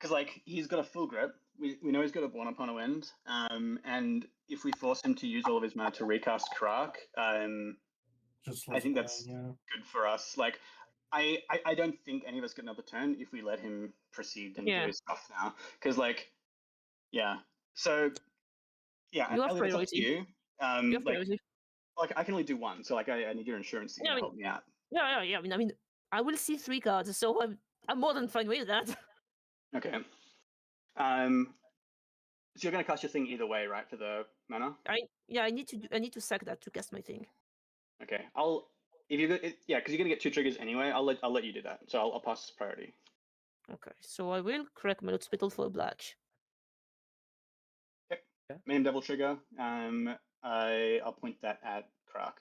Because he's got a full grip. We know he's got a Born Upon a Wind, and if we force him to use all of his mana to recast Krak, I think that's good for us. I don't think any of us get another turn if we let him proceed and do his stuff now. Because yeah. So yeah, you have Ellie, it's up to priority. you. You have priority. I can only do 1, so I need your insurance to help me out. Yeah. I mean, I will see 3 cards, so I'm more than fine with that. Okay. So you're going to cast your thing either way, right? For the mana. I need to sack that to cast my thing. Okay. If you because you're going to get 2 triggers anyway. I'll let you do that. So I'll pass priority. Okay, so I will correct my hospital for a black. Okay. Mayhem Devil Trigger. I'll point that at Croc.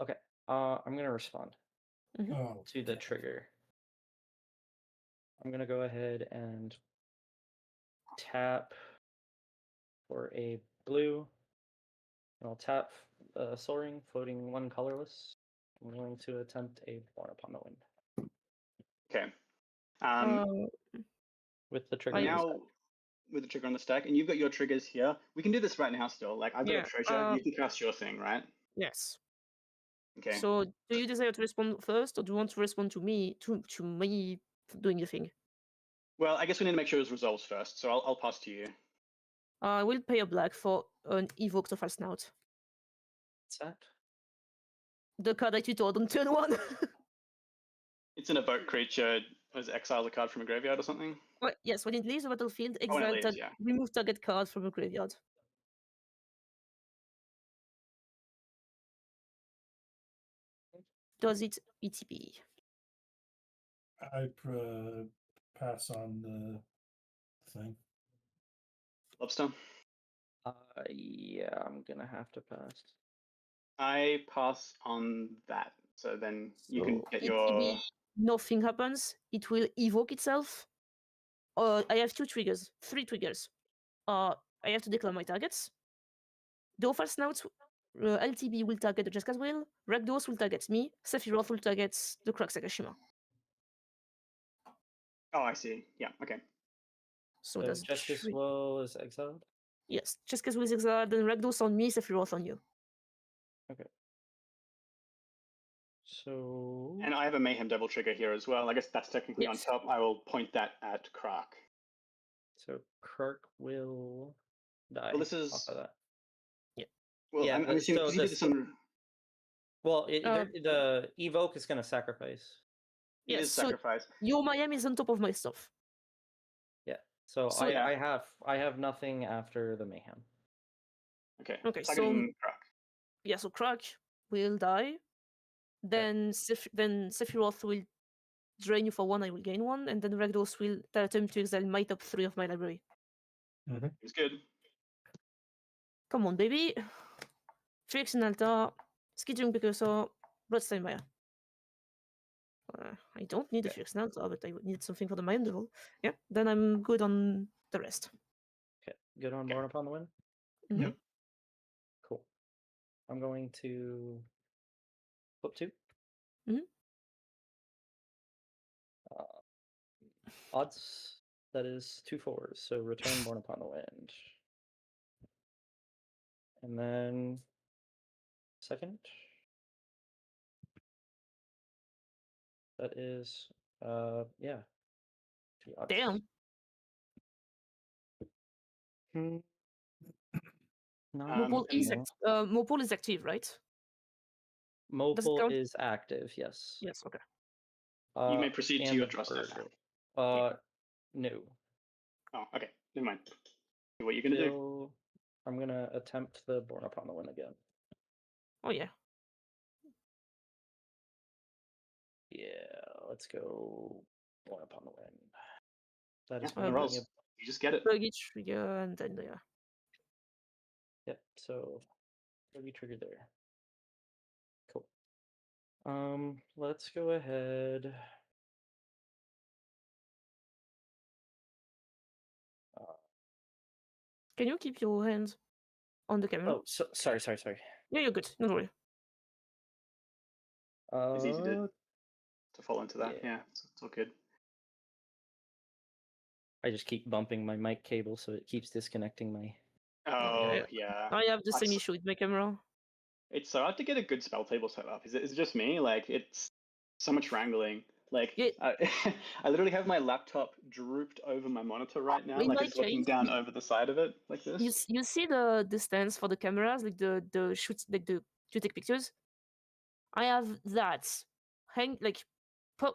Okay. I'm gonna respond to the trigger. I'm gonna go ahead and tap for a blue. And I'll tap Soul Ring, floating 1 colorless. I'm going to attempt a Born Upon the Wind. Okay. With the trigger. Now, with the trigger on the stack, and you've got your triggers here. We can do this right now still. Like, I've got a treasure. You can cast your thing, right? Yes. Okay. So, do you desire to respond first, or do you want to respond to me, to me doing the thing? Well, I guess we need to make sure it resolves first, so I'll pass to you. I will pay a black for an Evoke to False Snout. What's that? The card that you told on turn 1. It's an evoke creature. Exiles a card from a graveyard or something? Well, yes, when it leaves the battlefield, when it exile leaves, yeah. remove target card from a graveyard. Does it ETB? I pass on the thing. Lobster? Yeah, I'm gonna have to pass. I pass on that, so then you can get ETB, your... nothing happens. It will evoke itself. I have 3 triggers. I have to declare my targets. The False Snout LTB will target the Jessica's Will. Rakdos will target me. Sephiroth will target the Crux Sagashima. Oh, I see. Yeah, okay. So does Jessica's Will is exiled? Yes, Jessica's Will is exiled, then Rakdos on me, Sephiroth on you. Okay. So... And I have a Mayhem Devil trigger here as well. I guess that's technically on top. I will point that at Croc. So Croc will die. Well, this is... off of that. Yeah. Well, yeah, I'm assuming so this on... Well, the Evoke is going to sacrifice. It is sacrifice. Your Mayhem is on top of my stuff. Yeah. So I have nothing after the Mayhem. Okay. Okay. So Croc. Yeah. So Croc will die. Then Sephiroth will drain you for 1. I will gain 1, and then Rakdos will attempt to exile my top 3 of my library. It's good. Come on, baby. Felix in Alta, Skidjung Precursor, Bloodstained Maya. I don't need a Felix in Alta, but I would need something for the Mayhem Devil. Yeah, then I'm good on the rest. Okay, good on Born Upon the Wind? Yep. Cool. I'm going to flip 2. Odds, that is 2 4s, so return Born Upon the Wind. And then second. That is yeah. Damn. Mopul is active, right? Mopul is active, yes. Yes, okay. You may proceed to your draw step now. No. Oh, okay. Never mind. See what you're gonna do. I'm gonna attempt the Born Upon the Wind again. Oh yeah. Yeah, let's go Born Upon the Wind. That is you just get it. Buggy trigger and then yeah. Yep, so buggy trigger there. Cool. Let's go ahead. Can you keep your hands on the camera? Oh, sorry. Yeah, you're good. Don't worry. It's easy to fall into that. Yeah, it's all good. I just keep bumping my mic cable so it keeps disconnecting my... Oh, yeah. I have the same issue with my camera. It's so hard to get a good spell table set up. Is it just me? Like, it's so much wrangling. Like, I literally have my laptop drooped over my monitor right now. Like, it's looking down over the side of it, like this. You see the stance for the cameras, like the shoots, like to take pictures. I have that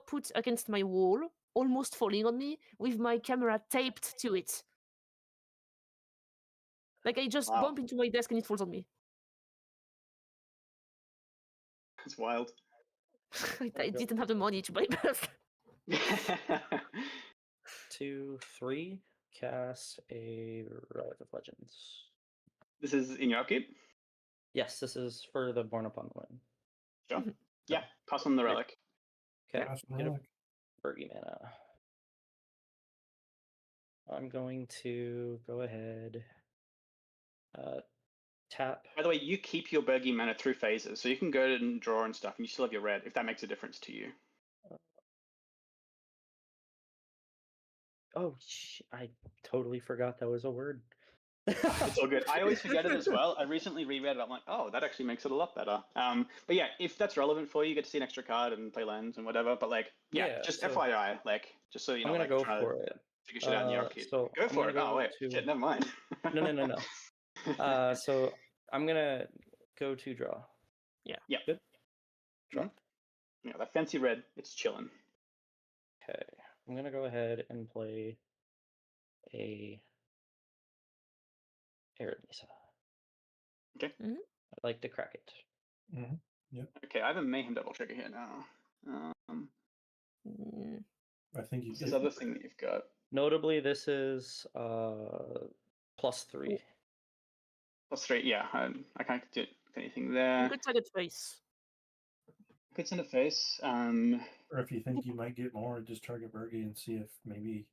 put against my wall, almost falling on me, with my camera taped to it. Like I just bump into my desk and it falls on me. It's wild. I didn't have the money to buy both. 2, 3. Cast a Relic of Legends. This is in your upkeep? Yes, this is for the Born Upon the Wind. Sure. Yeah, pass on the relic. Okay. Pass on the Get a relic. Bergie mana. I'm going to go ahead. Tap. By the way, you keep your Bergie mana through phases, so you can go and draw and stuff, and you still have your red, if that makes a difference to you. Oh, I totally forgot that was a word. It's all good. I always forget it as well. I recently reread it. I'm like, oh, that actually makes it a lot better. But yeah, if that's relevant for you, you get to see an extra card and play lands and whatever. But like, yeah, just so FYI, like, just so you know, I'm gonna like, go try for to it. figure shit out in the upkeep. So Go for it. Oh wait, shit, never mind. No. So I'm gonna go to draw. Yeah. Yeah. Good. Draw. Yeah, that fancy red, it's chilling. Okay, I'm gonna go ahead and play a Arid Mesa. Okay. I'd like to crack it. Yep. Okay, I have a Mayhem Devil trigger here now. I think you this other thing that you've got. Notably, this is +3. +3, yeah. I can't do anything there. Good target face. Good send a face. Or if you think you might get more, just target Bergie and see if maybe.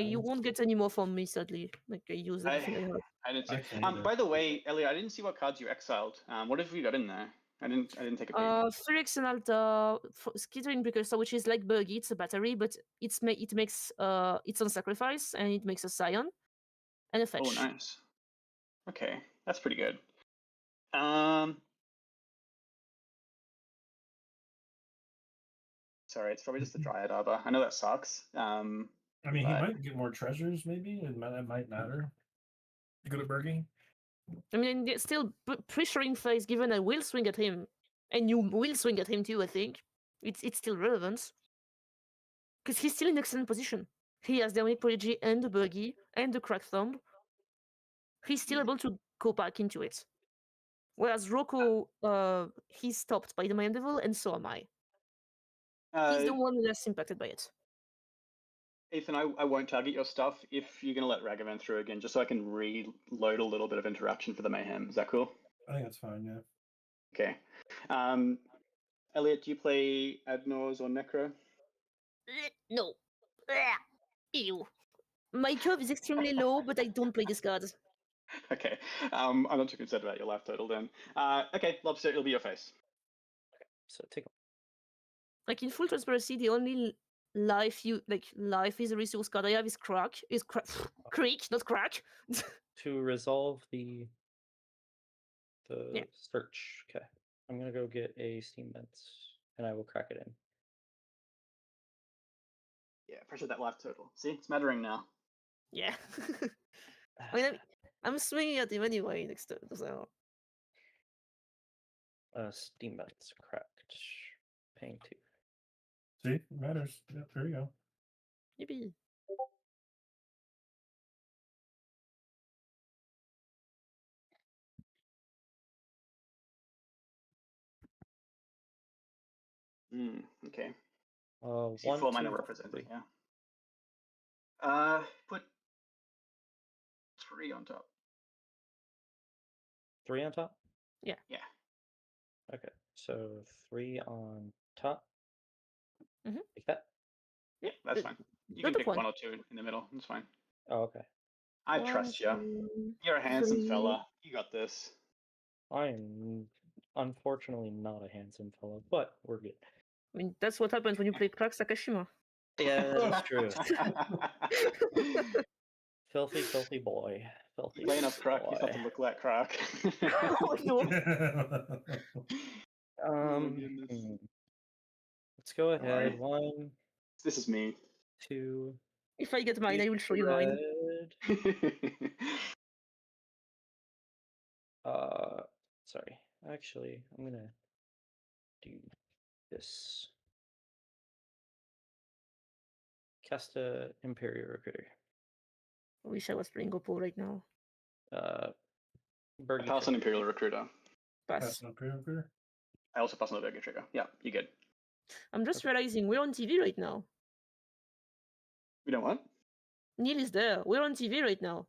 You won't get any more from me, sadly. Like I use everything I have. I didn't see. By the way, Elliot, I didn't see what cards you exiled. What have you got in there? I didn't take a peek. Felix and Alta Skittering Precursor, which is like Bergie, it's a battery, but it makes its own sacrifice and it makes a Scion and a fetch. Oh, nice. Okay, that's pretty good. Sorry, it's probably just the Dryad Arbor. I know that sucks. I mean, he might get more treasures, maybe. It might matter. You go to Bergie. I mean, it's still pressuring phase, given I will swing at him, and you will swing at him too, I think. It's still relevant. Because he's still in excellent position. He has the Onyx Prodigy and the Bergie and the Cracked Thumb. He's still able to go back into it. Whereas Rocco, he's stopped by the Mayhem Devil, and so am I. He's the one less impacted by it. Ethan, I won't target your stuff if you're going to let Ragavan through again, just so I can reload a little bit of interaction for the Mayhem. Is that cool? I think that's fine, yeah. Okay. Elliot, do you play Adnors or Necro? No. Ew. My curve is extremely low, but I don't play this card. Okay. I'm not too concerned about your life total then. Okay, Lobster, it'll be your face. Okay, so take. Like in full transparency, the only life is a resource card I have is Creek, not Crack. To resolve the search. Okay, I'm gonna go get a Steam Vents, and I will crack it in. Yeah, pressure that life total. See, it's mattering now. Yeah. I mean, I'm swinging at him anyway next turn, so. Steam Vents cracked. Paying 2. See, it matters. Yeah, there you go. Yippee. Okay. 1, 4 mana 2, represented, 3. Yeah. Put 3 on top. 3 on top? Yeah. Yeah. Okay, so 3 on top. Mm-hmm. Like that? Yeah, that's fine. You can pick 1 or 2 in the middle. It's fine. Oh, okay. I trust you. You're a handsome fella. You got this. I am unfortunately not a handsome fella, but we're good. I mean, that's what happens when you play Crack Sakashima. Yeah, that is true. Filthy boy. Filthy. You play enough Crack, you start to look like Crack. Oh, no. Let's go ahead. 1. This is me. 2. If I get mine, I will show you mine. Sorry. Actually, I'm gonna do this. Cast a Imperial Recruiter. I wish I was playing Oppo right now. Bergie. Pass on Imperial Recruiter. Pass. I also pass on the Bergie Trigger. Yeah, you good. I'm just realizing we're on TV right now. We don't what? Neil is there. We're on TV right now.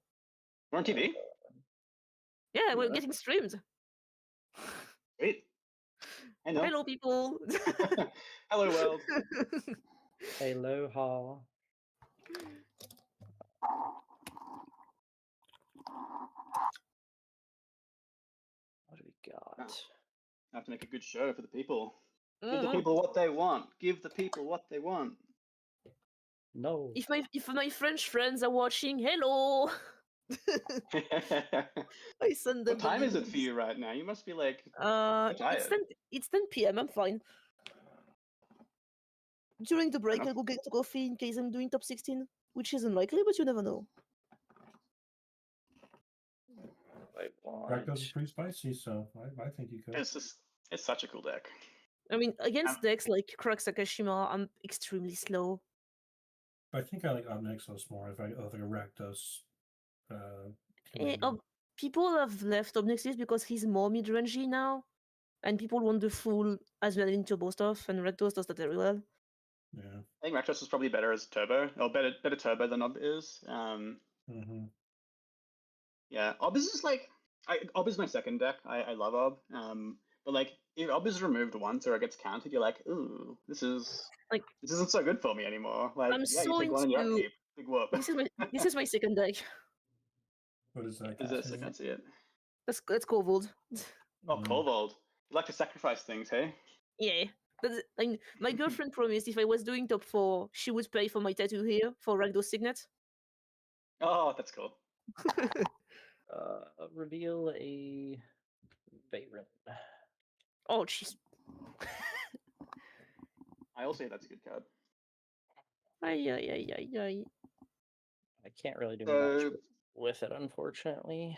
We're on TV? Yeah, we're getting streamed. Wait. Hello, people. Hello, world. Aloha. What do we got? I have to make a good show for the people. Give the people what they want. Give the people what they want. No. If my French friends are watching, hello. I send them. What time is it for you right now? You must be like it's 10 p.m. I'm fine. During the break, I'll go get a coffee in case I'm doing top 16, which is unlikely, but you never know. Rakdos is pretty spicy, so I think you could. It's such a cool deck. I mean, against decks like Krug Sakashima, I'm extremely slow. I think I like Obnexos more if I like a Rakdos. People have left Obnexus because he's more mid-rangey now, and people want the full as well in turbo stuff, and Rakdos does that very well. Yeah. I think Rakdos is probably better as turbo, or better turbo than Ob is. Yeah, Ob is just like Ob is my second deck. I love Ob. But like if Ob is removed once or it gets countered, you're like, ooh, this isn't so good for me anymore. Like, I'm you so take one in your into upkeep. Big whoop. this is my second deck. What is that? Is this? I can't see it. That's Kovold. Oh, Kovold. You like to sacrifice things, hey? Yeah. My girlfriend promised if I was doing top 4, she would pay for my tattoo here for Rakdos Signet. Oh, that's cool. Reveal a Veyron. Oh, jeez. I also think that's a good card. Ay. I can't really do much with it, unfortunately.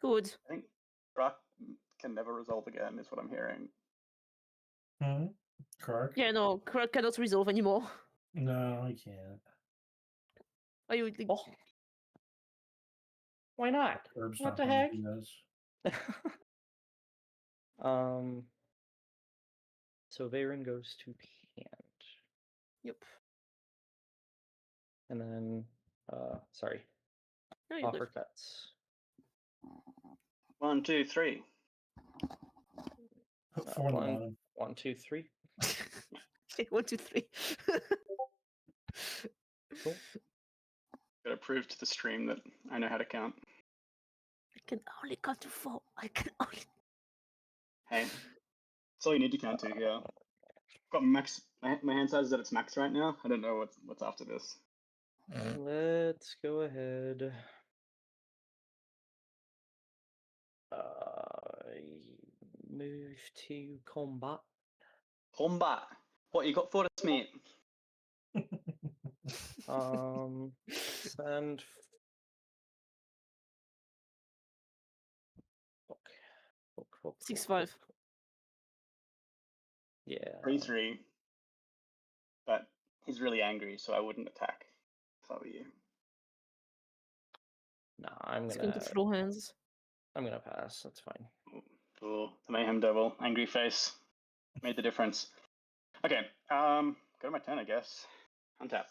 Good. I think Brock can never resolve again, is what I'm hearing. Correct. Yeah, no, Krug cannot resolve anymore. No, I can't. Are you? Why not? Herb's What not the fun heck? if he does. So Veyron goes to hand. Yep. And then, sorry. No, you're Offer good. cuts. 1, 2, 3. 4 on the bottom. 1, 2, 3. Okay, 1, 2, 3. Cool. Gotta prove to the stream that I know how to count. I can only count to 4. I can only. Hey, that's all you need to count to here. Got max. My hand size is at its max right now. I don't know what's after this. Let's go ahead. Move to combat. Combat. What you got for us, mate? Send. Fuck. 6-5. Yeah. 3-3. But he's really angry, so I wouldn't attack if I were you. Nah, I'm It's going to throw hands. I'm gonna pass. That's fine. Cool. The Mayhem Devil, angry face, made the difference. Okay, go to my turn, I guess. Untap.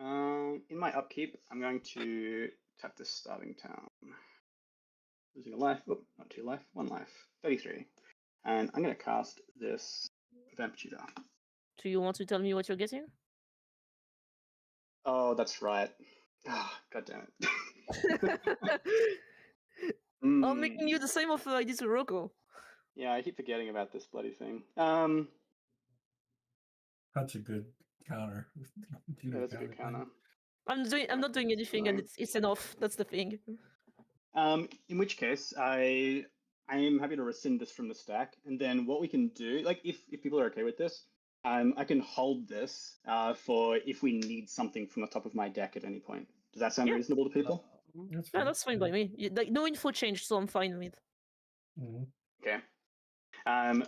In my upkeep, I'm going to tap this starting town. Losing a life. Oh, not 2 life. 1 life. 33. And I'm going to cast this Vamp Tutor. Do you want to tell me what you're getting? Oh, that's right. Oh, God damn it. I'm making you the same offer I did to Rocco. Yeah, I keep forgetting about this bloody thing. That's a good counter. That's a good counter. I'm not doing anything, and it's enough. That's the thing. In which case, I am happy to rescind this from the stack, and then what we can do, like if people are okay with this, I can hold this for if we need something from the top of my deck at any point. Does that sound reasonable to people? That's fine by me. Like no info changed, so I'm fine with. Okay. I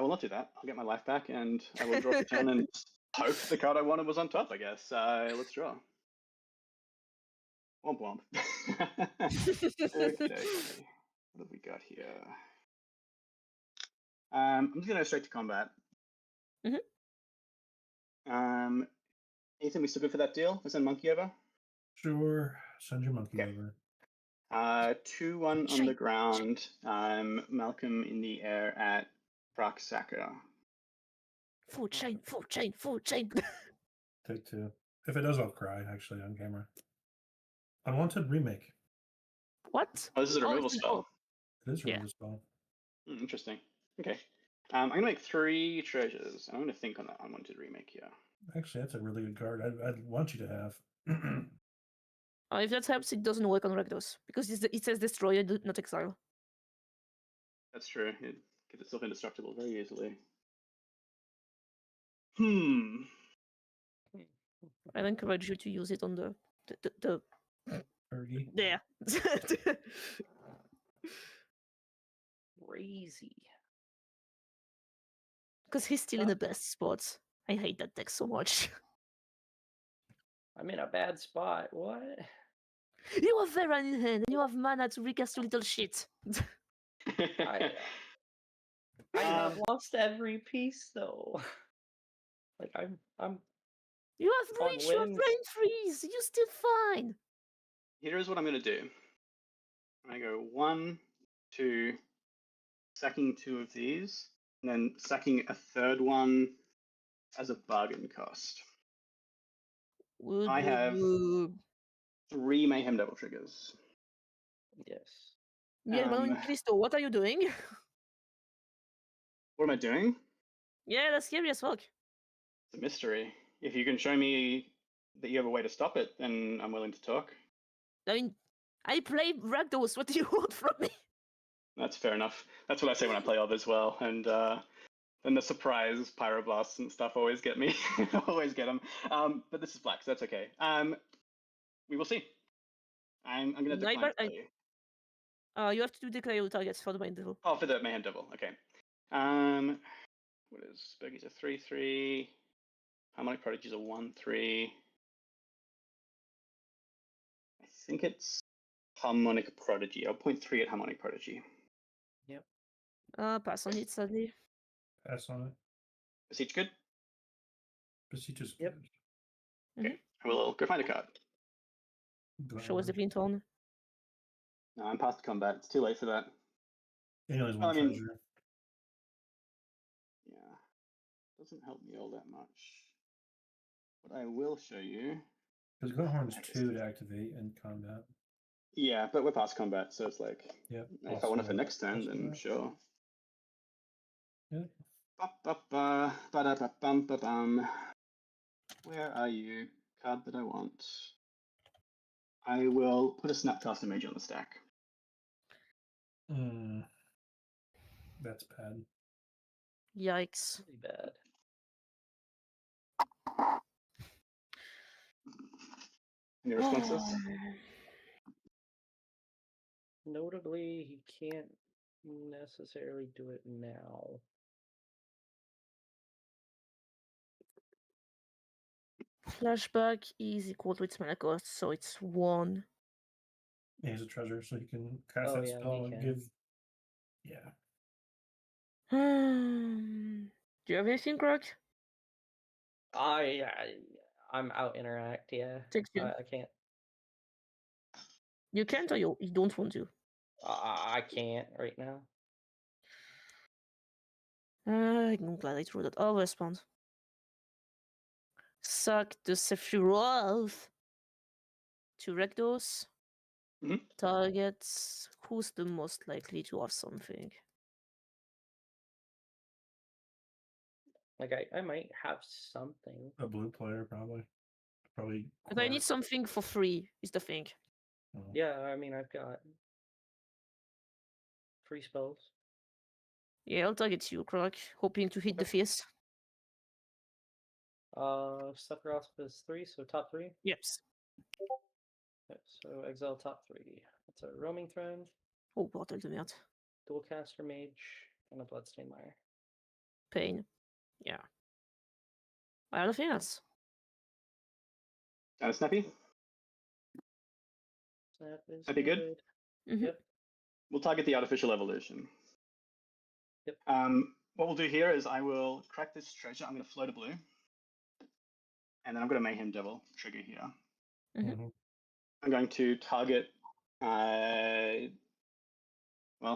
will not do that. I'll get my life back, and I will draw for turn and hope the card I wanted was on top. I guess. Let's draw. Womp womp. Okay. What have we got here? I'm just gonna go straight to combat. Ethan, we still good for that deal? We send Monkey over? Sure. Send your monkey over. 2-1 on the ground. Malcolm in the air at Praksaka. Full chain, full chain, full chain. Take 2. If it does, I'll cry, actually, on camera. Unwanted remake. What? Oh, this is a removal spell. It is a removal spell. Interesting. Okay. I'm going to make 3 treasures. I'm going to think on that unwanted remake here. Actually, that's a really good card. I'd want you to have. If that helps, it doesn't work on Rakdos. Because it says destroy, not exile. That's true. It gets itself indestructible very easily. I'd encourage you to use it on the Fergie. there. Crazy. Because he's still in the best spots. I hate that deck so much. I'm in a bad spot. What? You have Veran in hand, and you have mana to recast your little shit. I have lost every piece though. Like I'm. You have reached your brain freeze. You're still fine. Here's what I'm going to do. I go 1, 2, sacking 2 of these, and then sacking a 3rd one as a bargain cost. I have 3 Mayhem Devil triggers. Yes. Yeah, Cristo, what are you doing? What am I doing? Yeah, that's scary as fuck. It's a mystery. If you can show me that you have a way to stop it, then I'm willing to talk. I mean, I play Rakdos. What do you want from me? That's fair enough. That's what I say when I play Odd as well. And then the surprise pyroblasts and stuff always get me. Always get them. But this is black, so that's okay. We will see. I'm going to decline to tell you. You have to declare your targets for the Mayhem Devil. Oh, for the Mayhem Devil. Okay. What is Bergie's a 3/3? Harmonic Prodigy's a 1/3. I think it's Harmonic Prodigy. I'll point 3 at Harmonic Prodigy. Yep. Pass on it, sadly. Pass on it. Beseech good? Beseech is good. Okay. I will go find a card. Show us the print on. No, I'm past combat. It's too late for that. Anyways, one treasure. Yeah. Doesn't help me all that much. But I will show you. Because Gohorn's 2 to activate in combat. Yeah, but we're past combat, so it's like, yep, if I want it for next turn, then sure. Yeah. Where are you? Card that I want. I will put a Snapcaster Mage on the stack. That's bad. Yikes. Pretty bad. Any responses? Notably, he can't necessarily do it now. Flashback is equal to its mana cost, so it's 1. Yeah, he's a treasure, so he can cast that spell and give. Yeah. Do you have anything, Greg? I'm out interact. Yeah. I can't. You can't, or you don't want to? I can't right now. I'm glad I threw that. I'll respond. Suck the Sephiroth to Rakdos. Targets. Who's the most likely to have something? Like I might have something. A blue player, probably. But I need something for free, is the thing. Yeah, I mean, I've got 3 spells. Yeah, I'll target you, Croc, hoping to hit the face. Sephiroth is 3, so top 3? Yes. Okay, so exile top 3. That's a Roaming Throne. Oh, bordel de merde. Dualcaster Mage, and a Bloodstained Mire. Pain. Yeah. I have nothing else. Snappy? Snap is Snappy good? Mm-hmm. Yep. We'll target the Artificial Evolution. Yep. what we'll do here is I will crack this treasure. I'm going to float a blue. And then I'm going to Mayhem Devil trigger here. I'm going to target. Well,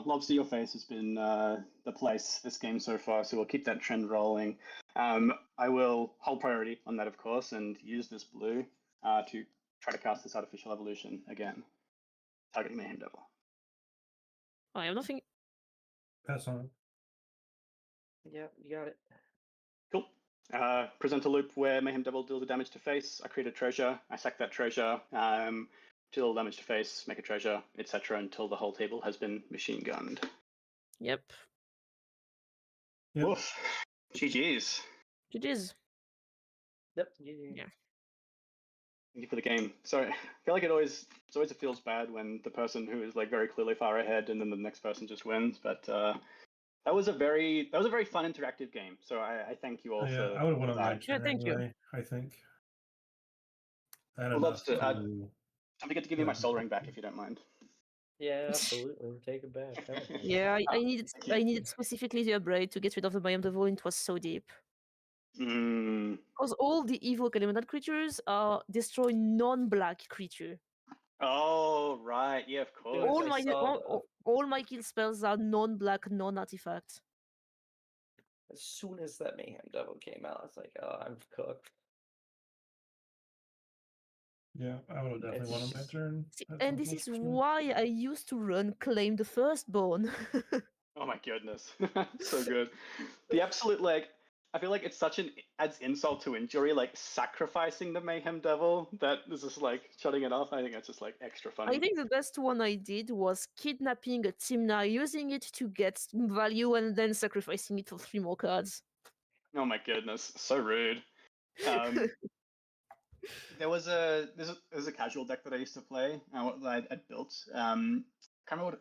Lobster Your Face has been the place this game so far, so we'll keep that trend rolling. I will hold priority on that, of course, and use this blue to try to cast this Artificial Evolution again, targeting Mayhem Devil. I have nothing. Pass on. Yeah, you got it. Cool. Present a loop where Mayhem Devil deals the damage to face. I create a treasure. I sack that treasure. Deal damage to face, make a treasure, etc. until the whole table has been machine gunned. Yep. Woof. GG's. GG's. Yep. Yeah. Thank you for the game. Sorry, I feel like it always feels bad when the person who is like very clearly far ahead and then the next person just wins. But that was a very fun interactive game. So I thank you all for. I would have won on my that. turn anyway, I think. Well, Lobster, don't forget to give me my Soul Ring back if you don't mind. Yeah, absolutely. Take it back. Yeah, I needed specifically the upgrade to get rid of the Mayhem Devil. It was so deep. Because all the evil elemental creatures destroy non-black creature. Oh right, yeah, of course. All my kill spells are non-black, non-artifact. As soon as that Mayhem Devil came out, I was like, oh, I'm cooked. Yeah, I would have definitely won on my turn. And this is why I used to run Claim the Firstborn. Oh my goodness, so good. The absolute I feel like it's such an adds insult to injury, like sacrificing the Mayhem Devil. That is just like shutting it off. I think that's just like extra funny. I think the best one I did was kidnapping a Timna, using it to get value, and then sacrificing it for 3 more cards. Oh my goodness, so rude. There's a casual deck that I used to play, that I'd built. Can't remember what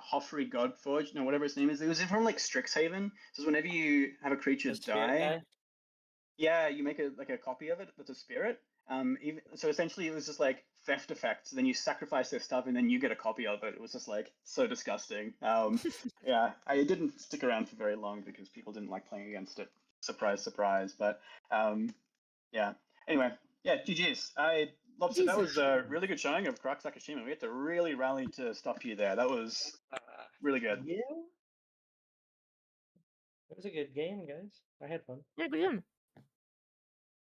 Hoffrey Godforge, no, whatever its name is. It was from like Strixhaven. So whenever you have a creature die, yeah, you make a copy of it that's a spirit. So essentially it was just like theft effects. Then you sacrifice their stuff, and then you get a copy of it. It was just like so disgusting. Yeah, I didn't stick around for very long because people didn't like playing against it. Surprise, surprise. But yeah. Anyway, yeah, GG's. Lobster, that was a really good showing of Croc Sakashima. We had to really rally to stop you there. That was really good. Yeah. It was a good game, guys. I had fun. Yeah, good game.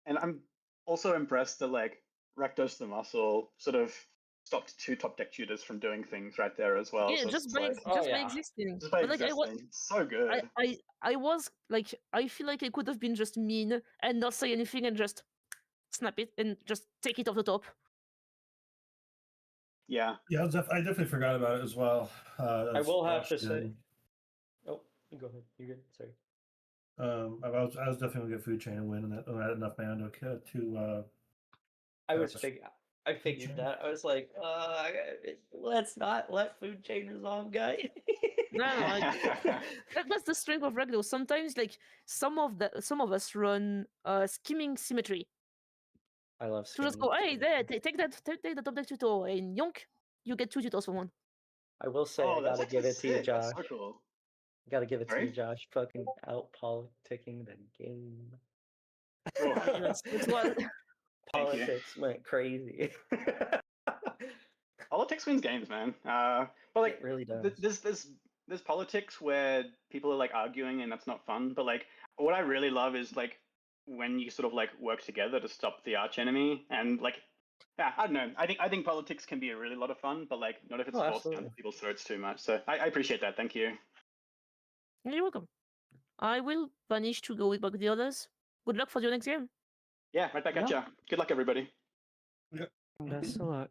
And I'm also impressed that like Rakdos the Muscle sort of stopped 2 top deck tutors from doing things right there as well. Yeah, so just by existing. Just by But, existing. So good. I was like, I feel like I could have been just mean and not say anything and just snap it and just take it off the top. Yeah. Yeah, I definitely forgot about it as well. I will have to say. Oh, go ahead. You're good. Sorry. I was definitely gonna get food chain and win, and I had enough mana to. I figured that. I was like, let's not let food chain resolve, guy. No, that's the strength of Ragdoll. Sometimes, like some of us run skimming symmetry. I love to just go, hey, there, take that top deck tutor, and yonk, you get 2 tutors for 1. I will say, I gotta give it to you, Josh. That's so cool. I gotta give it to you, Josh. Fucking out politicking the game. Politics went crazy. Politics wins games, man. But like, it really does. There's politics where people are like arguing, and that's not fun. But like, what I really love is like when you sort of like work together to stop the arch enemy, and like, yeah, I don't know. I think politics can be a really lot of fun, but like not if it's forced down people's throats too much. So I appreciate that. Thank you. You're welcome. I will vanish to go with back the others. Good luck for your next game. Yeah, right back at ya. Good luck, everybody. Yeah. Best of luck.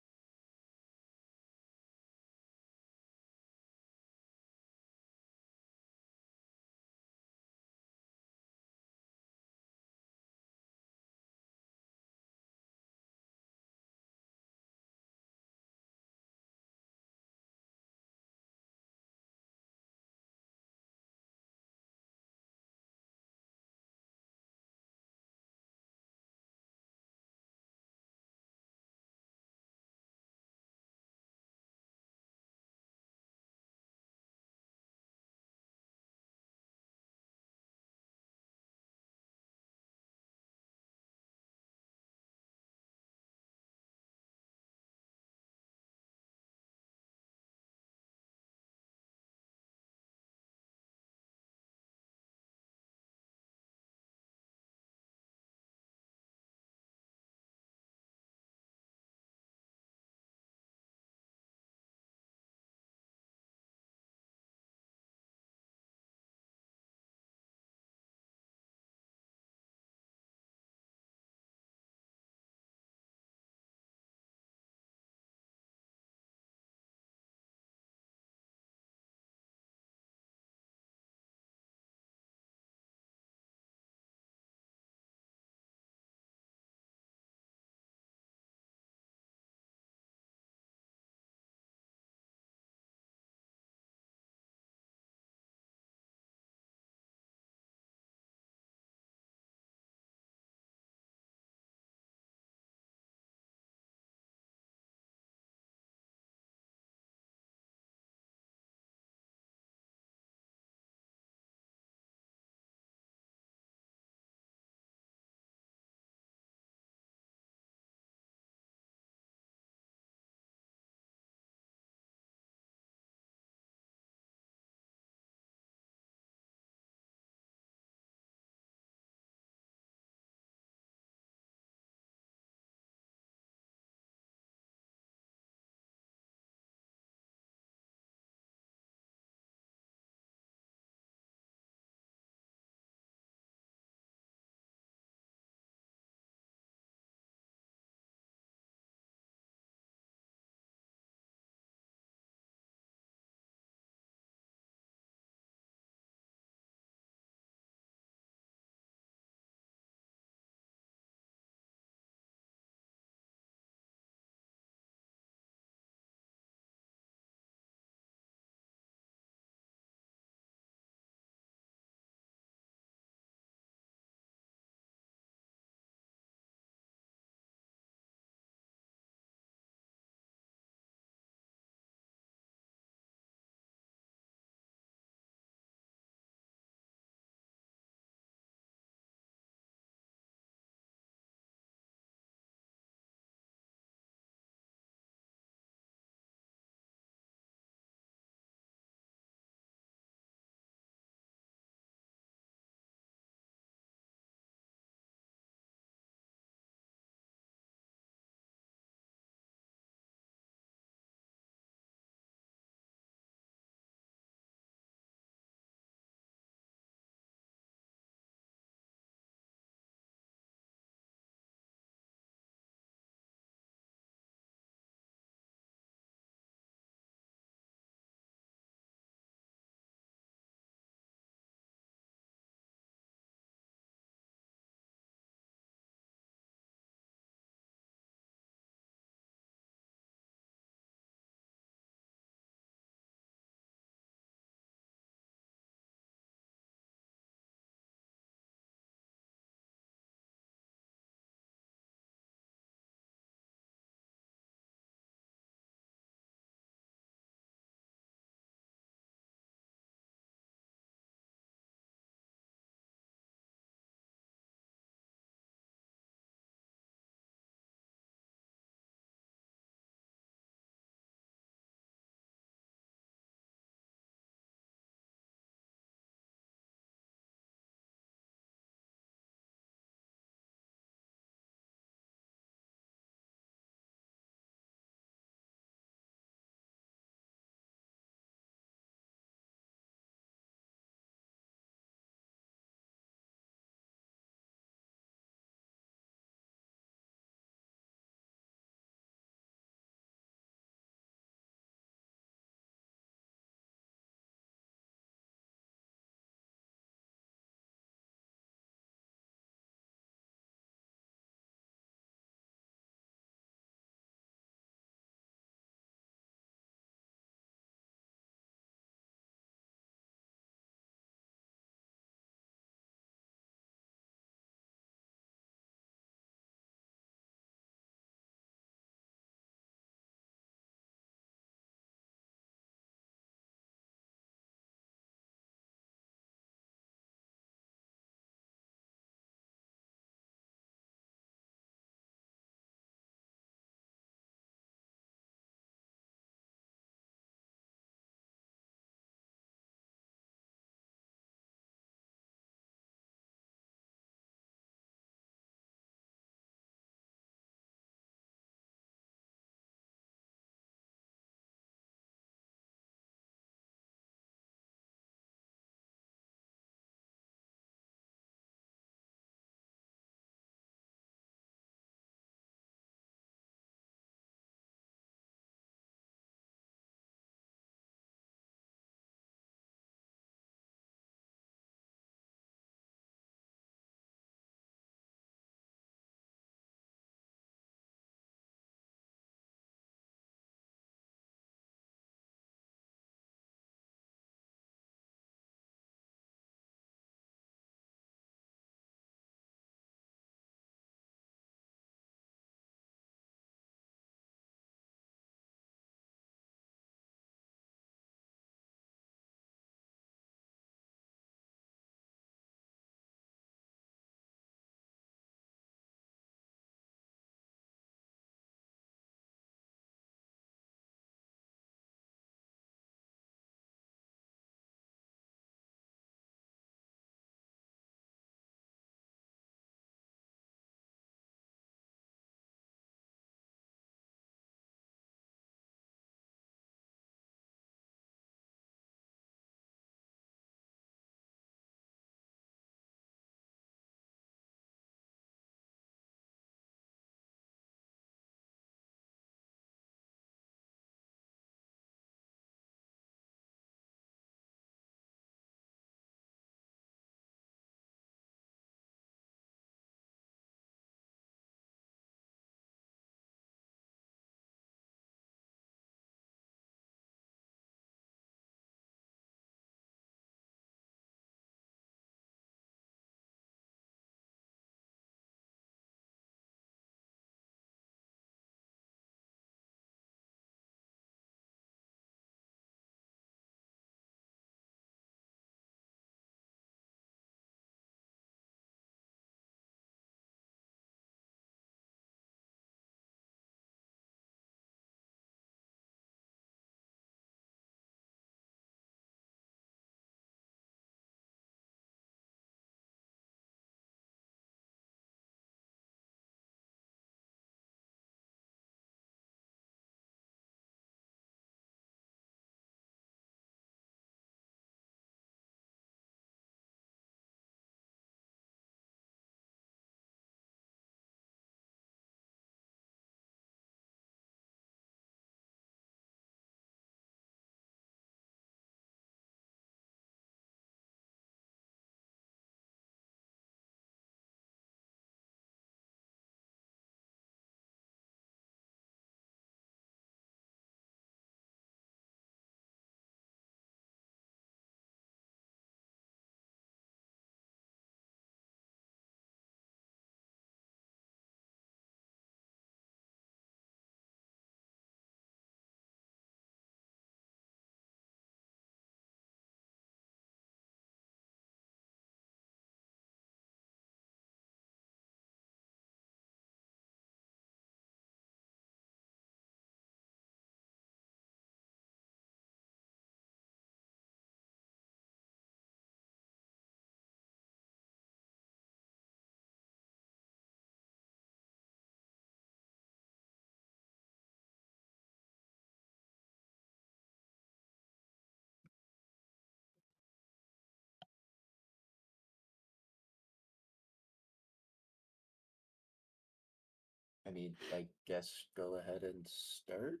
I mean, I guess go ahead and start,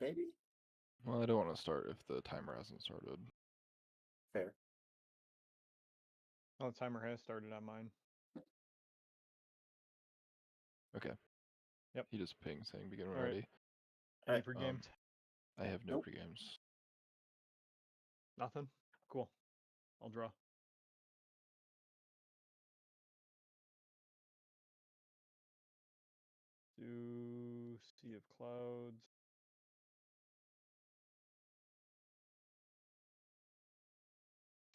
maybe? Well, I don't want to start if the timer hasn't started. Fair. Oh, the timer has started on mine. Okay. Yep. He just pinged saying begin when All right. ready. Any pre-games? I have no Nope. pre-games. Nothing? Cool. I'll draw. Do Sea of Clouds.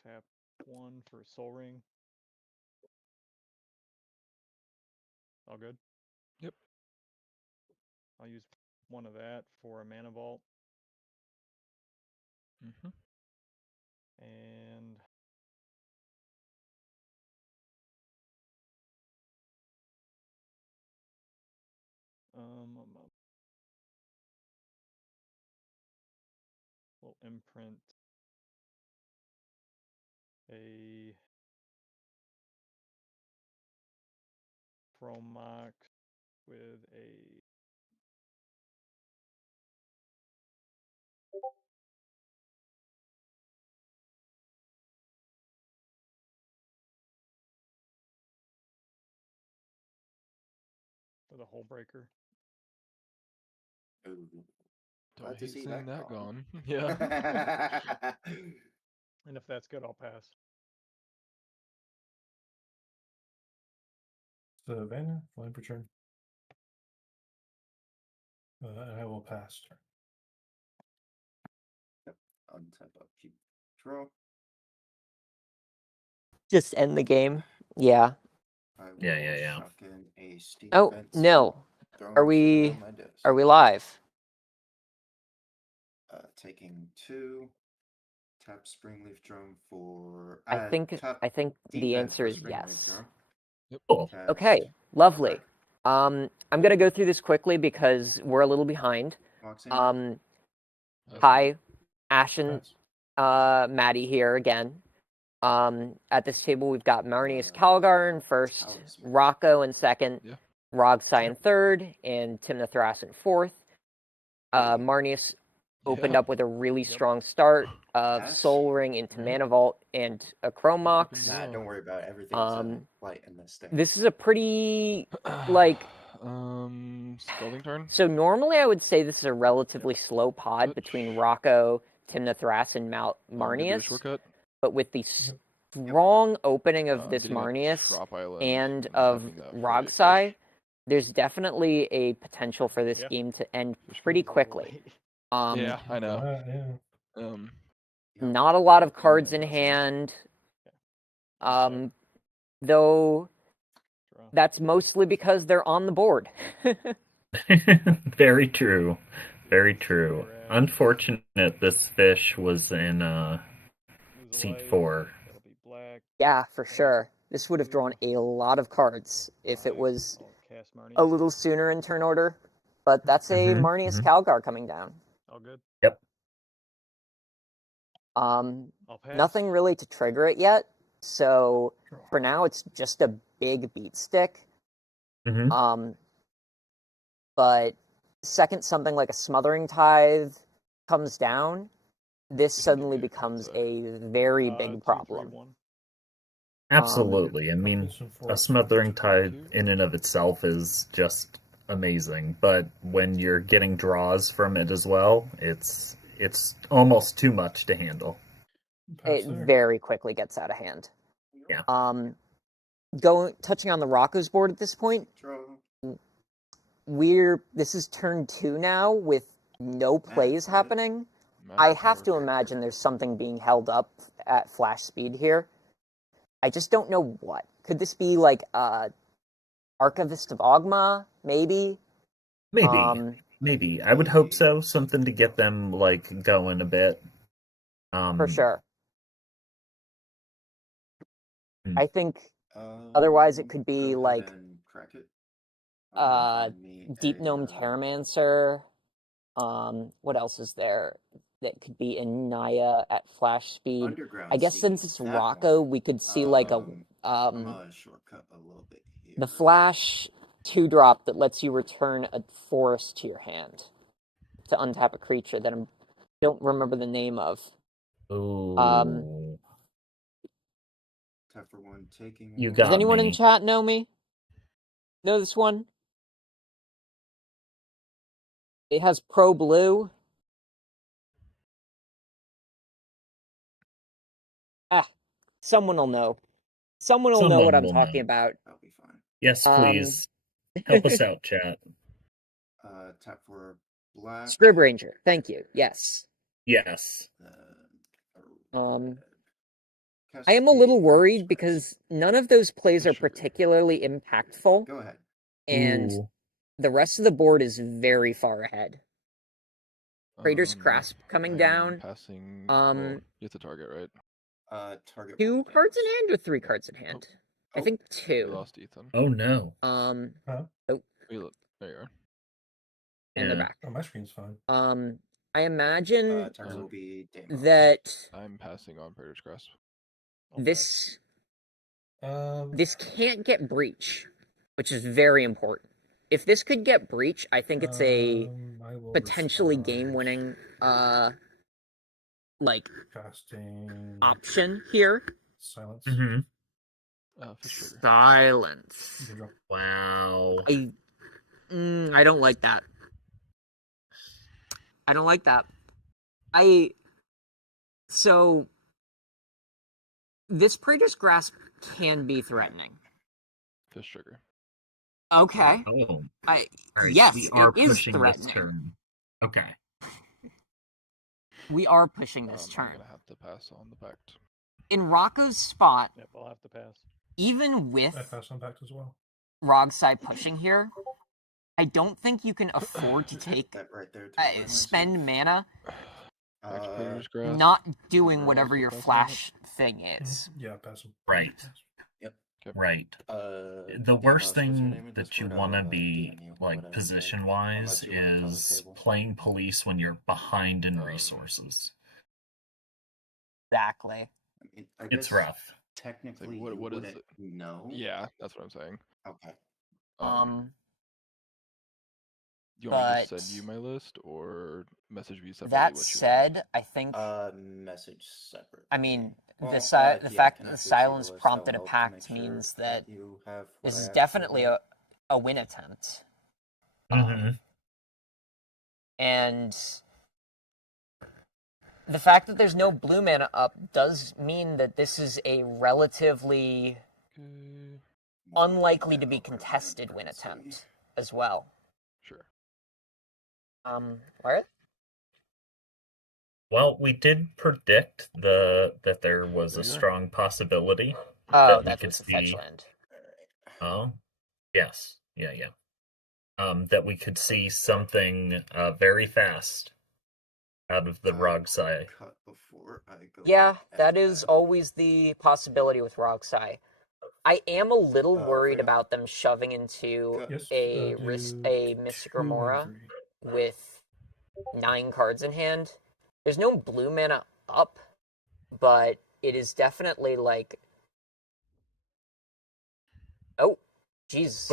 Tap 1 for Soul Ring. All good? Yep. I'll use one of that for a Mana Vault. Mm-hmm. And we'll imprint a Chromox with a Hole Breaker. Ooh. Don't Glad to hate see seeing that gone. gone. Yeah. And if that's good, I'll pass. Savannah, flying per turn. I will pass. Yep. Untap up, keep draw. Just end the game. Yeah. I will Yeah. chuck in a steep Oh fence, no. throwing Are sugar we on my desk. are we live? Taking 2. Tap Springleaf Drum for. I think tap the defense answer for is Springleaf yes. Drum. Cool. Cast- Okay, lovely. I'm gonna go through this quickly because we're a little behind. Boxing. Hi, Ashen, Maddie here again. At this table we've got Marnius Calgar in first, Rocco in second, Rogsai in third, and Tim the Thras in fourth. Marnius opened up with a really strong start of Soul Ring into Mana Vault and a Chromox. Nah, don't worry about it. Everything's light in this thing. This is a pretty, like... Scalding Turn? So normally I would say this is a relatively slow pod between Rocco, Timna Thras, and Marnius. But with the strong opening of this Marnius and of Rogsai, there's definitely a potential for this game to end pretty quickly. Yeah, I know. Not a lot of cards in hand, though that's mostly because they're on the board. Very true. Very true. Unfortunate this fish was in seat 4. Yeah, for sure. This would have drawn a lot of cards if it was a little sooner in turn order. But that's a Marnius Calgar coming down. All good. Yep. Nothing really to trigger it yet. So for now, it's just a big beat stick. But second something like a Smothering Tithe comes down, this suddenly becomes a very big problem. Absolutely. I mean, a Smothering Tithe in and of itself is just amazing. But when you're getting draws from it as well, it's almost too much to handle. It very quickly gets out of hand. Yeah. Touching on the Rocco's board at this point, this is turn 2 now with no plays happening. I have to imagine there's something being held up at flash speed here. I just don't know what. Could this be like Archivist of Ogma? Maybe. Maybe. I would hope so. Something to get them like going a bit. For sure. I think otherwise it could be like Deep Gnome Terramancer. What else is there that could be in Naya at flash speed? I guess since it's Rocco, we could see like a I'm gonna shortcut a little bit here. the flash 2-drop that lets you return a forest to your hand to untap a creature that I don't remember the name of. Ooh. Tap for one, taking You one. got Does anyone me. in chat know me? Know this one? It has pro blue. Someone will know. Someone will know what I'm talking about. That'll be fine. Yes, please. Help us out, chat. Tap for black. Scrib Ranger. Thank you. Yes. Yes. I am a little worried because none of those plays are particularly impactful. Go ahead. And Ooh. the rest of the board is very far ahead. Trader's Grasp coming down. Passing. You have to target, right? Target 2 cards in hand or 3 cards in hand? I think 2. We lost Ethan. Oh no. Oh. There you are. And they're back. Oh, my screen's fine. I imagine Target will be that I'm passing on Praetor's Grasp. this can't get breach, which is very important. If this could get breach, I think it's a potentially game-winning Casting option here. Silence. Mm-hmm. Silence. Wow. I don't like that. I don't like that. So this Praetor's Grasp can be threatening. Fish trigger. Okay. Oh. All right, yes, we are it is pushing threatening. this turn. Okay. We are pushing this turn. I'm gonna have to pass on the pact. In Rocco's spot, Yep, I'll have to pass. even with I pass on pact as well. Rogsai pushing here, I don't think you can afford to take That right there. spend mana Grasp. not doing whatever your flash thing is. Yeah, pass them. Right. Yep. Right. The worst thing that you want to be, like, position-wise is playing police when you're behind in resources. Exactly. I mean, I It's guess rough. Technically, Like, what is it? it? No. Yeah, that's what I'm saying. Okay. Do you want me to but send you my list or message you separately? That what you said, I think Message separate. I mean Well, the fact that the connect silence to the list, prompted a that'll help to pact make sure means that you have what this I is asked definitely for. a win attempt. Mm-hmm. And the fact that there's no blue mana up does mean that this is a relatively unlikely to be contested win attempt as well. Sure. Wyatt? Well, we did predict that there was a strong possibility Oh, that we that could was the fetch see. land. Oh, yes, yeah. That we could see something very fast out of the Rogsai. Cut before I go. Yeah, that is always the possibility with Rogsai. I am a little worried about them shoving into a Mystic Remora with 9 cards in hand. There's no blue mana up, but it is definitely like... Oh, Jesus.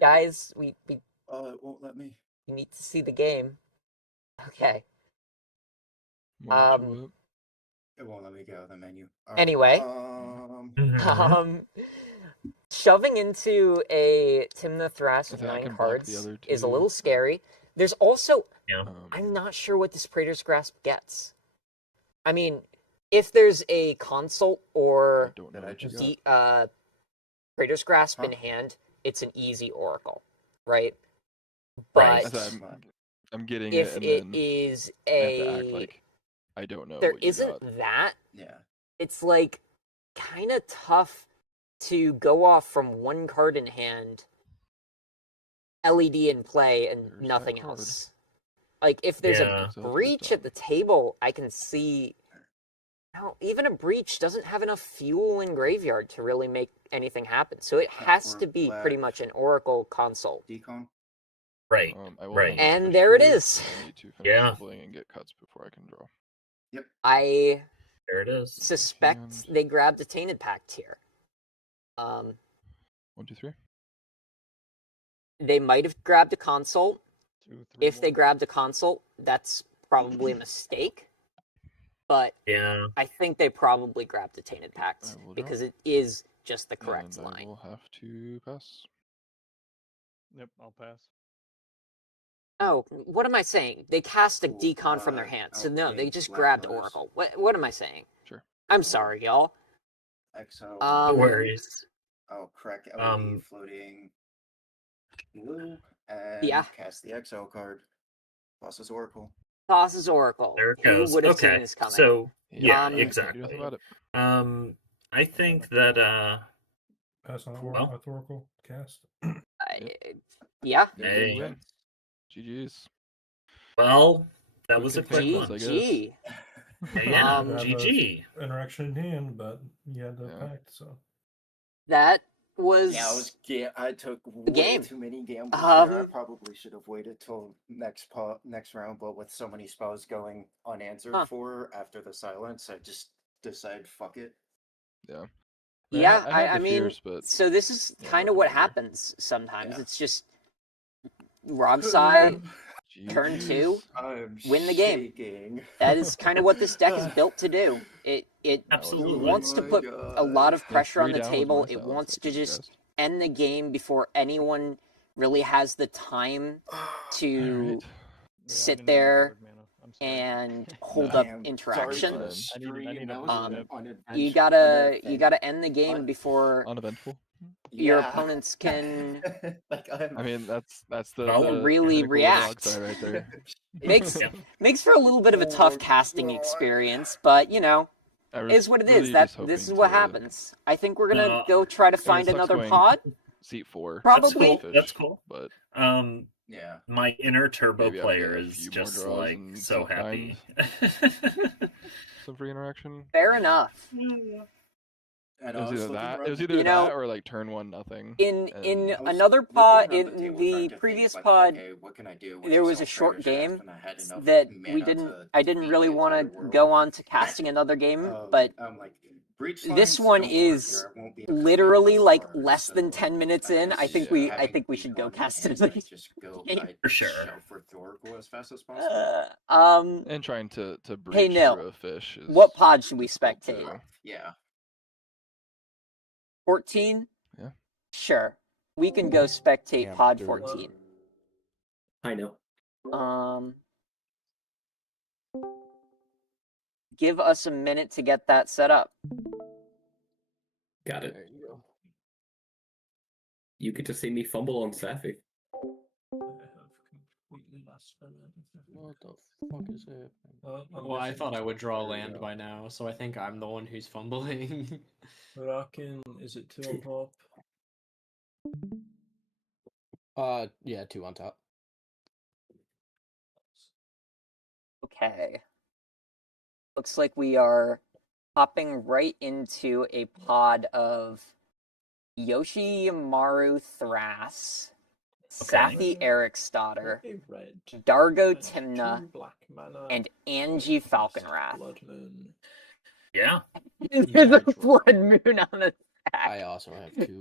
Guys, we it won't let me. we need to see the game. Okay. It won't let me get out of the menu. Anyway, shoving into a Timna Thras with 9 cards is a little scary. There's also, I'm not sure what this Praetor's Grasp gets. I mean, if there's a consult or Praetor's Grasp in hand, it's an easy Oracle, right? But I'm getting if it, it and is I have to act like I don't know. there what you isn't got. that. Yeah. It's like kind of tough to go off from 1 card in hand, LED in play, and nothing else. Like if there's a breach at the table, I can see. No, even a breach doesn't have enough fuel in graveyard to really make anything happen. So it has to be pretty much an Oracle console. Decon. Right. Right. And there it is. I need to finish shuffling and get cuts before I can draw. Yep. I There it is. suspect they grabbed a Tainted Pact here. 1, 2, 3. They might have grabbed a consult. 2, 3, If they grabbed a consult, that's probably a mistake. But yeah, I think they probably grabbed a Tainted Pact because it is just the correct line. I will have to pass. Yep, I'll pass. Oh, what am I saying? They cast a decon from their hands. So no, they just grabbed Oracle. What am I saying? Sure. I'm sorry, y'all. XO. No worries. I'll crack LED floating blue and Yeah. cast the XO card. Tosses Oracle. Tosses Oracle. There it Who goes. would have Okay, seen this coming? so yeah, Um, exactly. Do nothing about it. I think that Pass on well, Oracle cast. Yeah. Hey. GG's. Well, that Quick was a and quick painless, one. I guess. Gee. Yeah, Have a GG. Interaction in hand, but you had the pact, so. That was. Yeah, I took the way game. too many gambles there. I probably should have waited till next round, but with so many spells going unanswered for after the silence, I just decided fuck it. Yeah. Yeah, I had I the mean, fears, but so this is kind of what happens sometimes. Yeah. It's just Rogsai, turn 2, I'm win the game. shaking. That is kind of what this deck is built to do. It Absolutely. wants to put a lot of pressure on the 3 down table. with my It silence, wants to actually, just guys. end the game before anyone really has the time to sit there and hold up interaction. You gotta end the game before Uneventful. your opponents can I mean, that's the really pinnacle of react. Rogsai right there. Makes for a little bit of a tough casting experience, but you know, is what it is. This is what happens. I think we're gonna go try to find another pod. Seat 4. Probably. That's cool. But yeah, my inner turbo maybe player after a is few more just draws like and so some happy. Some free interaction. Fair enough. And It was either that. It was either You know, that or like turn 1 nothing. In and- another pod, in the previous pod, what can I do? there was a short game that I didn't really want to go on to casting another game, but this one is literally like less than 10 minutes in. I think we should go cast another game. For sure. For Oracle as fast as possible. And trying to breach Hey, Nil, through a fish. Is what pod should we spectate? too. Yeah. 14? Yeah. Sure. We can go spectate Yeah, pod do it. 14. I know. Give us a minute to get that set up. Got it. You get to see me fumble on Safi. What the fuck is it? Well, I thought I would draw land by now, so I think I'm the one who's fumbling. Rockin', is it 2 on top? Yeah, 2 on top. Okay. Looks like we are hopping right into a pod of Yoshimaru Thras, Safi Eriksdotter, Dargo Timna, and Angie Falconwrath. Yeah. There's a blood moon on the stack. I also have 2.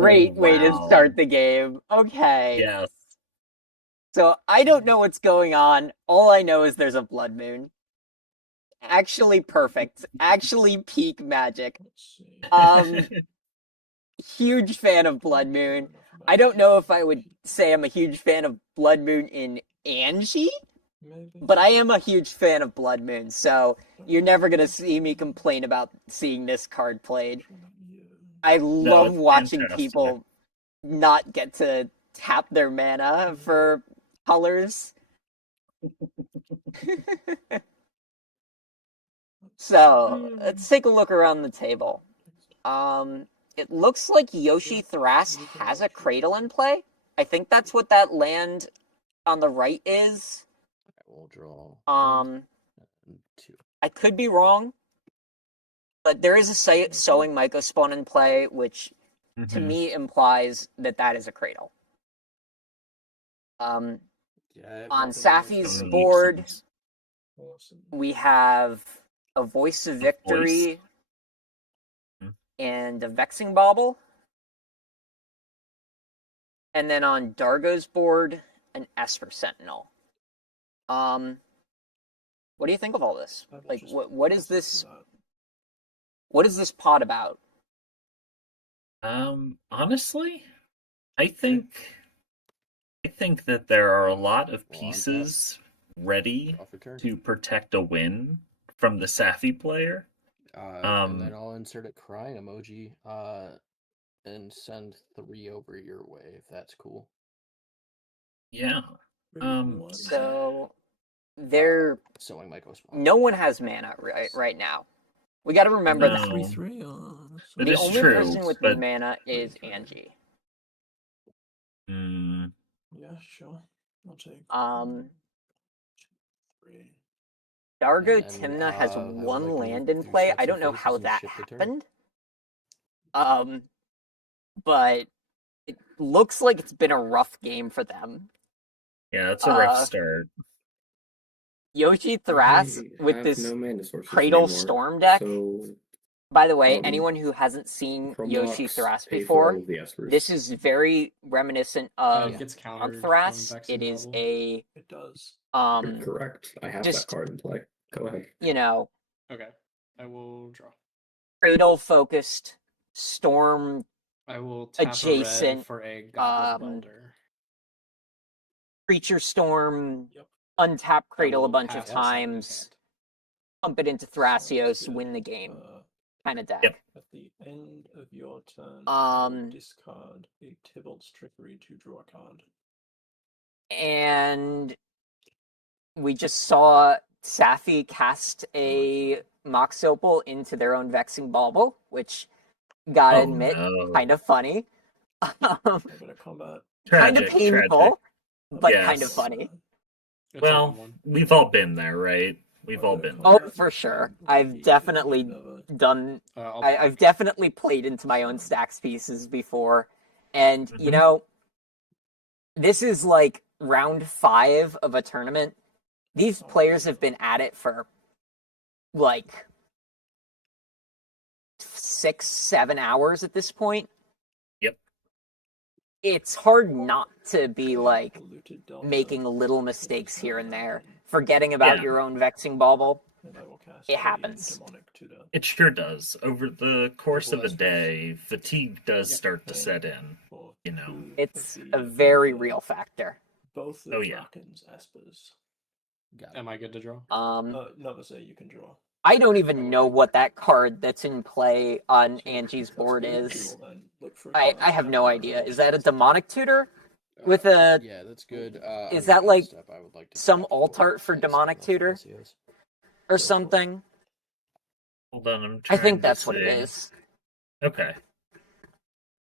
Great way to start the game. Okay. Yes. So I don't know what's going on. All I know is there's a blood moon. Actually perfect. Actually peak magic. Huge fan of Blood Moon. I don't know if I would say I'm a huge fan of Blood Moon in Angie, but I am a huge fan of Blood Moon, so you're never going to see me complain about seeing this card played. I love watching people not get to tap their mana for colors. So, let's take a look around the table. It looks like Yoshi Thras has a Cradle in play. I think that's what that land on the right is. I will draw. 2. I could be wrong, but there is a Sowing Myco Spawn in play, which to me implies that that is a Cradle. On Safi's board, we have a Voice of Victory, and a Vexing Bauble. And then on Dargo's board, an Esper Sentinel. What do you think of all this? Like, what is this? What is this pod about? Honestly, I think that there are a lot of pieces ready to protect a win from the Safi player. And then I'll insert a crying emoji and send 3 over your way if that's cool. Yeah. So there, sewing Michael. No one has mana right now. We got to remember that. 3/3. The only person with mana is Angie. Yeah, sure. I'll take. Dargo Timna has one land in play. I don't know how that happened. But it looks like it's been a rough game for them. Yeah, it's a rough start. Yoshi Thras with this Cradle Storm deck. By the way, anyone who hasn't seen Yoshi Thras before, this is very reminiscent of Thras. It is a... It does. Correct. I have that card in play. Go ahead. You know... Okay. I will draw. Cradle-focused, Storm I will tap adjacent a red for a Goblin Welder. Creature Storm, untap Cradle a bunch of times, pump it into Thrasios, win the game kind of deck. At the end of your turn, discard a Tybalt's Trickery to draw a card. And we just saw Safi cast a Mox Opal into their own Vexing Bauble, which, gotta admit, kind of funny. Kind of painful, but kind of funny. Well, we've all been there, right? We've all been there. Oh, for sure. I've definitely done... I've definitely played into my own stacks pieces before. And, you know, this is like round 5 of a tournament. These players have been at it for, like, 6-7 hours at this point. Yep. It's hard not to be, like, making little mistakes here and there. Forgetting about your own Vexing Bauble. It happens. It sure does. Over the course of a day, fatigue does start to set in, you know. It's a very real factor. Both the Drakens, Espers. Am I good to draw? Never say you can draw. I don't even know what that card that's in play on Angie's board is. I have no idea. Is that a Demonic Tutor? With a... Yeah, that's good. Is that like some alt art for Demonic Tutor? Or something? Hold on, I think that's what it is. Okay.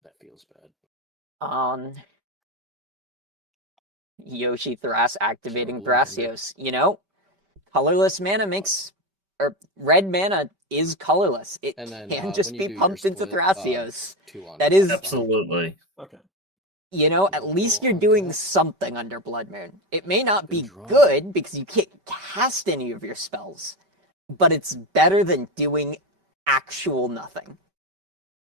That feels bad. Yoshi Thras activating Thrasios. You know, colorless mana makes... Or red mana is colorless. It can just be pumped into Thrasios. That is... Absolutely. Okay. You know, at least you're doing something under Blood Moon. It may not be good, because you can't cast any of your spells. But it's better than doing actual nothing.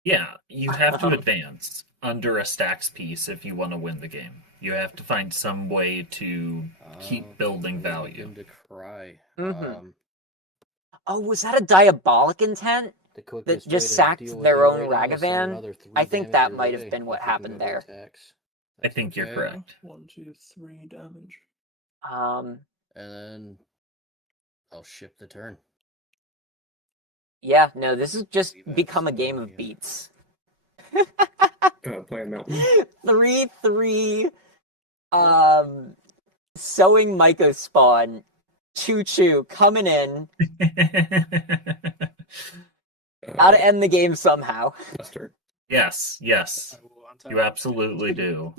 Yeah, you have to advance under a stacks piece if you want to win the game. You have to find some way to keep building value. To cry. Oh, was that a Diabolic Intent? That just sacked their own Ragavan? I think that might have been what happened there. I think you're correct. 1, 2, 3 damage. And then I'll ship the turn. Yeah, no, this has just become a game of beats. Play a mountain. 3/3 sewing Myco spawn. Choo-choo coming in. Gotta end the game somehow. Yes. You absolutely do.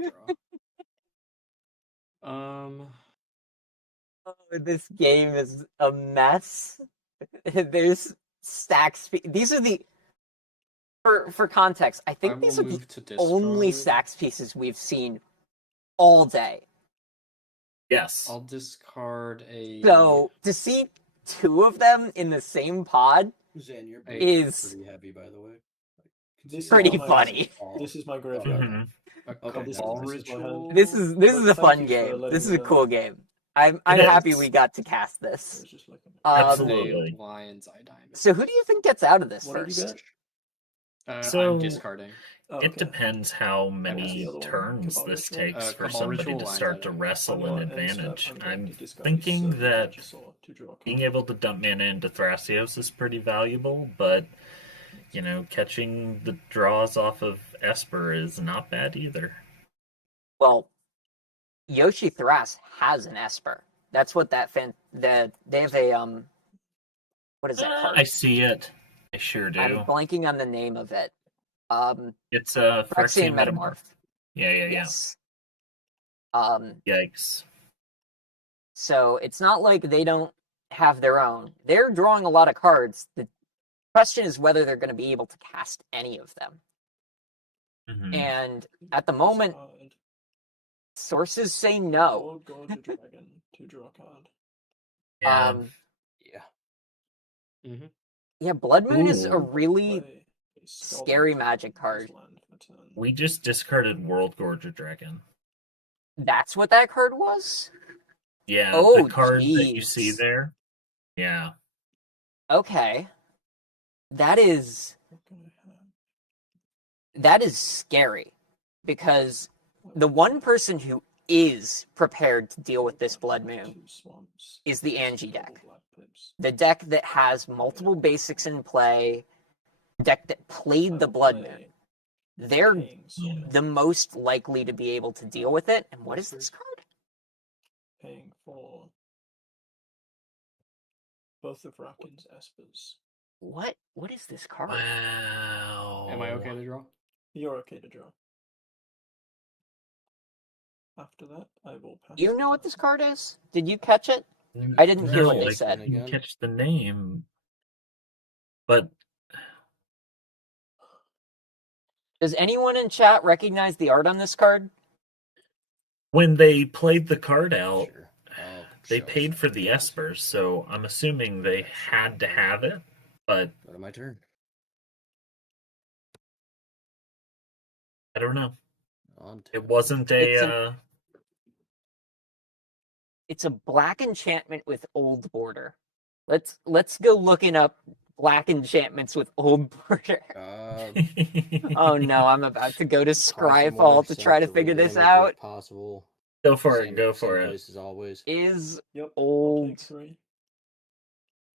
This game is a mess. There's stacks. These are the... For context, I think these are the only stacks pieces we've seen all day. Yes. I'll discard a... So, to see 2 of them in the same pod Zen, your is pretty heavy, by the way. pretty funny. This is my graveyard. Mhm. Okay, Cabal ritual. This is a fun game. This is a cool game. I'm happy we got to cast this. Absolutely. Lion's Eye Diamond. So who do you think gets out of this What did you first? So I'm discarding. it depends how many turns this takes for Cabal somebody Ritual, to Lion's start Eye to Diamond. wrestle On an your end step, advantage. I'm going I'm to discard thinking seven that magic sword to draw a being card. able to dump mana into Thrasios is pretty valuable, but catching the draws off of Esper is not bad either. Well, Yoshi Thras has an Esper. That's what they have a what is that card? I see it. I sure do. I'm blanking on the name of it. It's a Phyrexian Phyrexian Metamorph. Yeah. Yes. Yikes. So it's not like they don't have their own. They're drawing a lot of cards. The question is whether they're going to be able to cast any of them. Mhm. And at the moment, sources say no. Go to dragon to draw a card. Yeah. Yeah, Blood Moon is a Ooh. really scary magic card. We just discarded World Gorger Dragon. That's what that card was? Yeah, Oh, the card that you see jeez. there. Yeah. Okay. That is scary because the one person who is prepared to deal with this Blood Moon is the Angie deck. The deck that has multiple basics in play, the deck that played the Blood Moon. They're the most likely to be able to deal with it. And what is this card? Paying for both of Rakin's Espers. What is this card? Wow. Am I okay to draw? You're okay to draw. After that, I will pass. You know what this card is? Did you catch it? I didn't hear what they said. I didn't catch the name. But Does anyone in chat recognize the art on this card? when they played the card out, they paid for the Espers, so I'm assuming they had to have it. But Go to my turn. I don't know. On to It wasn't It's a black enchantment with old border. Let's go looking up black enchantments with old border. Oh no, I'm about to go to Scryfall to try to figure this out. Possible. Go for it. Go for it. Place as always. Is old.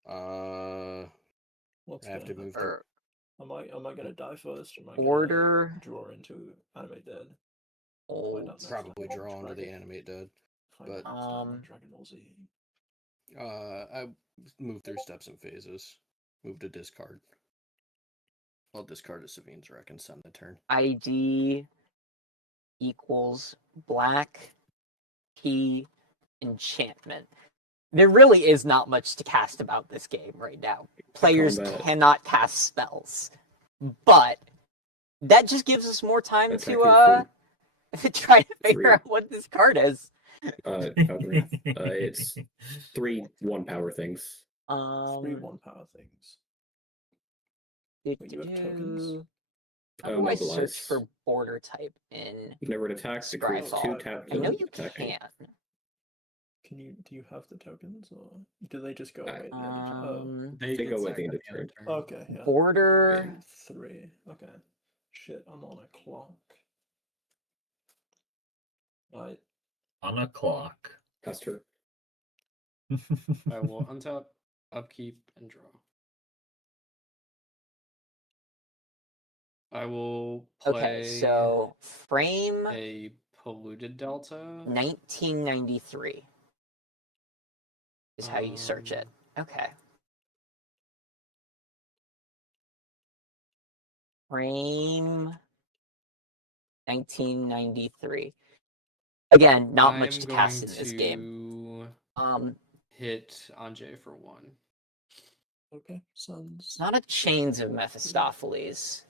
I What's have to gonna move. happen? Am I gonna die first? Or am I Order. gonna draw into Animate Dead? Old. Probably draw into the Animate Dead. But Dragon Ball Z. I move through steps and phases. Move to discard. I'll discard a Savine's Wreck and send the turn. ID equals black key enchantment. There really is not much to cast about this game right now. Players cannot cast spells. But that just gives us more time to try to figure out what this card is. It's 3 1-power things. 3 1-power things. Wait, you have tokens? How do I search for border type in Whenever it attacks, it creates 2 tap. I know you attacking. can. Do you have the tokens, or do they just go away at the end of turn? They go at the end of turn. Okay, yeah. Border 3. Okay. Shit, I'm on a clock. Right. On a clock. That's her. I will untap, upkeep, and draw. I will play. Okay, so frame a polluted delta. 1993 is how you search it. Okay. Frame 1993. Again, not much to cast in this game. Hit Anjay for 1. Okay, Sons. Not a Chains of Mephistopheles.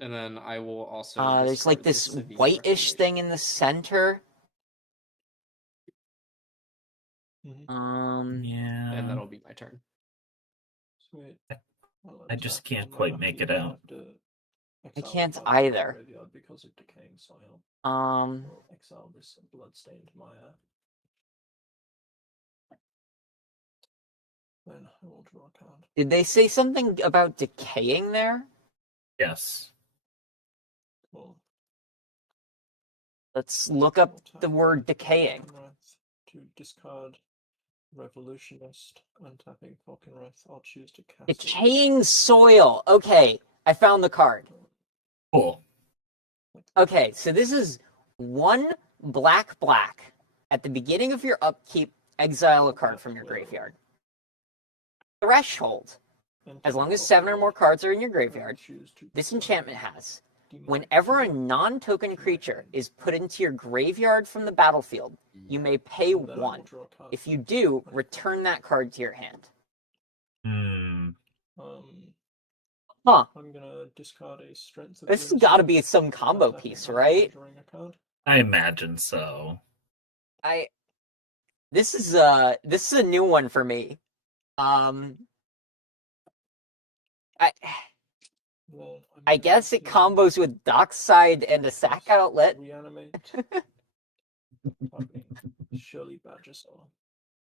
And then I will also. There's like this whitish thing in the center. Mm-hmm. Yeah. And that'll be my turn. Sweet. I just can't quite make it out. I can't either. Because of decaying soil. Um, Exile this bloodstained mire. Then I will draw a card. Did they say something about decaying there? Yes. Cool. Let's look up the word decaying. To discard Revolutionist, untapping Falconwraith, I'll choose to cast Decaying soil. Okay, I found the card. Cool. Okay, so this is 1 black. At the beginning of your upkeep, exile a card from your graveyard. Threshold. As long as 7 or more cards are in your graveyard, this enchantment has. Whenever a non-token creature is put into your graveyard from the battlefield, you may pay 1. If you do, return that card to your hand. Huh. I'm gonna discard a strength. This has got to be some combo piece, right? I imagine so. This is a new one for me. I guess it combos with Dockside and a sack outlet. Reanimate. Surely Badgersaur.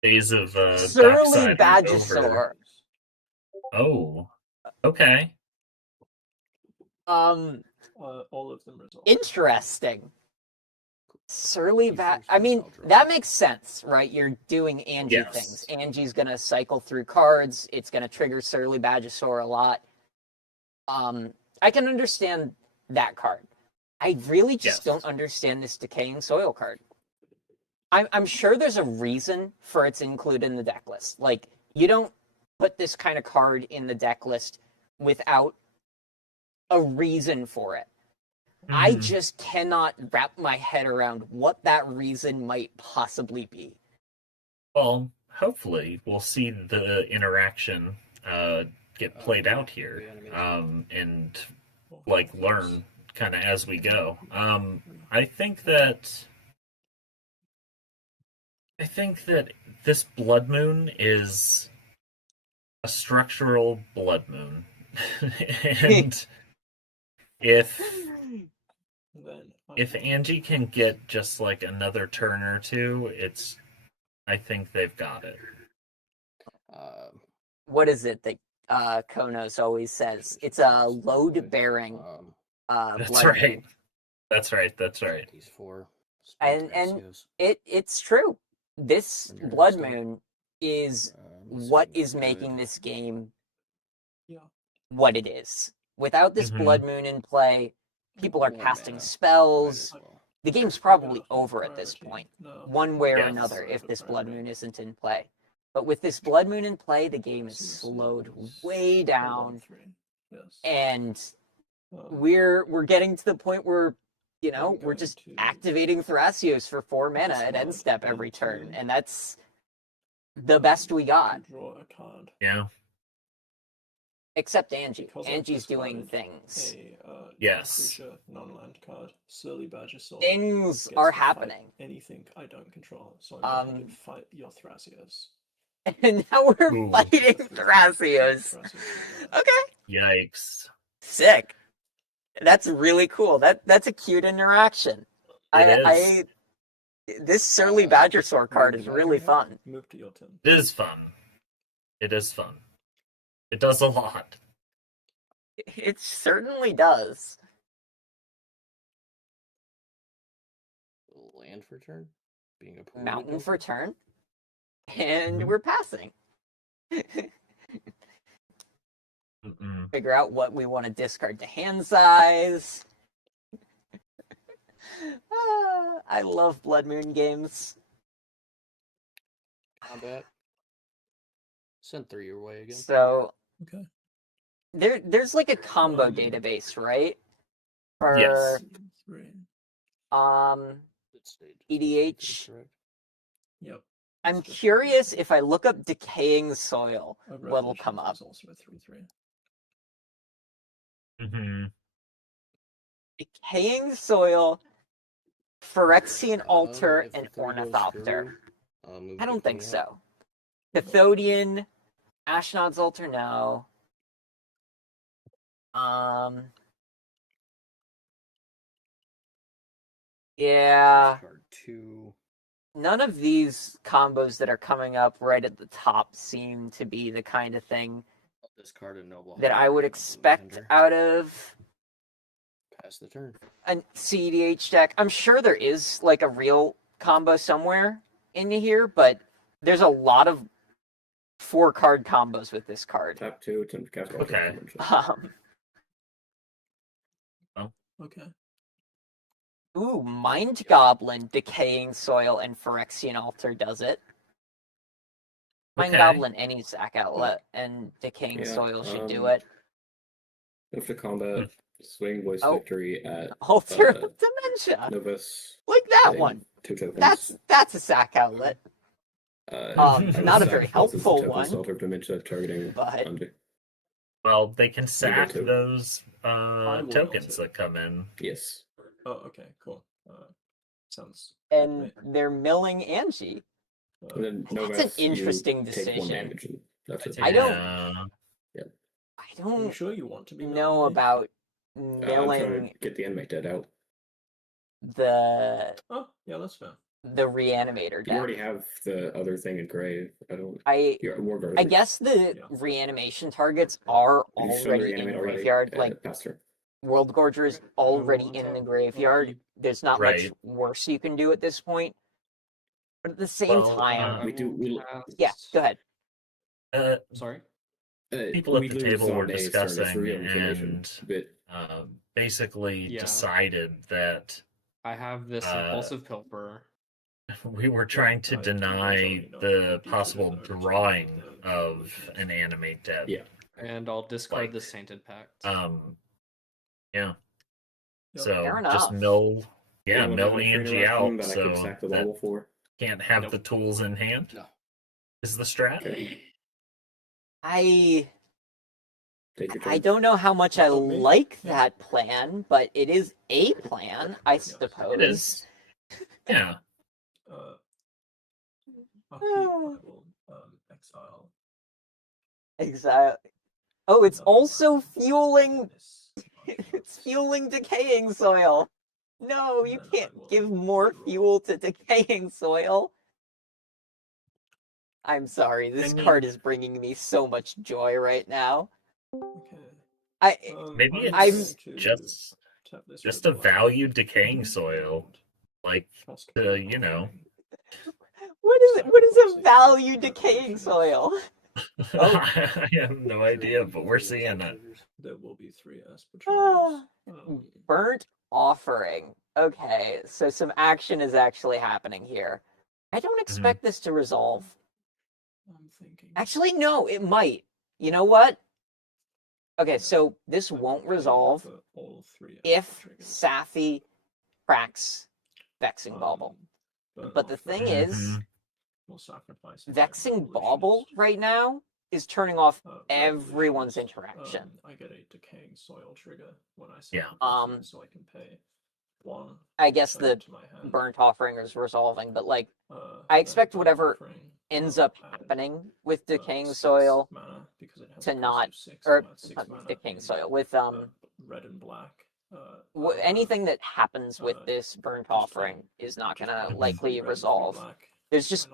Days of Surly Dockside are Badgersaur. over. Oh, okay. All of them resolve. Interesting. Surly I mean, that makes sense, right? You're doing Angie things. Angie's gonna cycle through cards. It's gonna trigger Surly Badgersaur a lot. I can understand that card. I really just don't understand this Decaying Soil card. I'm sure there's a reason for its included in the deck list. Like, you don't put this kind of card in the deck list without a reason for it. I just cannot wrap my head around what that reason might possibly be. Well, hopefully we'll see the interaction get played out here, and like learn kind of as we go. I think that this blood moon is a structural blood moon, and if Angie can get just like another turn or two, I think they've got it. What is it that Konos always says? It's a load-bearing That's blood right. moon. That's right. That's right. These 4. And it's true. This blood moon is what is making this game what it is. Without this blood moon in play, people are casting spells. The game's probably over at this point, one way or another, if this blood moon isn't in play. But with this blood moon in play, the game is slowed way down, and we're getting to the point where, you know, we're just activating Thrasios for 4 mana at end step every turn, and that's the best we got. Yeah. Except Angie. Angie's doing things. Yes. Non-land card. Surly Badgersaur. Things are happening. Anything I don't control, so I'm going to fight your Thrasios. And now we're fighting Thrasios. Okay. Yikes. Sick. That's really cool. That's a cute interaction. This Surly Badgersaur card is really fun. Move to your turn. It is fun. It is fun. It does a lot. It certainly does. Land for turn? Being a Mountain for turn? And we're passing. Figure out what we want to discard to hand size. I love Blood Moon games. Combat. Send 3 your way again. So, okay. There's like a combo database, right? For yes. EDH. Yep. I'm curious if I look up Decaying Soil, what'll come up. Also a 3/3. Decaying Soil, Phyrexian Altar, and Ornithopter. I don't think so. Cathodian, Ashnod's Altar, no. Yeah. Discard 2. None of these combos that are coming up right at the top seem to be the kind of thing Discard a Noble that I Hunter would and a expect Hunter. out of Pass the turn. a CEDH deck. I'm sure there is like a real combo somewhere in here, but there's a lot of 4-card combos with this card. Tap 2 to cast. Okay. Okay. Ooh, Mind Goblin, Decaying Soil, and Phyrexian Altar does it. Mind Okay. Goblin, any sack outlet, and Decaying Soil should do it. After combat, swing voice Oh. victory at Altar of Dementia. Novus. Like that getting one. 2 tokens. That's a sack outlet. Not a very helpful one. Altar of Dementia targeting but under. Well, they can sack too. those will tokens also. that come in. Yes. Oh, okay, cool. Sounds. and they're milling Angie. And then That's an interesting you take 1 decision. damage and that's it. I don't. Yeah. I don't. You sure you want to be know about I'm milling trying to get the enemy dead out. the Oh, yeah, that's fair. the reanimator You deck. already have the other thing in grave. I don't. I War I guess the reanimation targets are You should already in reanimate the already, graveyard. Like Pastor. World Gorger is already in the graveyard. There's not much Right. worse you can do at this point. But at the same Well, time, we do. yeah. Go ahead. Sorry. People at we the lose table were on A's turn, it's discussing real information, and but basically Yeah. decided that I have this impulsive pilfer. we were trying to deny the possible drawing of an animate dead. Yeah. And I'll discard the Sainted Pact. Yeah. Yep. So Fair just enough. mill Anyone have a Angie trainer out weapon that I so could sack the that bubble for? can't have the tools in hand. No. Is the strat? I Take your I turn. don't know how much I like that plan, but it is a plan, I suppose. It is. Yeah. I will exile. Exile. Oh, it's also fueling. It's fueling decaying soil. No, you can't give more fuel to decaying soil. I'm sorry, this card is bringing me so much joy right now. Maybe I'm it's just a value decaying soil. Like you know. What is it? What is a value decaying soil? I have no idea, but we're seeing it. There will be 3 Burnt offering. Okay, so some action is actually happening here. I don't expect this to resolve. I'm thinking. Actually, no, it might. You know what? Okay, so this won't resolve All 3 if Safi cracks Vexing Bauble. But the thing is, We'll sacrifice Vexing Bauble right now is turning off everyone's interaction. I get a decaying soil trigger when I Yeah. sacrifice it, so I can pay 1. I guess the to my hand. burnt offering is resolving, but like, I expect whatever ends up happening with decaying soil Mana because it has to a not, cost of 6, or so that's 6 not mana. decaying soil with Red and black. anything that happens with this burnt offering is not gonna likely resolve. There's just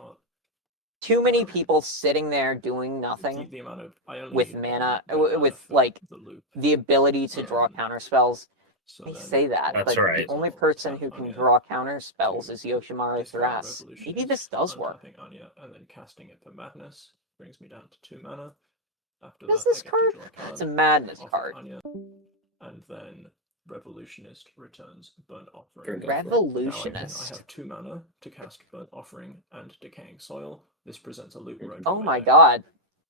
too many people sitting there doing nothing The amount of I only with need mana, one mana with for like the loop. the ability to draw counter spells. So I then say that, That's but right. the only person who can draw counter spells is Yoshimaru Thras. Maybe this does work. Untapping Anya and then casting it for madness brings me down to 2 mana. After What is that, this I get card? to draw a card. It's a madness off of card. Anya, and then Revolutionist returns Burnt Offering. Burnt Now Revolutionist. I have 2 mana to cast Burnt Offering and Decaying Soil. This presents a loop where I Oh draw my deck. god.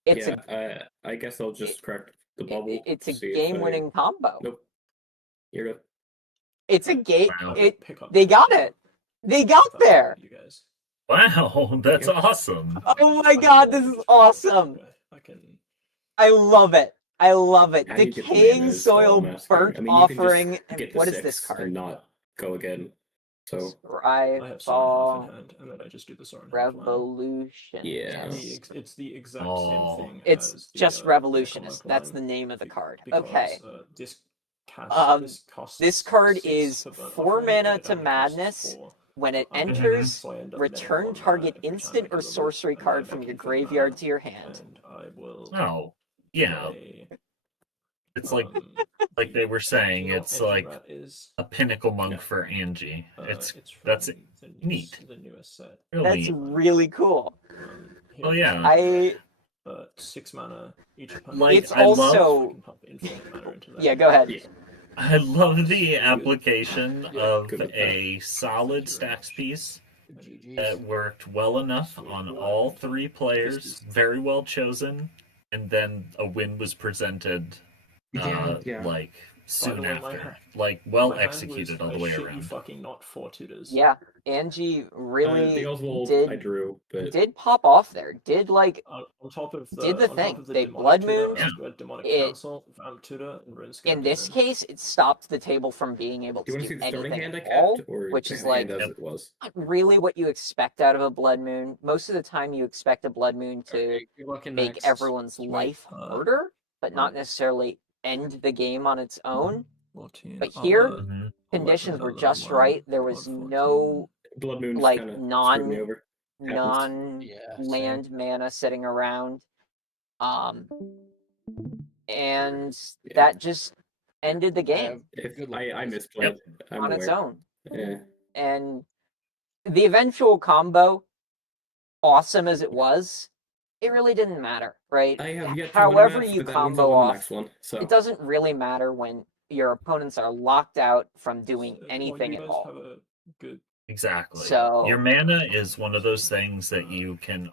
It's Yeah, I guess I'll just crack the bubble. it's a see if game-winning combo. Nope. You're good. It's a game. Wow. They got it. They got there. You guys. Wow, that's awesome. Oh my god, this is awesome. I can. I love it. I love it. How do you get the Decaying mana is all soil, I'm asking. burnt I mean, you can just offering. get And the what is 6 this card? and not go again. So I I have fall Soren half in hand, and then I just do the Soren Revolution. Yeah. It's the exact same thing It's as the just Revolutionist. That's the name of the card. Okay. This card is 4 mana to Madness. When it enters, return target instant or sorcery card from your graveyard to your hand. Oh, yeah. It's like they were saying, it's like a pinnacle monk for Angie. That's neat. The newest set. Real That's neat. really cool. Oh yeah. 6 mana each. Like, it's also. Yeah, go ahead. I love the application of a solid stacks piece that worked well enough on all 3 players, very well chosen, and then a win was presented like soon after. Like well executed all the way around. Fucking not 4 tutors. Yeah, Angie really the Oswald did, I drew, but did pop off there. Did like on top of did the on thing. top of the They demonic blood tutor, mooned. I also had demonic It, council, vamp tutor, and runescape in this demon. case, it stopped the table from being able Do you to want to do see the starting anything hand I at all, kept, or which the is like hand as it was? not really what you expect out of a blood moon. Most of the time, you expect a blood moon to make everyone's life harder, but not necessarily end the game on its own. 14. But here, I'll conditions let were her just know right. There was no Blood Moon like kind of screwed me over. non land mana sitting around. And that just ended the game. I misplayed. I'm on its aware. own. Yeah. And the eventual combo, awesome as it was, it really didn't matter, right? I have yet to win a However match, you but that means combo I'll win the off, next one, so. it doesn't really matter when your opponents are locked out from doing anything at all. Exactly. So your mana is one of those things that you can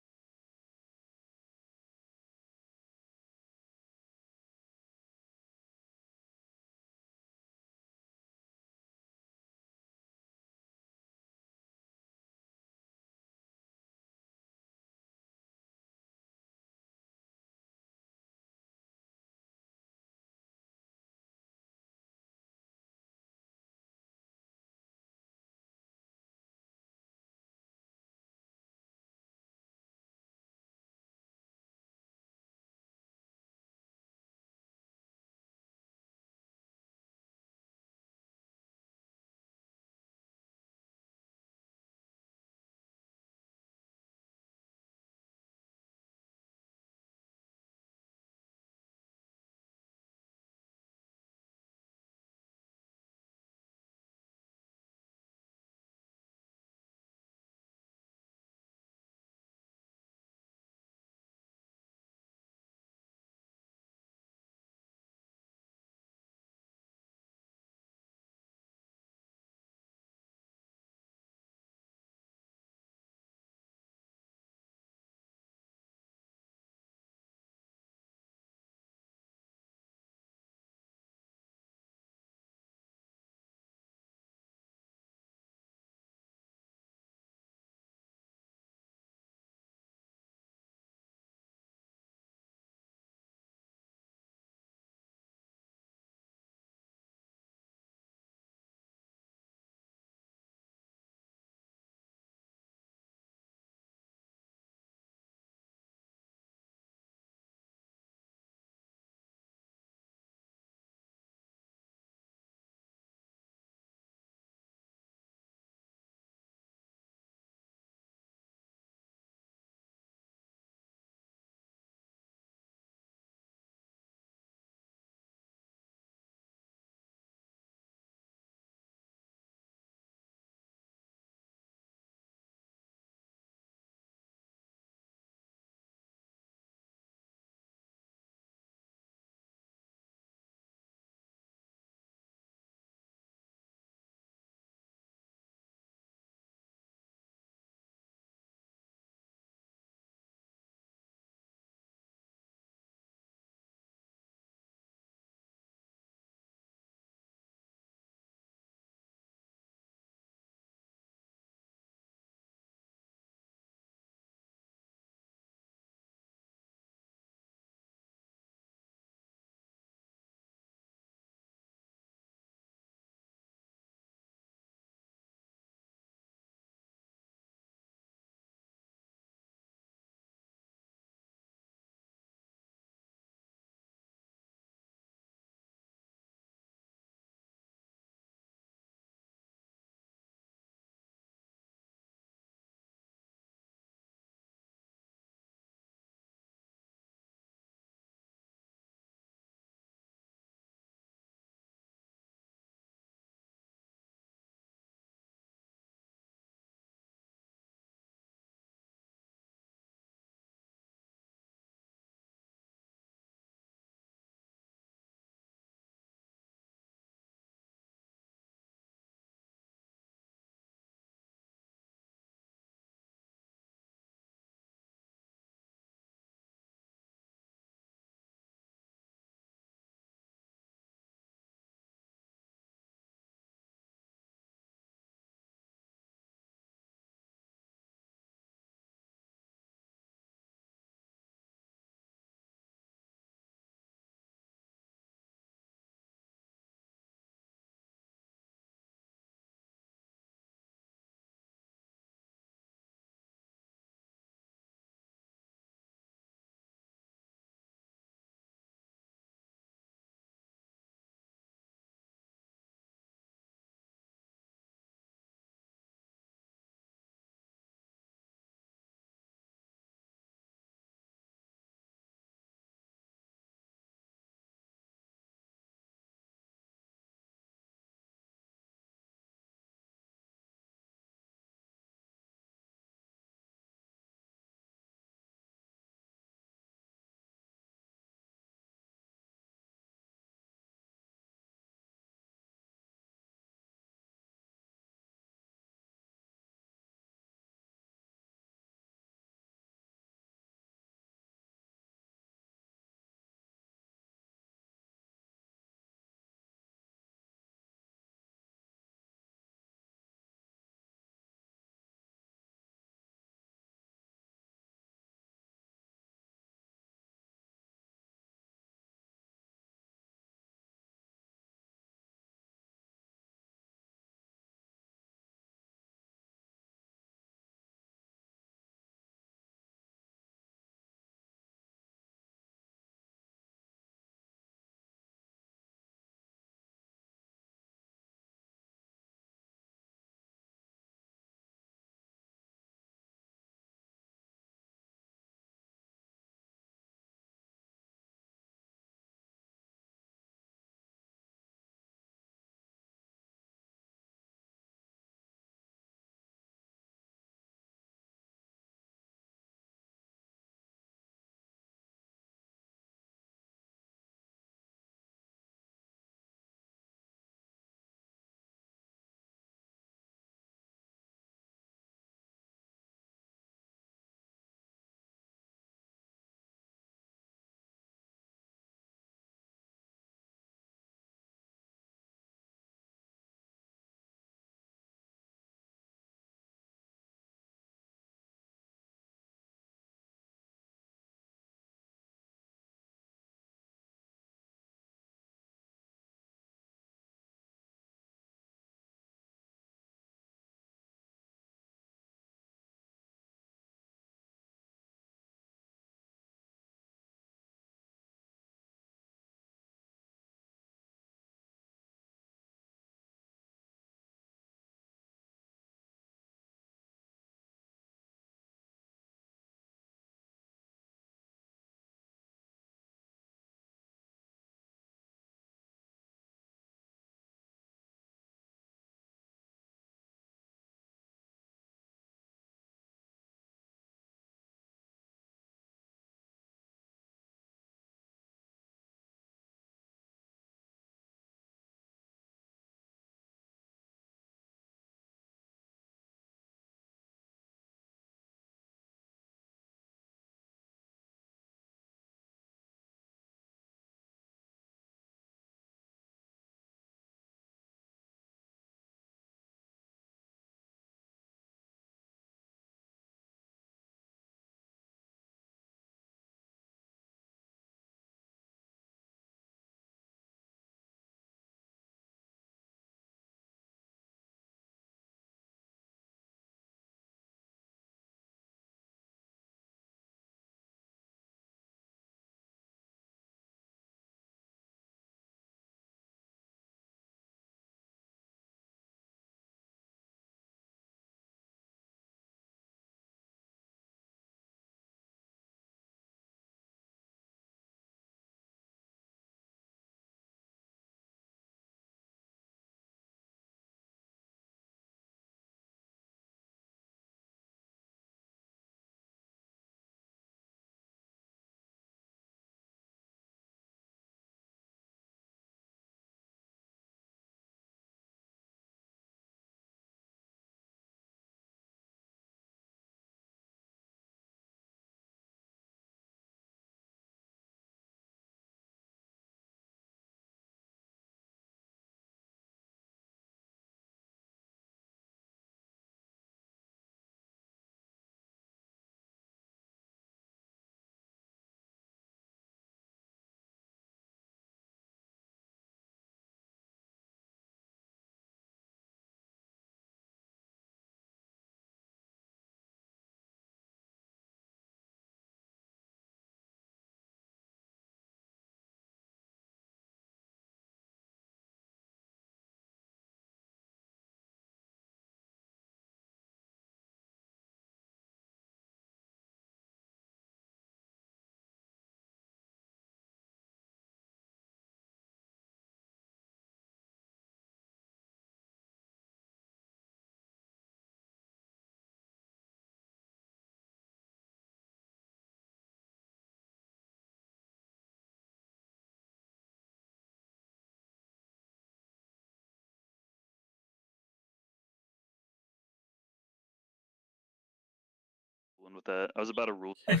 fun with that. I was about to rule. I'm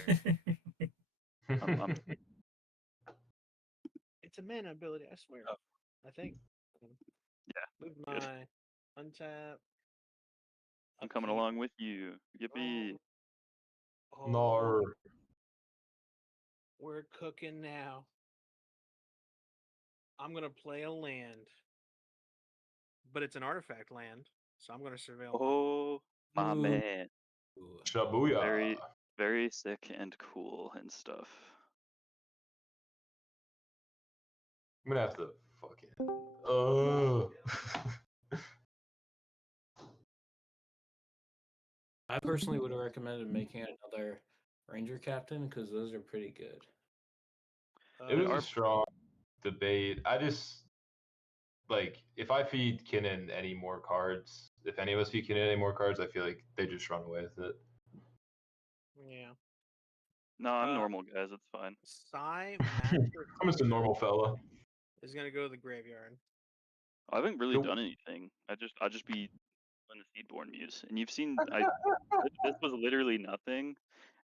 It's a mana ability, I swear. I think. Yeah. Move Good. my untap. I'm coming along with you. Yippee. Oh, we're cooking now. I'm gonna play a land, but it's an artifact land, so I'm gonna surveil. Oh, my man. Shabuya. Very, very sick and cool and stuff. I'm gonna have to fucking. Oh. I personally would have recommended making another Ranger Captain because those are pretty good. It was a strong debate. I just like if I feed Kinnan any more cards, if any of us feed Kinnan any more cards, I feel like they just run away with it. Yeah. No, I'm normal, guys. It's fine. Psy Master I'm just a normal fella. is gonna go to the graveyard. I haven't really done anything. I'll just be in the Seedborn Muse, and you've seen this was literally nothing,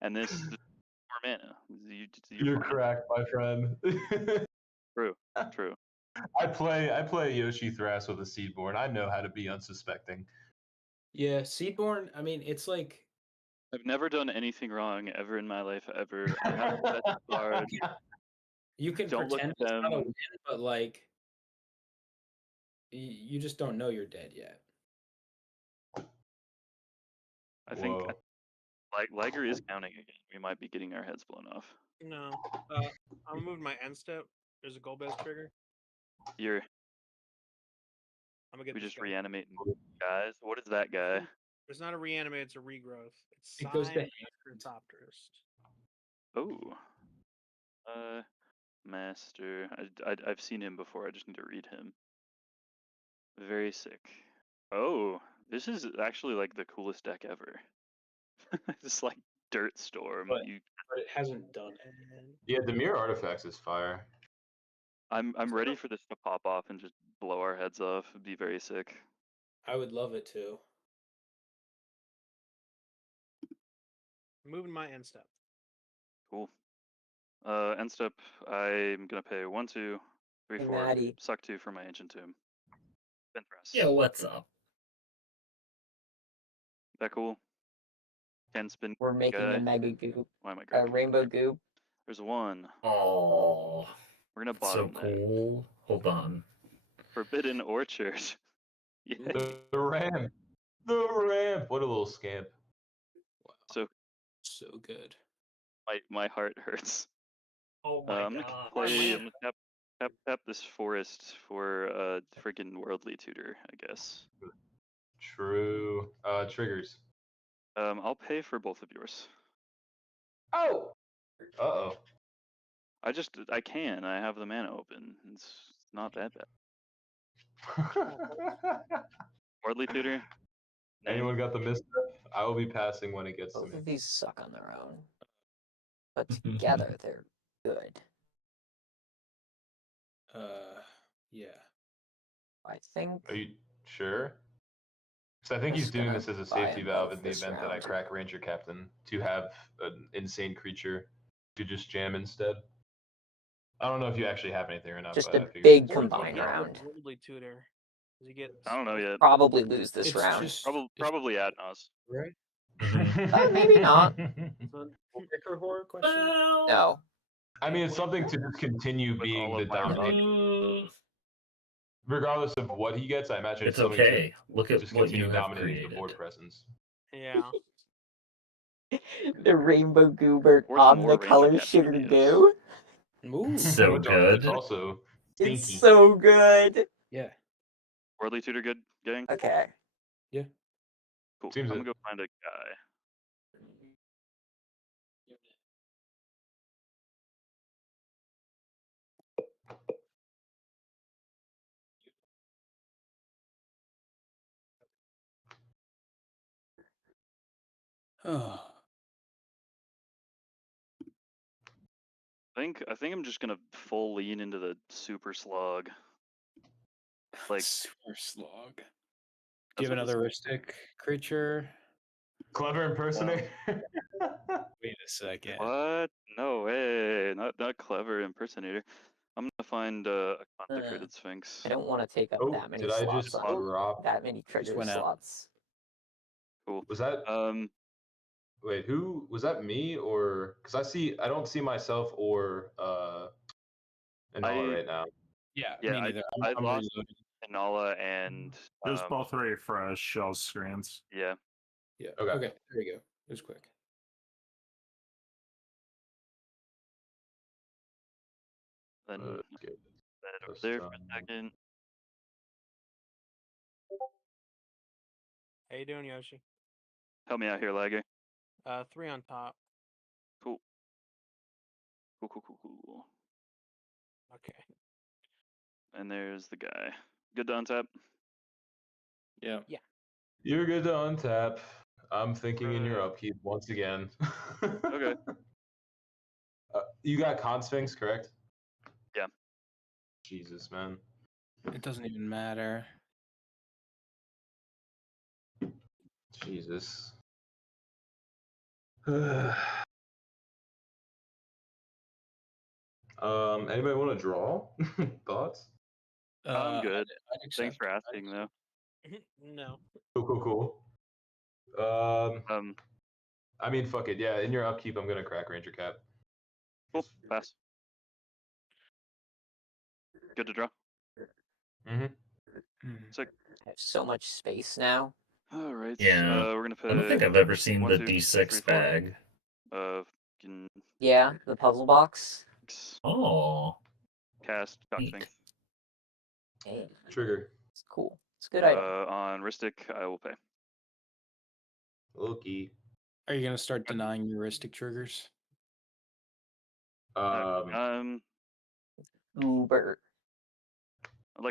and this is 4 mana. You're correct, my friend. True. True. I play Yoshi Thras with a Seedborn. I know how to be unsuspecting. Yeah, Seedborn. I mean, it's like I've never done anything wrong ever in my life ever. I haven't bet the card. you can Don't look pretend at it's not a them. win, but like you just don't know you're dead yet. I think like Liger is counting again. We might be getting our heads blown off. No. I'm moving my end step. There's a gold base trigger. You're I'm gonna get we this just guy. reanimating guys. What is that guy? It's not a reanimate, it's a regrowth. It's It goes to Topterist. Oh. Master. I've seen him before. I just need to read him. Very sick. Oh, this is actually like the coolest deck ever. It's like Dirt Storm. But it hasn't done it. Yeah, the Mirror Artifacts is fire. I'm ready for this to pop off and just blow our heads off. It'd be very sick. I would love it too. Moving my end step. Cool. End step, I'm gonna pay 1, 2, 3, Hey, 4. Maddie. Suck 2 for my Ancient Tomb. Benthras. Yeah, what's up? That cool? 10 spin. We're making guy. a mega goop. Why am I A grabbing? rainbow goop. There's 1. Oh, We're gonna so bottom that. cool. Hold on. Forbidden Orchard. Yeah. The ramp. The ramp. What a little scamp. So good. My heart hurts. Oh my I'm gonna tap this forest for freaking Worldly Tutor, I guess. True. Triggers. I'll pay for both of yours. Oh. Uh-oh. I can. I have the mana open. It's not that bad. Worldly Tutor. Anyone got the misstep? I will be passing when it gets to Both me. of these suck on their own, but together they're good. Yeah. I think. Are you sure? Because I think I'm he's just doing gonna this as a buy safety them valve both in the this event that I round. crack Ranger Captain to have an insane creature to just jam instead. I don't know if you actually have anything or not. Just but a I figured big it's combine worth it. round. Worldly Tutor. Does he get? I don't know yet. Probably lose this round. Probably Adnos. Right? Maybe not. Liquor horror question? No. I mean, it's something to just continue being the dominant. Regardless of what he gets, I imagine It's something okay. to Look at just what continue you have dominating the created. board presence. Yeah. The rainbow goober Or some more omnicolor Ranger sugar Captain goo. So Which good. is also It's stinky. so good. Yeah. Worldly Tutor good, gang? Okay. Yeah. Cool. Seems I'm it. gonna go find a guy. Oh. I think I'm just gonna full lean into the Super Slug. Like Super Slug. Do That's you have what another Ristic creature? Clever impersonator. Wait a second. What? No way. Not clever impersonator. I'm gonna find a consecrated sphinx. I don't want to take up Oh, that many did I slots just on drop? that many trigger went out. slots. Cool. Was that? Wait, who was that? Me or because I don't see myself or Inala right now. Yeah, Yeah, me neither. I I'm lost reloading. Inala and There's both very fresh shell screens. yeah. Yeah. Okay. Okay. There we go. It was quick. Then Good. that over Let's there for try. a second. How you doing, Yoshi? Help me out here, Lagger. 3 on top. Cool. Cool. Okay. And there's the guy. Good to untap. Yeah. Yeah. You're good to untap. I'm thinking in your upkeep once again. Okay. You got Con Sphinx, correct? Yeah. Jesus, man. It doesn't even matter. Jesus. Anybody want to draw? Thoughts? I'm good. I'd accept. Thanks for asking, though. No. Cool. I mean, fuck it. Yeah, in your upkeep, I'm gonna crack Ranger Cap. Cool. Pass. Good to draw. Sick. I have so much space now. All right. Yeah. We're gonna put. I don't think I've ever seen 1, the 2, D6 3, 4. bag. Yeah, the puzzle box. Oh. Cast Cocksphinx. Hey, Trigger. it's cool. It's a good item. On Ristic, I will pay. Okay. Are you gonna start denying heuristic triggers? Uber.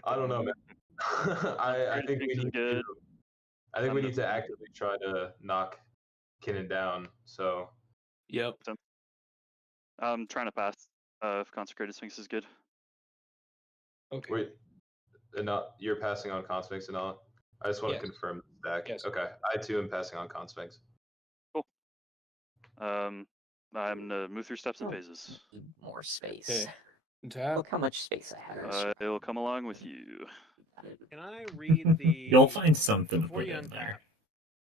I don't know, man. I think we need to. I think we need to actively try to knock Kinnan down. So. Yep. I'm trying to pass. If Consecrated Sphinx is good. Okay. Wait. Not you're passing on Con Sphinx and not. I just want to confirm the stack. Yes. Okay. I too am passing on Con Sphinx. Cool. I'm gonna move through steps and phases. More space. Okay. Tap. Look how much space I have. It'll come along with you. Can I read the? You'll find something to before put you in untap? there.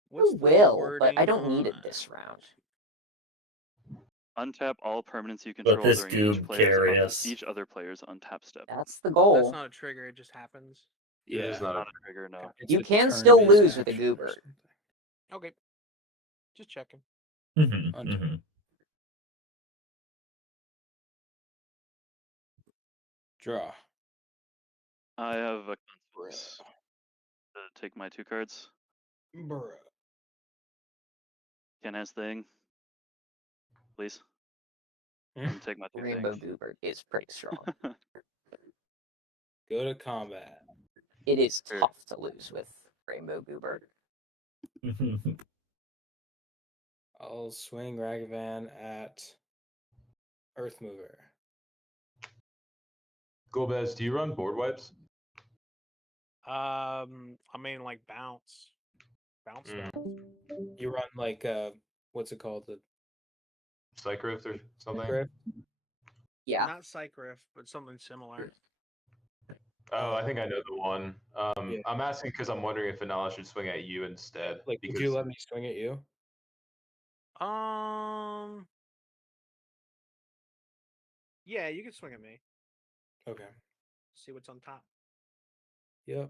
What's I the will, but I wording don't need it on- this round. Untap all permanents you Let control this during goob carry us. each other player's untap step. That's the goal. That's not a trigger. It just happens. It is not Not a trigger, no. You can still lose with a goober. Okay. Just checking. Draw. I have a Consecrated to take my 2 cards. Bruh. Ken has thing. Please. And take my 2 Rainbow things. Goober is pretty strong. Go to combat. It is tough to lose with Rainbow Goober. I'll swing Ragavan at Earth Mover. Golbez, do you run board wipes? I mean, like bounce spells. You run like what's it called? The Psychrift or something? Psychrift? Yeah. Not Psychrift, but something similar. Oh, I think I know the one. I'm asking because I'm wondering if Inala should swing at you instead. Like, because... would you let me swing at you? Yeah, you can swing at me. Okay. See what's on top. Yep.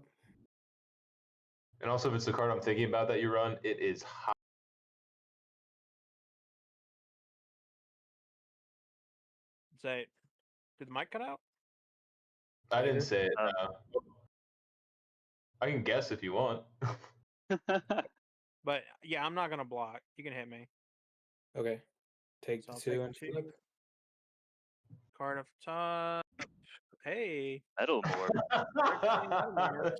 And also, if it's the card I'm thinking about that you run, it is high. Say, did the mic cut out? I didn't say it. I can guess if you want. But yeah, I'm not gonna block. You can hit me. Okay. Take So the I'll 2 take and the 2. flip. Card up top. Hey. Metalmorph. Metalmorph.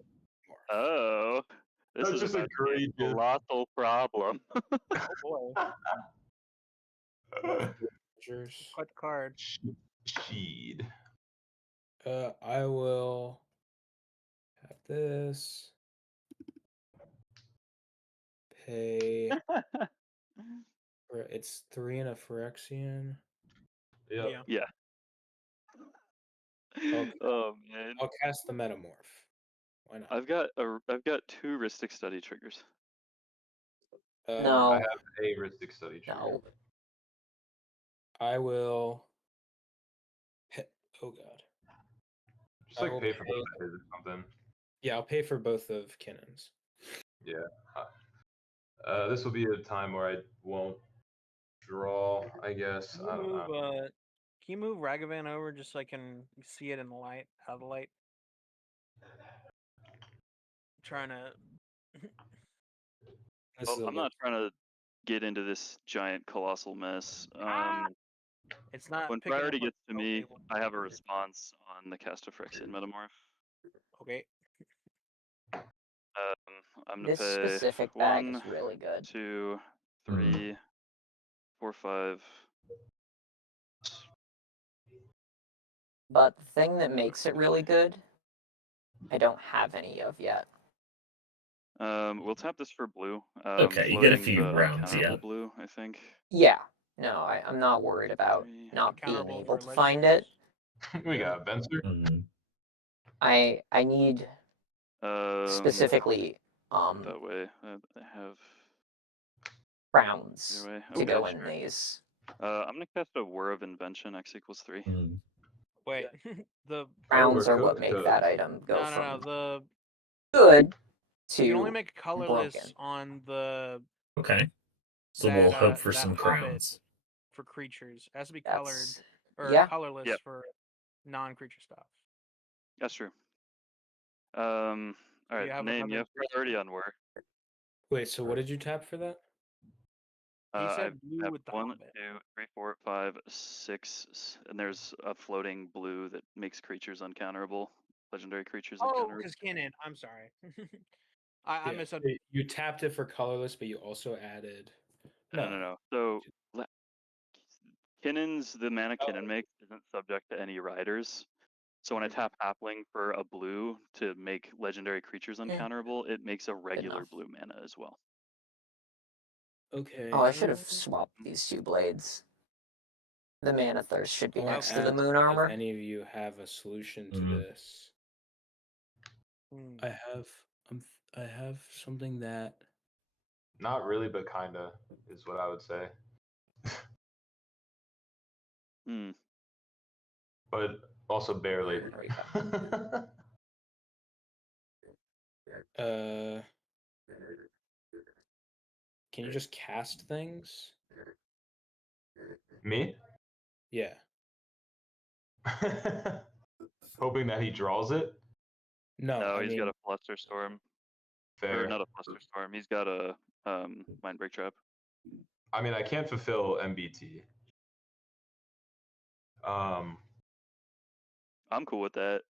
Oh. This That's is just about a to be great a colossal problem. Oh boy. What card? Sheed. I will have this. Pay It's 3 and a Phyrexian. Yeah. Yeah. Okay. Oh man. I'll cast the Metamorph. Why not? I've got 2 Rhystic Study triggers. No. I have a Rhystic Study trigger. No. I will. Oh god. Just like pay for both of his or something. Yeah, I'll pay for both of Kinnon's. Yeah. This will be a time where I won't draw, I guess. I don't know. Can you move Ragavan over just so I can see it in the light, out of the light? I'm trying to. Well, I'm not trying to get into this giant colossal mess. It's not. When picking up priority on gets to the me, table. I have a response on the cast of Phyrexian Metamorph. Okay. I'm gonna This pay specific bag 1, is really good. 2, 3, 4, 5. But the thing that makes it really good, I don't have any of yet. We'll tap this for blue. Okay, you get a Floating few the rounds, uncounterable yeah. blue, I think. Yeah. No, I'm not worried about not being Counterable able for to find it. We got Venser. I need specifically that way. I have rounds either way. to Okay, go in sure. these. I'm gonna cast a Whir of Invention. X equals 3. Wait, the Rounds are what make that item go no. from The good you can to only make colorless broken. on the Okay. So we'll hope for that some Hobbit crowns. for creatures. It has to be That's- colored or yeah. colorless Yep. for non-creature stuff. That's true. All right, have name. You another have priority on Whir. Wait, so what did you tap for that? You said I blue have with the 1, Hobbit. 2, 3, 4, 5, 6, and there's a floating blue that makes creatures uncounterable. Legendary creatures Oh, uncounterable. because Cannon. I'm sorry. I Yeah, misunderstood. You tapped it for colorless, but you also added. No. So, Kinnon's, the mana Kinnon makes isn't subject to any riders. So when I tap Halfling for a blue to make legendary creatures uncounterable, it makes a regular blue mana as well. Okay. Oh, I should have swapped these 2 blades. The Mana Thirst should be I wanna next to the ask Moon if Armor. any of you have a solution to this. I have something that. Not really, but kinda is what I would say. But also barely. Can you just cast things? Me? Yeah. Hoping that he draws it? No, he's got a Fluster Storm. Fair. Or not a Fluster Storm. He's got a Mind Break Trap. I mean, I can't fulfill MBT. I'm cool with that.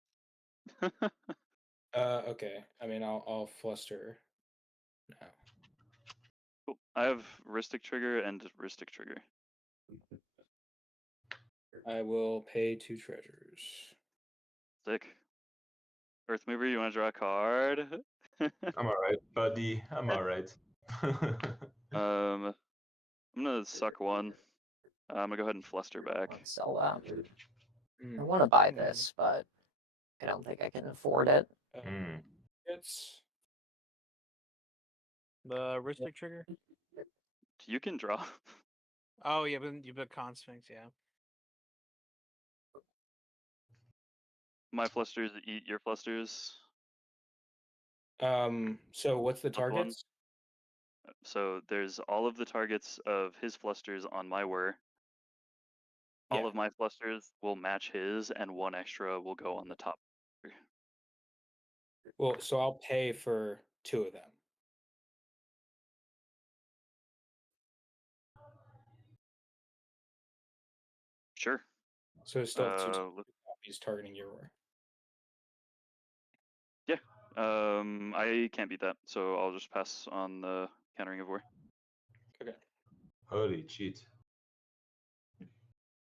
Okay. I mean, I'll fluster now. Cool. I have Rhystic Trigger and Rhystic Trigger. I will pay 2 treasures. Sick. Earth Mover, you want to draw a card? I'm alright, buddy. I'm alright. I'm gonna suck 1. I'm gonna go ahead and fluster back. So, I want to buy this, but I don't think I can afford it. It's The Rhystic trigger. You can draw. Oh yeah, but you put Consphinx, yeah. My flusters eat your flusters. So what's the Plus 1. targets? So there's all of the targets of his flusters on my Whir. All of my flusters will match his, and 1 extra will go on the top. Well, so I'll pay for 2 of them. Sure. So it's still 2 copies targeting your Whir. Yeah. I can't beat that, so I'll just pass on the countering of Whir. Okay. Holy cheat.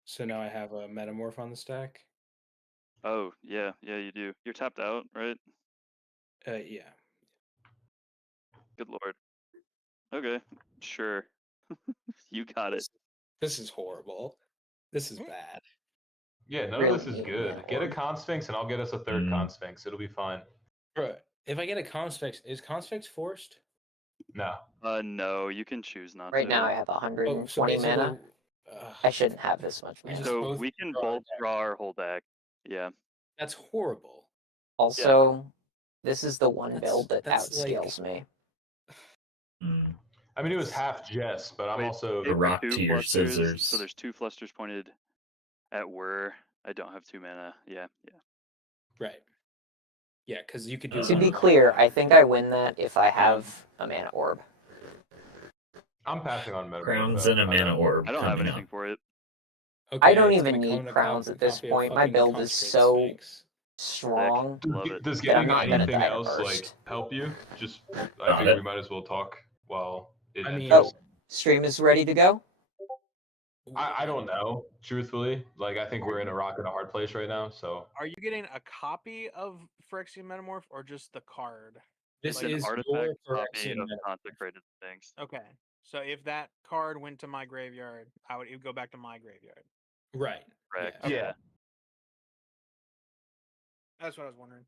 So now I have a Metamorph on the stack. Oh, yeah, you do. You're tapped out, right? Yeah. Good lord. Okay, sure. You got it. This is horrible. This is bad. Yeah, none of this is good. Get a Consphinx and I'll get us a third Consphinx. It'll be fine. Bro, if I get a Consphinx, is Consphinx forced? No. No, you can choose not to. Right now I have 120 mana. I shouldn't have this much mana. So we can both draw our whole deck. Yeah. That's horrible. Also, this is the one build that that's outscales me. I mean, it was half Jess, but I'm also It- rock two to your flusters, scissors. So there's 2 flusters pointed at where I don't have 2 mana. Yeah. Right. Yeah, because you could do. To be clear, I think I win that if I have a mana orb. I'm passing on Meta. Crowns and a mana orb. I don't have coming anything up. for it. I don't it's even gonna need come to crowns at this copy a point. My fucking build is Consecrated so Sphinx. strong Love it. Does that I'm getting not gonna anything die to else burst. like help you? Just I Got think it. we might as well talk while it I mean- enters. Oh, stream is ready to go? I don't know, truthfully. Like I think we're in a rock and a hard place right now. So Are you getting a copy of Phyrexian Metamorph or just the card? This It's an is artifact your copy Phyrexian of Metamorph. Consecrated Sphinx. Okay. So if that card went to my graveyard, it would go back to my graveyard. Right. Correct. Okay. yeah, That's what I was wondering.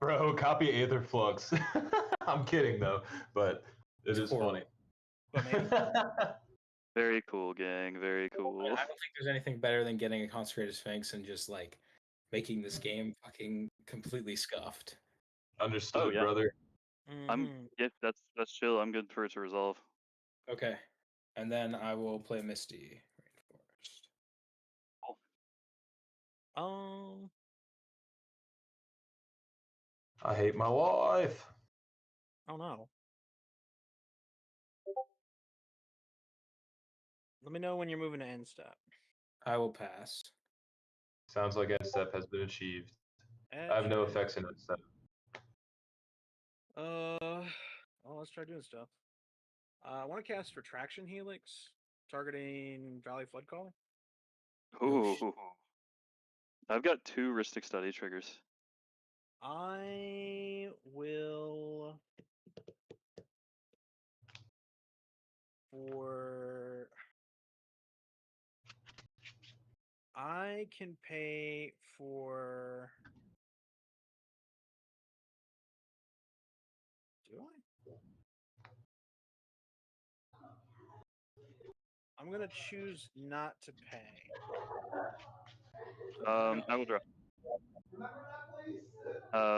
bro, copy Aether Flux. I'm kidding though, but it is funny. But maybe. Very cool, gang. Very cool. I don't think there's anything better than getting a Consecrated Sphinx and just like making this game fucking completely scuffed. Understood, yeah. brother. Yeah, that's chill. I'm good for it to resolve. Okay. And then I will play Misty Rainforest. I hate my life. Oh no. Let me know when you're moving to end step. I will pass. Sounds like end step has been achieved. I have no effects in end step. Let's try doing stuff. I want to cast Retraction Helix, targeting Valley Flood Caller. Ooh. I've got 2 Rhystic Study triggers. I will I can pay for. Do I? I'm gonna choose not to pay. I will draw.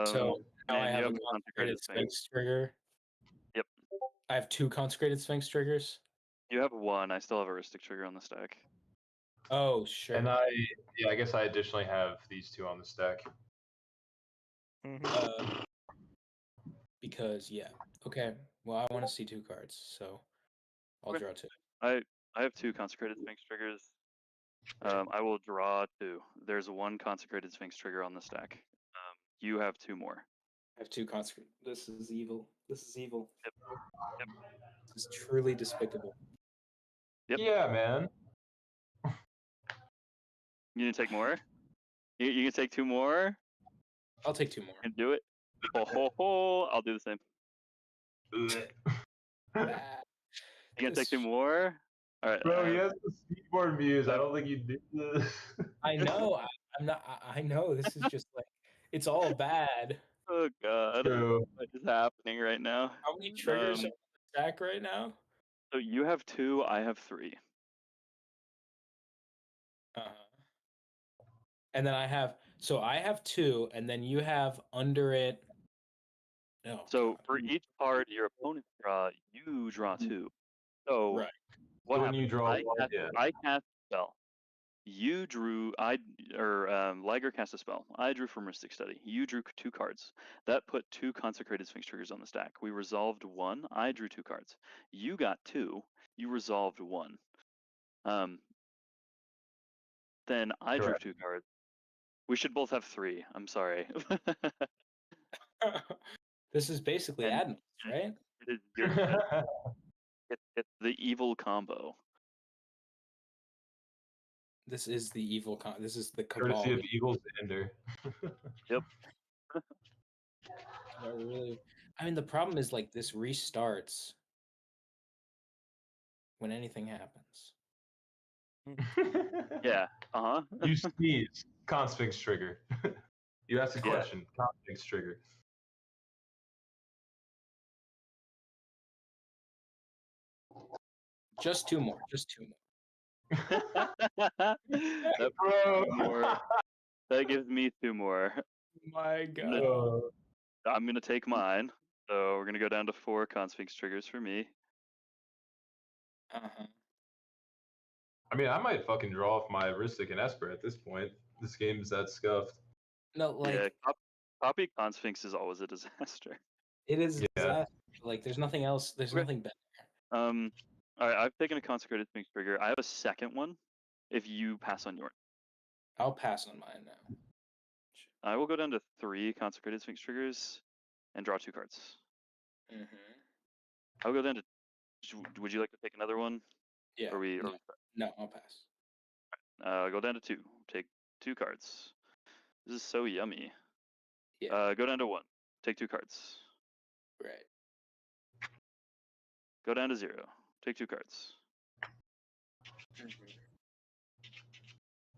So now I and have you a have a Consecrated Sphinx trigger. Yep. I have 2 Consecrated Sphinx triggers. You have 1. I still have a Rhystic trigger on the stack. Oh, sure. And I guess I additionally have these 2 on the stack. Because okay. Well, I want to see 2 cards, so I'll draw 2. I have 2 Consecrated Sphinx triggers. I will draw 2. There's 1 Consecrated Sphinx trigger on the stack. You have 2 more. I have 2 Consecrated. This is evil. This is evil. Yep. This is truly despicable. Yep. Yeah, man. You gonna take more? You can take 2 more? I'll take 2 more. And do it. I'll do the same. You gonna take 2 more? All right. Bro, he has the Speedboard Muse. I don't think you do this. I know. I'm not. I know. This is just like it's all bad. Oh god. True. What is happening right now? How many triggers are on the stack right now? So you have 2, I have 3. And then I have 2, and then you have under it. No. So for each card your opponents draw, you draw 2. So Right. what So when happens? you draw I one, cast, yeah. I cast a spell. You drew Liger cast a spell. I drew from Mystic Study. You drew 2 cards. That put 2 Consecrated Sphinx triggers on the stack. We resolved 1. I drew 2 cards. You got 2. You resolved 1. Then I drew Correct. 2 cards. We should both have 3. I'm sorry. This is basically Adams, right? It is your, it's the evil combo. This is the evil. This is the cabal. Courtesy of Eagles Ender. Yep. Really. I mean, the problem is like this restarts. when anything happens. Yeah. You sneeze. Consphinx trigger. You ask a Yeah. question. Consphinx trigger. Just two more. Just two more. That more. That gives me 2 more. My God. I'm gonna take mine. So we're gonna go down to 4 Consphinx triggers for me. I mean, I might fucking draw off my Ristic and Esper at this point. This game's that scuffed. No, like Yeah, copy Consphinx is always a disaster. it is. Yeah. Disaster. Like there's nothing else. There's nothing better. All right, I've taken a Consecrated Sphinx trigger. I have a second one. If you pass on yours, I'll pass on mine now. I will go down to 3 Consecrated Sphinx triggers and draw 2 cards. I'll go down to. Would you like to take another one? Yeah. Or we? No, I'll pass. I'll go down to 2. Take 2 cards. This is so yummy. Yeah. Go down to 1. Take 2 cards. Right. Go down to 0. Take 2 cards.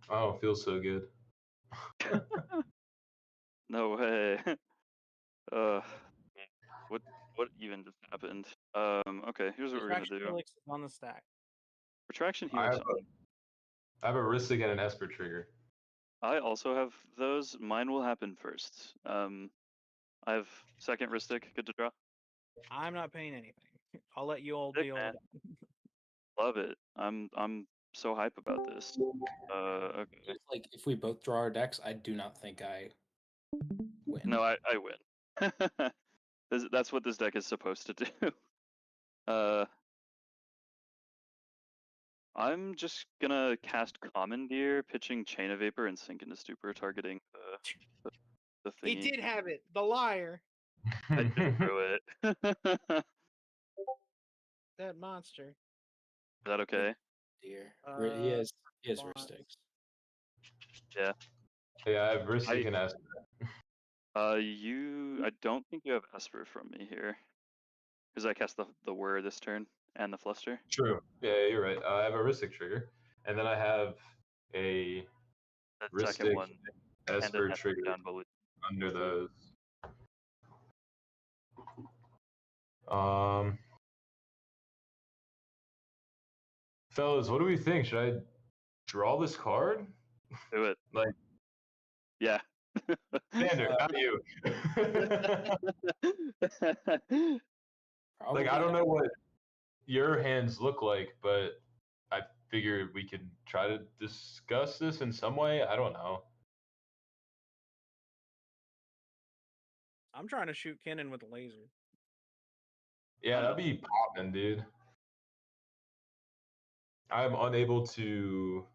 Oh, it feels so good. No way. What even just happened? Okay, here's what we're gonna Retraction do. Helix is on the stack. Retraction I Helix. have a Ristic and an Esper trigger. I also have those. Mine will happen first. I have second Ristic. Good to draw. I'm not paying anything. I'll let you all Sick, deal man. with it. Love it. I'm so hype about this. Okay. Like if we both draw our decks, I do not think I win. No, I win. That's what this deck is supposed to do. I'm just gonna cast Commandeer, pitching Chain of Vapor, and Sink into Stupor, targeting the He thingy. did have it. The liar. I just threw it. Is That monster. that okay? Dear. He has Ristics. Yeah. Yeah, I have Ristic and Esper. I don't think you have Esper from me here, because I cast the Whir this turn and the Fluster. True. Yeah, you're right. I have a Ristic trigger, and then I have a That Ristic second one and Esper an Esper trigger down below. under those. Fellas, what do we think? Should I draw this card? Do it. Like, yeah. Xander, not you. Like, I don't know what your hands look like, but I figure we could try to discuss this in some way. I don't know. I'm trying to shoot Kennen with a laser. Yeah, that'd be popping, dude. I'm unable to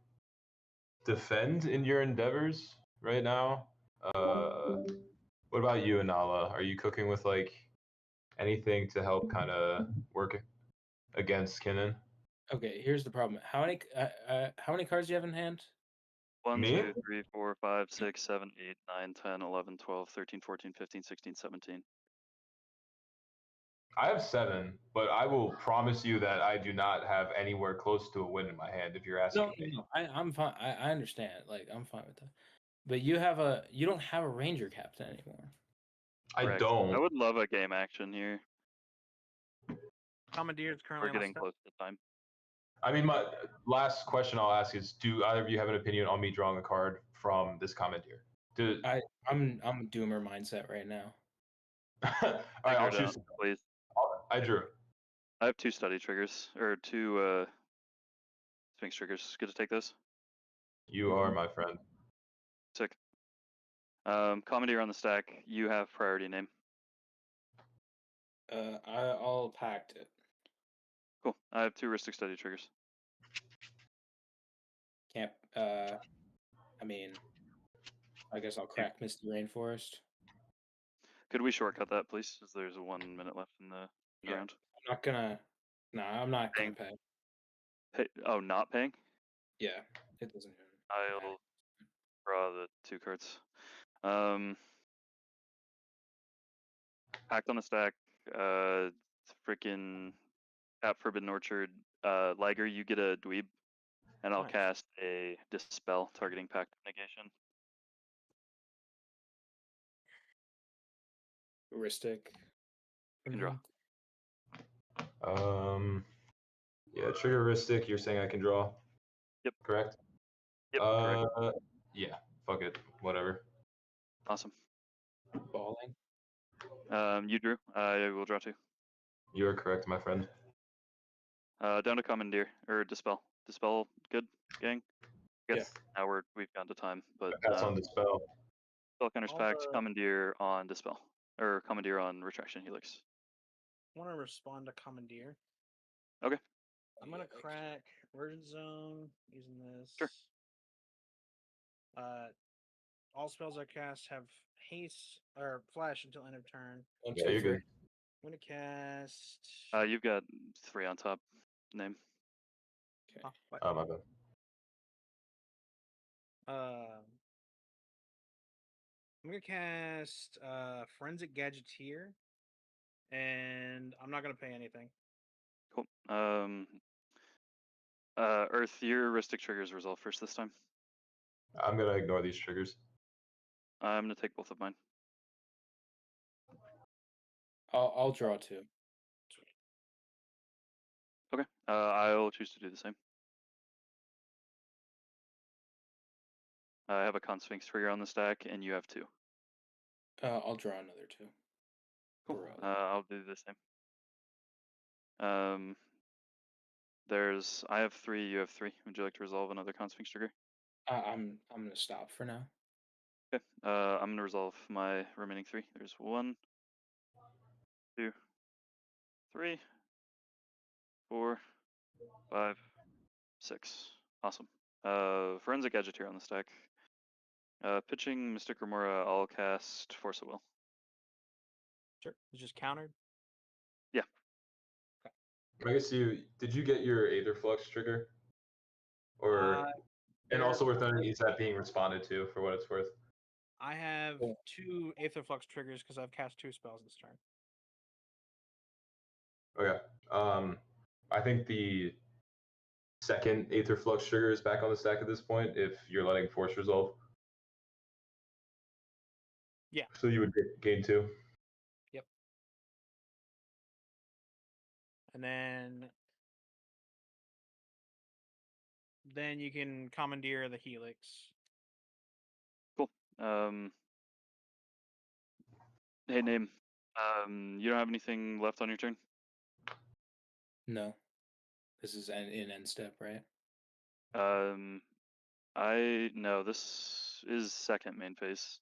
defend in your endeavors right now. What about you, Anala? Are you cooking with like anything to help kind of work against Kinnan? Okay, here's the problem. How many cards do you have in hand? 1, Me? 2, 3, 4, 5, 6, 7, 8, 9, 10, 11, 12, 13, 14, 15, 16, 17. I have 7, but I will promise you that I do not have anywhere close to a win in my hand if you're asking me. No, I'm fine. I understand. Like I'm fine with that. But you don't have a Ranger captain anymore. I Correct. don't. I would love a game action here. Commandeer is currently We're getting on the close to time. I mean, my last question I'll ask is: do either of you have an opinion on me drawing a card from this commandeer? I'm Doomer mindset right now. All right, I'll choose. Please. I drew. I have 2 study triggers, or 2 Sphinx triggers. Good to take this. You are my friend. Sick. Commandeer on the stack. You have priority name. I'll pact it. Cool. I have 2 Ristic study triggers. Can't. I mean, I guess I'll crack Misty Rainforest. Could we shortcut that, please? As there's 1 minute left in the round. I'm not gonna. No, I'm not gonna pay. Oh, not paying? Yeah, it doesn't. I'll draw the 2 cards. Pact on the stack. Freaking Tap Forbidden Orchard. Liger, you get a dweeb, and I'll Nice. cast a dispel targeting pact negation. Heuristic. You can draw. Yeah, trigger heuristic. You're saying I can draw. Yep. Correct. Yep. Correct. Yeah. Fuck it. Whatever. Awesome. Balling. You drew. I will draw 2. You are correct, my friend. Down to commandeer or dispel. Dispel, good, gang. I guess Yeah. now we've gone to time, but That's on dispel. Spell counters I'll, pact, commandeer on dispel, or commandeer on retraction helix. I want to respond to commandeer. Okay. I'm gonna crack Virgin Zone using this. Sure. All spells I cast have haste or flash until end of turn. Yeah, you're good. I'm gonna cast. You've got 3 on top. Name. Oh, what? Oh, my bad. I'm gonna cast Forensic Gadgeteer, and I'm not gonna pay anything. Cool. Earth, your heuristic triggers resolve first this time. I'm gonna ignore these triggers. I'm gonna take both of mine. I'll draw 2. Okay. I'll choose to do the same. I have a Consphinx trigger on the stack, and you have 2. I'll draw another 2. Cool. I'll do the same. I have 3. You have 3. Would you like to resolve another Consphinx trigger? I'm gonna stop for now. Okay. I'm gonna resolve my remaining 3. There's 1, 2, 3, 4, 5, 6. Awesome. Forensic Agitator on the stack. Pitching Mystic Remora, I'll cast Force of Will. Sure. It's just countered. Yeah. I guess did you get your Aether Flux trigger? Or and also worth noting is that being responded to for what it's worth. I have 2 Aetherflux triggers because I've cast 2 spells this turn. Okay. I think the second Aether Flux trigger is back on the stack at this point if you're letting Force resolve. Yeah. So you would gain 2. Yep. And then you can commandeer the helix. Cool. Hey, name. You don't have anything left on your turn? No. This is in end step, right? No, this is second main phase.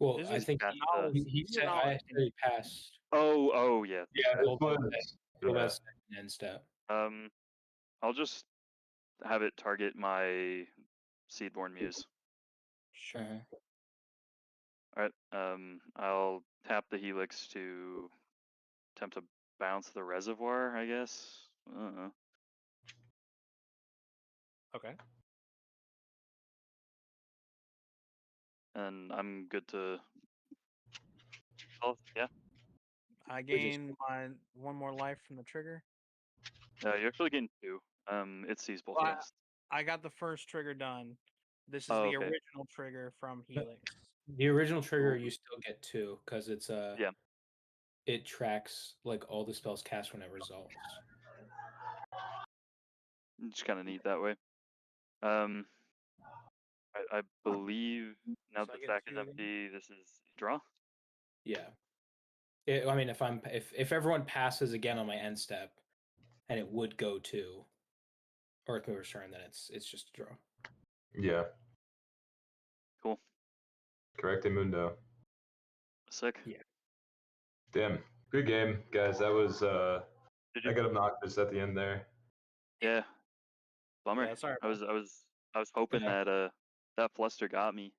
Well, This I is think he said I actually passed. Oh, yeah. Yeah, Hold that second end step. I'll just have it target my Seedborn Muse. Sure. All right. I'll tap the helix to attempt to bounce the reservoir, I guess. Okay. And I'm good to. Oh, yeah. I gain my 1 more life from the trigger. You actually gain 2. It sees both of us. I got the first trigger done. This is Oh, the okay. original trigger from Helix. The original trigger you still get 2 because it's yeah. It tracks like all the spells cast when it resolves. Just kind of neat that way. I believe now So the I get stack 2 is empty. This is draw. Yeah. I mean, if everyone passes again on my end step, and it would go to Earth Mover's turn, then it's just a draw. Yeah. Cool. Correct, Mundo. Sick. Yeah. Damn. Good game, guys. That was I got obnoxious at the end there. Yeah. Bummer. Yeah, sorry. I was hoping that that fluster got me.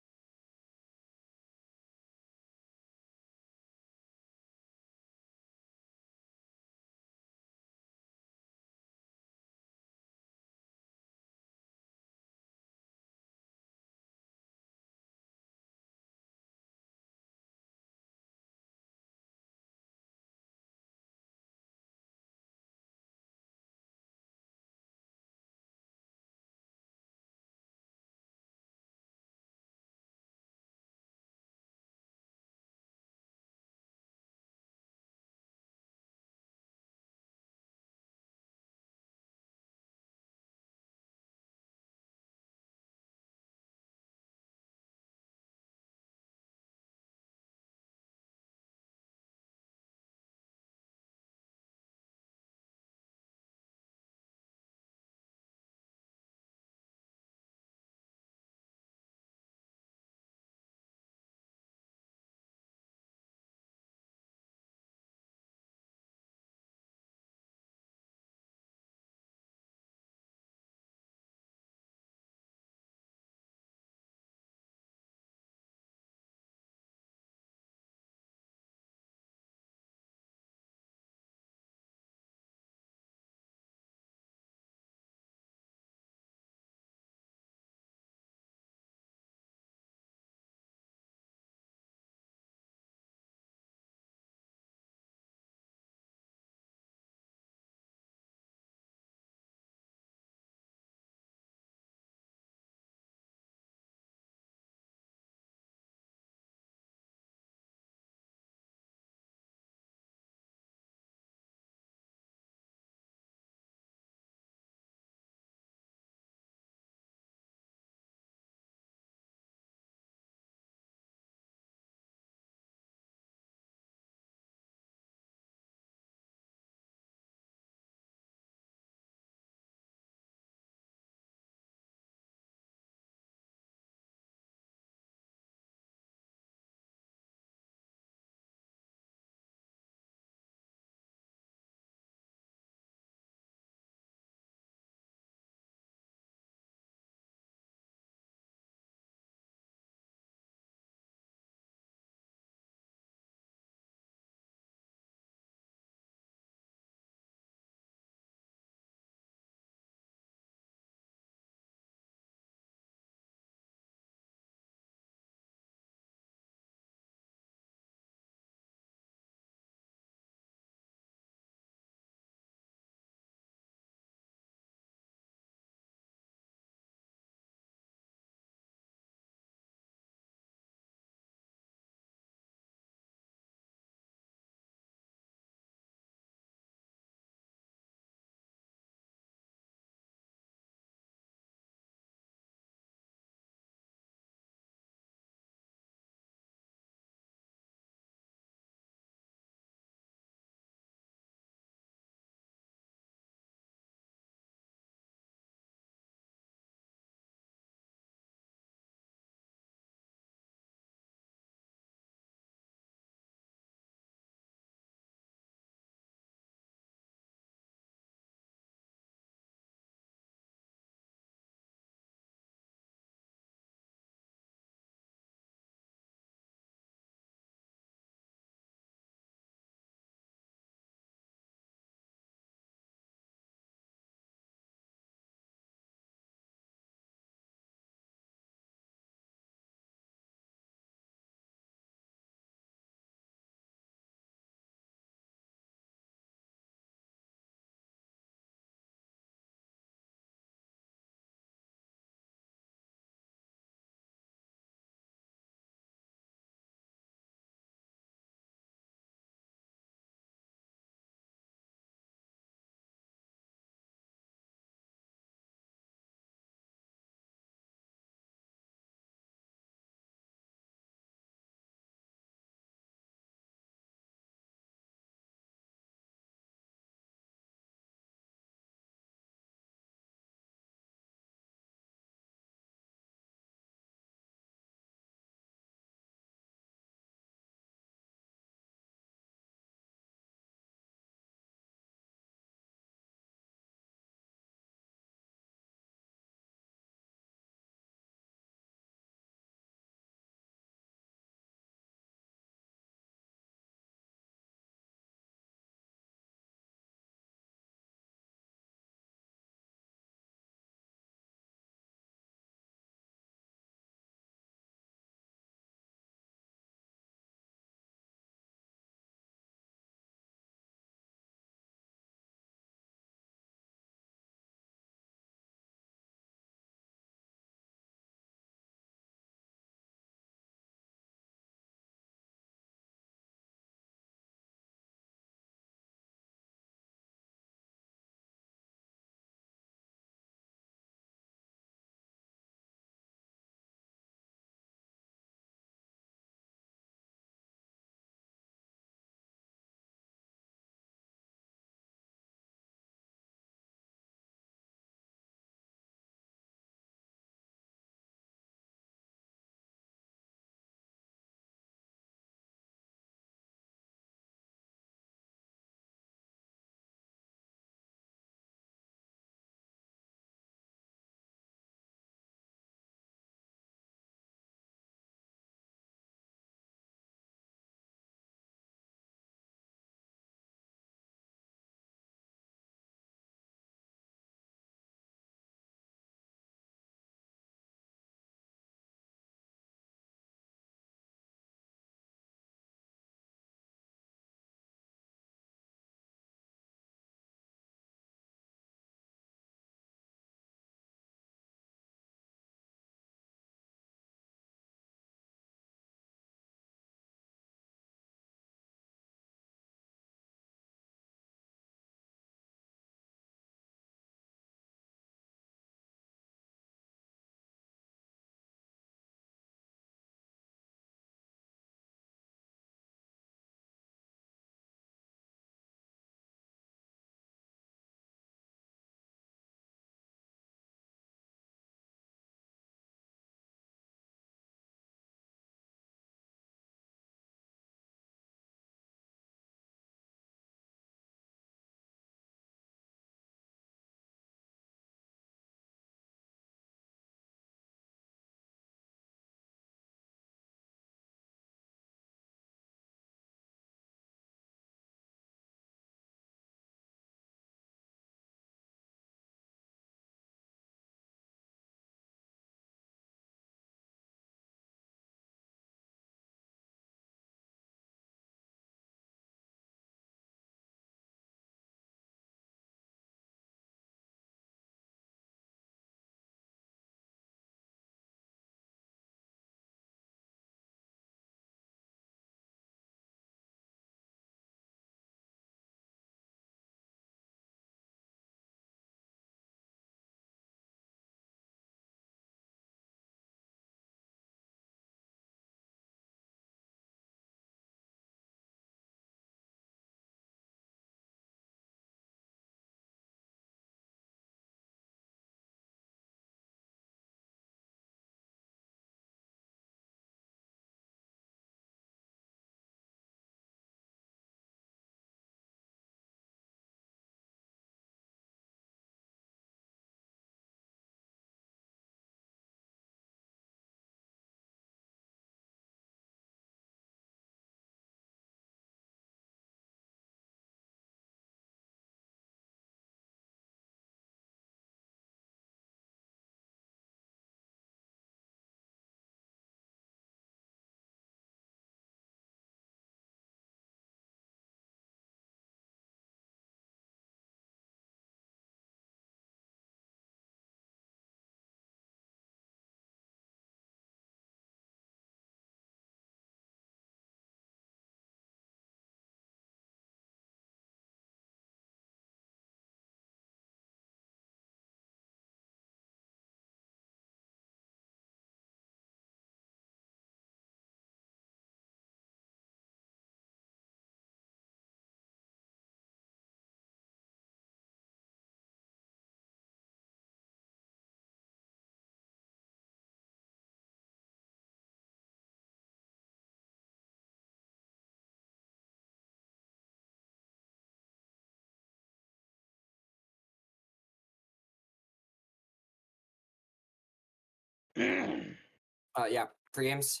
Yeah, pre-games.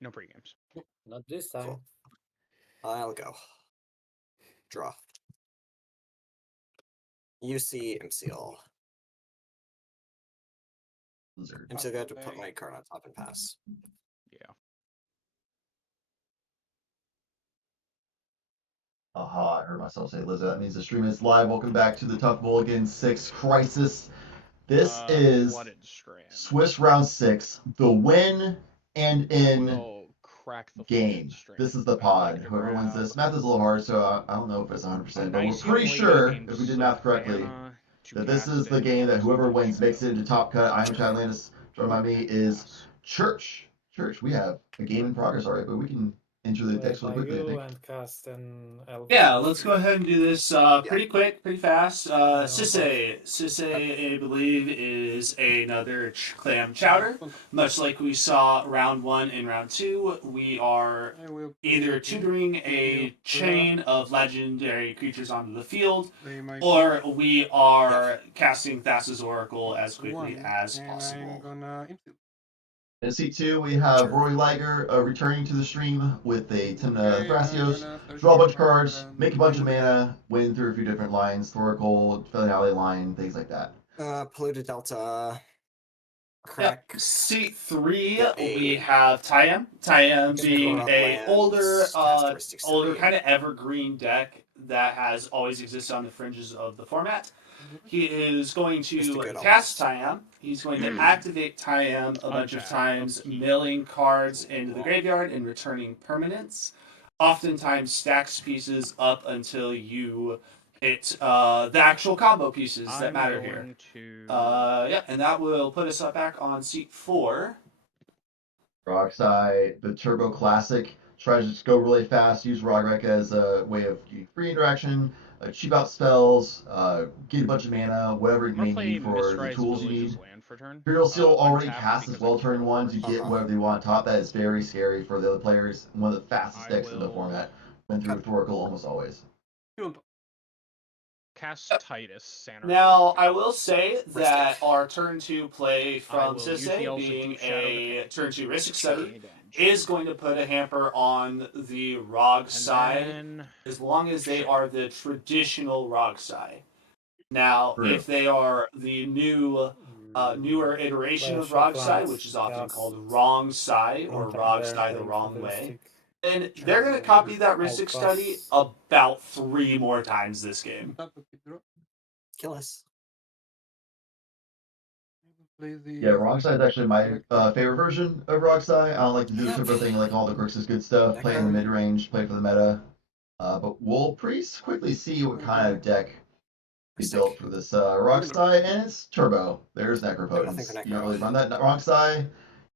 No pre-games. Not this time. Cool. I'll go. Draw. UC MCL. I'm still going to put my card on top and pass. Yeah. Aha, I heard myself say Lizzo. That means the stream is live. Welcome back to the Tough Mulligan 6 Crisis. This is Swiss Round 6, the win and in game. This is the pod. Whoever wins this, math is a little hard, so I don't know if it's 100%, but we're pretty sure, if we did math correctly, that this is the game that whoever wins makes it into Top Cut. I'm Chad Landis. Joined by me is Church. Church, we have a game in progress already, but we can enter the text really quickly, I think. And cast an Yeah, let's go ahead and do this pretty quick, pretty fast. Sisse, I believe, is another clam chowder. Much like we saw round 1 and round 2, we are either tutoring a chain of legendary creatures onto the field, or we are casting Thassa's Oracle as quickly as possible. In seat 2, we have Rory Liger returning to the stream with a 10 Thrasios, draw a bunch of cards, make a bunch of mana, win through a few different lines, Thoracle, Finale line, things like that. Polluted Delta. Yep. Seat 3, we have Tayam. Tayam being a older kind of evergreen deck that has always existed on the fringes of the format. He is going to cast Tayam. He's going to activate Tayam a bunch of times, milling cards into the graveyard and returning permanents. Oftentimes stacks pieces up until you hit the actual combo pieces that matter here. Yeah, and that will put us back on seat 4. Roxai, the Turbo Classic, tries to just go really fast, use Rogrek as a way of free interaction, cheap out spells, get a bunch of mana, whatever you may need for the tools you need. Imperial Seal already cast as well turn 1 to get whatever they want on top. That is very scary for the other players. One of the fastest decks in the format. Went through Thoracle almost always. Cast Titus. Now, I will say that our turn 2 play from Sisse, being a turn 2 Ristic Study, is going to put a hamper on the Rogsai, as long as they are the traditional Rogsai. Now, if they are the newer iteration of Rogsai, which is often called Wrong Sai or Rogsai the Wrong Way, and they're going to copy that Ristic Study about 3 more times this game. Kill us. Yeah, Rogsai is actually my favorite version of Rogsai. I don't like to do the turbo thing, like all the quirks is good stuff, play in the mid-range, play for the meta. But we'll pretty quickly see what kind of deck we built for this Rogsai, and it's turbo. There's Necropotence. You don't really run that Rogsai.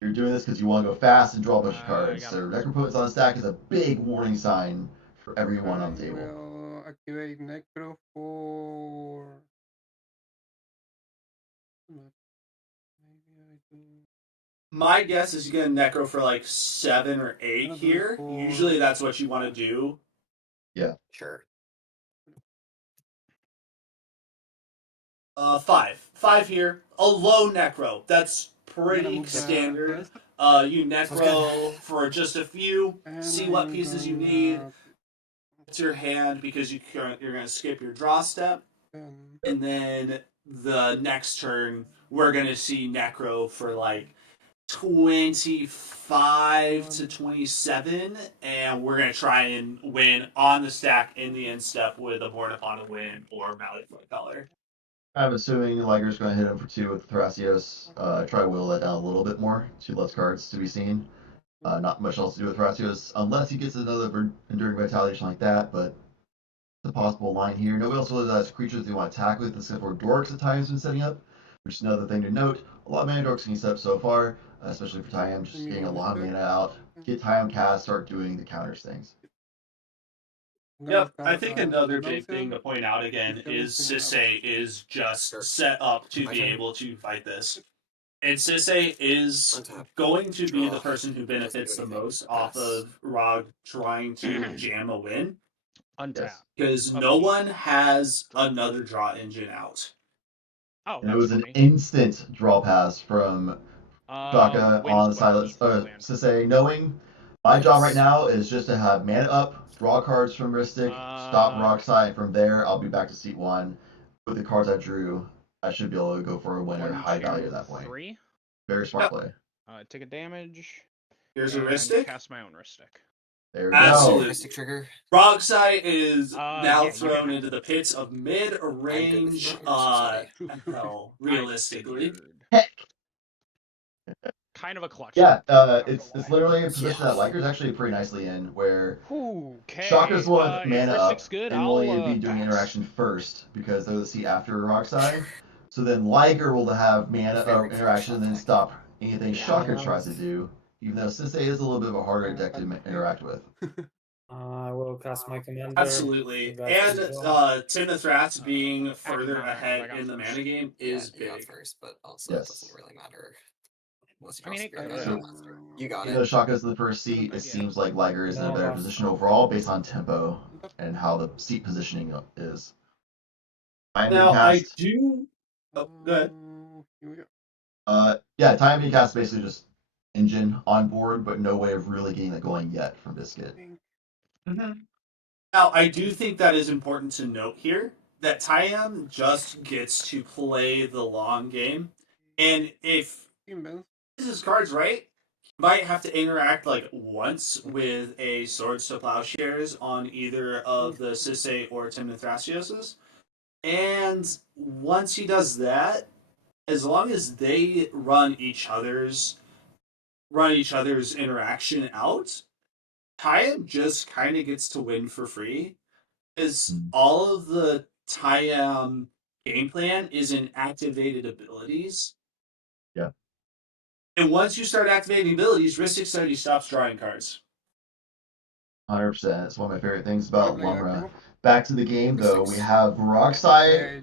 You're doing this because you want to go fast and draw a bunch of cards. So Necropotence on the stack is a big warning sign for everyone on the table. Will activate Necro for. My guess is you get a Necro for like 7 or 8 here. Usually that's what you want to do. Yeah. Sure. 5. 5 here. A low Necro. That's pretty standard. You Necro for just a few. See what pieces you need. It's your hand because you're going to skip your draw step. And then the next turn, we're going to see Necro for like 25 to 27, and we're going to try and win on the stack in the end step with a Born Upon a Win or Malleable Color. I'm assuming Liger's going to hit him for 2 with Thrasios. Try to whittle that down a little bit more. 2 less cards to be seen. Not much else to do with Thrasios, unless he gets another Enduring Vitality or something like that, but it's a possible line here. Nobody else really has creatures they want to attack with, except for Dorks that Tayam's been setting up, which is another thing to note. A lot of mana Dorks can set up so far, especially for Tayam, just getting a lot of mana out. Get Tayam cast, start doing the counters things. Yep, I think another big thing to point out again is Sisse is just set up to be able to fight this. And Sisse is going to be the person who benefits the most off of Rog trying to jam a win. Untap. Because no one has another draw engine out. Oh, and it that was for an me. instant draw pass from Shaka on the silence. Sisei, knowing my job right now is just to have mana up, draw cards from Mystic, stop Rockside, and from there I'll be back to seat 1. With the cards I drew, I should be able to go for a winner, high value at that point. 3. Very smart play. Take a damage. Here's a and Ristic. Cast my own Ristic. There we Absolutely. go. Trigger. Rogsai is now yeah, you thrown can into the pits of mid-range hell, realistically. Heck. Kind of a clutch. Yeah, it's literally a position that Liker's actually pretty nicely in, where Shaka's the one with mana up, good, and will be doing interaction first, because they're the seat after Rockside. So then Liger will have mana up interaction and then stop anything Shaka tries to do, even though Sisei is a little bit of a harder deck to interact with. I will cast my commander. Absolutely. And Tim the Thrax being further ahead in the mana game is big. First, but also Yes. it doesn't really matter. So, You got even it. though Shaka's in the first seat, it seems like Liger is in a better position overall based on tempo and how the seat positioning is. Now, I do... Oh, go ahead. Yeah, time being cast is basically just engine on board, but no way of really getting that going yet from Biscuit. Now, I do think that is important to note here, that Tyam just gets to play the long game, and if his cards right, he might have to interact like once with a Swords to Plowshares on either of the Sisei or Timothrasioses, and once he does that, as long as they run each other's interaction out, Tyam just kind of gets to win for free, because all of the Tyam game plan is in activated abilities. Yeah. And once you start activating abilities, Ristic Study stops drawing cards. 100%. It's one of my favorite things about Lumra. Back to the game, though, we have Rockside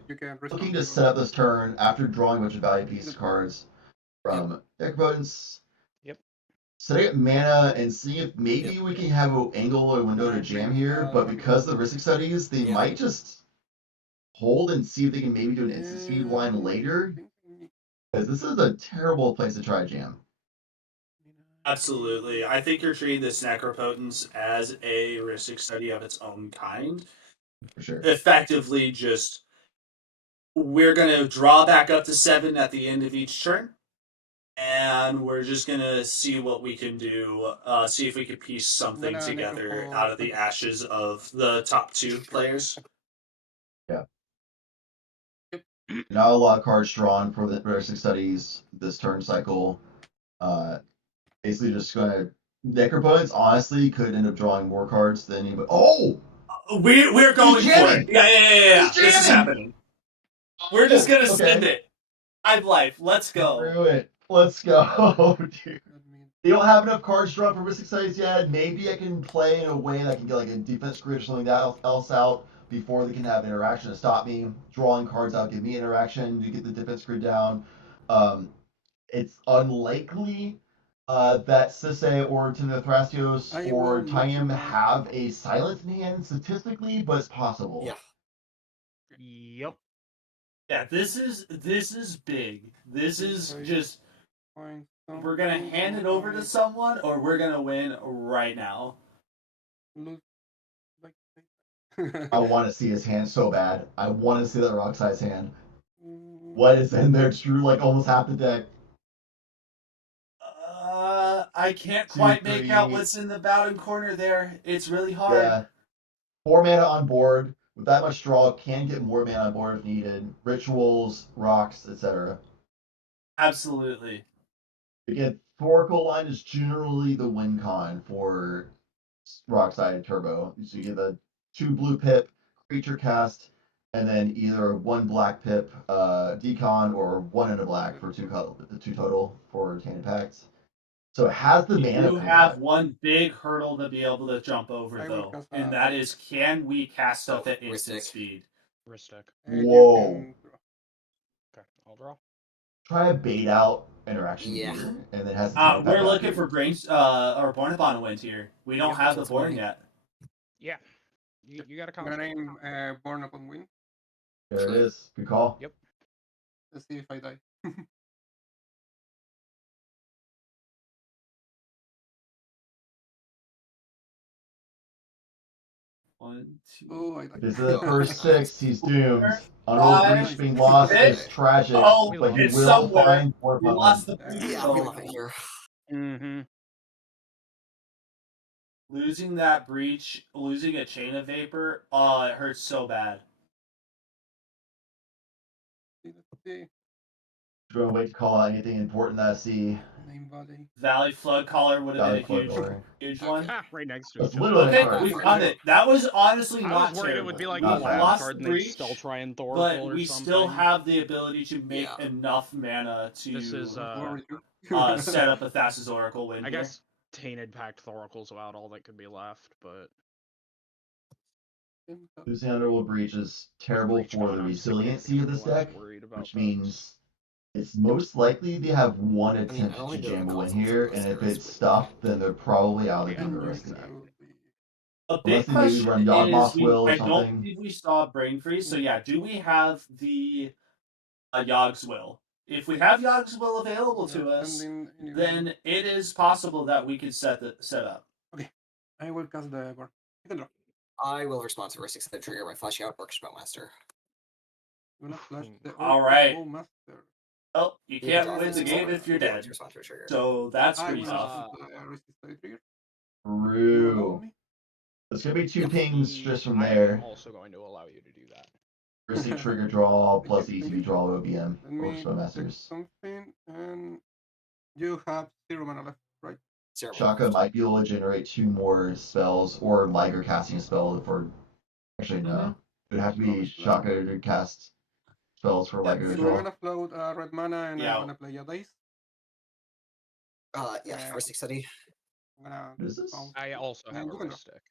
looking to set up this turn after drawing a bunch of value piece cards from deck opponents. Yep. Setting up mana and seeing if maybe we can have an angle or window to jam here, but because of the Ristic Studies, they might just hold and see if they can maybe do an instant speed line later. Because this is a terrible place to try to jam. Absolutely. I think you're treating this Necropotence as a Ristic Study of its own kind. For sure. Effectively just, we're going to draw back up to 7 at the end of each turn, and we're just going to see what we can do, see if we can piece something together out of the ashes of the top 2 players. Yeah. Not a lot of cards drawn for the Ristic Studies this turn cycle. Basically just going to... Necropotence honestly could end up drawing more cards than anybody. Oh! We're going for it. Yeah. This is happening. We're just going to send it. I've life. Let's go. Screw it. Let's go, dude. They don't have enough cards drawn for Ristic Studies yet. Maybe I can play in a way that I can get like a defense grid or something else out before they can have interaction to stop me. Drawing cards out give me interaction to get the defense grid down. It's unlikely that Sisei or Timothrasios or Tyam have a silence in hand statistically, but it's possible. Yeah. Yep. Yeah, this is big. This is just, we're gonna hand it over to someone, or we're gonna win right now. I want to see his hand so bad. I want to see that Rocksai's hand. What is in there? It's Drew like almost half the deck. I can't quite make out what's in the bottom corner there. It's really hard. Yeah. 4 mana on board. With that much draw, can get more mana on board if needed. Rituals, rocks, etc. Absolutely. Again, Thoracle line is generally the win con for Rockside Turbo. So you get the 2 blue pip, creature cast, and then either 1 black pip decon or 1 and a black for 2 total for Tainted Pacts. So it has the mana. You have one big hurdle to be able to jump over, though, and that is, can we cast stuff at instant speed? Ristic. Whoa. Okay, I'll draw. Try a bait out interaction here, and then has. We're looking for brains or Born Upon a Wind here. We don't have the board yet. Yeah, you got a I'm gonna name Born Upon Wind. There it is. Good call. Yep. Let's see if I die. One, two. Oh, I died. This is the first 6. He's doomed. Unrolled Five, breach being lost is six. tragic, Oh, but he it's will somewhere. find We Borpon. lost the breach. Yeah, we love it here. Mm-hmm. Losing that breach, losing a chain of vapor, oh, it hurts so bad. Going to wait to call out anything important that I see. Main body. Valley Flood Caller would have Valley been a Flood huge, Caller. huge one. Right next to That's each other. literally Okay, card. we found it. That was honestly I not was worried terrible. it would be like We a wild lost card the and they'd breach, still try and Thoracle but or we something. still have the ability to make enough mana to This is set up a Thassa's Oracle win I here. guess Tainted Pact Thoracle's about all that could be left, but Losing Underworld Breach is terrible for the resiliency of this deck, which means it's most likely they have one attempt to jam a win here, and if it's stuffed, then they're probably out of the game the rest of the game. A Unless big they maybe question run is, Yawgmoth's Will or I don't something. believe we saw Brain Freeze, so yeah, do we have the Yogg's Will? If we have Yogg's Will available to us, then it is possible that we could set up. Okay, I will cast the board. You can draw. I will respond to Risk Extended Trigger by flashing out Orcish Bowmaster. I'm gonna flash the All right. Master. Oh, you can't win the game if you're dead. So that's pretty tough. True. There's going to be 2 pings just from there. I'm also going to allow you to do that. Risky trigger draw plus ETB draw OBM Let or me Spellmasters. something, and you have 0 mana left, right? Shaka might be able to generate 2 more spells, or Liger casting a spell for. Actually, no. It would have to be Shaka to cast spells for Liger to So I'm draw. gonna float red mana, and I'm gonna play a dice. Yeah, Ristic Study. I'm gonna What is this? I also have a you can wrist stick.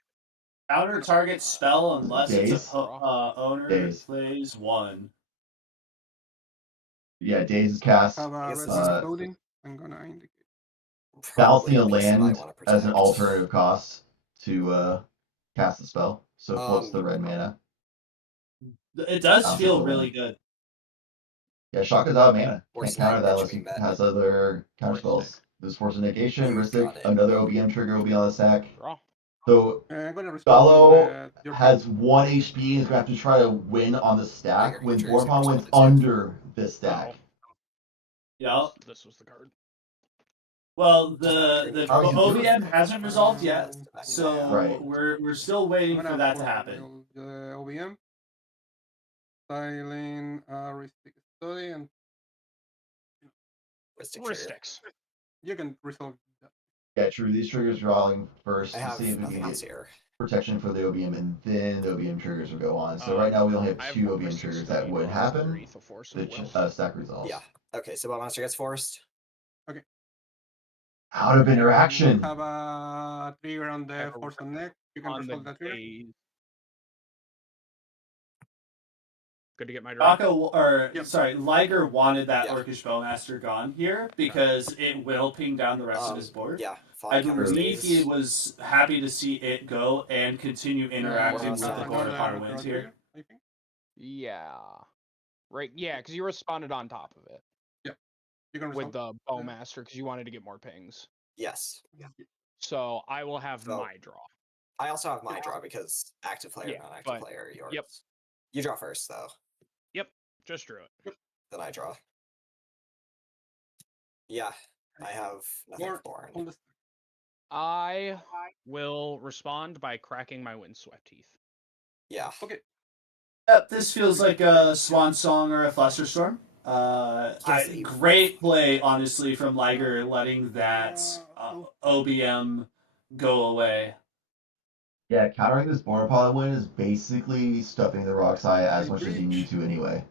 Counter target spell unless it's Daze? a owner Daze. plays 1. Yeah, Daze is cast. Have a red floating. I'm gonna indicate. Balancing a land as an alternative cost to cast the spell. So it floats the red mana. It does Balancing feel the really land. good. Yeah, Shaka's out of mana. Or Can't counter that unless he has other counter spells. This Force of Negation, Ristic, another OBM trigger will be on the stack. Draw. So I'm gonna respond Gallo to has 1 HP and is going to have to try to win on the stack when Borpon wins under this stack. Yeah. This was the card. Well, the How you do it? OVM hasn't resolved yet, so Right. we're still waiting for that to happen. The OBM. Styling, Ristic Study, and Wristics. you can resolve that. Yeah, true. These triggers drawing first I to have see if we nothing can else get here. protection for the OBM, and then the OBM triggers will go on. So right now we only have 2 OBM triggers that would happen. The stack resolves. Yeah. Okay, so Bowmaster gets forced. Out of interaction. You have a trigger on the Force on Neck. You can resolve that trigger. Good to get my draw. Liger wanted that Orcish Bowmaster gone here because it will ping down the rest of his board. Yeah. I believe he was happy to see it go and continue interacting with the Borpon wins here. Yeah. Right. Yeah, because you responded on top of it. Yeah. You can with the Bowmaster because you wanted to get more pings. Yes. Yeah. So I will have my draw. I also have my draw because active player, non-active player. Yours. Yep. You draw first, though. Yep. Just drew it. Then I draw. Yeah. I have nothing foreign. I will respond by cracking my windswept teeth. Yeah. Okay. Yep, this feels like a Swan Song or a Flusterstorm. Great play, honestly, from Liger letting that OBM go away. Yeah, countering this Borpon win is basically stuffing the Roxai as much as you need to anyway.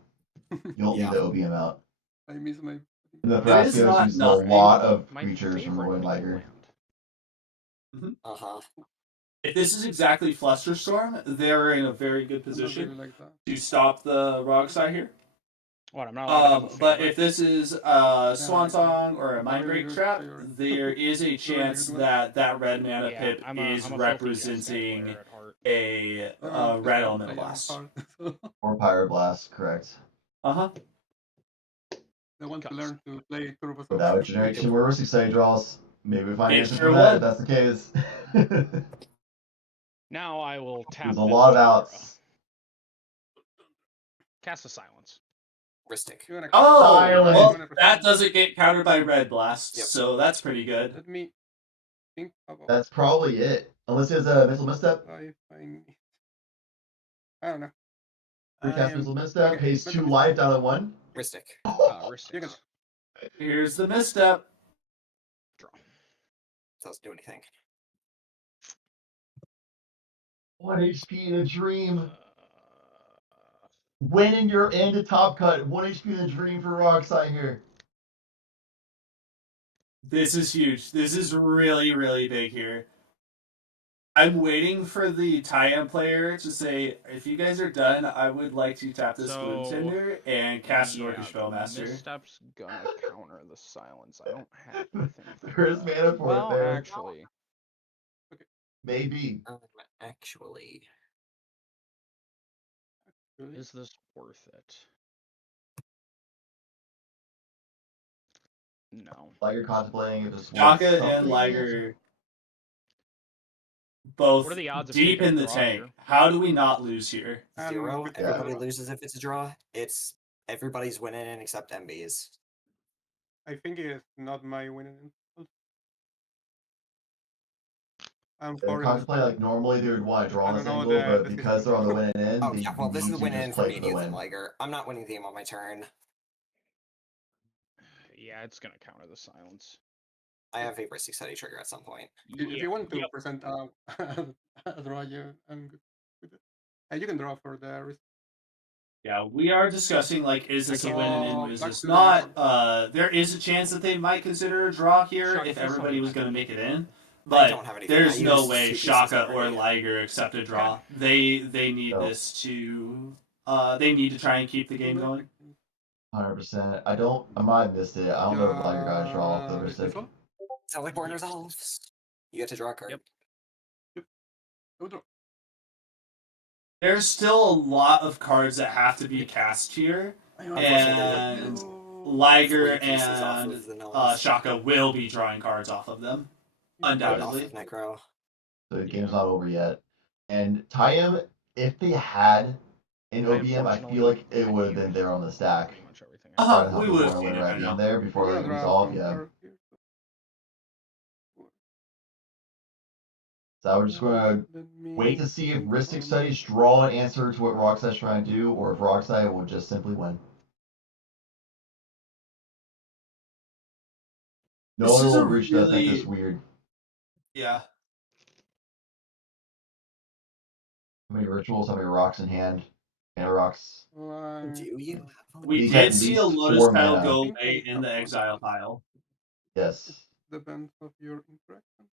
You don't need the OBM out. I miss my. And the Thrascos uses a lot of creatures from Rowan Liger. If this is exactly Flusterstorm, they're in a very good position to stop the Roxai here. What, I'm not but if this is a Swan Song or a Mind Break Trap, there is a chance that that red mana pip is representing a red elemental blast. Or Pyroblast, correct. I want to learn to play Turbo. That would generate 2 more Ristic Study draws. Maybe we find It answers sure for that would. if that's the case. Now I will tap. There's a lot of outs. Cast a silence. Ristic. Oh, Silence. well, that doesn't get countered by Red Blast, so that's pretty good. Let me think about. That's probably it. Unless he has a missile misstep. I don't know. Recast missile misstep. Pays 2 life down to 1. Ristic. Ristic. Here's the misstep. Doesn't do anything. 1 HP in a dream. Winning your end to top cut. 1 HP in a dream for Roxai here. This is huge. This is really, really big here. I'm waiting for the tie-in player to say, if you guys are done, I would like to tap this Gloom Tinder and cast an Orcish Spellmaster. Misstep's gonna counter the silence. I don't have anything. There is mana for it there. Actually. Maybe. Actually. Is this worth it? No. Like you're contemplating if this Shaka and Liger both What are the odds of deep taking in a the draw tank. here? How do we not lose here? 0. Everybody loses if it's a draw. It's everybody's winning except MB's. I think it's not my winning. I'm They contemplate like normally they would want to draw on this angle, but because they're on the winning end, Oh they yeah, well this is the need to win just end for play me for the and win. Liger. I'm not winning the game on my turn. Yeah, it's gonna counter the silence. I have a Ristic Study trigger at some point. If you want to present a draw, I'm good with it. And you can draw for the risk. Yeah, we are discussing, like, is this a win and is back this to not? There is a chance that they might consider a draw here if everybody was going to make it in. But don't have anything. there's I no use way 2 pieces Shaka or already. Liger accept a draw. They need this to they need to try and keep the game going. 100%. I might have missed it. I don't know if Liger got a draw off the Ristic. Sounds like Born resolves. You get to draw a card. There's still a lot of cards that have to be cast here, and Liger and Shaka will be drawing cards off of them, undoubtedly. Necro. So the game's not over yet. And Tyam, if they had an OBM, I feel like it would have been there on the stack. We would have seen it right by now. in there before they resolve. Yeah. So I was just going to wait to see if Ristic Studies draw an answer to what Roxai's trying to do, or if Roxai will just simply win. No one will reach that think this weird. Yeah. How many rituals, how many rocks in hand? Mana rocks. Do you? We did see a Lotus tile go away in the exile pile. Yes. Depends of your interaction.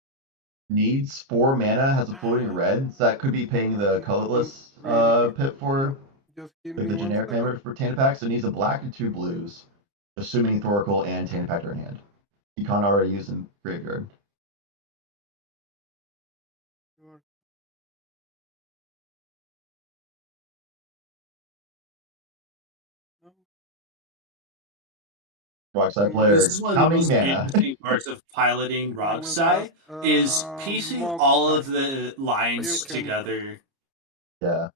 Needs 4 mana, has a floating red, so that could be paying the colorless pip for like the generic hammer for Tanapack, so it needs a black and 2 blues, assuming Thoracle and Tanapack are in hand. You can't already use in graveyard. Roxai player, This is one of how the many most mana? interesting parts of piloting Roxai is piecing all of the lines together. Yeah.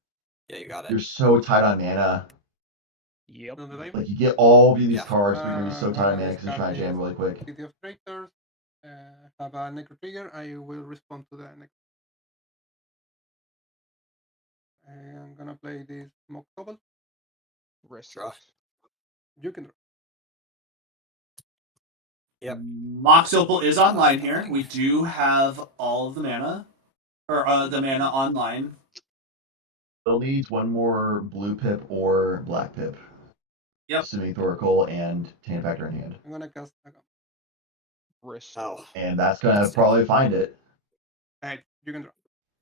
Yeah, you got it. You're so tight on mana. Yep. Like you get all of these cards, but you're gonna be so tight on mana because you're trying to jam really quick. City of Traitors, have a Necro trigger, I will respond to the Necro. I'm gonna play this Mock Cobalt. Draw. You can draw. Yep. Mox Opal is online here. We do have all of the mana, or the mana online. Still needs 1 more blue pip or black pip. Yep. Assuming Thoracle and Tanapack are in hand. I'm gonna cast Agam. Oh. And that's gonna probably find it. Alright, you can draw.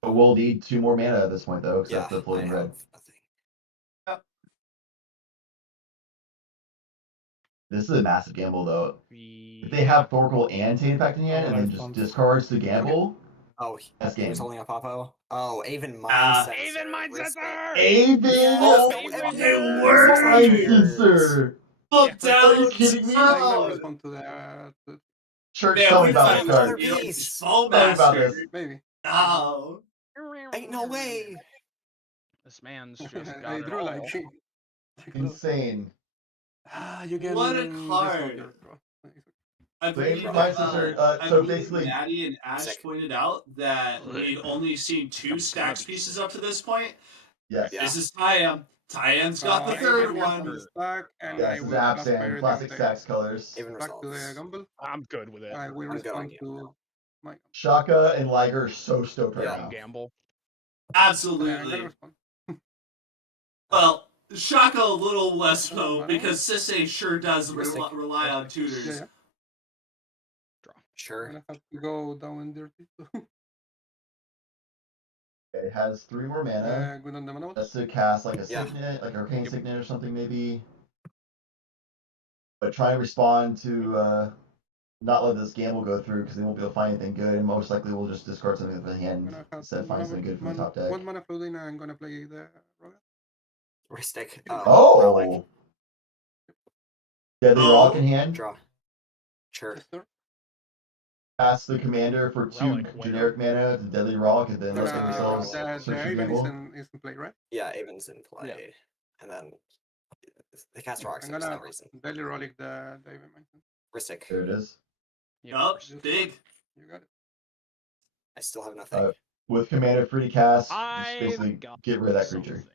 But we'll need 2 more mana at this point though, except the floating red. This is a massive gamble though. If they have Thoracle and Tanapack in hand and then just discards the gamble, Oh, that's he game. was holding a Popo. Oh, Aven Mind Sensor. Aven Mind Sensor! Aven! Yes, Mind Sensor! Look down. Are you kidding me? I'm gonna respond to that. Church, Man, tell we me about found this card. another you know, piece. Tell Foam me about Master. this. Maybe. No. Ain't no way. This man's just got I it drew all. like Insane. you can What a discard card. your draw. I So believe, my sister, I so believe basically, Maddie and Ash pointed out that we'd only seen 2 stacks pieces up to this point. yes. This is Tyam. Tyam's got the third one. Stack, and Yes, I this is will Absan, transfer it classic and stacks colors. Even back to the results. gamble. I'm good with it. I will I'm good on respond to my Shaka and Liger are so stoked right Yeah. now. Gamble. Absolutely. I'm gonna respond. Well, Shaka a little less so because Sisse sure does rely on tutors. Yeah. Sure. I'm gonna have to go down and dirty. It has 3 more mana. Good on the mana. That's to cast like a Signet, like Arcane Signet or something maybe. But try and respond to not let this gamble go through because they won't be able to find anything good, and most likely we'll just discard something from the hand instead of finding something good from the top deck. 1 mana floating, I'm gonna play the Ristic. Oh! Deadly Rock in hand. Draw. Sure. Pass the commander for 2 Relic, generic mana to Deadly Rock, and then let's give ourselves the search and Haven gamble. is in play, right? Yeah, Avon's in play. And then they cast rocks I'm for gonna no reason. Deadly Relic the Haven. Ristic. There it is. Yup, big. You got it. I still have nothing. With commander free to cast, just I've basically got get rid of that creature. something.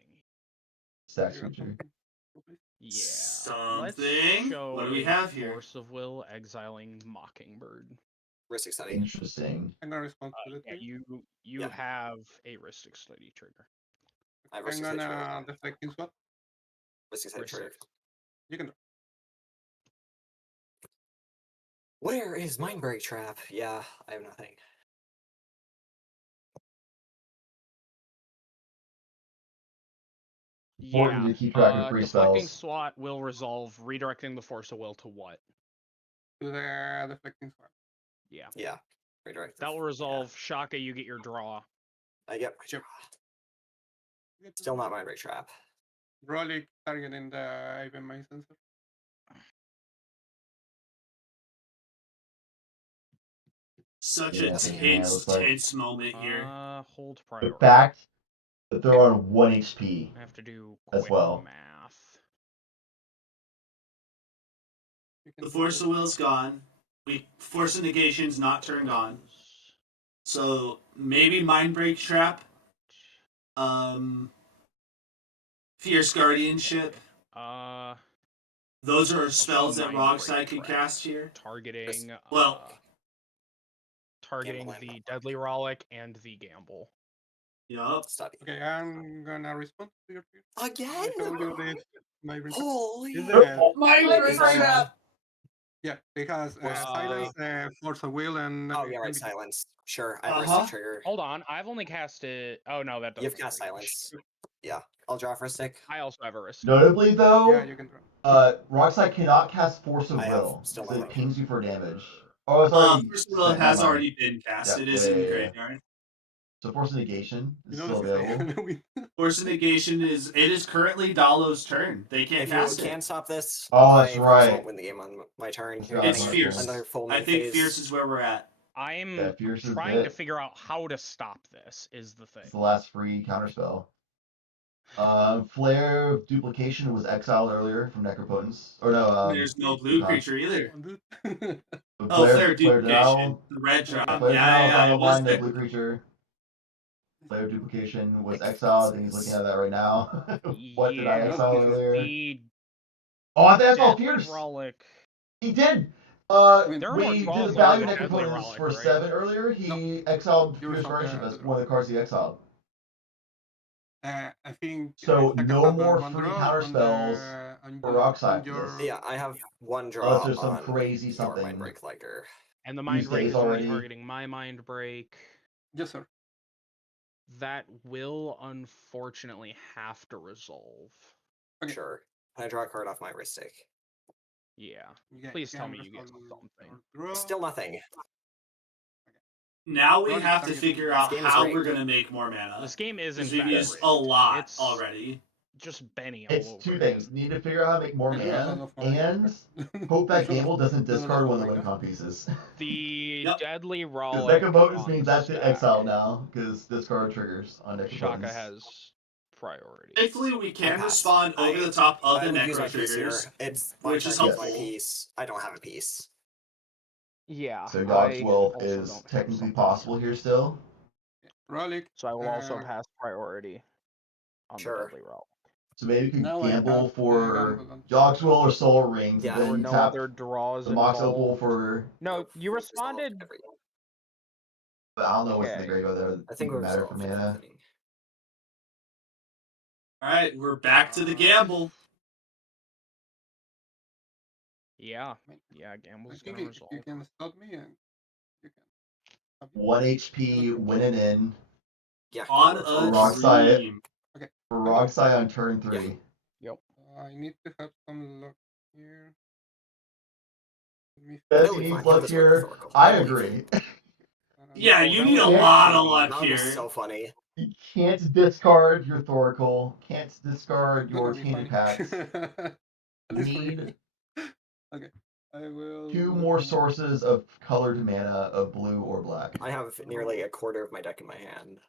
Stacks creature. Yeah. Something. Show What do we a have here? Force of Will exiling Mockingbird. Ristic study. Interesting. I'm gonna respond to Yeah, you have a Ristic Study trigger. I have I'm Ristic study gonna trigger. deflect in swap. Ristic study trigger. You can. Where is Mindbreak Trap? Yeah, I have nothing. Important to keep track of free deflecting spells. SWAT will resolve redirecting the Force of Will to what? To the deflecting swap. Yeah. Yeah. Redirect. That will resolve Shaka, you get your draw. I get my draw. Still not Mindbreak Trap. Relic targeting the Haven Mind Sensor. Such Yeah, a I think, yeah, it tense, looks like- tense moment here. Hold The priority. fact that they're on 1 HP I have to do as quick well. math. The Force of Will's gone. Force of Negation's not turned on. So maybe Mindbreak Trap. Fierce Guardianship. Those are spells that Rockside could cast here. Targeting. Targeting the Deadly Relic and the Gamble. Yup. Study. Okay, I'm gonna respond to your tweet. Again? I told you this. Holy Mindbreak Trap! Yeah, because silence, Force of Will, and Oh, yeah, right. Silence. Sure. I have Ristic trigger. Hold on, I've only casted. Oh no, that doesn't. You've cast Silence. Yeah, I'll draw for Ristic. I also have a Ristic. Notably, though, Yeah, you can draw. Rockside cannot cast Force of I have Will still because my it pings you for damage. Oh, it's already. Force of Will has already been cast. It is in the yeah. graveyard. So Force of Negation is You still know what I'm available. saying? Force of Negation is currently Dalo's turn. They can't If cast you it. can stop this, Oh, that's I right. won't win the game on my turn. It's Fierce. Another full I moon think phase. Fierce is where we're at. I'm Yeah, Fierce is trying to it. figure out how to stop this. Is the thing. It's the last free counterspell. Flare of Duplication was exiled earlier from Necropotence. Or no, There's no blue Huh. creature either. the Oh, Flare Flare Duplication. Denial. The red drop. Flare Denial is Yeah, on the it was line, no there. blue creature. Flare Duplication was exiled. I think he's looking at that right now. What did I exile earlier? Oh, I think I exiled Fierce. Relic. He did. There are more We did draws the than value the Deadly Necropotence Relic, for right? 7 earlier. He exiled You were Fierce talking Guardianship about as the one of the cards he exiled. I think. So second no half, more one free draw counter on spells on for your- Rockside on for your- this. Yeah, I have one draw Unless there's some on crazy your something. Mindbreak Liker. And the Use Mind Break days is only already. targeting my Mind Break. Yes, sir. That will unfortunately have to resolve. Sure. Can I draw a card off my Ristic? Yeah. Yeah, Please you tell can me you get resolve something. your draw. Still nothing. Now we Rolling have to target. figure out This game is how rigged. we're gonna make more mana. This game isn't Because we've that used rigged. a lot It's- already. just Benny. It's all two over things. again. Need to figure out how to make more I do a lot mana, of flying. and hope that Gamble doesn't Do a lot of discard one of the flying, win con pieces. The deadly Because relic second bonus on means the that's the stack. exile now, because discard triggers on deck Shaka opponents. has priority. Thankfully, we can pass. respond over the top of the I would use my necro piece triggers, here. It's my which turn is to use my helpful. piece. I don't have a piece. Yeah. So Dog's I Will also is don't have technically something possible here still. Relic. So I will also pass priority on the deadly relic. So maybe you could Now I gamble have for gamble on- Dog's Will or Soul Rings, Yeah. and There were then you no tap other draws the Mox Opal involved. for. No, you responded. But I don't know what's in the Okay. graveyard there. I think Would we're matter still for mana. All right, we're back to the gamble. Yeah. Yeah, I Gamble's think gonna if resolve. you can stop me and you can. 1 HP, winning in. Yeah. On For a Roxai, dream. Okay. for Roxai on turn 3. Yep. I need to have some luck here. Let me Says That'll he be needs fine. He'll luck discard here. Thorkel. I That'll be agree. Yeah, you need a Yeah. lot of luck That would be here. so funny. You can't discard your Thoracle. Can't discard your That'll be Tainted funny. Pacts. At You least for need me. Okay. I will. 2 more sources of colored mana of blue or black. I have nearly a quarter of my deck in my hand.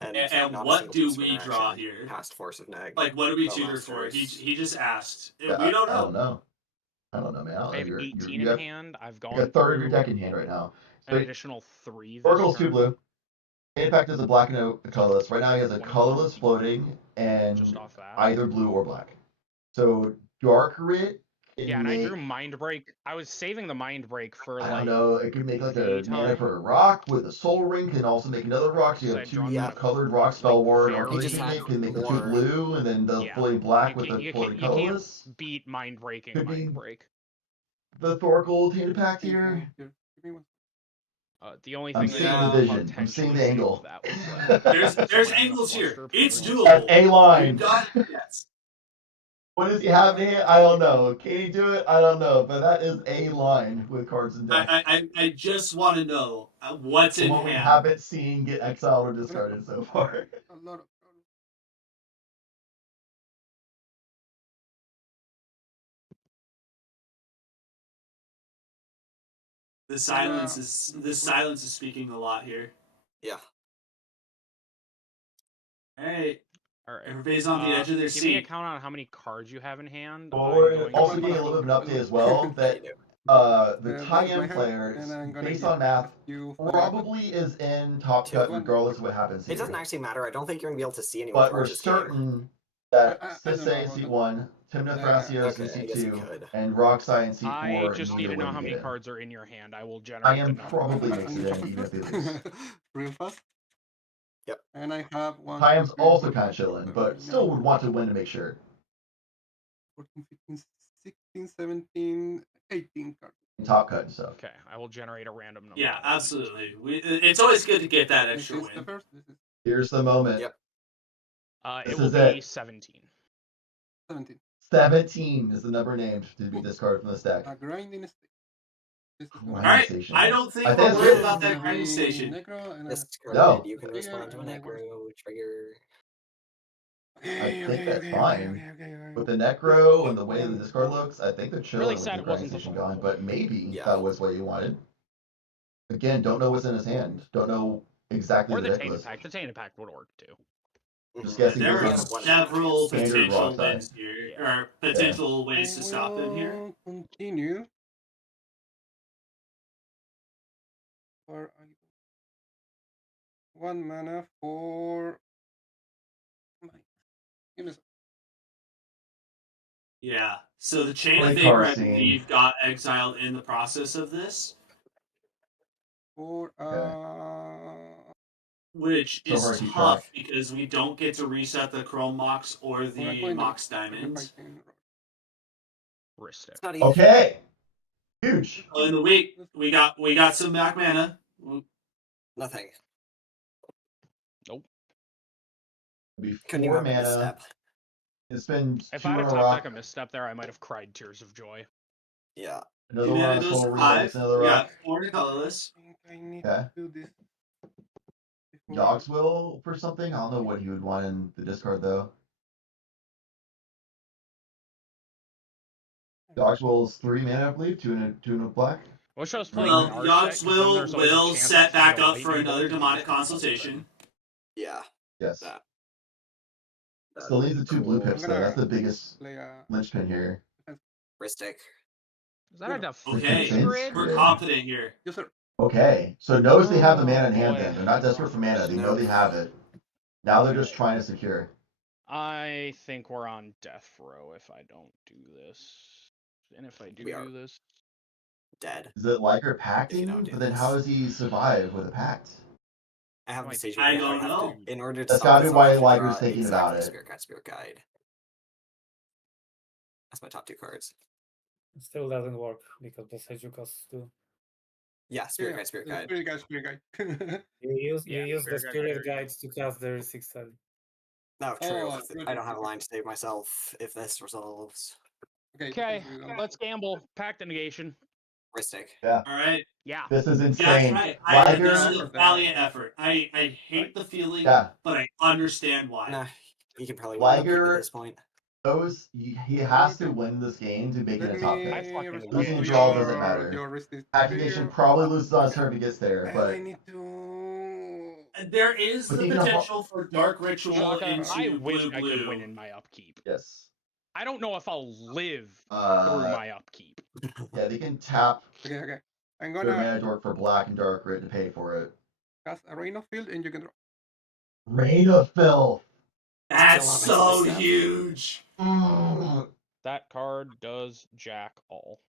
And not a what single do piece of we interaction draw here? Past Force of Neg. Like, what do we No tutor for? masters. He just asked. Yeah, We don't I don't know. know. I don't know, man. I don't I know. have 18 you in have hand. I've like gone a third of your through deck in hand right now. an So additional 3 this Thorakel's 2 turn. blue. Tainted Pact is a black and a colorless. Right now he has a One of colorless them. floating Just and off that. either blue or black. So Dark Rit can Yeah, and make, I drew Mind Break. I was saving the Mind Break for I like. don't know, it could make like a mana Daytime. for a rock with a Soul Ring, can also make another rock. So you So have I'd 2 drawn one of colored rock spell like ward very or just can had make the 2 more. blue and then the Yeah. floating black with the You floating can't colorless. beat Mind Breaking Could Mind be Break. the Thoracle Tainted Pact Okay, here. here. Give me one. The only I'm thing seeing that the could vision. I'm seeing the potentially angle. save that was There's Surround the angles here. Fluster It's Purple. doable. That's A line. We've got yes. What does he have in hand? I don't know. Can he do it? I don't know. But that is a line with cards in deck. I just want to know what's in What we hand. haven't seen get exiled or discarded so far. A lot of. The silence is speaking a lot here. Yeah. Hey, All right. everybody's on the edge of their Give me a seat. count on how many cards you have in hand. Well, I'm we're going also to- getting a little bit of an update as well that the that's tie-in my hand, player, and I'm gonna based give on math, you probably is in top cut regardless of what happens It doesn't here. actually matter. I don't think you're gonna be able to see anyone. But we're certain that I don't Sisse in know. seat 1, Timna Thrasios in Okay, I seat guess you 2, could. and Roxai in seat 4. I just need neither to know one how get many in. cards are in your hand. I will generate I the am number. probably mixing it in even if they lose. Real fast. Yep. And I have one. Tiam's 2, 3, also 4, kind of 5, chilling, 6, but 7, still 8, would want to win to make sure. 14, 15, 16, 17, 18 cards. And top cut and stuff. Okay, I will generate a random number. Yeah, absolutely. It's always good to get that extra This is the win. first. This is Here's the moment. Yep. It This will is be it. 17. 17. 17 is the number named to be discarded from the stack. A grinding state. This is Grinding All right, station. I don't think I we're think it's worried good. about that grinding station. Necro and No. You can respond to a necro trigger. I think that's fine. With the Necro and the way the discard looks, I think they're chilling with sad the it grinding wasn't the station full. going, but maybe Yeah. that was what you wanted. Again, don't know what's in his hand. Don't know exactly Or the the deck Tainted list. Pact. The Tainted Pact would work too. Just guessing There this are is several standard potential Roxai. wins here, or potential ways to stop them here. will continue. For 1 mana for. Give me a second. Yeah. So the chain Play of Vapor, I card scene. believe, got exiled in the process of this, For which So is hard to keep tough track. because we don't get to reset the Chrome Mox or for a the coin Mox if I Diamonds. can roll. Ristic. It's not easy. Okay. Huge. Well, in the week, we got some back mana. Nothing. Nope. It'll be Couldn't 4 even have a mana. misstep. It's been If 2 I on had a top rock. deck a misstep there, I might have cried tears of joy. Yeah. Another 2 one mana on goes Soul to Ring. 5. Another We rock. got 4 to colorless. I think I need Okay. to do this. before Yog's Will for something? I don't know what he would want in the discard though. Yogswell's 3 mana, I believe, 2 and a black. Wish I was playing Well, Narset, 'cause then there's always a will chance set I can back go up for lightning another bolt and demonic do something. consultation. Yeah. Yes. That. Still needs the 2 blue I'm pips though. That's the biggest play linchpin here. Ristic. Is that a Okay, Defense we're grid. confident here. Yes, sir. Okay, so knows they have the mana in hand. boy. Then they're not desperate for mana. They know they have it. Now they're just trying to secure. I think we're on death row if I don't do this. And if I do do this... Dead. Is it Liger pacting? But then how does he survive with a pact? I have the stage. I don't know. In order to That's stop gotta be this, why I have to Liger's draw thinking about exactly it. Spirit Guide, Spirit Guide. That's my top 2 cards. It still doesn't work because the Seiju costs 2. Yeah, Spirit Guide, Spirit Guide. Spirit Guide. You use the Spirit Guide, Spirit Spirit Guides to cast the 6/7. No, true. Oh, I don't have a line to save myself if this resolves. Okay, let's gamble. Pact negation. Ristic. Yeah. All right. Yeah. This is Yeah, insane. this is a valiant effort. I hate the feeling, but I understand why. Nah, he can probably win Liger at this point. knows he has to win this game to make it a top pick. Losing draw doesn't matter. Activation probably loses on his turn if he gets there, but I need to. There is the potential for Dark Ritual Shaka, into I wish blue I could win blue. in my upkeep. yes. I don't know if I'll live through Uh, my upkeep. yeah, they can tap Okay. I'm their gonna mana dork for black and dark red to pay for it. cast a Rain of Field and you can draw. Rain of Filth. That's so huge. That card does jack all.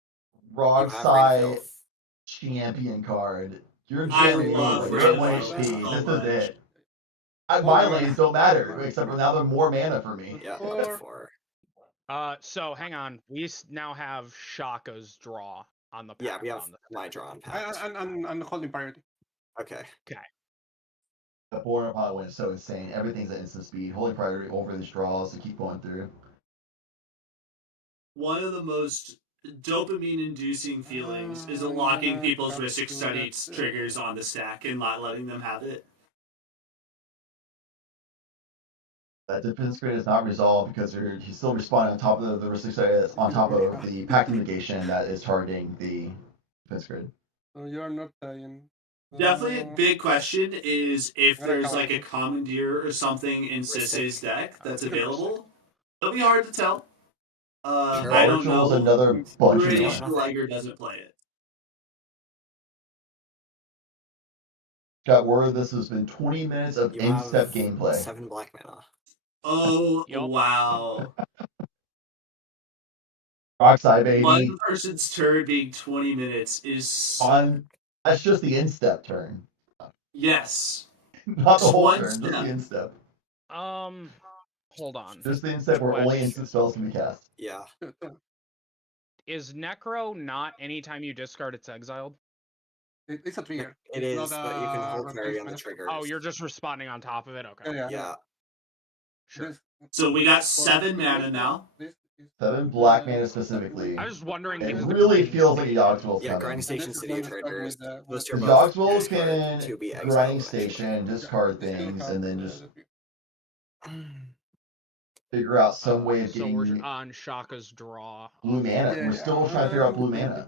Rogside champion card. You're I Jerry. love You're at 1 Rain of HP. Filth so This is much. it. My lanes don't matter, except for now they're more mana for me. Yeah, 4. So hang on. We now have Shaka's draw on the pack. Yeah, we have my draw on pact. I'm holding priority. Okay. Okay. The Born Upon Win is so insane. Everything's at instant speed. Holding priority over these draws to keep going through. One of the most dopamine-inducing feelings is unlocking people's Ristic Study triggers on the stack and not letting them have it. That defense grid is not resolved because he's still responding on top of the Ristic Study that's on top of the pact negation that is targeting the defense grid. So you're not dying. Definitely a big question is if there's like a commandeer or something in Sisay's deck that's available. It'll be hard to tell. I don't know. Another bunch Pretty of sure Liger doesn't play it. Got word this has been 20 minutes of in-step gameplay. 7 black mana. Oh, wow. Rockside, baby. One person's turn being 20 minutes is... That's just the in-step turn. Yes. Not the whole one turn, just step. the in-step. Hold on. Just the in-step where only instant spells can be cast. Yeah. Is Necro not anytime you discard it's exiled? It's a trigger. It is, but you can hold fairy on the triggers. Oh, you're just responding on top of it? Okay. Yeah. Sure. So we got 7 mana now. 7 black mana specifically. I was wondering. It really feels like a Yogswell's Yeah, coming. Grinding Station City triggers. Those two are Because both Yogswell discard to can be exiled grinding eventually. station, discard things, and then just figure out some way of So we're getting on Shaka's draw. blue mana. We're still trying to figure out blue mana.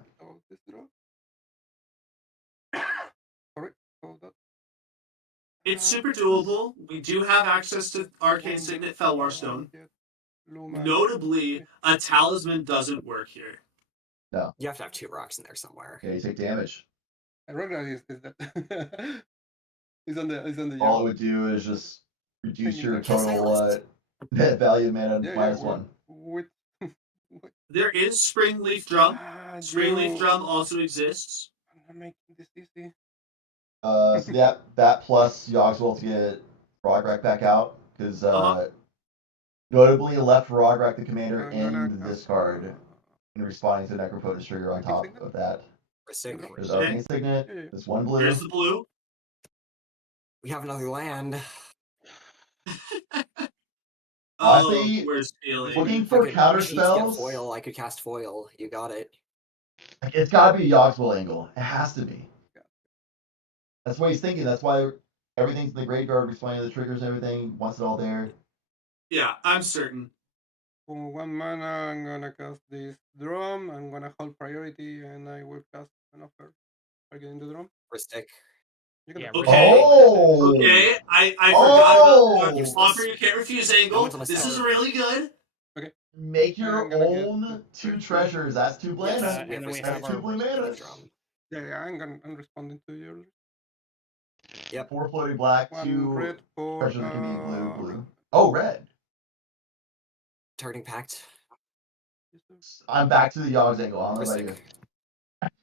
It's super doable. We do have access to Arcane Signet Felwar Stone. Notably, a talisman doesn't work here. No. You have to have 2 rocks in there somewhere. Yeah, you take damage. I recognize that. He's on the. All it would do is just reduce your total net value of mana minus 1. There is Spring Leaf Drum. Spring Leaf Drum also exists. I'm making this easy. So that plus Yogswell to get Rograk back out, because notably left Rograk the commander in this card and responding to Necropotence trigger on top of that. There's Arcane Signet, there's 1 blue. There's the blue. We have another land. Honestly, where's feeling? looking for counter Get spells, foil. I could cast foil. You got it. it's gotta be a Yogswell angle. It has to be. That's what he's thinking. That's why everything's in the graveyard, responding to the triggers and everything, wants it all there. Yeah, I'm certain. For 1 mana, I'm gonna cast this drum. I'm gonna hold priority, and I will cast another target in the drum. Ristic. You can Yeah, do it. Ristic. Oh. Okay, I forgot about Oh. offer you can't refuse angle. This is really good. Okay. Make I'm your gonna get own 2 treasures. That's 2 Yes, mana. we have and then we Ristic. have That's 2 our blue mana. Yeah, I'm responding to you. Yep. 4 floating black, 1 2 red for treasures that can be blue. Oh, red. Targeting Pact. I'm back to the Yogs angle. I don't know about you. Ristic.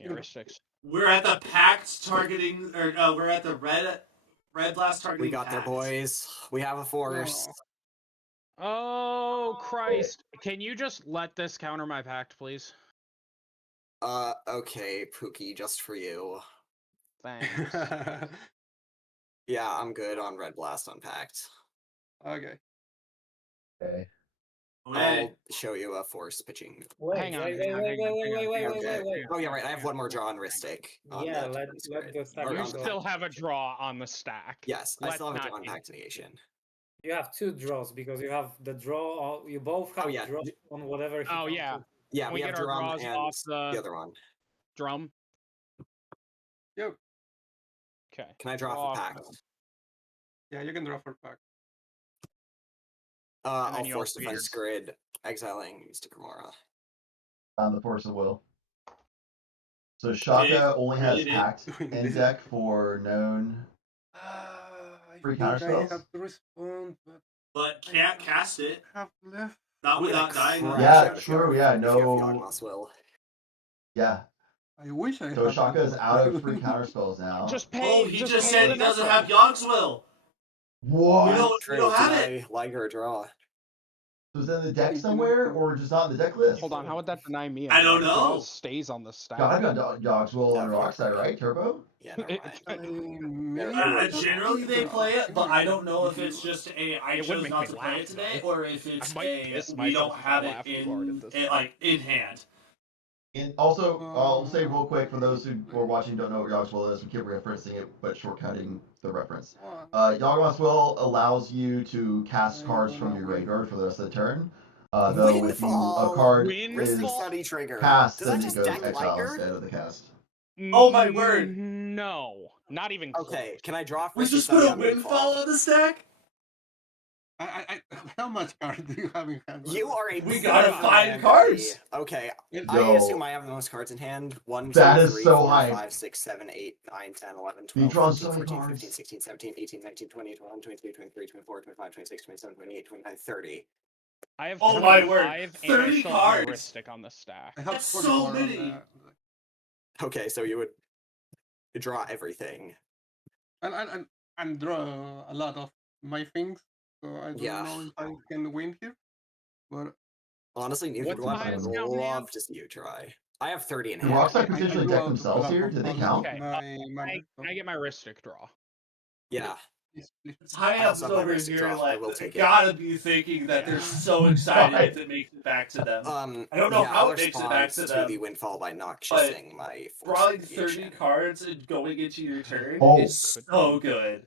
Yeah, Ristics. We're at the pact targeting, or we're at the red blast targeting. We got their boys. We have a force. Oh Christ! Can you just let this counter my pact, please? Okay, Pookie, just for you. Thanks. Yeah, I'm good on Red Blast on Pact. Okay. Okay. I'll show you a force pitching. Hang on. Okay. Oh yeah, right. I have one more draw on Ristic. Yeah, let the stack You go. still have a draw on the stack. Yes, I still have a Let's draw on not Pact Negation. You have 2 draws because you have the draw. You both have yeah. draws on whatever. Oh yeah. Yeah, Can we get have our drum draws and off the other one. drum. Yep. Okay. Can I draw for Pact? Yeah, you can draw for Pact. I'll force defense grid, exiling Mr. Kimura. On the Force of Will. So Shaka only has Pact in deck for known free counter I spells. have to respond, but can't cast it. Have left. Not without dying. Yeah, true. Yeah, no. Yeah. I wish I So had Shaka is that. out of free counter spells now. Just pay. Oh, he just said he doesn't have Yog's Will. What? We don't have it. Liger draw. So is it in the deck somewhere, or just not in the deck list? Hold on. How would that deny me? I don't know. Draw stays on the stack. God, I got Yog's Will on Rockside, right? Turbo? Yeah, Generally they play it, but I don't know if it's just a I chose not to play it today, or if it's a we don't have it in hand. And also, I'll say real quick for those who are watching don't know what Yog's Will is, we keep referencing it, but shortcutting the reference. Yog's Will allows you to cast cards from your graveyard for the rest of the turn. Though if a card is cast, then it goes exile instead of the cast. Oh my word! No, not even close. Okay, can I draw? We just put a windfall on the stack. How much card do you have in hand? You are a. We gotta find cards. Okay, I assume I have the most cards in hand. 1, 2, that is 3, so 4, high. 5, 6, 7, 8, 9, 10, 11, You 12, draw 13, so many 14, cards. 15, 16, 17, 18, 19, 20, 21, 22, 23, 24, 25, 26, 27, 28, 29, 30. I have oh my word, 30 cards. Heuristic on the stack. That's so many. Okay, so you would draw everything. And draw a lot of my things, so I don't know if I can win here. But honestly, neither do I. I would love to see you try. I have 30 in Do hand. Rockside potentially deck themselves here? Did they count? Okay, I get my Heuristic draw. Yeah. Tie-ups over here, like, gotta be thinking that they're so excited if it makes it back to them. I don't know how it makes it back to them. The windfall by noxiousing my drawing 30 cards and going into your turn is so good.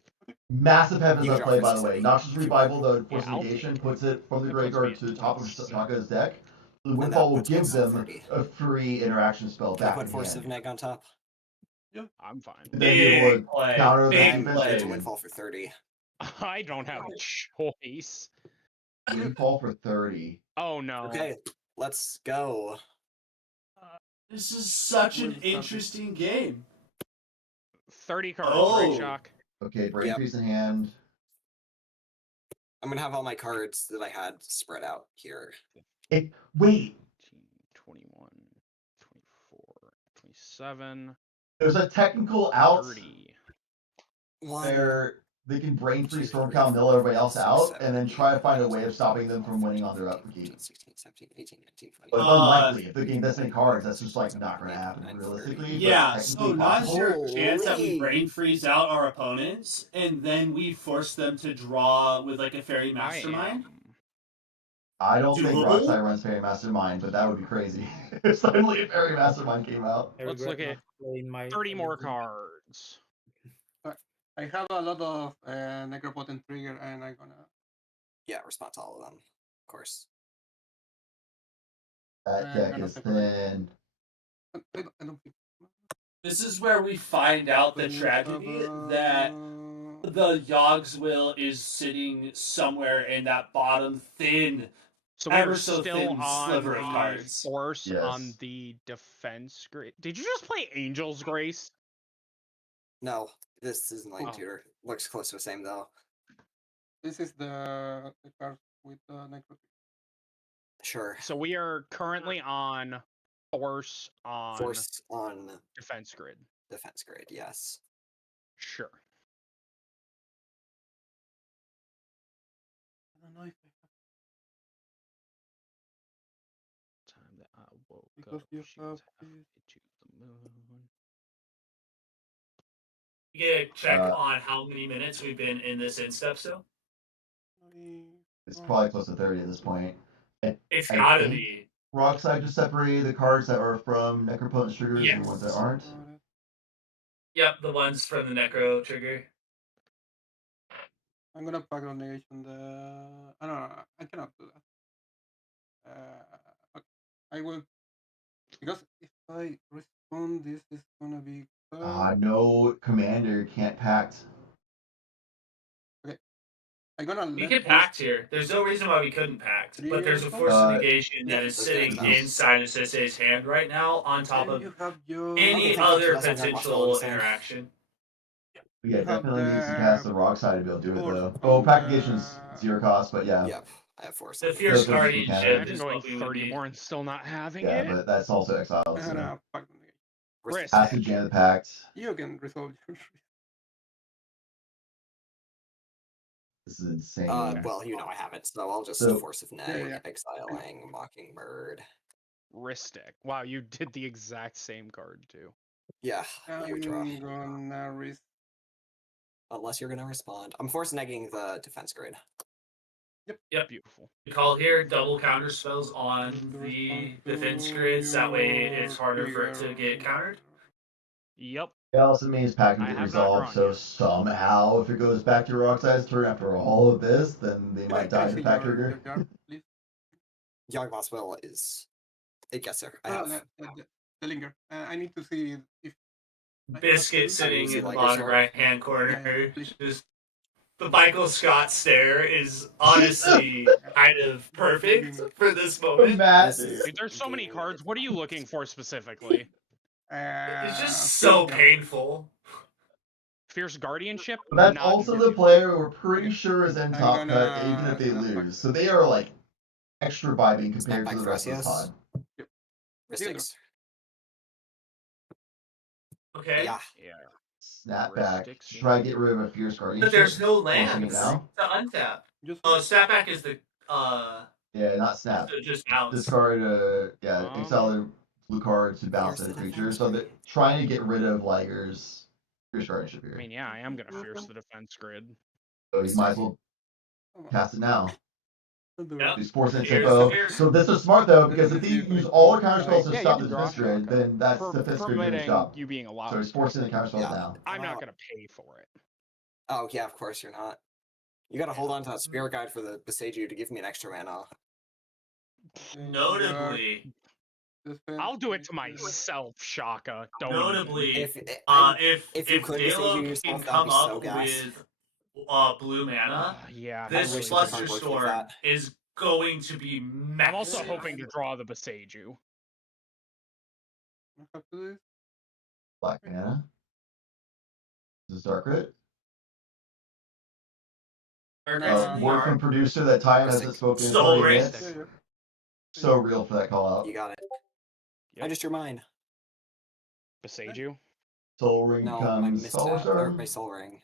Massive heavens at play, by the way. Noxious Revival, the Force Negation, puts it from the graveyard to the top of Shaka's deck. The Windfall will give them a free interaction spell back. Can I put Force of Neg on top? Yeah, I'm fine. And then be able to counter the defense. Windfall for 30. I don't have a choice. Windfall for 30. Oh no. Okay, let's go. This is such an interesting game. 30 cards, right, Shock? Okay, Brain Freeze in hand. I'm gonna have all my cards that I had spread out here. Wait. 21, 24, 27. There's a technical out 30. where they can Brain Freeze Stormcloud, mill everybody else out, and then try to find a way of stopping them from winning on their upkeep. 16, 17, 18, 19, 20. But unlikely. If the game doesn't have cards, that's just like not going to happen realistically. Yeah, so not sure chance that we brain freeze out our opponents and then we force them to draw with like a fairy mastermind. I don't think Rockside runs Fairy Mastermind, but that would be crazy if suddenly a Fairy Mastermind came out. Let's look at 30 more cards. I have a lot of Necropotent Trigger, and I'm gonna respond to all of them, of course. That deck is thin. I don't think. This is where we find out the tragedy that the Yogg's will is sitting somewhere in that bottom thin, So we ever were so still thin on sliver of the cards. force Yes. on the defense grade. Did you just play Angel's Grace? No, this isn't like Oh. tutor. Looks close to the same though. This is the card with the necro. Sure. So we are currently on force on defense grid. Defense grade, yes. Sure. I don't know if Time that I woke because up, you she have was this. halfway to the moon. You get a check on how many minutes we've been in this instep still? It's probably close to 30 at this point. It's I gotta think be. Rockside just separated the cards that are from Necropotence triggers and the ones that Yes. aren't. Yep, the ones from the Necro trigger. I'm gonna background negation the. I don't know. I cannot do that. Okay. I will because if I respond, this is gonna be. No commander can't pact. Okay. I'm gonna. We can pact here. There's no reason why we couldn't pact, but there's a force of negation that is sitting inside of Sisei's hand right now, on top of any other potential interaction. Yeah, definitely needs to cast the Rockside to be able to do it though. Oh, Pactigation's 0 cost, but yeah. Yep, I have force. The Fierce Guardianship is going what we would 30 need. more and still not having Yeah, it. but that's also exiled. So. Risk. Has to jam the pact. You can resolve your. This is insane. Well, you know I have it, so I'll just So- force of neg, exiling Mockingbird. Ristic. Wow, you did the exact same card too. Yeah, I'm you draw. gonna risk. Unless you're gonna respond. I'm force negging the defense grade. Yep. Beautiful. We call here double counter spells on the defense grids. That way it's harder for it to get countered. Yep. It also means packing I get have resolved, not so drawn somehow if it goes back to Rockside's turn after all of this, then they might die to the pack trigger. Yawgmoth's Will is... It gets there. I No, have... the linger. I need to see if. Biscuit sitting in the bottom right hand corner. Just the Michael Scott stare is honestly kind of perfect for this moment. Dude, there's so many cards. What are you looking for specifically? It's just so painful. Fierce Guardianship? But that's Not also good. the player we're pretty sure is in top cut, even if they lose. So they are like extra vibing compared to the rest of the pod. Mystics. Okay. Yeah. Snapback. Try to get rid of a Fierce Guardianship. But there's no Forcing it lands now. to untap. Oh, snapback is the Yeah, not snap. just bounce. Discard exile the blue card to bounce at a creature. So they're trying to get rid of Liger's Fierce Guardianship here. I mean, yeah, I am gonna fierce the defense grid. So you might as well cast it now. Yep. He's forcing Here's tempo. the fierce. So this is smart though, because if they use all the counter spells to Yeah, stop you the can draw. defense grid, then that's the defense grid doing its Permitting job. you being allowed. So he's forcing the counter spells Yeah. now. I'm not gonna pay for it. Oh, yeah, of course you're not. You gotta hold on to that Spirit Guide for the Beseiju to give me an extra mana. Notably, I'll do it to myself, Shaka. Don't notably, If if you could Beseiju Dalo yourself, can that'd come be so up gas. with blue mana, yeah. this I wish Fluster the card worked with Storm that. is going to be massive. I'm also hoping to draw the Beseiju. Black mana. This is Dark Rit. Word from producer that Ty hasn't spoken in Soul 30 Ring. minutes. So real for that call out. You got it. Yep. I just your mind. Beseiju? Soul Ring No, becomes Solar or Storm. my Soul Ring.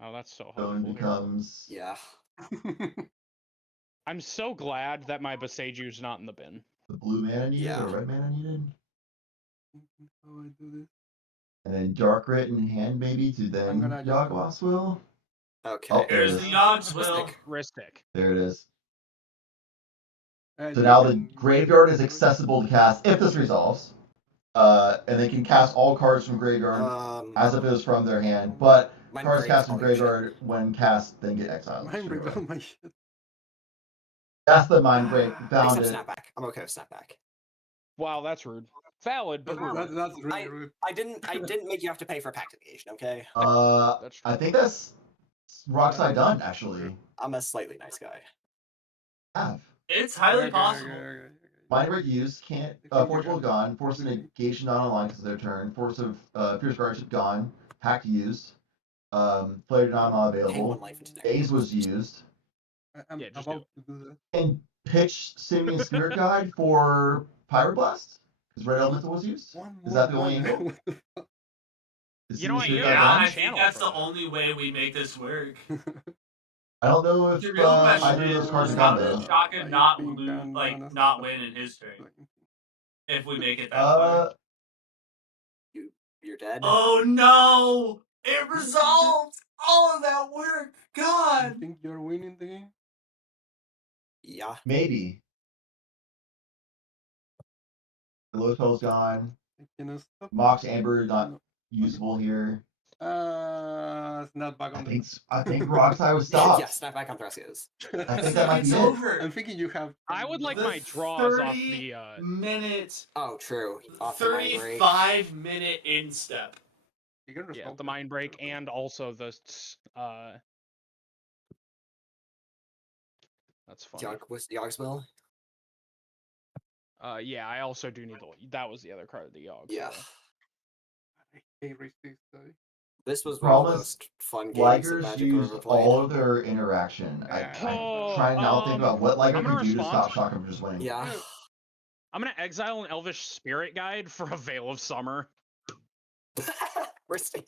Oh, that's so Stone helpful. becomes Yeah. I'm so glad that my Beseiju's not in the bin. the blue mana needed Yeah. or red mana needed. How I do this? And then Dark Rit in hand maybe to then gonna just- Yawgmoth's Will. Okay. Oh, there it Here's is. the Yogg's Will. Ristic. There it is. And So you now the can- graveyard is accessible to cast if this resolves. And they can cast all cards from graveyard as if it was from their hand, but Mind cards break cast from all your shit. graveyard when cast then get exiled. Mind break all my shit. That's the mind break. Found Except it. snapback. I'm okay with snapback. Wow, that's rude. Valid, but rude. That's really rude. I didn't make you have to pay for pact negation, okay? I think that's Rockside done actually. I'm a slightly nice guy. Have. It's highly possible. Mind break used, can't forcible gone, force of negation not online because of their turn, force of pierce guardship gone, hack used, player not available, A's was used, I'm about to do that. and pitch Simian Spirit Guide for Pyroblast because Red Elemental was used. Is that the only angle? You know what? Yeah, I think that's the only way we make this work. I don't know if The real question either of those is, cards are how gone does though. Shaka not lose, not win in his turn? If we make it that far. You're dead. Oh no! It resolved all of that work. God. You think you're winning the game? Yeah. Maybe. The low spell's gone. Mox Amber not usable here. Snap back on I think Rockside was stopped. Yeah, snap back on Thrasios. I think that might be it. I'm thinking you have. I would like my draws off the 30-minute. Oh, true. Off 35-minute instep. Yeah, the mind break and also the that's funny. Yogsmill? Yeah, I also do need that was the other card of the Yogs. Yeah. So. I hate resist though. This was one of the most fun games of Ligers Magic used ever played. all of their interaction. I'm trying to now think about what Liger can do to stop Shaka from just winning. Yeah. I'm gonna exile an Elvish Spirit Guide for a Veil of Summer.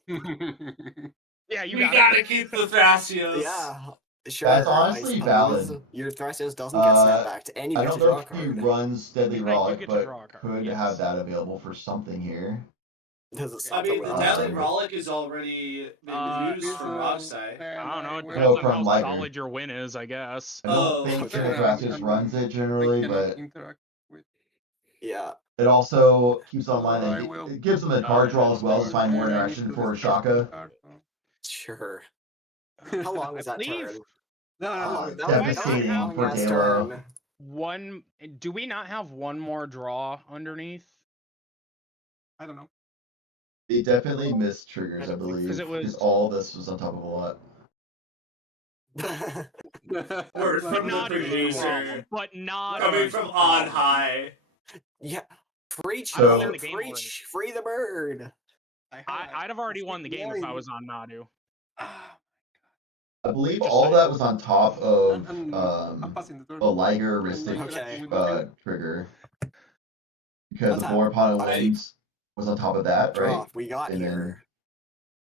Yeah, you gotta keep the Thrasios. Yeah. Sure. That's honestly valid. Your Thrasios doesn't get snapbacked, and you I get don't to draw know a if he card. runs Deadly Rollick, get to but draw a card, could yes. have that available for something here. I mean, the Deadly Rollick is already been used from Rockside. I don't know. It No, depends on from how Liger. solid your win is, I guess. I don't think Thrasios runs it generally, but yeah. it also keeps online and it gives them a card draw as well to find more interaction for Shaka. Sure. How long is that turn? Devastating for Halo. Do we not have one more draw underneath? I don't know. They definitely missed triggers, I believe, because all this was on top of a lot. Word from the producer, but not coming from on high. Yeah, preach, So- preach, free the bird. I'd have already won the game if I was on Nadu. I believe all that was on top of a Liger Ristic trigger. Because the War Upon Winds was on top of that, right? We got and here.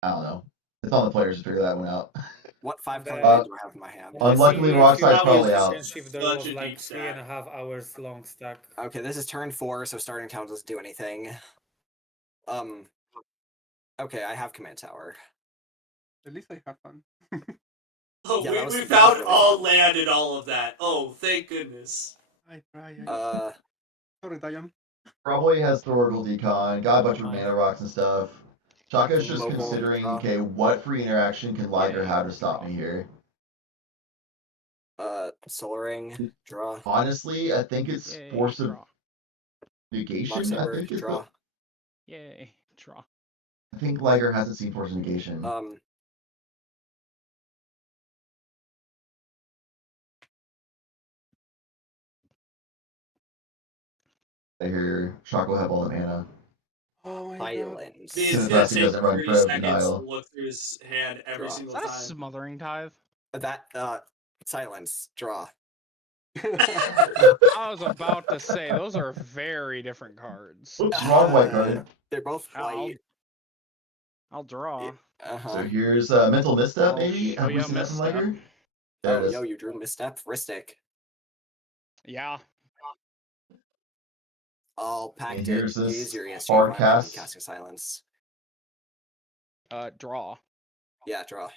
Then, I don't know. It's on the players to figure that one out. What 5 cards do I have in my hand? Unluckily, Rockside's probably out. If there was like 3.5 hours long stack. Okay, this is turn 4, so starting town doesn't do anything. Okay, I have command tower. At least I have fun. Oh, Yeah, we found all land and all of that. Oh, thank goodness. I try. Sorry, Diane. Probably has Thorgal Decon, got a bunch of mana rocks and stuff. Shaka's just considering, okay, what free interaction can Liger have to stop me here? Solar Ring, draw. Honestly, I think it's Force of Negation. I think it's draw. Yay, draw. I think Liger hasn't seen Force of Negation. I hear Shock will have all the mana. Oh my god. He's gonna take 30 seconds to look through his hand every single Is that time. a Smothering Tithe? That, silence, draw. I was about to say, those are very different cards. Oops, wrong white card. They're both white. I'll draw. So here's Mental Misstep, maybe? show Have we you a seen that from misstep. Liger? There it is. Yo, you drew misstep, Ristic. Yeah. I'll pack And it. here's this Use your ESG hard card cast. and cast your silence. Draw. Yeah, draw.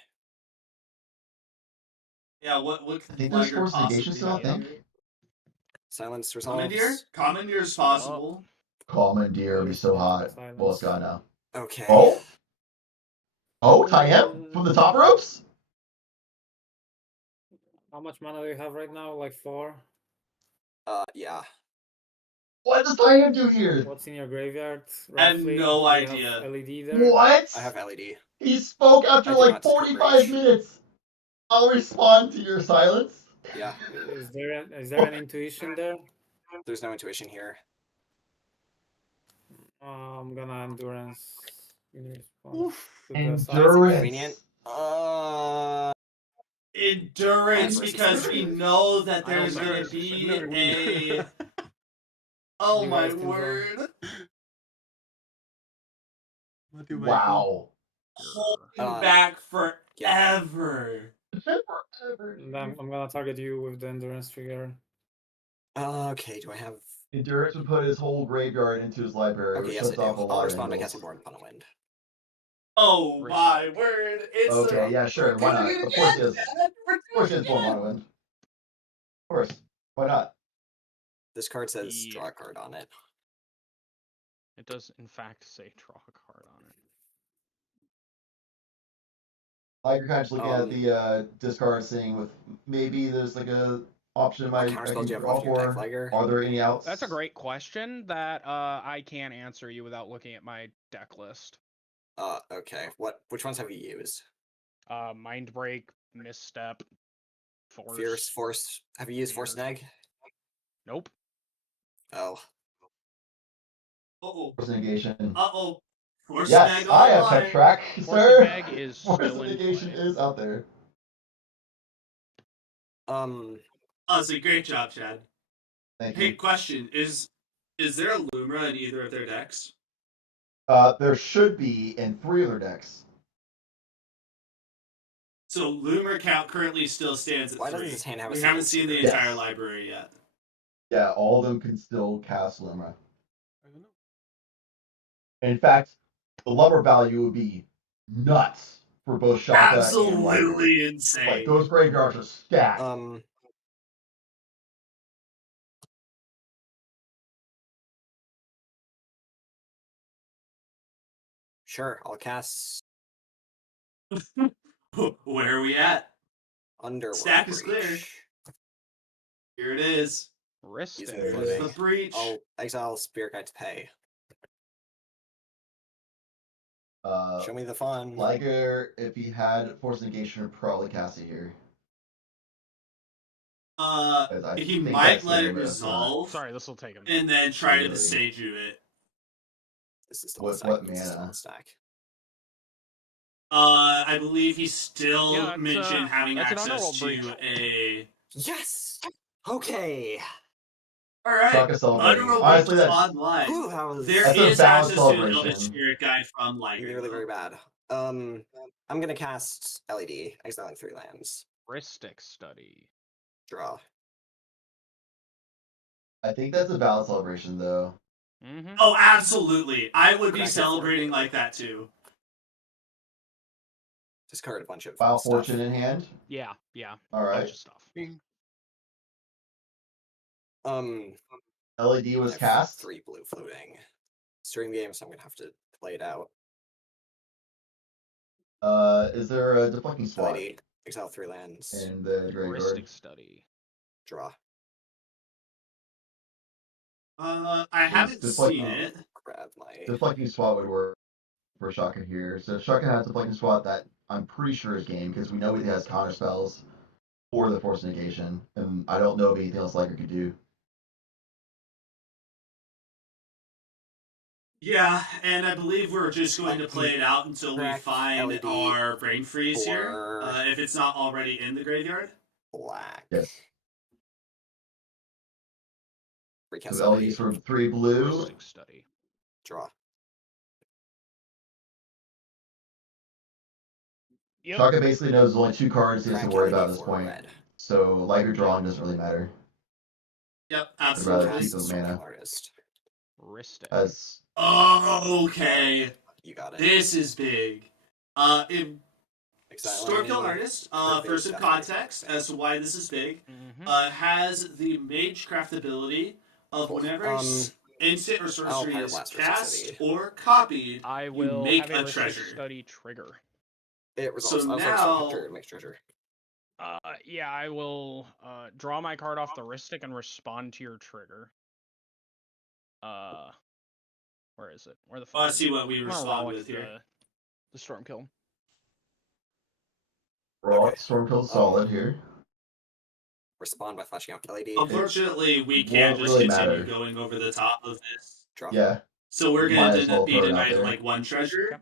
Yeah, what I think there's Force of Negation still, I think. Silence resolves. Commandeer is possible. Commandeer would be so hot. Well, it's gone now. Okay. Oh? Oh, Tayem from the top ropes? How much mana do you have right now? Like 4? Yeah. What does Tayam do here? What's in your graveyard? I have Roughly? no Do you idea. have LED there? What? I have LED. He spoke after I do like not discard 45 Breach. minutes. I'll respond to your silence. Yeah. Is there an intuition there? There's no intuition here. I'm gonna endurance. Endurance. Endurance, because we know that there's going to be a. Oh You my guys can word! What do I Wow. Holding back forever. I'm gonna target you with the endurance trigger. Okay, do I have... Endurance would put his whole graveyard into his library, Okay, which yes, I shuts do. off a lot I'll of respond by angles. casting Born upon a Wind. Oh my word! It's Okay, yeah, sure. Why not? Of course he is. Of course he is Born upon a Wind. Of course. Why not? This card says draw a card on it. It does, in fact, say draw a card on it. Like you're kind of just looking at the discard, seeing with maybe there's like a option I can draw for. Are there any outs? That's a great question that I can't answer you without looking at my deck list. Okay. Which ones have you used? Mind Break, Misstep, Force. Fierce, Force. Have you used Force Neg? Nope. Oh. Uh-oh. Force negation. Uh-oh. Force yes, Neg I have online. Tech Track, Force sir. Neg is Force still in negation play. is out there. Honestly, great job, Chad. Thank Hey, you. question: Is there a Lumra in either of their decks? There should be in 3 of their decks. So Lumra count currently still stands at 3. Why doesn't this hand have a We single haven't seen the Yes. entire library yet. Yeah, all of them can still cast Limra. In fact, the lumber value would be nuts for both Shaka and Library. Absolutely insane. Like, those graveyards are stacked. Sure, I'll cast Where are we at? Underworld Stack is clear. Breach. Here it is. Using There's flipping. the breach. I'll exile Spirit Guide to pay. Show me the fun. Liger, if he had Force Negation, would probably cast it here. He might let it resolve. Sorry, this will take him. And then try to Seiju it. This is still With stack. what This is still mana? on stack. I believe he still Yeah, mentioned having that's an access Underworld to breach. a. Yes. Okay. All right. Shaka Celebration. Underworld Honestly, Breach is that's online. Whew, that was... There That's a is valid access to an celebration. Eldritch Spirit Guide from Liger. Really, very bad. I'm gonna cast LED, exiling 3 lands. Heuristic Study. Draw. I think that's a valid celebration, though. Mm-hmm. Oh, absolutely. I would be Crack it celebrating for like that too. Discard a bunch of File stuff. Fortune in hand. Yeah. All right. Bunch of stuff. LED was I have cast. 3 blue floating. Stream game, so I'm gonna have to play it out. Is there a deflecting swat LED. Exile 3 lands. in the graveyard? Heuristic Study. Draw. I haven't seen it. Grab my... Deflecting swat would work for Shaka here. So if Shaka has deflecting swat, that I'm pretty sure is game, because we know he has counter spells for the Force Negation, and I don't know of anything else Liger could do. Yeah, and I believe we're just going to play it out until we Crack, find LED, our brain freeze here. for- If it's not already in the graveyard. Black. Yes. Recast So LED. LEDs for 3 blue. Heuristic Study. Draw. Yep. Shaka basically knows there's only 2 cards he has to Crack worry LED about at this for point. red. So Liger drawing doesn't really matter. Yep, I'd rather absolutely. keep the mana. Artist. Heuristic. As Okay. You got it. This is big. Stormkill Artist, for some context as to why this is big, has the Magecraft ability of whenever instant or sorcery Fire is Blaster cast City. or copied, I will make have a Heuristic treasure. Study trigger. It resolves. So I was like, now- treasure, makes treasure. Yeah, I will draw my card off the Heuristic and respond to your trigger. Where is it? Where the fuck? Well, let's is see it? what we I'm gonna respond relic with here. The storm kill. Storm kill solid here. Respond by flashing out LED. Unfortunately, we It can't won't just really continue matter. going over the top of this. Yeah. So we're Might gonna as well be throw it out denied there. like one treasure.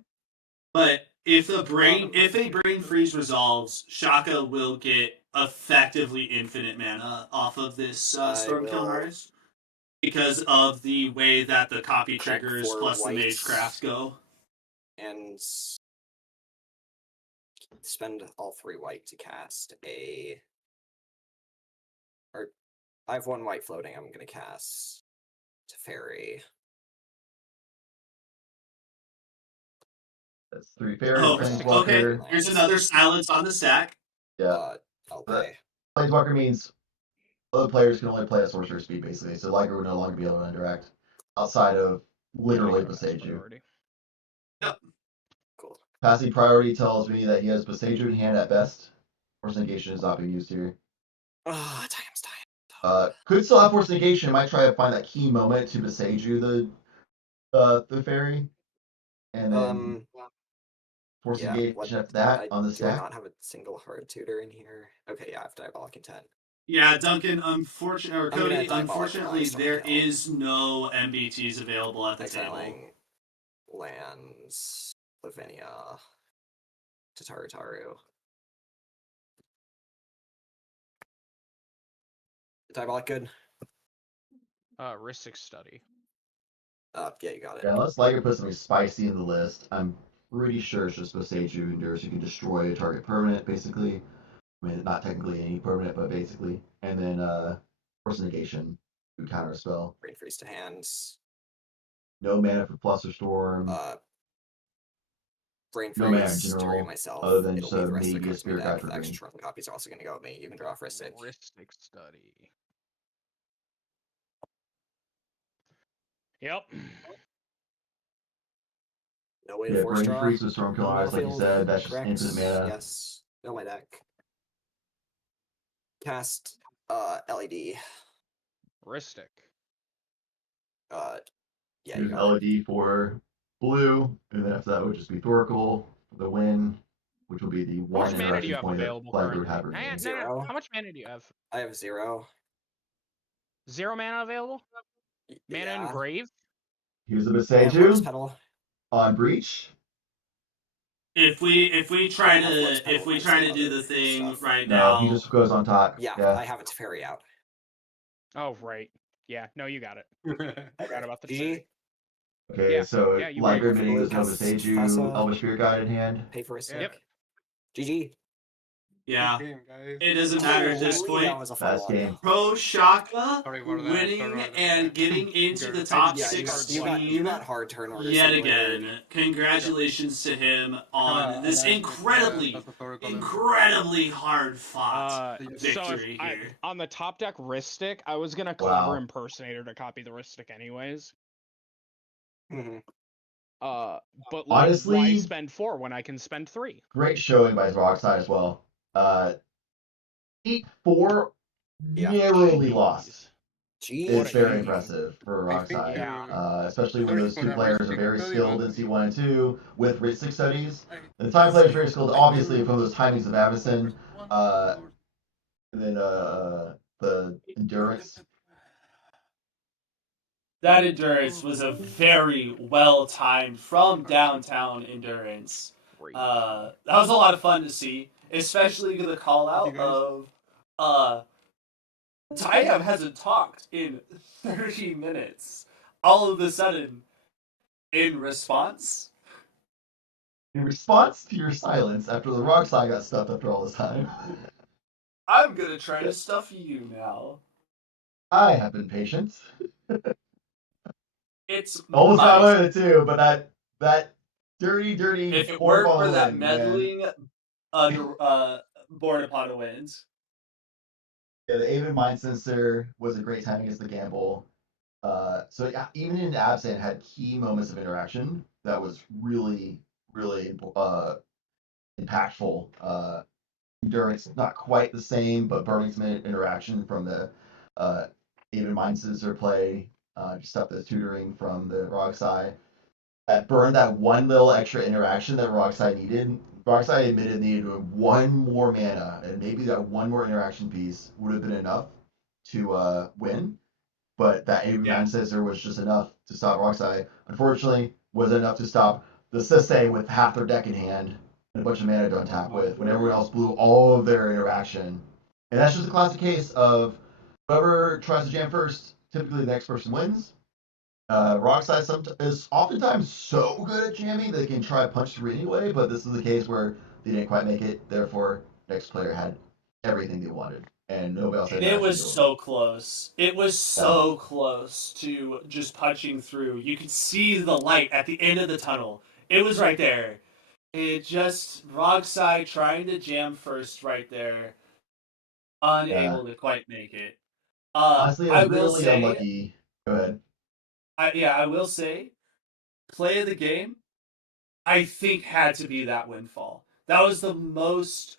But if a brain freeze resolves, Shaka will get effectively infinite mana off of this storm kill Mars because of the way that the copy triggers plus the magecraft go. And spend all 3 white to cast a. Or I have 1 white floating. I'm gonna cast Teferi. That's 3 fairies. Oh, okay. Planeswalker. Here's another silence on the stack. Yeah. Okay. Planeswalker means other players can only play at sorcerer speed, basically. So Liger would no longer be able to interact outside of literally Boseiju. Yep. Cool. Passing priority tells me that he has Boseiju in hand at best. Force negation is not being used here. Could still have force negation. Might try to find that key moment to Boseiju the fairy, and then force negation after that on the Do I stack. not have a single hard tutor in here? Okay, yeah, I have Diabolic Intent. Yeah, Duncan, Cody, gonna unfortunately, Storm there Kill. is no MBTs available at the table. Exiling lands, Lavinia, Tataru. Diabolic good? Ristic Study. Yeah, you got it. Yeah, unless Liger puts something spicy in the list, I'm pretty sure it's just Boseiju endures. You can destroy a target permanent, basically. I mean, not technically any permanent, but basically. And then force negation to counter a spell. Brain freeze to hands. No mana for plus or storm. Brain no mana in freeze, general, target myself. other than It'll just leave the rest of the maybe a cards in my spirit deck. guide for The green. extra shrunken copies are also going to go with me. You can draw off Ristic. Ristic Study. Yep. No way to Yeah, force brain draw. freeze with storm kill eyes, like you said. That's just infinite mana. Yes. Fill my deck. Cast LED. Ristic. Yeah, Use you got it. LED for blue, and then after that would just be Thoracle for the win, which will be the How one much mana do you interaction have point that available Liger currently? would have remain. Zero. How much mana do you have? I have 0. 0 mana available? Mana in Grave? Here's the Lotus Boseiju Petal. on Breach. If we try to do the thing right No, now, he just goes on top. Yeah, I have a Teferi out. Oh, right. Yeah, no, you got it. Forgot about the GG. Teferi. Okay, Yeah, so yeah, you Liger win. admitting there's no Cast Boseiju, Fasa. Elvish Spirit Guide in hand. Pay for a stick. Yep. GG. yeah, Good game, guys. it doesn't matter at this Holy, point. that was a fun Fast one. game. Pro Shaka Sorry about that, winning sorry about that. and getting into the Yeah, top Yeah, 16 you got hard turn orders. yet somewhere. again. Congratulations to him on this that's incredibly hard fought So victory here. on the top deck Ristic, I was gonna Wow. Clever Impersonator to copy the Ristic anyways. Mhm. But like, Honestly, why spend 4 when I can spend 3? Great showing by Rockside as well. 8-4 narrowly lost. Jeez. It's very impressive for Rockside, Yeah. especially when those two players are very skilled in C1 and 2 with Ristic studies. And the time player is very skilled, obviously, from those timings of Avison, and then the endurance. That endurance was a very well timed from downtown endurance. That was a lot of fun to see, especially the call out of Tyam hasn't talked in 30 minutes. All of a sudden, in response In response to your silence after the Rockside got stuffed after all this time, I'm gonna try to stuff you now. I have been patient. It's almost Mike. got away with it too, but that dirty If it weren't for that win, meddling board upon a wind. Yeah, the Aven Mind Sensor was a great time against the gamble. So yeah, even in Absent had key moments of interaction that was really, really impactful. Endurance not quite the same, but Burning Smith interaction from the Aven Mind Sensor play just up the tutoring from the Roxai. That burned that one little extra interaction that Roxai needed. Roxai admitted needed one more mana, and maybe that one more interaction piece would have been enough to win. But that Avery Man Scissor was just enough to stop Roxai. Unfortunately, wasn't enough to stop the Sisei with half their deck in hand and a bunch of mana to untap with when everyone else blew all of their interaction. And that's just a classic case of whoever tries to jam first, typically the next person wins. Roxai is oftentimes so good at jamming they can try punch through anyway, but this is the case where they didn't quite make it. Therefore, next player had everything they wanted, and nobody else had. It was so close. It was so close to just punching through. You could see the light at the end of the tunnel. It was right there. It just Roxai trying to jam first right there, unable to quite make it. Honestly, I really will say, unlucky. Go ahead. I will say, play of the game, I think had to be that windfall. That was the most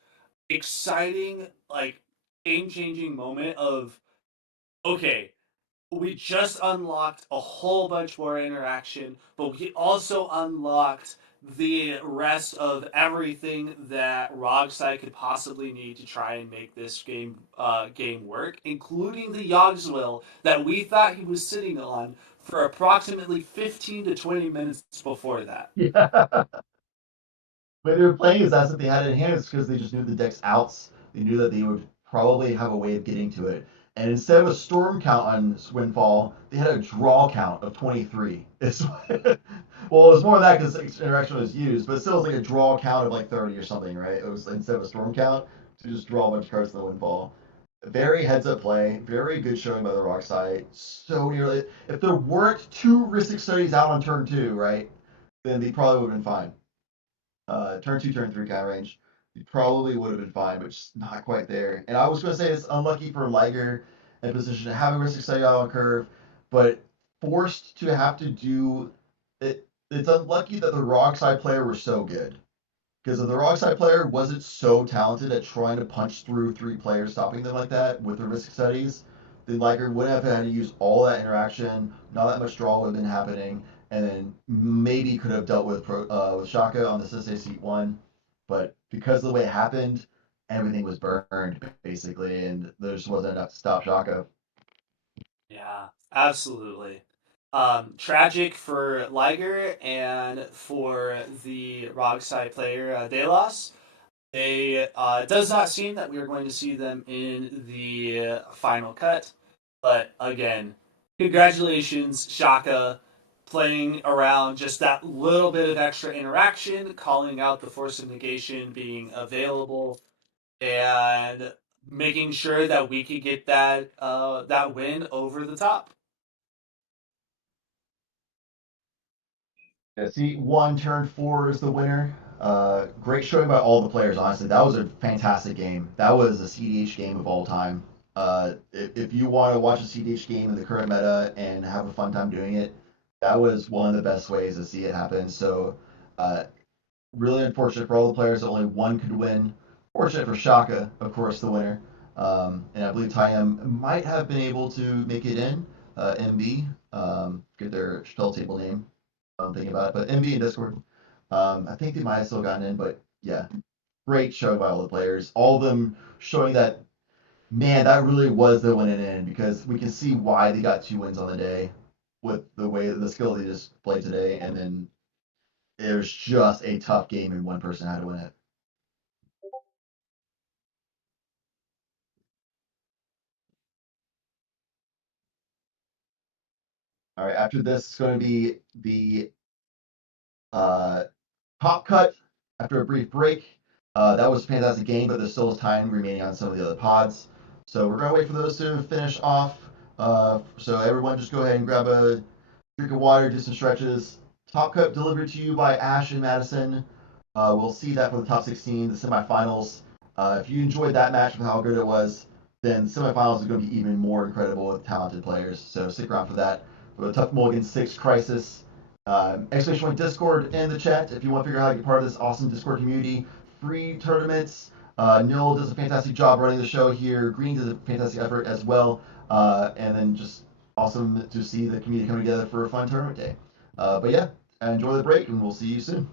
exciting, like game-changing moment of, okay, we just unlocked a whole bunch more interaction, but we also unlocked the rest of everything that Roxai could possibly need to try and make this game work, including the Yogswill that we thought he was sitting on for approximately 15 to 20 minutes before that. Yeah. When they were playing as that's what they had in hand, it's because they just knew the deck's outs. They knew that they would probably have a way of getting to it. And instead of a storm count on Windfall, they had a draw count of 23. Well, it was more than that because interaction was used, but still it was like a draw count of like 30 or something, right? It was instead of a storm count to just draw a bunch of cards in the Windfall. Very heads up play, very good showing by the Roxai. So nearly, if there weren't 2 Rhystic Studies out on turn 2, right, then they probably would have been fine. Turn 2, turn 3 kind of range. You probably would have been fine, but just not quite there. And I was going to say it's unlucky for Liger in position to have a Rhystic Study out on curve, but forced to have to do it. It's unlucky that the Roxai player were so good. Because if the Roxai player wasn't so talented at trying to punch through 3 players, stopping them like that with the Rhystic Studies, then Liger would have had to use all that interaction, not that much draw would have been happening, and then maybe could have dealt with Shaka on the Sisei Seat 1. But because of the way it happened, everything was burned, basically, and there just wasn't enough to stop Shaka. Yeah, absolutely. Tragic for Liger and for the Roxai player Delos. It does not seem that we are going to see them in the final cut. But again, congratulations, Shaka, playing around just that little bit of extra interaction, calling out the Force of Negation being available, and making sure that we could get that that win over the top. Yeah, Seat 1, turn 4 is the winner. Great showing by all the players, honestly. That was a fantastic game. That was a CDH game of all time. If you want to watch a CDH game in the current meta and have a fun time doing it, that was one of the best ways to see it happen. So, really unfortunate for all the players that only one could win. Fortunate for Shaka, of course, the winner. And I believe Tyam might have been able to make it in. MB, get their spell table name. I'm thinking about it, but MB and Discord, I think they might have still gotten in, but yeah, great show by all the players. All of them showing that, man, that really was the winning in because we can see why they got 2 wins on the day with the way the skill they just played today, and then it was just a tough game and one person had to win it. All right, after this, it's going to be the top cut after a brief break. That was a fantastic game, but there's still time remaining on some of the other pods. So we're going to wait for those to finish off. So everyone just go ahead and grab a drink of water, do some stretches. Top cut delivered to you by Ash and Madison. We'll see that for the top 16, the semifinals. If you enjoyed that match with how good it was, then the semifinals is going to be even more incredible with talented players. So stick around for that. For the Tough Mulligan 6 Crisis, exclamation point Discord in the chat if you want to figure out how to get part of this awesome Discord community. Free tournaments. Nil does a fantastic job running the show here. Green does a fantastic effort as well. And then just awesome to see the community coming together for a fun tournament day. But yeah, enjoy the break, and we'll see you soon.